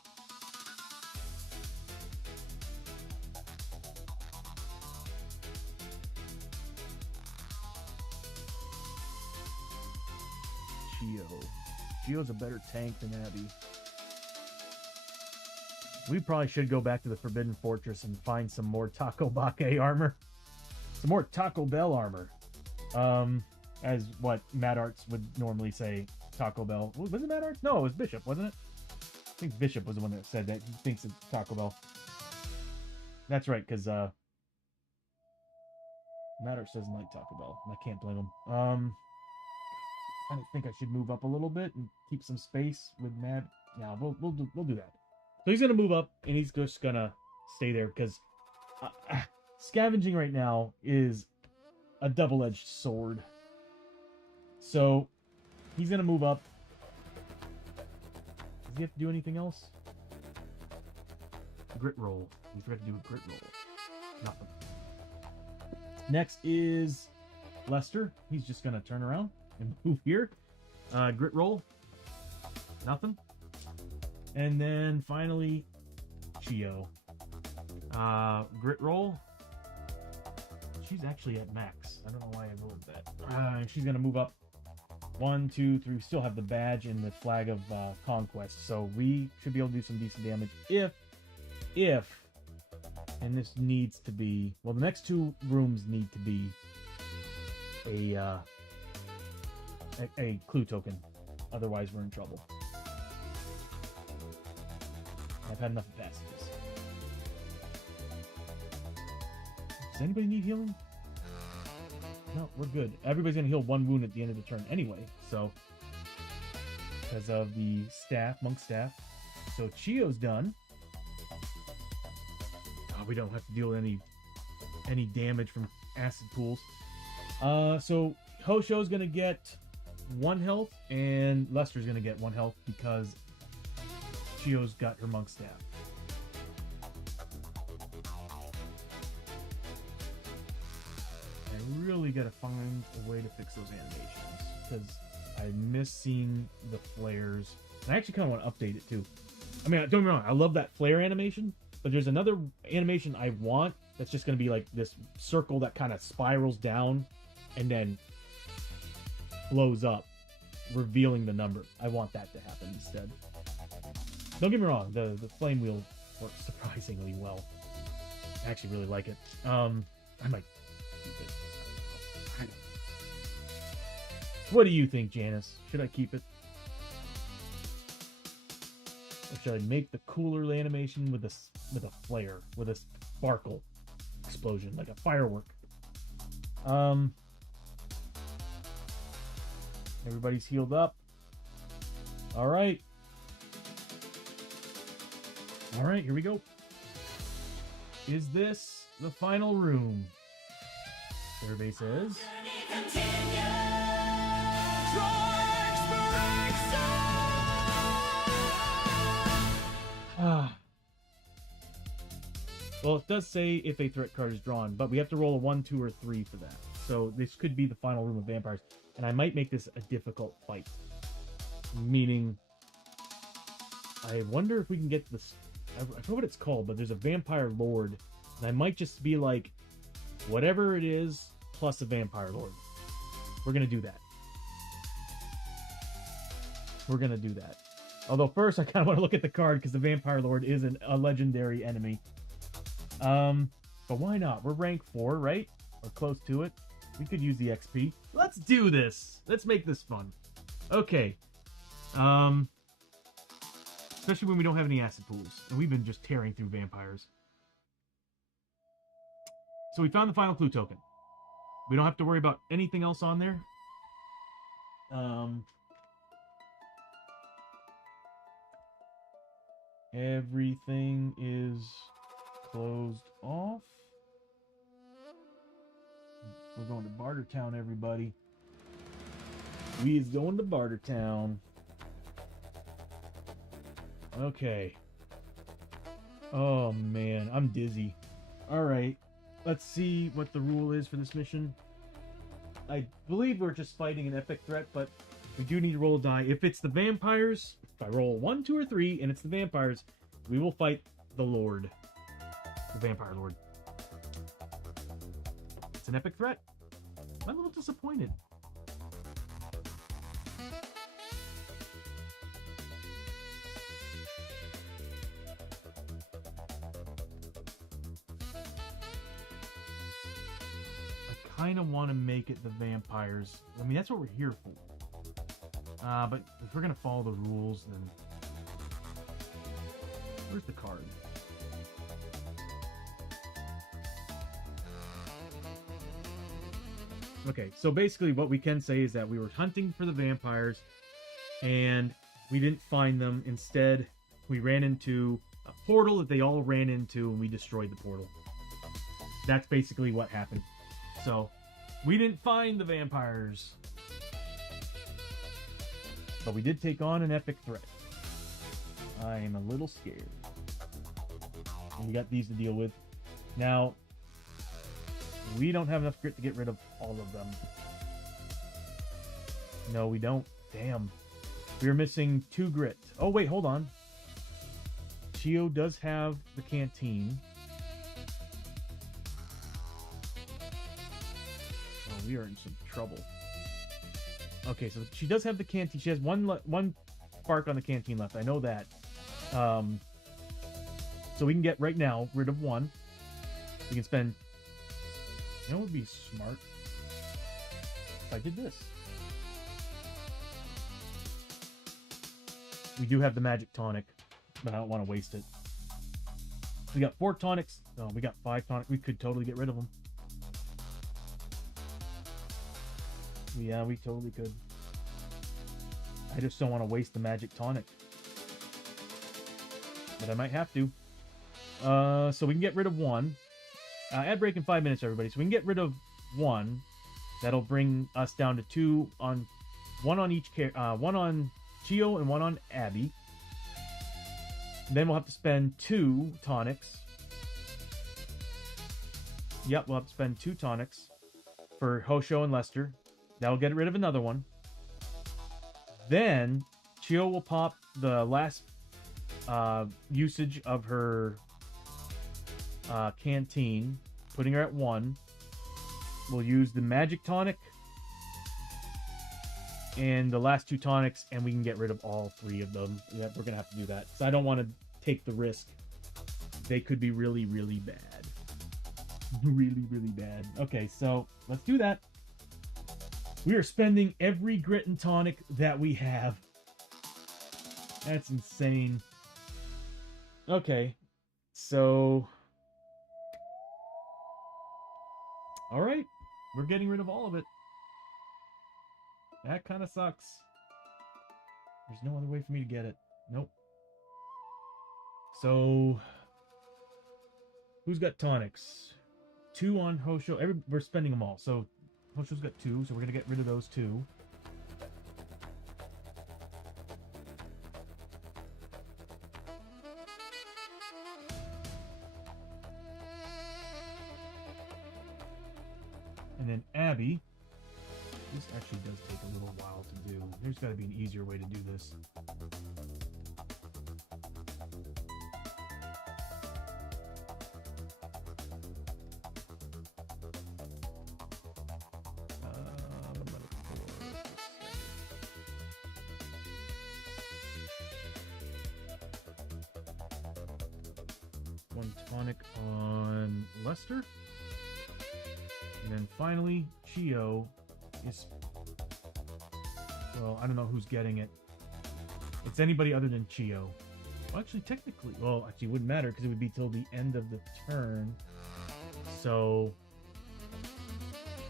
Chiyo. Chiyo's a better tank than Abbie. We probably should go back to the Forbidden Fortress and find some more Taco Bake armor. Some more Taco Bell armor. As what Mad Arts would normally say, Taco Bell. Was it Mad Arts? No, it was Bishop, wasn't it? I think Bishop was the one that said that. He thinks it's Taco Bell. That's right, because Mad Arts doesn't like Taco Bell. And I can't blame him. I think I should move up a little bit and keep some space with Mad. Yeah, we'll do that. So he's gonna move up, and he's just gonna stay there because scavenging right now is a double-edged sword. So he's gonna move up. Does he have to do anything else? Grit roll. We forgot to do a grit roll. Nothing. Next is Lester. He's just gonna turn around and move here. Grit roll. Nothing. And then finally, Chiyo. Grit roll. She's actually at max. I don't know why I rolled that. She's gonna move up. 1, 2, 3. We still have the badge and the flag of conquest, so we should be able to do some decent damage if, and this needs to be, well, the next 2 rooms need to be a clue token. Otherwise, we're in trouble. I've had enough of passages. Does anybody need healing? No, we're good. Everybody's gonna heal 1 wound at the end of the turn anyway, so because of the staff, monk staff. So Chiyo's done. Oh, we don't have to deal with any damage from acid pools. So Hosho's gonna get 1 health, and Lester's gonna get 1 health because Chiyo's got her monk staff. I really gotta find a way to fix those animations because I miss seeing the flares. And I actually kind of want to update it too. I mean, don't get me wrong, I love that flare animation, but there's another animation I want that's just gonna be like this circle that kind of spirals down and then blows up, revealing the number. I want that to happen instead. Don't get me wrong, the flame wheel works surprisingly well. I actually really like it. I might keep it. What do you think, Janice? Should I keep it? Or should I make the cooler animation with a flare, with a sparkle explosion, like a firework? Everybody's healed up. All right, here we go. Is this the final room? Survey says. Well, it does say if a threat card is drawn, but we have to roll a 1, 2, or 3 for that. So this could be the final room of vampires, and I might make this a difficult fight. Meaning, I wonder if we can get this. I forget what it's called, but there's a vampire lord, and I might just be like, whatever it is, plus a vampire lord. We're gonna do that. Although first, I kind of want to look at the card because the vampire lord is a legendary enemy. But why not? We're rank 4, right? Or close to it. We could use the XP. Let's do this. Let's make this fun. Okay. Especially when we don't have any acid pools. And we've been just tearing through vampires. So we found the final clue token. We don't have to worry about anything else on there. Everything is closed off. We're going to Bartertown, everybody. We is going to Bartertown. Okay. Oh, man. I'm dizzy. Alright. Let's see what the rule is for this mission. I believe we're just fighting an epic threat, but we do need to roll a die. If it's the vampires, if I roll 1, 2, or 3, and it's the vampires, we will fight the Lord. The Vampire Lord. It's an epic threat. I'm a little disappointed. I kind of want to make it the vampires. I mean, that's what we're here for. But if we're going to follow the rules, then... Where's the card? Okay, so basically what we can say is that we were hunting for the vampires and we didn't find them. Instead, we ran into a portal that they all ran into and we destroyed the portal. That's basically what happened. So, we didn't find the vampires. But we did take on an epic threat. I am a little scared. And we got these to deal with. Now, we don't have enough grit to get rid of all of them. No, we don't. Damn. We are missing 2 grit. Oh, wait, hold on. Chiyo does have the canteen. Oh, we are in some trouble. Okay, so she does have the canteen. She has one spark on the canteen left. I know that. So we can get, right now, rid of 1. We can spend... You know what would be smart? If I did this. We do have the magic tonic, but I don't want to waste it. We got 4 tonics. No, we got 5 tonics. We could totally get rid of them. Yeah, we totally could. I just don't want to waste the magic tonic. But I might have to. So we can get rid of 1. Ad break in 5 minutes, everybody. So we can get rid of 1. That'll bring us down to 2 on... 1 on each... one on Chiyo and 1 on Abbie. Then we'll have to spend 2 tonics. Yep, we'll have to spend 2 tonics for Hoshoryo and Lester. That'll get rid of another one. Then Chiyo will pop the last usage of her canteen, putting her at 1. We'll use the magic tonic and the last 2 tonics, and we can get rid of all 3 of them. Yeah, we're gonna have to do that. So I don't want to take the risk. They could be really, really bad. Really, really bad. Okay, so let's do that. We are spending every grit and tonic that we have. That's insane. Okay, so... Alright, we're getting rid of all of it. That kind of sucks. There's no other way for me to get it. Nope. So... Who's got tonics? 2 on Hoshoryo. We're spending them all, so... Hoshoryo's got 2, so we're gonna get rid of those 2. And then Abbie. This actually does take a little while to do. There's got to be an easier way to do this. One tonic on Lester. And then finally, Chiyo is... Well, I don't know who's getting it. It's anybody other than Chiyo. Well, actually, technically... Well, actually, it wouldn't matter because it would be till the end of the turn. So...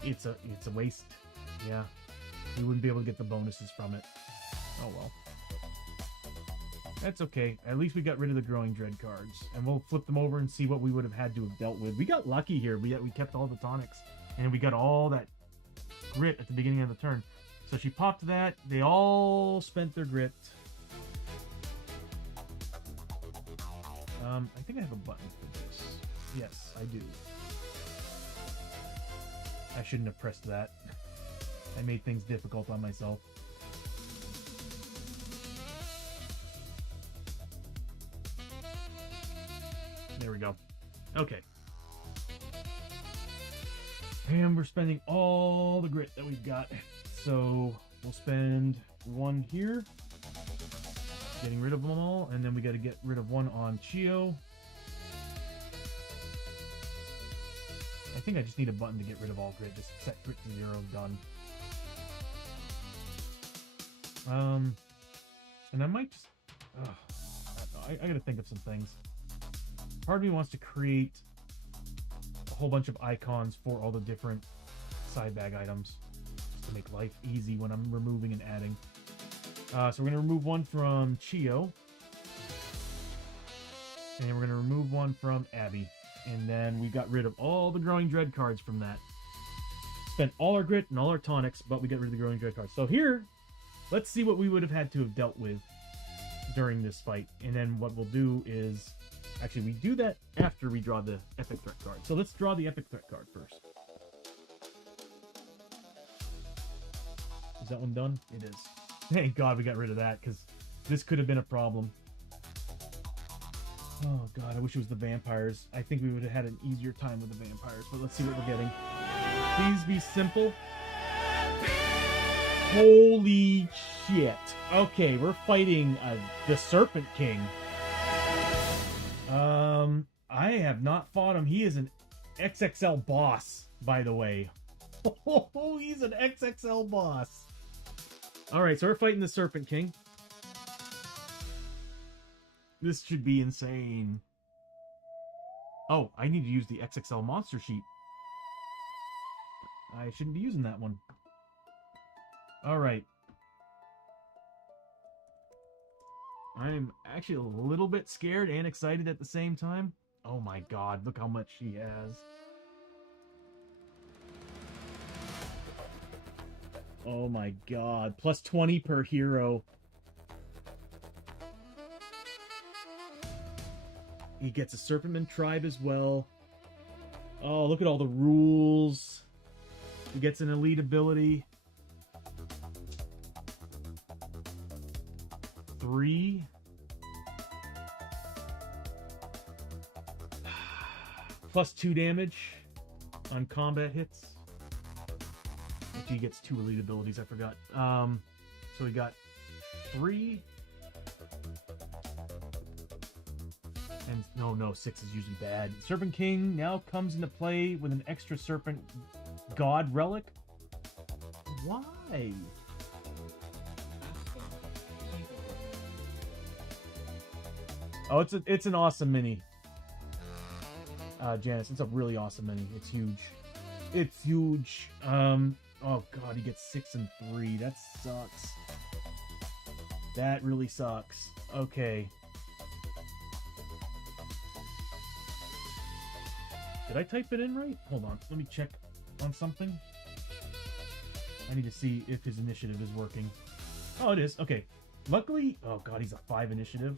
It's a waste. Yeah. We wouldn't be able to get the bonuses from it. Oh, well. That's okay. At least we got rid of the Growing Dread cards. And we'll flip them over and see what we would have had to have dealt with. We got lucky here. We kept all the tonics. And we got all that grit at the beginning of the turn. So she popped that. They all spent their grit. I think I have a button for this. Yes, I do. I shouldn't have pressed that. I made things difficult on myself. There we go. Okay. And we're spending all the grit that we've got. So we'll spend 1 here. Getting rid of them all. And then we got to get rid of 1 on Chiyo. I think I just need a button to get rid of all grit. Just set grit to 0. Done. And I might just... I don't know. I gotta think of some things. Part of me wants to create a whole bunch of icons for all the different side bag items just to make life easy when I'm removing and adding. So we're going to remove 1 from Chiyo. And we're going to remove 1 from Abbie. And then we got rid of all the Growing Dread cards from that. Spent all our grit and all our tonics, but we got rid of the Growing Dread cards. So here, let's see what we would have had to have dealt with during this fight. And then what we'll do is... Actually, we do that after we draw the Epic Threat card. So let's draw the Epic Threat card first. Is that one done? It is. Thank God we got rid of that, because this could have been a problem. Oh God, I wish it was the vampires. I think we would have had an easier time with the vampires, but let's see what we're getting. Please be simple. Holy shit. Okay, we're fighting the Serpent King. I have not fought him. He is an XXL boss, by the way. Oh, he's an XXL boss. Alright, so we're fighting the Serpent King. This should be insane. Oh, I need to use the XXL monster sheet. I shouldn't be using that one. Alright. I'm actually a little bit scared and excited at the same time. Oh my God, look how much she has. Oh my God, plus 20 per hero. He gets a Serpentman tribe as well. Oh, look at all the rules. He gets an elite ability. 3. Plus 2 damage on combat hits. Actually, he gets 2 elite abilities, I forgot. So we got 3. And no, 6 is usually bad. Serpent King now comes into play with an extra Serpent God relic. Why? Oh, it's an awesome mini. Janice, it's a really awesome mini. It's huge. It's huge. Oh God, he gets 6 and 3. That sucks. That really sucks. Okay. Did I type it in right? Hold on. Let me check on something. I need to see if his initiative is working. Oh, it is. Okay. Luckily... Oh, God, he's a 5 initiative.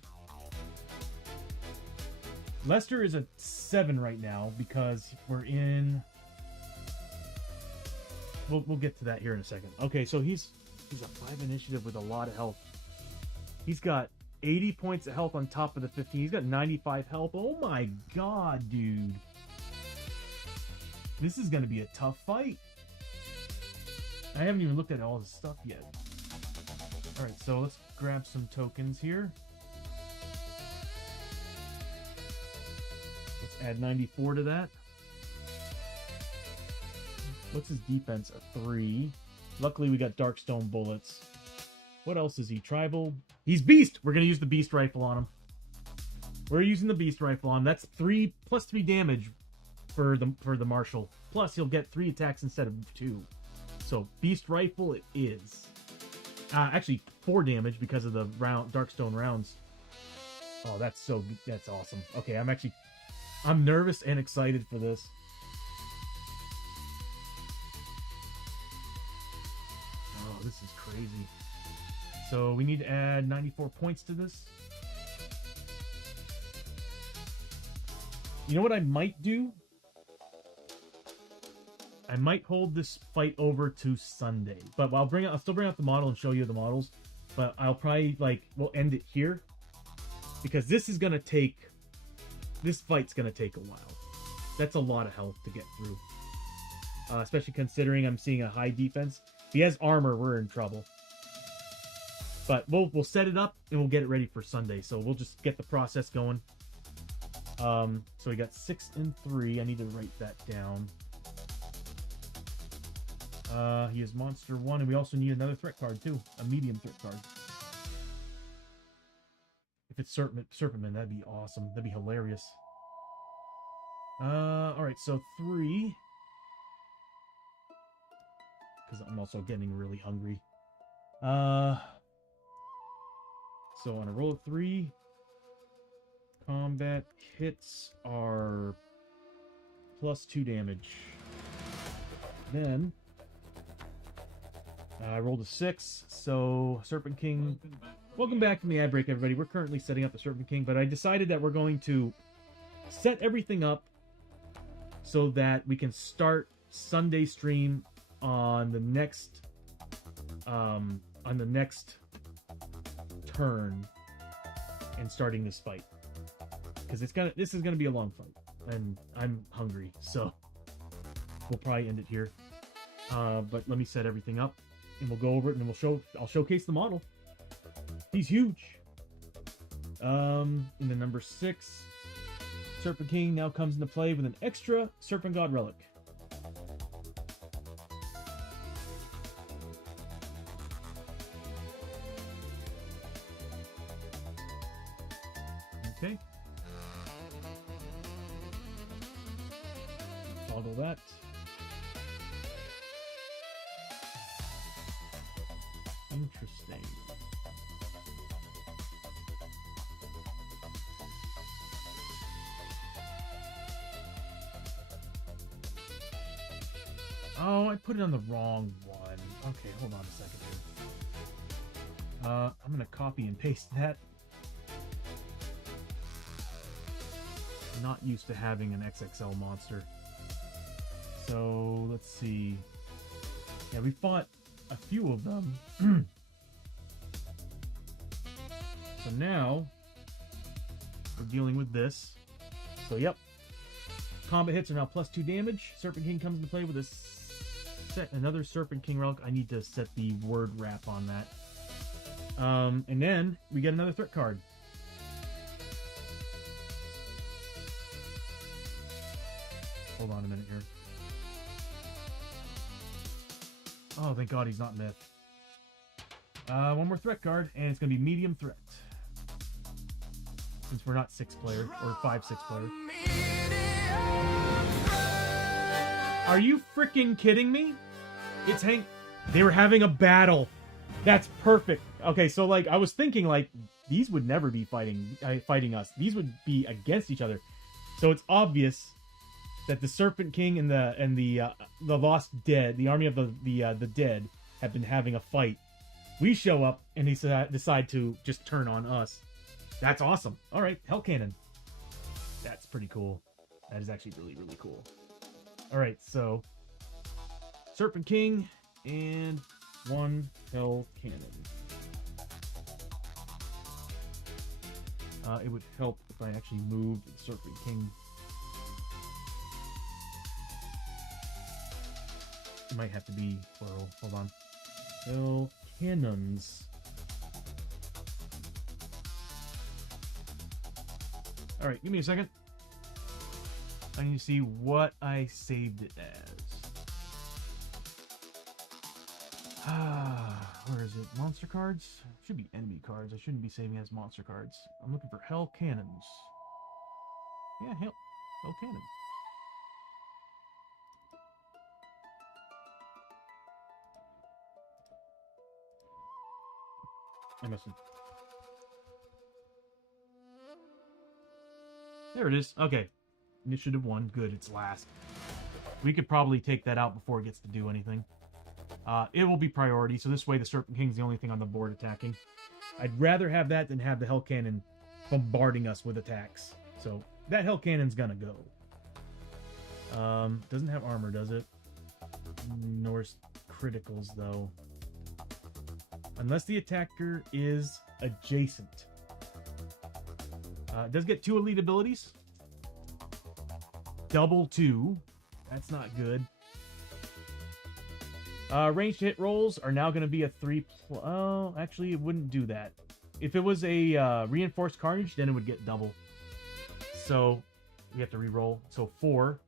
Lester is a 7 right now because we're in... We'll get to that here in a second. Okay, so he's a 5 initiative with a lot of health. He's got 80 points of health on top of the 15. He's got 95 health. Oh, my God, dude. This is going to be a tough fight. I haven't even looked at all his stuff yet. Alright, so let's grab some tokens here. Let's add 94 to that. What's his defense? A 3. Luckily, we got Darkstone bullets. What else is he? Tribal. He's Beast! We're going to use the Beast rifle on him. We're using the Beast rifle on him. That's 3 plus 3 damage for the Marshal. Plus, he'll get 3 attacks instead of 2. So, Beast Rifle it is. Actually, 4 damage because of the Darkstone rounds. Oh, that's awesome. Okay, I'm nervous and excited for this. Oh, this is crazy. So, we need to add 94 points to this. You know what I might do? I might hold this fight over to Sunday, but I'll still bring out the model and show you the models, but I'll probably, we'll end it here, because this fight's gonna take a while. That's a lot of health to get through, especially considering I'm seeing a high defense. If he has armor, we're in trouble, but we'll set it up and we'll get it ready for Sunday, so we'll just get the process going. So we got 6 and 3. I need to write that down. He is Monster 1, and we also need another threat card, too. A medium threat card. If it's Serpentman, that'd be awesome. That'd be hilarious. Alright, so 3. Because I'm also getting really hungry. So on a roll of 3, combat hits are plus 2 damage. Then... I rolled a 6, so Serpent King... Welcome back from the ad break, everybody. We're currently setting up the Serpent King, but I decided that we're going to set everything up so that we can start Sunday stream on the next turn and starting this fight. Because this is gonna be a long fight. And I'm hungry, so we'll probably end it here. But let me set everything up and we'll go over it and then I'll showcase the model. He's huge. In the number 6, Serpent King now comes into play with an extra Serpent God relic. Okay. Toggle that. Interesting. Oh, I put it on the wrong one. Okay, hold on a second here. I'm gonna copy and paste that. I'm not used to having an XXL monster. So, let's see. Yeah, we fought a few of them. So now, we're dealing with this. So, yep. Combat hits are now +2 damage. Serpent King comes into play with another Serpent King relic. I need to set the word wrap on that. And then we get another threat card. Hold on a minute here. Oh, thank God he's not myth. One more threat card, and it's going to be medium threat. Since we're not 6-player, or 5-6-player. Are you freaking kidding me? It's Hank. They were having a battle. That's perfect. Okay, so like I was thinking, like these would never be fighting us. These would be against each other. So it's obvious that the Serpent King and the Lost Dead, the army of the dead, have been having a fight. We show up and they decide to just turn on us. That's awesome. All right, Hell Cannon. That's pretty cool. That is actually really, really cool. All right, so Serpent King and 1 Hell Cannon. It would help if I actually moved the Serpent King. It might have to be plural. Hold on. Hell Cannons. All right, give me a second. I need to see what I saved it as. Where is it? Monster cards? Should be enemy cards. I shouldn't be saving as monster cards. I'm looking for Hell Cannons. Yeah, Hell Cannon. I must have... There it is. Okay. Initiative 1. Good, it's last. We could probably take that out before it gets to do anything. It will be priority, so this way the Serpent King's the only thing on the board attacking. I'd rather have that than have the Hell Cannon bombarding us with attacks. So, that Hell Cannon's gonna go. Doesn't have armor, does it? Nor criticals, though. Unless the attacker is adjacent. It does get 2 elite abilities. Double 2. That's not good. Ranged hit rolls are now going to be a 3+. Oh, actually, it wouldn't do that. If it was a reinforced carnage, then it would get double. So, we have to re-roll. So, 4.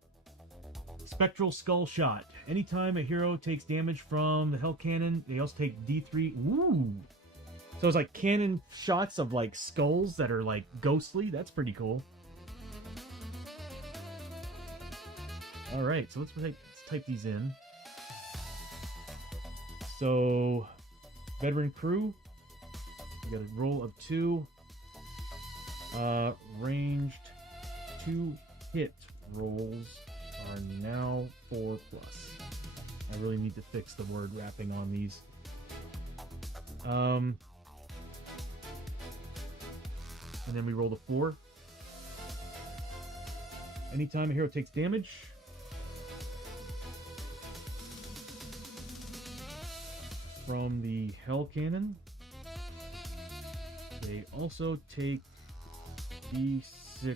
Spectral Skull Shot. Anytime a hero takes damage from the Hell Cannon, they also take D3. Ooh! So it's like cannon shots of like skulls that are like ghostly. That's pretty cool. Alright, so let's type these in. So, veteran crew. We got a roll of 2. Ranged 2 hit rolls are now 4+. I really need to fix the word wrapping on these. And then we roll the 4. Anytime a hero takes damage, from the Hell Cannon, They also take D6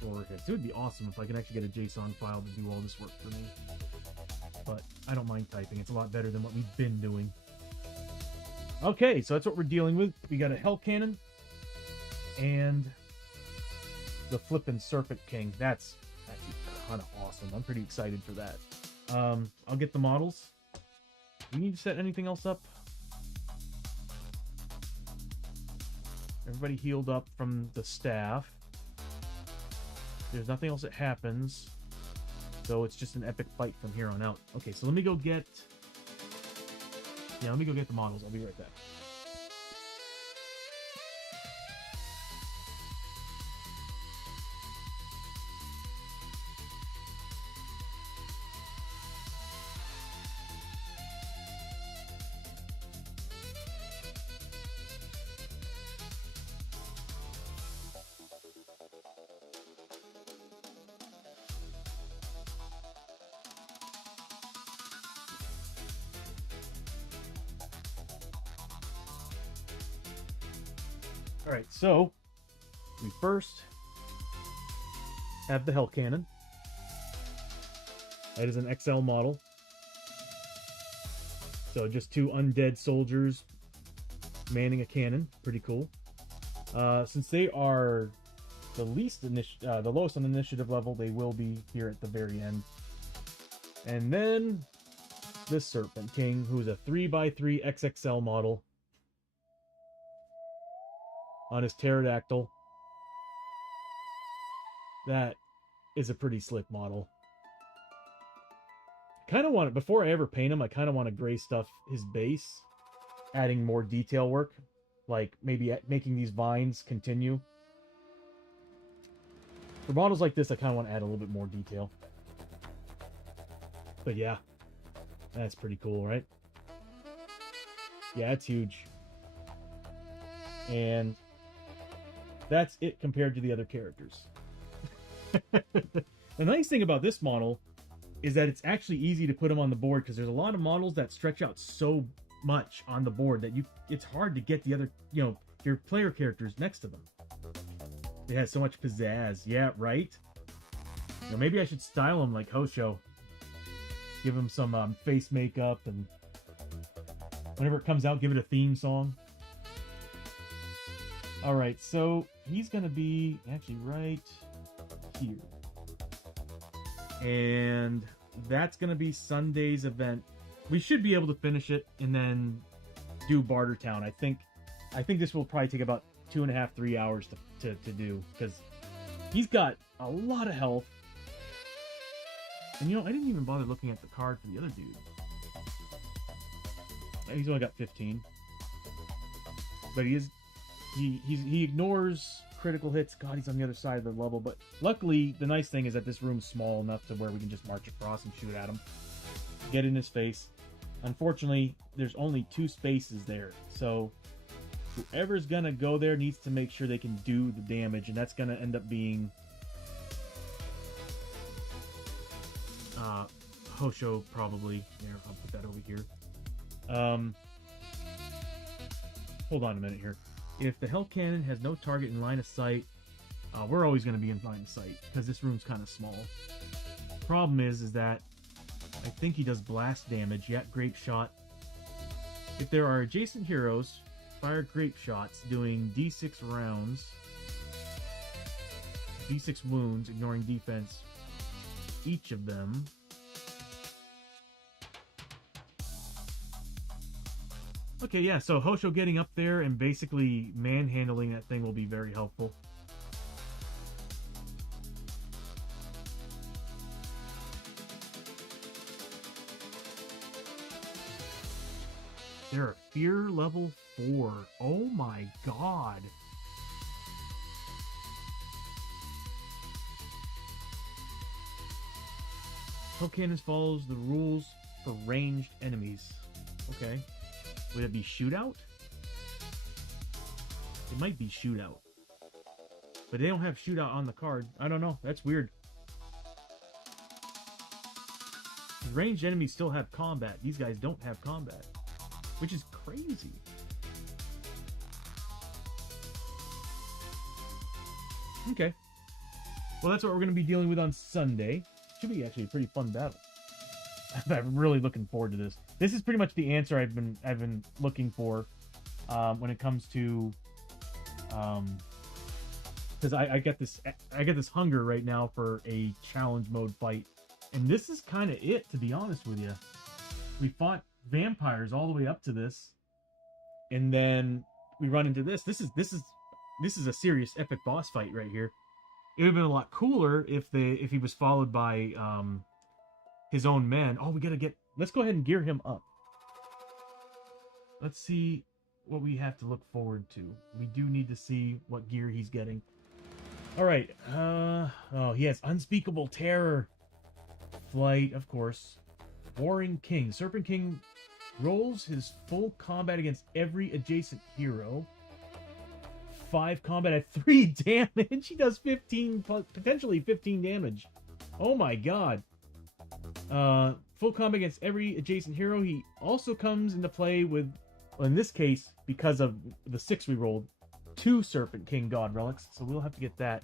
for hits. It would be awesome if I could actually get a JSON file to do all this work for me. But I don't mind typing. It's a lot better than what we've been doing. Okay, so that's what we're dealing with. We got a Hell Cannon and the Flippin' Serpent King. That's actually kind of awesome. I'm pretty excited for that. I'll get the models. Do we need to set anything else up? Everybody healed up from the staff. There's nothing else that happens. So it's just an epic fight from here on out. Okay, so let me go get... Yeah, let me go get the models. I'll be right back. Alright, so we first have the Hell Cannon. That is an XL model. So just 2 undead soldiers manning a cannon. Pretty cool. Since they are the lowest on the initiative level, they will be here at the very end. And then this Serpent King, who is a 3x3 XXL model. On his pterodactyl. That is a pretty slick model. Kind of want it, before I ever paint him, I kind of want to gray stuff his base, adding more detail work, like maybe making these vines continue. For models like this, I kind of want to add a little bit more detail. But yeah, that's pretty cool, right? Yeah, it's huge. And that's it compared to the other characters. The nice thing about this model is that it's actually easy to put them on the board, because there's a lot of models that stretch out so much on the board that it's hard to get the other, your player characters next to them. It has so much pizzazz. Yeah, right? Maybe I should style him like Hoshoryo. Give him some face makeup, and whenever it comes out, give it a theme song. Alright, so he's going to be actually right here. And that's going to be Sunday's event. We should be able to finish it and then do Bartertown. I think this will probably take about 2.5, 3 hours to do, because he's got a lot of health. And I didn't even bother looking at the card for the other dude. He's only got 15. But he ignores critical hits. God, he's on the other side of the level. But luckily, the nice thing is that this room's small enough to where we can just march across and shoot at him. Get in his face. Unfortunately, there's only 2 spaces there. So whoever's going to go there needs to make sure they can do the damage. And that's going to end up being Hoshoryo, probably. Here, I'll put that over here. Hold on a minute here. If the Hell Cannon has no target in line of sight, we're always going to be in line of sight, because this room's kind of small. Problem is that I think he does blast damage, yet grape shot. If there are adjacent heroes, fire grape shots doing D6 rounds, D6 wounds, ignoring defense, each of them. Okay, yeah, so Hoshoryo getting up there and basically manhandling that thing will be very helpful. They're fear level 4. Oh my god. Hell Cannons follows the rules for ranged enemies. Okay. Would it be shootout? It might be shootout. But they don't have shootout on the card. I don't know. That's weird. Ranged enemies still have combat. These guys don't have combat. Which is crazy. Okay. Well, that's what we're going to be dealing with on Sunday. Should be actually a pretty fun battle. I'm really looking forward to this. This is pretty much the answer I've been looking for when it comes to because I get this hunger right now for a challenge mode fight, and this is kind of it, to be honest with you. We fought vampires all the way up to this, and then we run into this. This is a serious epic boss fight right here. It would have been a lot cooler if he was followed by his own men. Oh, let's go ahead and gear him up. Let's see what we have to look forward to. We do need to see what gear he's getting. All right. Oh, he has Unspeakable Terror. Flight, of course. Warring King. Serpent King rolls his full combat against every adjacent hero. 5 combat at 3 damage. He does 15, potentially 15 damage. Oh my god. Full combat against every adjacent hero. He also comes into play with, well, in this case, because of the 6 we rolled, 2 Serpent King God Relics, so we'll have to get that.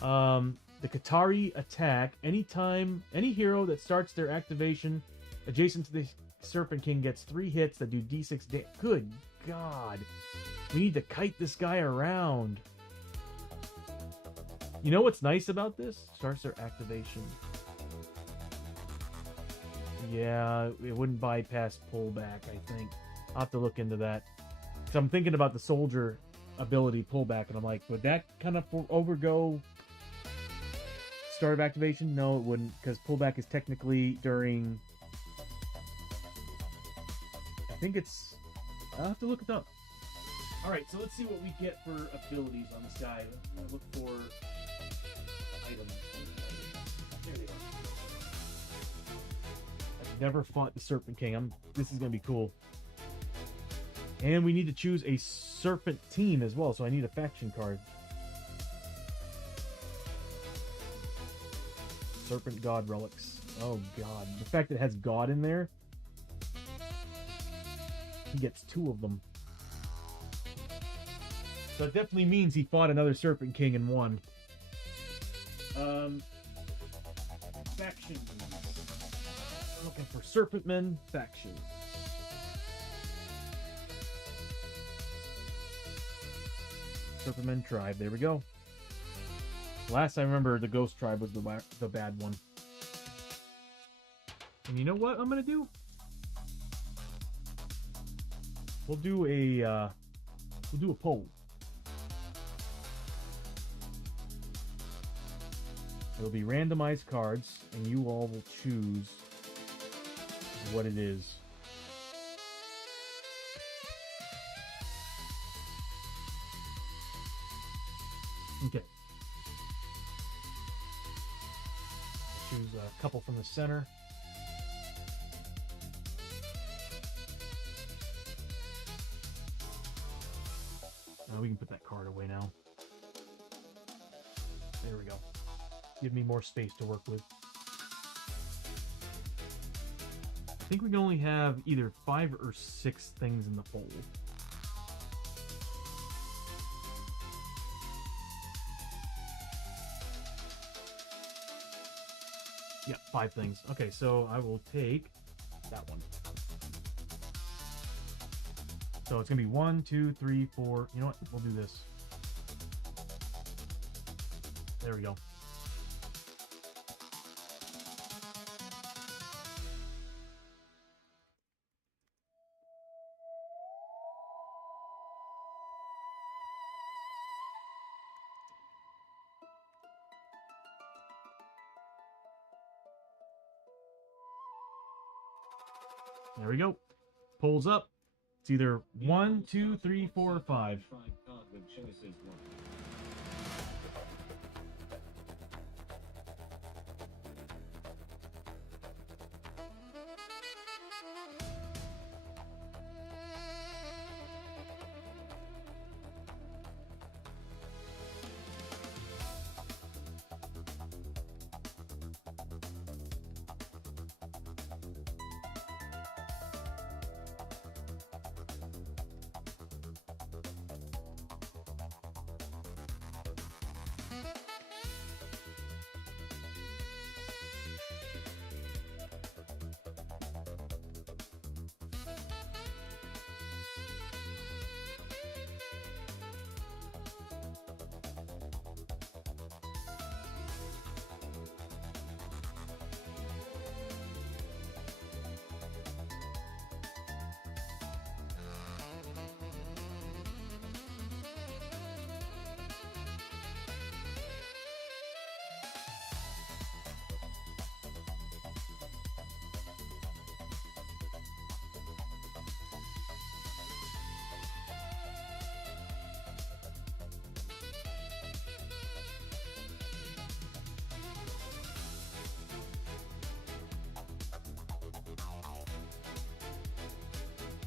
The Katari attack. Anytime any hero that starts their activation adjacent to the Serpent King gets 3 hits that do d6 damage. Good god. We need to kite this guy around. You know what's nice about this? Starts their activation. Yeah, it wouldn't bypass pullback, I think. I'll have to look into that. So I'm thinking about the soldier ability pullback, and I'm like, would that kind of overgo start of activation? No, it wouldn't, because pullback is technically during... I think it's... I'll have to look it up. Alright, so let's see what we get for abilities on this guy. I'm going to look for items. There they are. I've never fought the Serpent King. This is going to be cool. And we need to choose a Serpent team as well, so I need a faction card. Serpent God Relics. Oh god. The fact that it has God in there, he gets 2 of them. So it definitely means he fought another Serpent King and won. Faction. I'm looking for Serpentmen faction. Serpentmen tribe. There we go. Last I remember, the Ghost tribe was the bad one. And you know what I'm gonna do? We'll do a poll. It'll be randomized cards, and you all will choose what it is. Okay. Choose a couple from the center. We can put that card away now. There we go. Give me more space to work with. I think we can only have either 5 or 6 things in the fold. Yeah, 5 things. Okay, so I will take that one. So it's gonna be 1, 2, 3, 4. You know what? We'll do this. There we go. There we go. Pulls up. It's either 1, 2, 3, 4, or 5.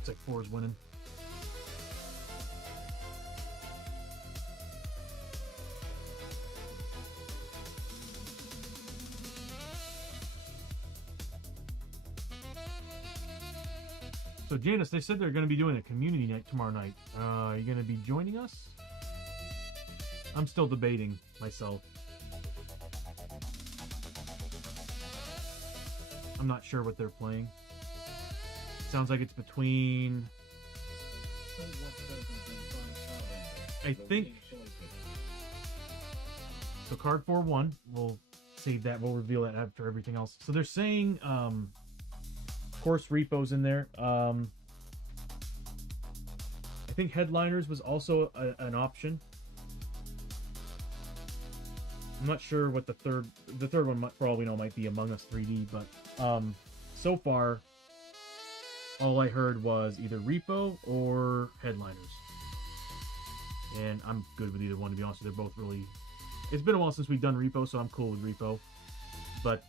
Looks like 4 is winning. So Janice, they said they're going to be doing a community night tomorrow night. Are you going to be joining us? I'm still debating myself. I'm not sure what they're playing. Sounds like it's between... I think... So card 4-1. We'll save that. We'll reveal that after everything else. So they're saying... Of course, Repo's in there. I think Headliners was also an option. I'm not sure what the third one, for all we know, might be Among Us 3D, but so far, all I heard was either Repo or Headliners. And I'm good with either one, to be honest. They're both really... It's been a while since we've done Repo, so I'm cool with Repo. But,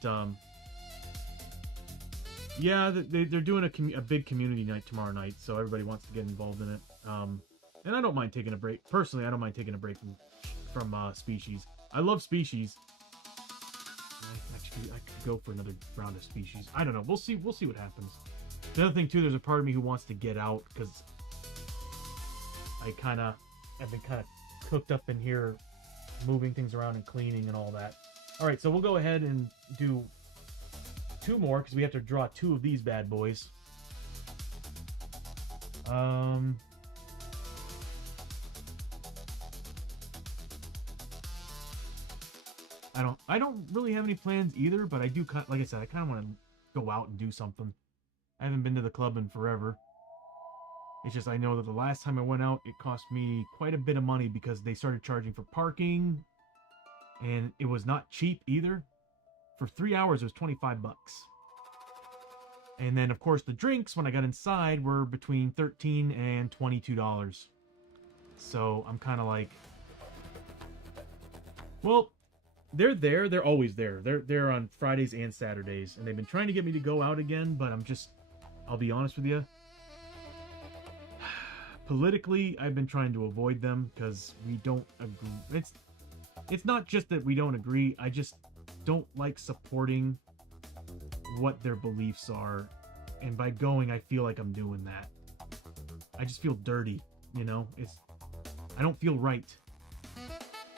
yeah, they're doing a big community night tomorrow night, so everybody wants to get involved in it. And I don't mind taking a break. Personally, I don't mind taking a break from Species. I love Species. Actually, I could go for another round of Species. I don't know. We'll see what happens. The other thing, too, there's a part of me who wants to get out, because I've been kind of cooked up in here, moving things around and cleaning and all that. All right, so we'll go ahead and do 2 more, because we have to draw 2 of these bad boys. I don't really have any plans either, but I do, like I said, I kind of want to go out and do something. I haven't been to the club in forever. It's just I know that the last time I went out, it cost me quite a bit of money because they started charging for parking, and it was not cheap either. For 3 hours, it was 25 bucks. And then, of course, the drinks, when I got inside, were between $13 and $22. So I'm kind of like, well, they're there. They're always there. They're on Fridays and Saturdays, and they've been trying to get me to go out again, but I'll be honest with you. Politically, I've been trying to avoid them because we don't agree. It's not just that we don't agree. I just don't like supporting what their beliefs are, and by going, I feel like I'm doing that. I just feel dirty, you know? I don't feel right.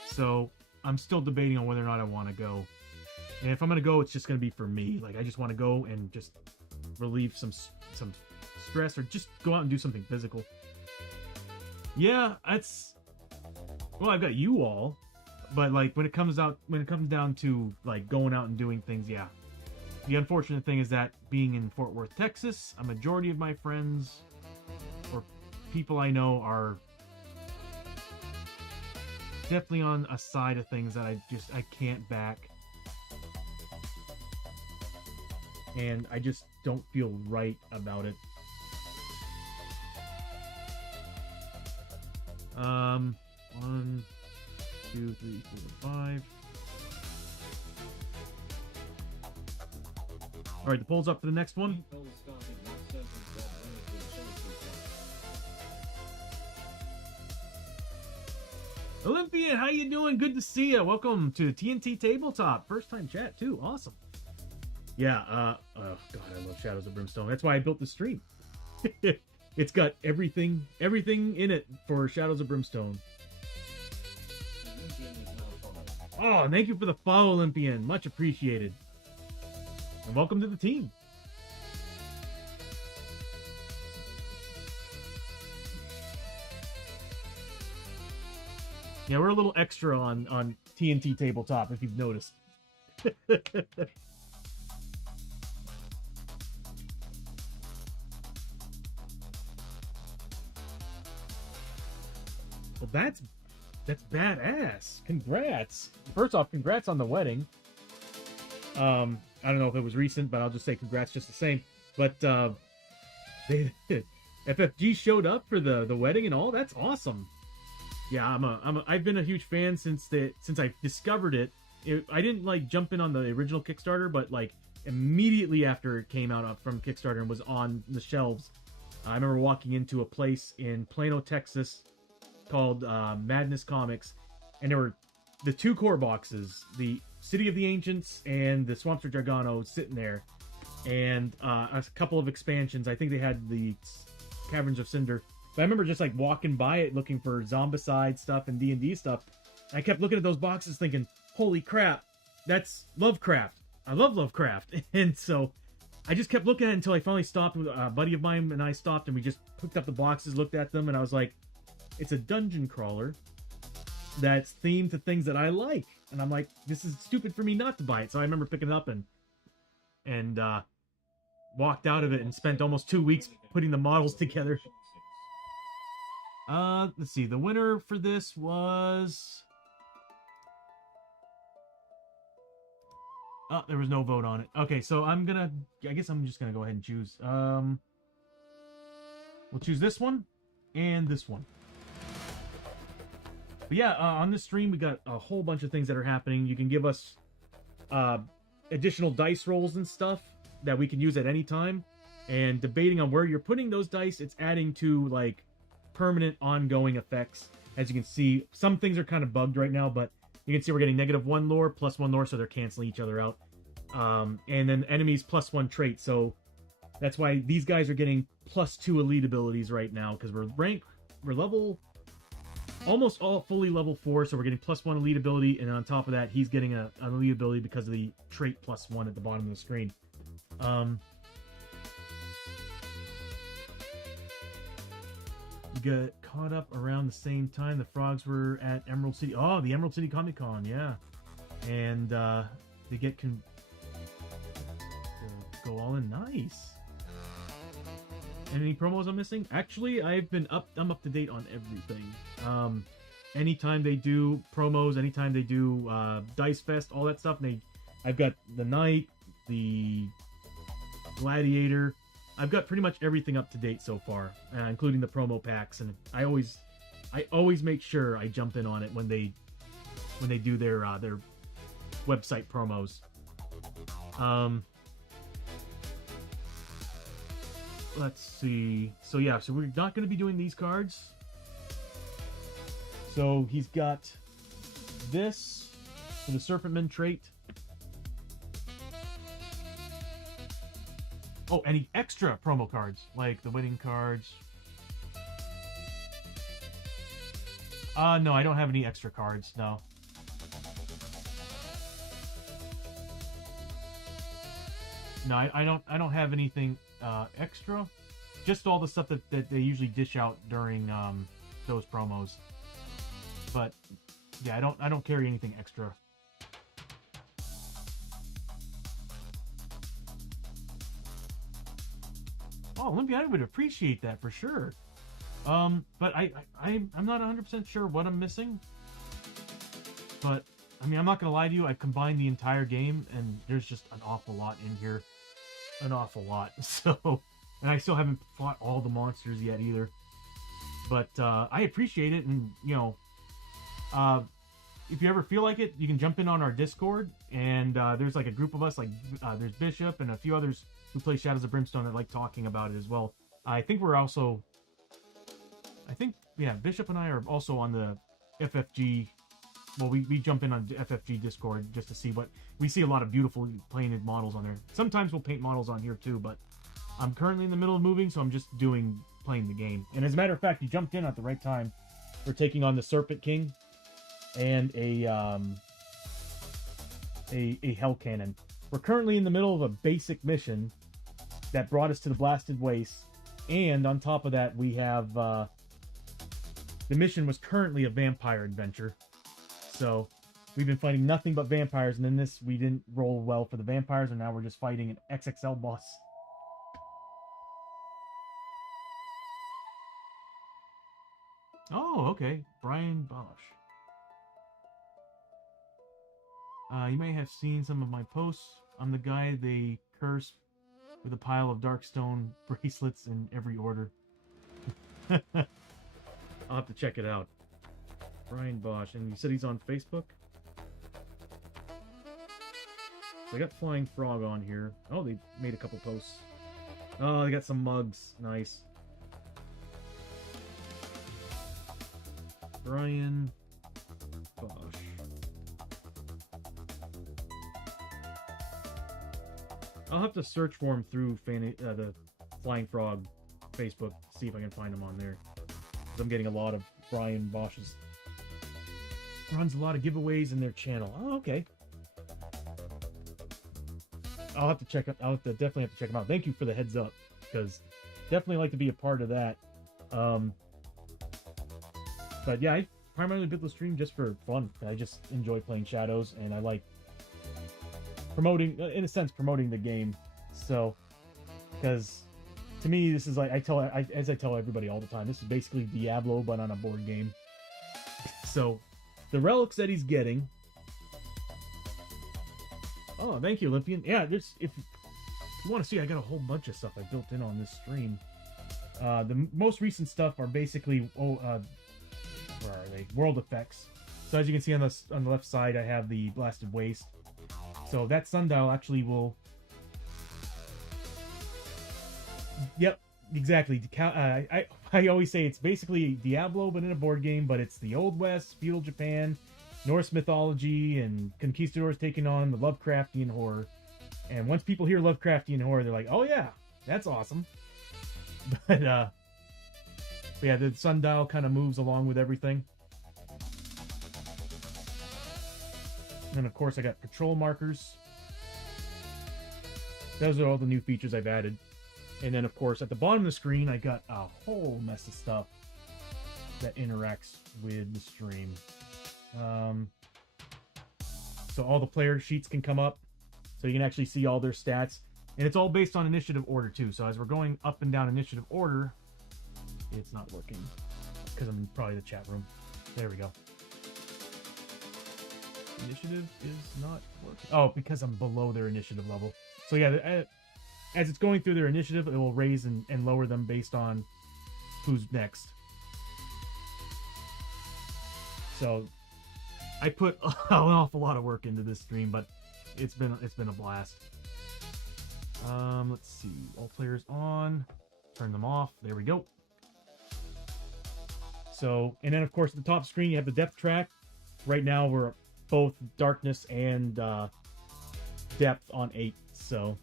So I'm still debating on whether or not I want to go. And if I'm gonna go, it's just gonna be for me. Like, I just want to go and just relieve some stress, or just go out and do something physical. Yeah, well, I've got you all, but like when it comes down to like going out and doing things, yeah. The unfortunate thing is that being in Fort Worth, Texas, a majority of my friends or people I know are definitely on a side of things that I can't back. And I just don't feel right about it. 1, 2, 3, 4, 5. All right, the poll's up for the next one. Olympian, how you doing? Good to see you. Welcome to TNT Tabletop. First time chat too. Awesome. Yeah. Oh God, I love Shadows of Brimstone. That's why I built the stream. It's got everything in it for Shadows of Brimstone. Oh, thank you for the follow, Olympian. Much appreciated. And welcome to the team. Yeah, we're a little extra on TNT Tabletop, if you've noticed. Well, that's badass. Congrats. First off, congrats on the wedding. I don't know if it was recent, but I'll just say congrats just the same. But FFG showed up for the wedding and all. That's awesome. Yeah, I've been a huge fan since I discovered it. I didn't like jump in on the original Kickstarter, but like immediately after it came out from Kickstarter and was on the shelves, I remember walking into a place in Plano, Texas, called Madness Comics, and there were the 2 core boxes, the City of the Ancients and the Swamps of Dragano, sitting there, and a couple of expansions. I think they had the Caverns of Cinder. But I remember just like walking by it, looking for Zombicide stuff and D&D stuff. And I kept looking at those boxes, thinking, "Holy crap, that's Lovecraft! I love Lovecraft!" And so I just kept looking at it until I finally stopped. With a buddy of mine and I stopped, and we just picked up the boxes, looked at them, and I was like, "It's a dungeon crawler that's themed to things that I like." And I'm like, "This is stupid for me not to buy it." So I remember picking it up and walked out of it and spent almost 2 weeks putting the models together. Let's see. The winner for this was... Oh, there was no vote on it. Okay, so I guess I'm just gonna go ahead and choose. We'll choose this one and this one. But yeah, on this stream, we got a whole bunch of things that are happening. You can give us additional dice rolls and stuff that we can use at any time. And debating on where you're putting those dice, it's adding to, like, permanent ongoing effects. As you can see, some things are kind of bugged right now, but you can see we're getting -1 lore, +1 lore, so they're canceling each other out. And then enemies +1 trait, so that's why these guys are getting +2 elite abilities right now, because we're level... almost all fully level 4, so we're getting +1 elite ability, and on top of that, he's getting an elite ability because of the trait +1 at the bottom of the screen. We got caught up around the same time. The frogs were at Emerald City. Oh, the Emerald City Comic Con, yeah. And they get go all in. Nice. Any promos I'm missing? Actually, I'm up to date on everything. Anytime they do promos, anytime they do Dice Fest, all that stuff, I've got the Knight, the Gladiator. I've got pretty much everything up to date so far, including the promo packs, and I always make sure I jump in on it when they do their website promos. Let's see. So yeah, so we're not going to be doing these cards. So he's got this for the Serpentman trait. Oh, any extra promo cards, like the winning cards. No, I don't have any extra cards, no. No, I don't have anything extra. Just all the stuff that they usually dish out during those promos. But yeah, I don't carry anything extra. Oh, Olympia, I would appreciate that for sure. But I'm not 100% sure what I'm missing. But I mean, I'm not gonna lie to you. I've combined the entire game, and there's just an awful lot in here, an awful lot. So, and I still haven't fought all the monsters yet either. But I appreciate it, and you know, if you ever feel like it, you can jump in on our Discord, and there's like a group of us, like there's Bishop and a few others who play Shadows of Brimstone that like talking about it as well. I think we're also, yeah, Bishop and I are also on the FFG. Well, we jump in on FFG Discord just to see what we see. A lot of beautiful painted models on there. Sometimes we'll paint models on here too, but I'm currently in the middle of moving, so I'm just playing the game. And as a matter of fact, you jumped in at the right time. We're taking on the Serpent King and a Hell Cannon. We're currently in the middle of a basic mission that brought us to the Blasted Waste, and on top of that, we have the mission was currently a vampire adventure. So we've been fighting nothing but vampires, and in this we didn't roll well for the vampires, and now we're just fighting an XXL boss. Oh, okay. Brian Bosch. You may have seen some of my posts. I'm the guy they curse with a pile of Darkstone bracelets in every order. I'll have to check it out. Brian Bosch. And you said he's on Facebook? So I got Flying Frog on here. Oh, they made a couple posts. Oh, they got some mugs. Nice. Brian Bosch. I'll have to search for him through the Flying Frog Facebook, see if I can find him on there. 'Cause I'm getting a lot of Brian Bosch's. Runs a lot of giveaways in their channel. Oh, okay. I'll have to check. I'll have to definitely have to check them out. Thank you for the heads up, because definitely like to be a part of that. But yeah, I primarily built the stream just for fun. I just enjoy playing Shadows, and I like promoting, in a sense, promoting the game. So, because to me, this is like as I tell everybody all the time, this is basically Diablo but on a board game. So, the relics that he's getting. Oh, thank you, Olympian. Yeah, there's if you want to see, I got a whole bunch of stuff I built in on this stream. The most recent stuff are basically where are they? World effects. So as you can see on the left side, I have the Blasted Waste. So that sundial actually will. Yep, exactly. I always say it's basically Diablo but in a board game, but it's the Old West, feudal Japan, Norse mythology, and conquistadors taking on the Lovecraftian horror. And once people hear Lovecraftian horror, they're like, "Oh yeah, that's awesome." But yeah, the sundial kind of moves along with everything. And then of course I got patrol markers. Those are all the new features I've added. And then of course at the bottom of the screen I got a whole mess of stuff that interacts with the stream. So all the player sheets can come up, so you can actually see all their stats, and it's all based on initiative order too. So as we're going up and down initiative order, it's not working because I'm in probably the chat room. There we go. Initiative is not working. Oh, because I'm below their initiative level. So yeah, as it's going through their initiative, it will raise and lower them based on who's next. So I put an awful lot of work into this stream, but it's been a blast. Let's see, all players on, turn them off. There we go. So, and then of course at the top screen you have the depth track. Right now we're both darkness and depth on 8. So,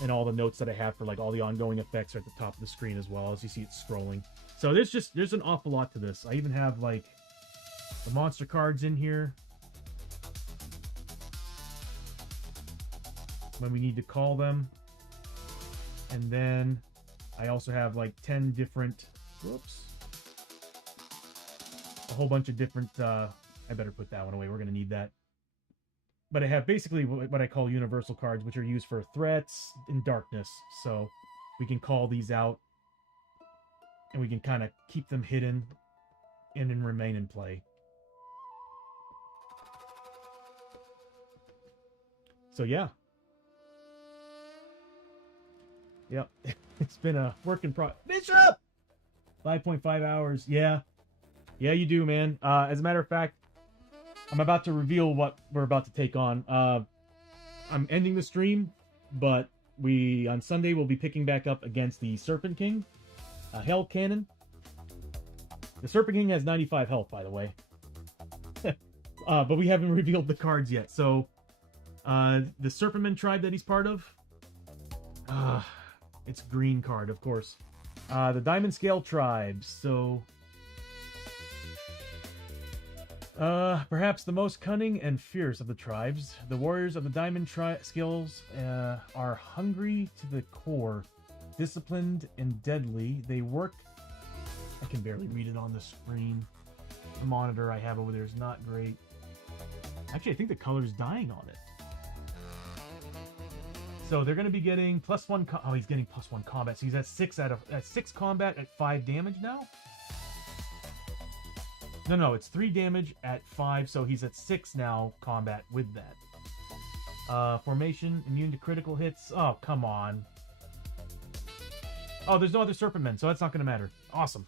and all the notes that I have for like all the ongoing effects are at the top of the screen as well, as you see it scrolling. So there's an awful lot to this. I even have like the monster cards in here when we need to call them. And then I also have like 10 different, a whole bunch of different, I better put that one away, we're going to need that. But I have basically what I call universal cards, which are used for threats and darkness. So we can call these out, and we can kind of keep them hidden and then remain in play. So yeah. Yep. It's been a work in progress. Bishop! 5.5 hours. Yeah. Yeah, you do, man. As a matter of fact, I'm about to reveal what we're about to take on. I'm ending the stream, but on Sunday we'll be picking back up against the Serpent King. Hell Cannon. The Serpent King has 95 health, by the way. But we haven't revealed the cards yet. So, the Serpentman tribe that he's part of. It's green card, of course. The Diamond Scale tribe. So, perhaps the most cunning and fierce of the tribes, the warriors of the Diamond Scales are hungry to the core, disciplined and deadly. They work. I can barely read it on the screen. The monitor I have over there is not great. Actually, I think the color's dying on it. So they're going to be getting +1. Oh, he's getting +1 combat. So he's at 6 combat at 5 damage now. No, it's 3 damage at 5, so he's at 6 now combat with that. Formation, immune to critical hits. Oh, come on. Oh, there's no other Serpentmen, so that's not going to matter. Awesome.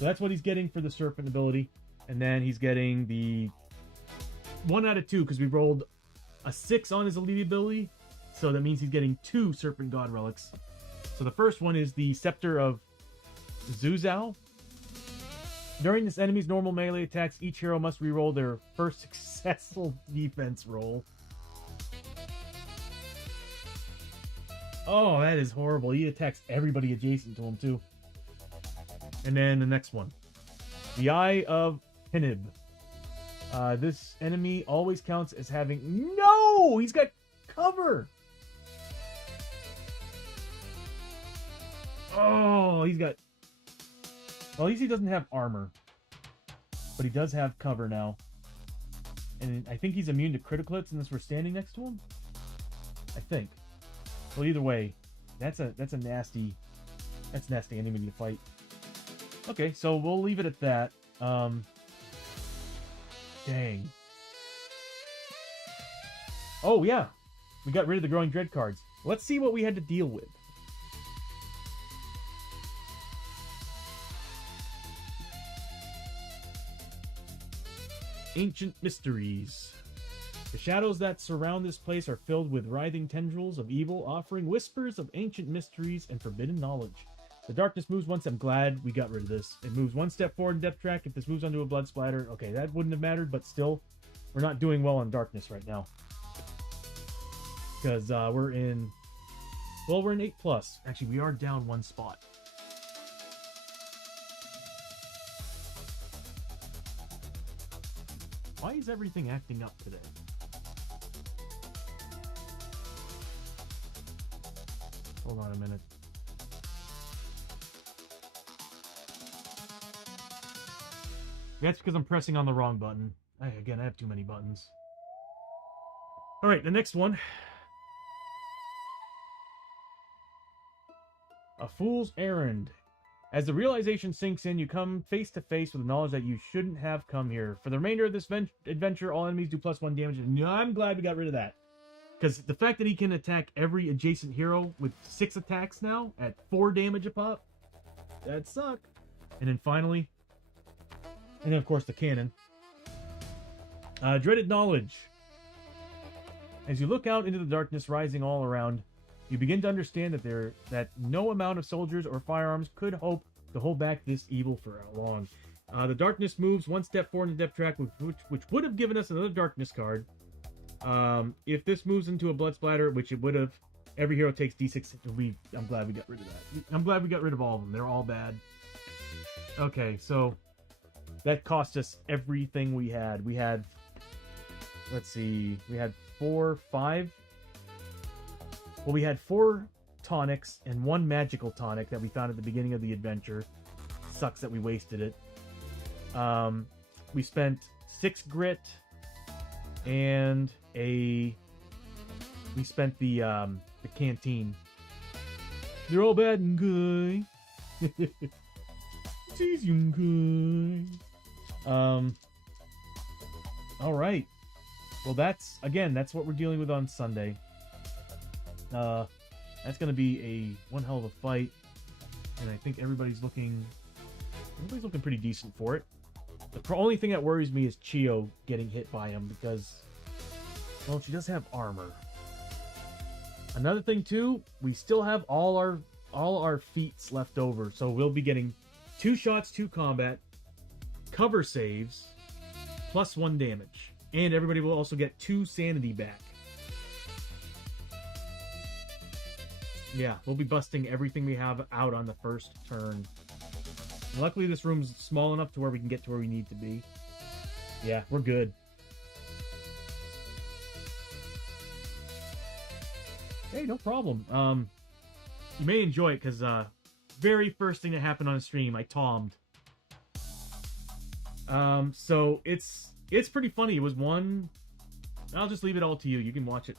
So that's what he's getting for the Serpent ability. And then he's getting the 1 out of 2, because we rolled a 6 on his elite ability. So that means he's getting 2 Serpent God Relics. So the first one is the Scepter of Zuzao. During this enemy's normal melee attacks, each hero must reroll their first successful defense roll. Oh, that is horrible. He attacks everybody adjacent to him, too. And then the next one. The Eye of Hinib. This enemy always counts as having... No! He's got cover! Oh, he's got... Well, at least he doesn't have armor. But he does have cover now. And I think he's immune to critical hits unless we're standing next to him? I think. Well, either way, that's a nasty... That's a nasty enemy to fight. Okay, so we'll leave it at that. Dang. Oh, yeah. We got rid of the Growing Dread cards. Let's see what we had to deal with. Ancient Mysteries. The shadows that surround this place are filled with writhing tendrils of evil, offering whispers of ancient mysteries and forbidden knowledge. The darkness moves one step. I'm glad we got rid of this. It moves one step forward in depth track. If this moves onto a blood splatter, okay, that wouldn't have mattered, but still, we're not doing well on darkness right now. Because we're in... Well, we're in 8+. Actually, we are down one spot. Why is everything acting up today? Hold on a minute. That's because I'm pressing on the wrong button. Again, I have too many buttons. Alright, the next one. A Fool's Errand. As the realization sinks in, you come face to face with the knowledge that you shouldn't have come here. For the remainder of this adventure, all enemies do +1 damage. And I'm glad we got rid of that. Because the fact that he can attack every adjacent hero with 6 attacks now at 4 damage a pop, that suck. And then finally, and then of course the cannon. Dreaded Knowledge. As you look out into the darkness rising all around, you begin to understand that no amount of soldiers or firearms could hope to hold back this evil for long. The darkness moves one step forward in the depth track, which would have given us another darkness card. If this moves into a blood splatter, which it would have, every hero takes d6. I'm glad we got rid of that. I'm glad we got rid of all of them. They're all bad. Okay, so that cost us everything we had. We had, let's see, we had 5. Well, we had 4 tonics and 1 magical tonic that we found at the beginning of the adventure. Sucks that we wasted it. We spent 6 grit and we spent the canteen. They're all bad and good. It's easy and good. All right. Well, that's what we're dealing with on Sunday. That's going to be one hell of a fight, and I think everybody's looking pretty decent for it. The only thing that worries me is Chiyo getting hit by him because, well, she does have armor. Another thing too, we still have all our feats left over, so we'll be getting 2 shots, 2 combat, cover saves, +1 damage, and everybody will also get 2 sanity back. Yeah, we'll be busting everything we have out on the first turn. And luckily, this room's small enough to where we can get to where we need to be. Yeah, we're good. Hey, no problem. You may enjoy it, because very first thing that happened on the stream, I tommed. So it's pretty funny. It was one... I'll just leave it all to you. You can watch it.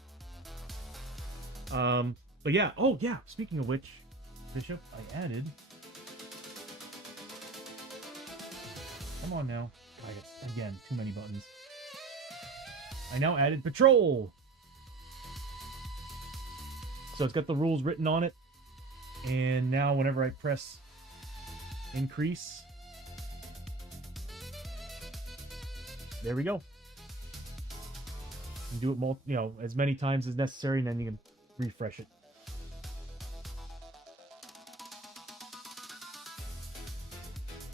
But yeah, oh yeah, speaking of which, Bishop, I added... Come on now. God, again, too many buttons. I now added Patrol! So it's got the rules written on it. And now whenever I press increase, there we go. You can do it as many times as necessary, and then you can refresh it.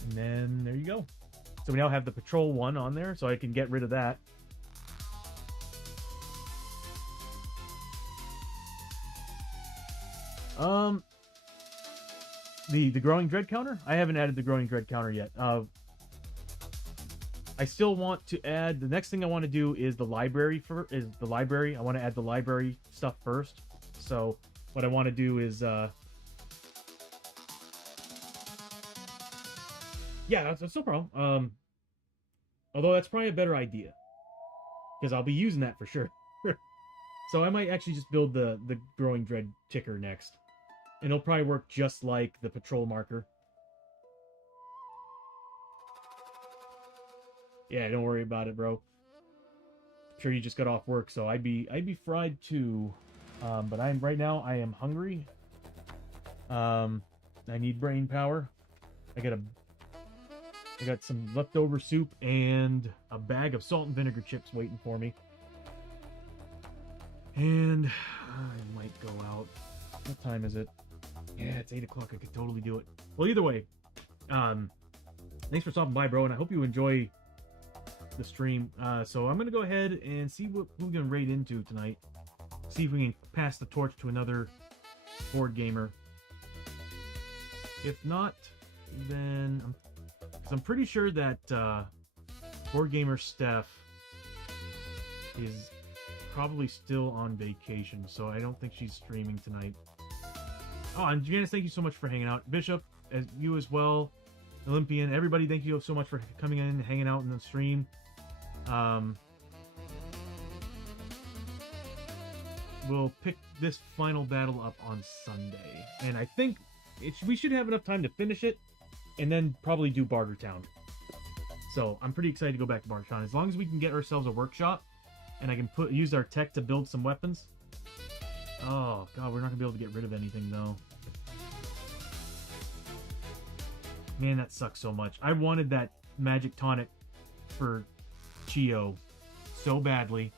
And then there you go. So we now have the patrol one on there, so I can get rid of that. The growing dread counter? I haven't added the growing dread counter yet. I still want to add, the next thing I want to do is the library. I want to add the library stuff first. So what I want to do is yeah, that's no problem. Although that's probably a better idea, because I'll be using that for sure. So I might actually just build the growing dread ticker next. And it'll probably work just like the patrol marker. Yeah, don't worry about it, bro. I'm sure you just got off work, so I'd be fried too. But right now I am hungry. I need brain power. I got some leftover soup and a bag of salt and vinegar chips waiting for me. And I might go out. What time is it? Yeah, it's 8 o'clock. I could totally do it. Well, either way, thanks for stopping by, bro, and I hope you enjoy the stream. So I'm going to go ahead and see who we're going to raid into tonight. See if we can pass the torch to another board gamer. If not, then I'm pretty sure that board gamer Steph is probably still on vacation, so I don't think she's streaming tonight. Oh, and Janice, thank you so much for hanging out. Bishop, as you as well. Olympian, everybody, thank you so much for coming in and hanging out in the stream. We'll pick this final battle up on Sunday, and I think we should have enough time to finish it, and then probably do Bartertown. So I'm pretty excited to go back to Bartertown. As long as we can get ourselves a workshop, and I can use our tech to build some weapons. Oh god, we're not gonna be able to get rid of anything though. Man, that sucks so much. I wanted that magic tonic for Chiyo so badly,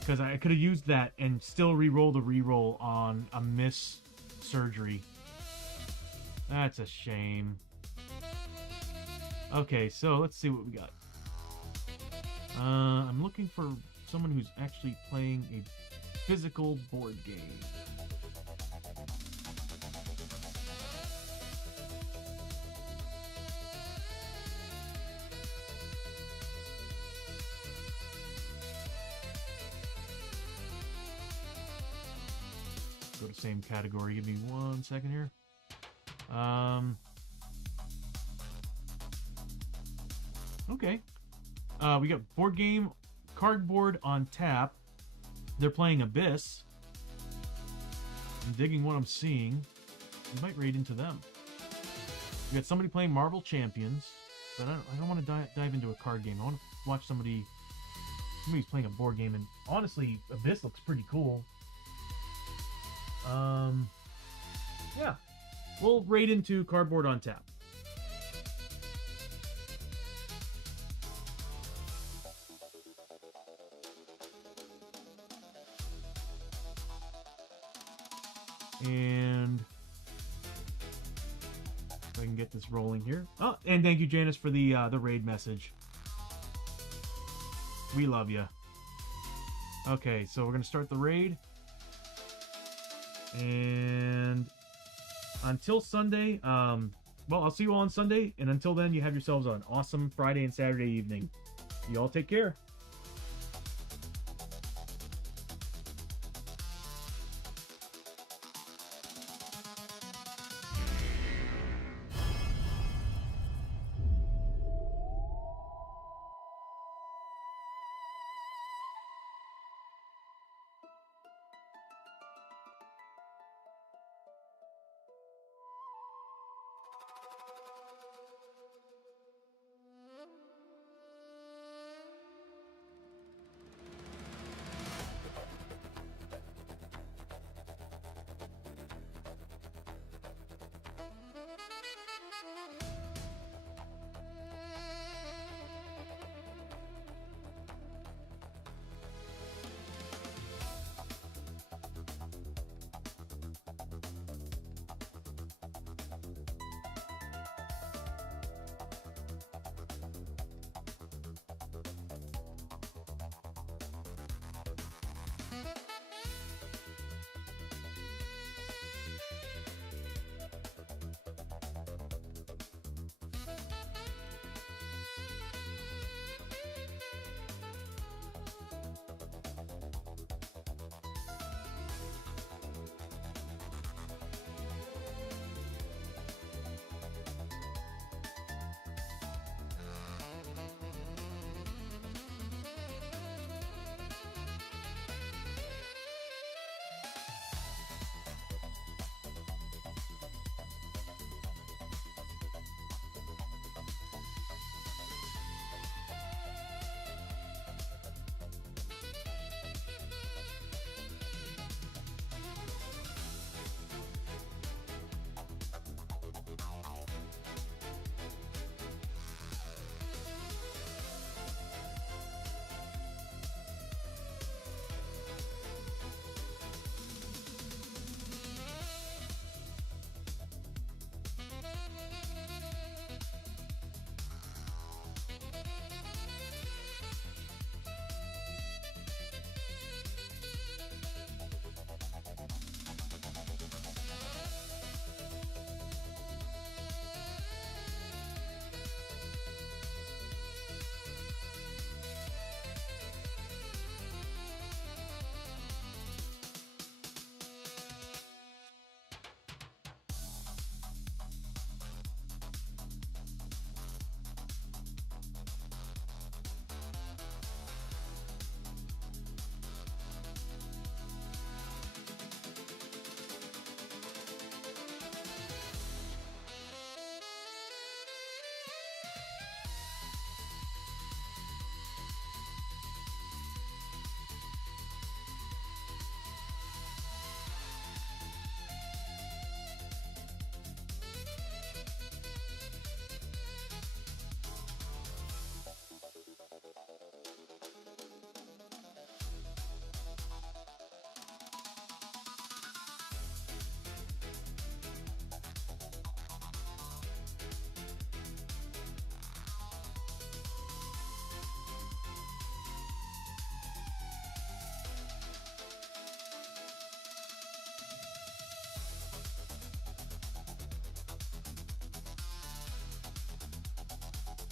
because I could have used that and still re-roll the re-roll on a miss surgery. That's a shame. Okay, so let's see what we got. I'm looking for someone who's actually playing a physical board game. Go to same category. Give me 1 second here. Okay. We got board game, cardboard on tap. They're playing Abyss. I'm digging what I'm seeing. We might raid into them. We got somebody playing Marvel Champions, but I don't want to dive into a card game. I want to watch somebody's playing a board game, and honestly, Abyss looks pretty cool. Yeah, we'll raid into cardboard on tap. And if I can get this rolling here. Oh, and thank you, Janice, for the raid message. We love you. Okay, so we're gonna start the raid, and until Sunday, well, I'll see you all on Sunday, and until then, you have yourselves an awesome Friday and Saturday evening. You all take care.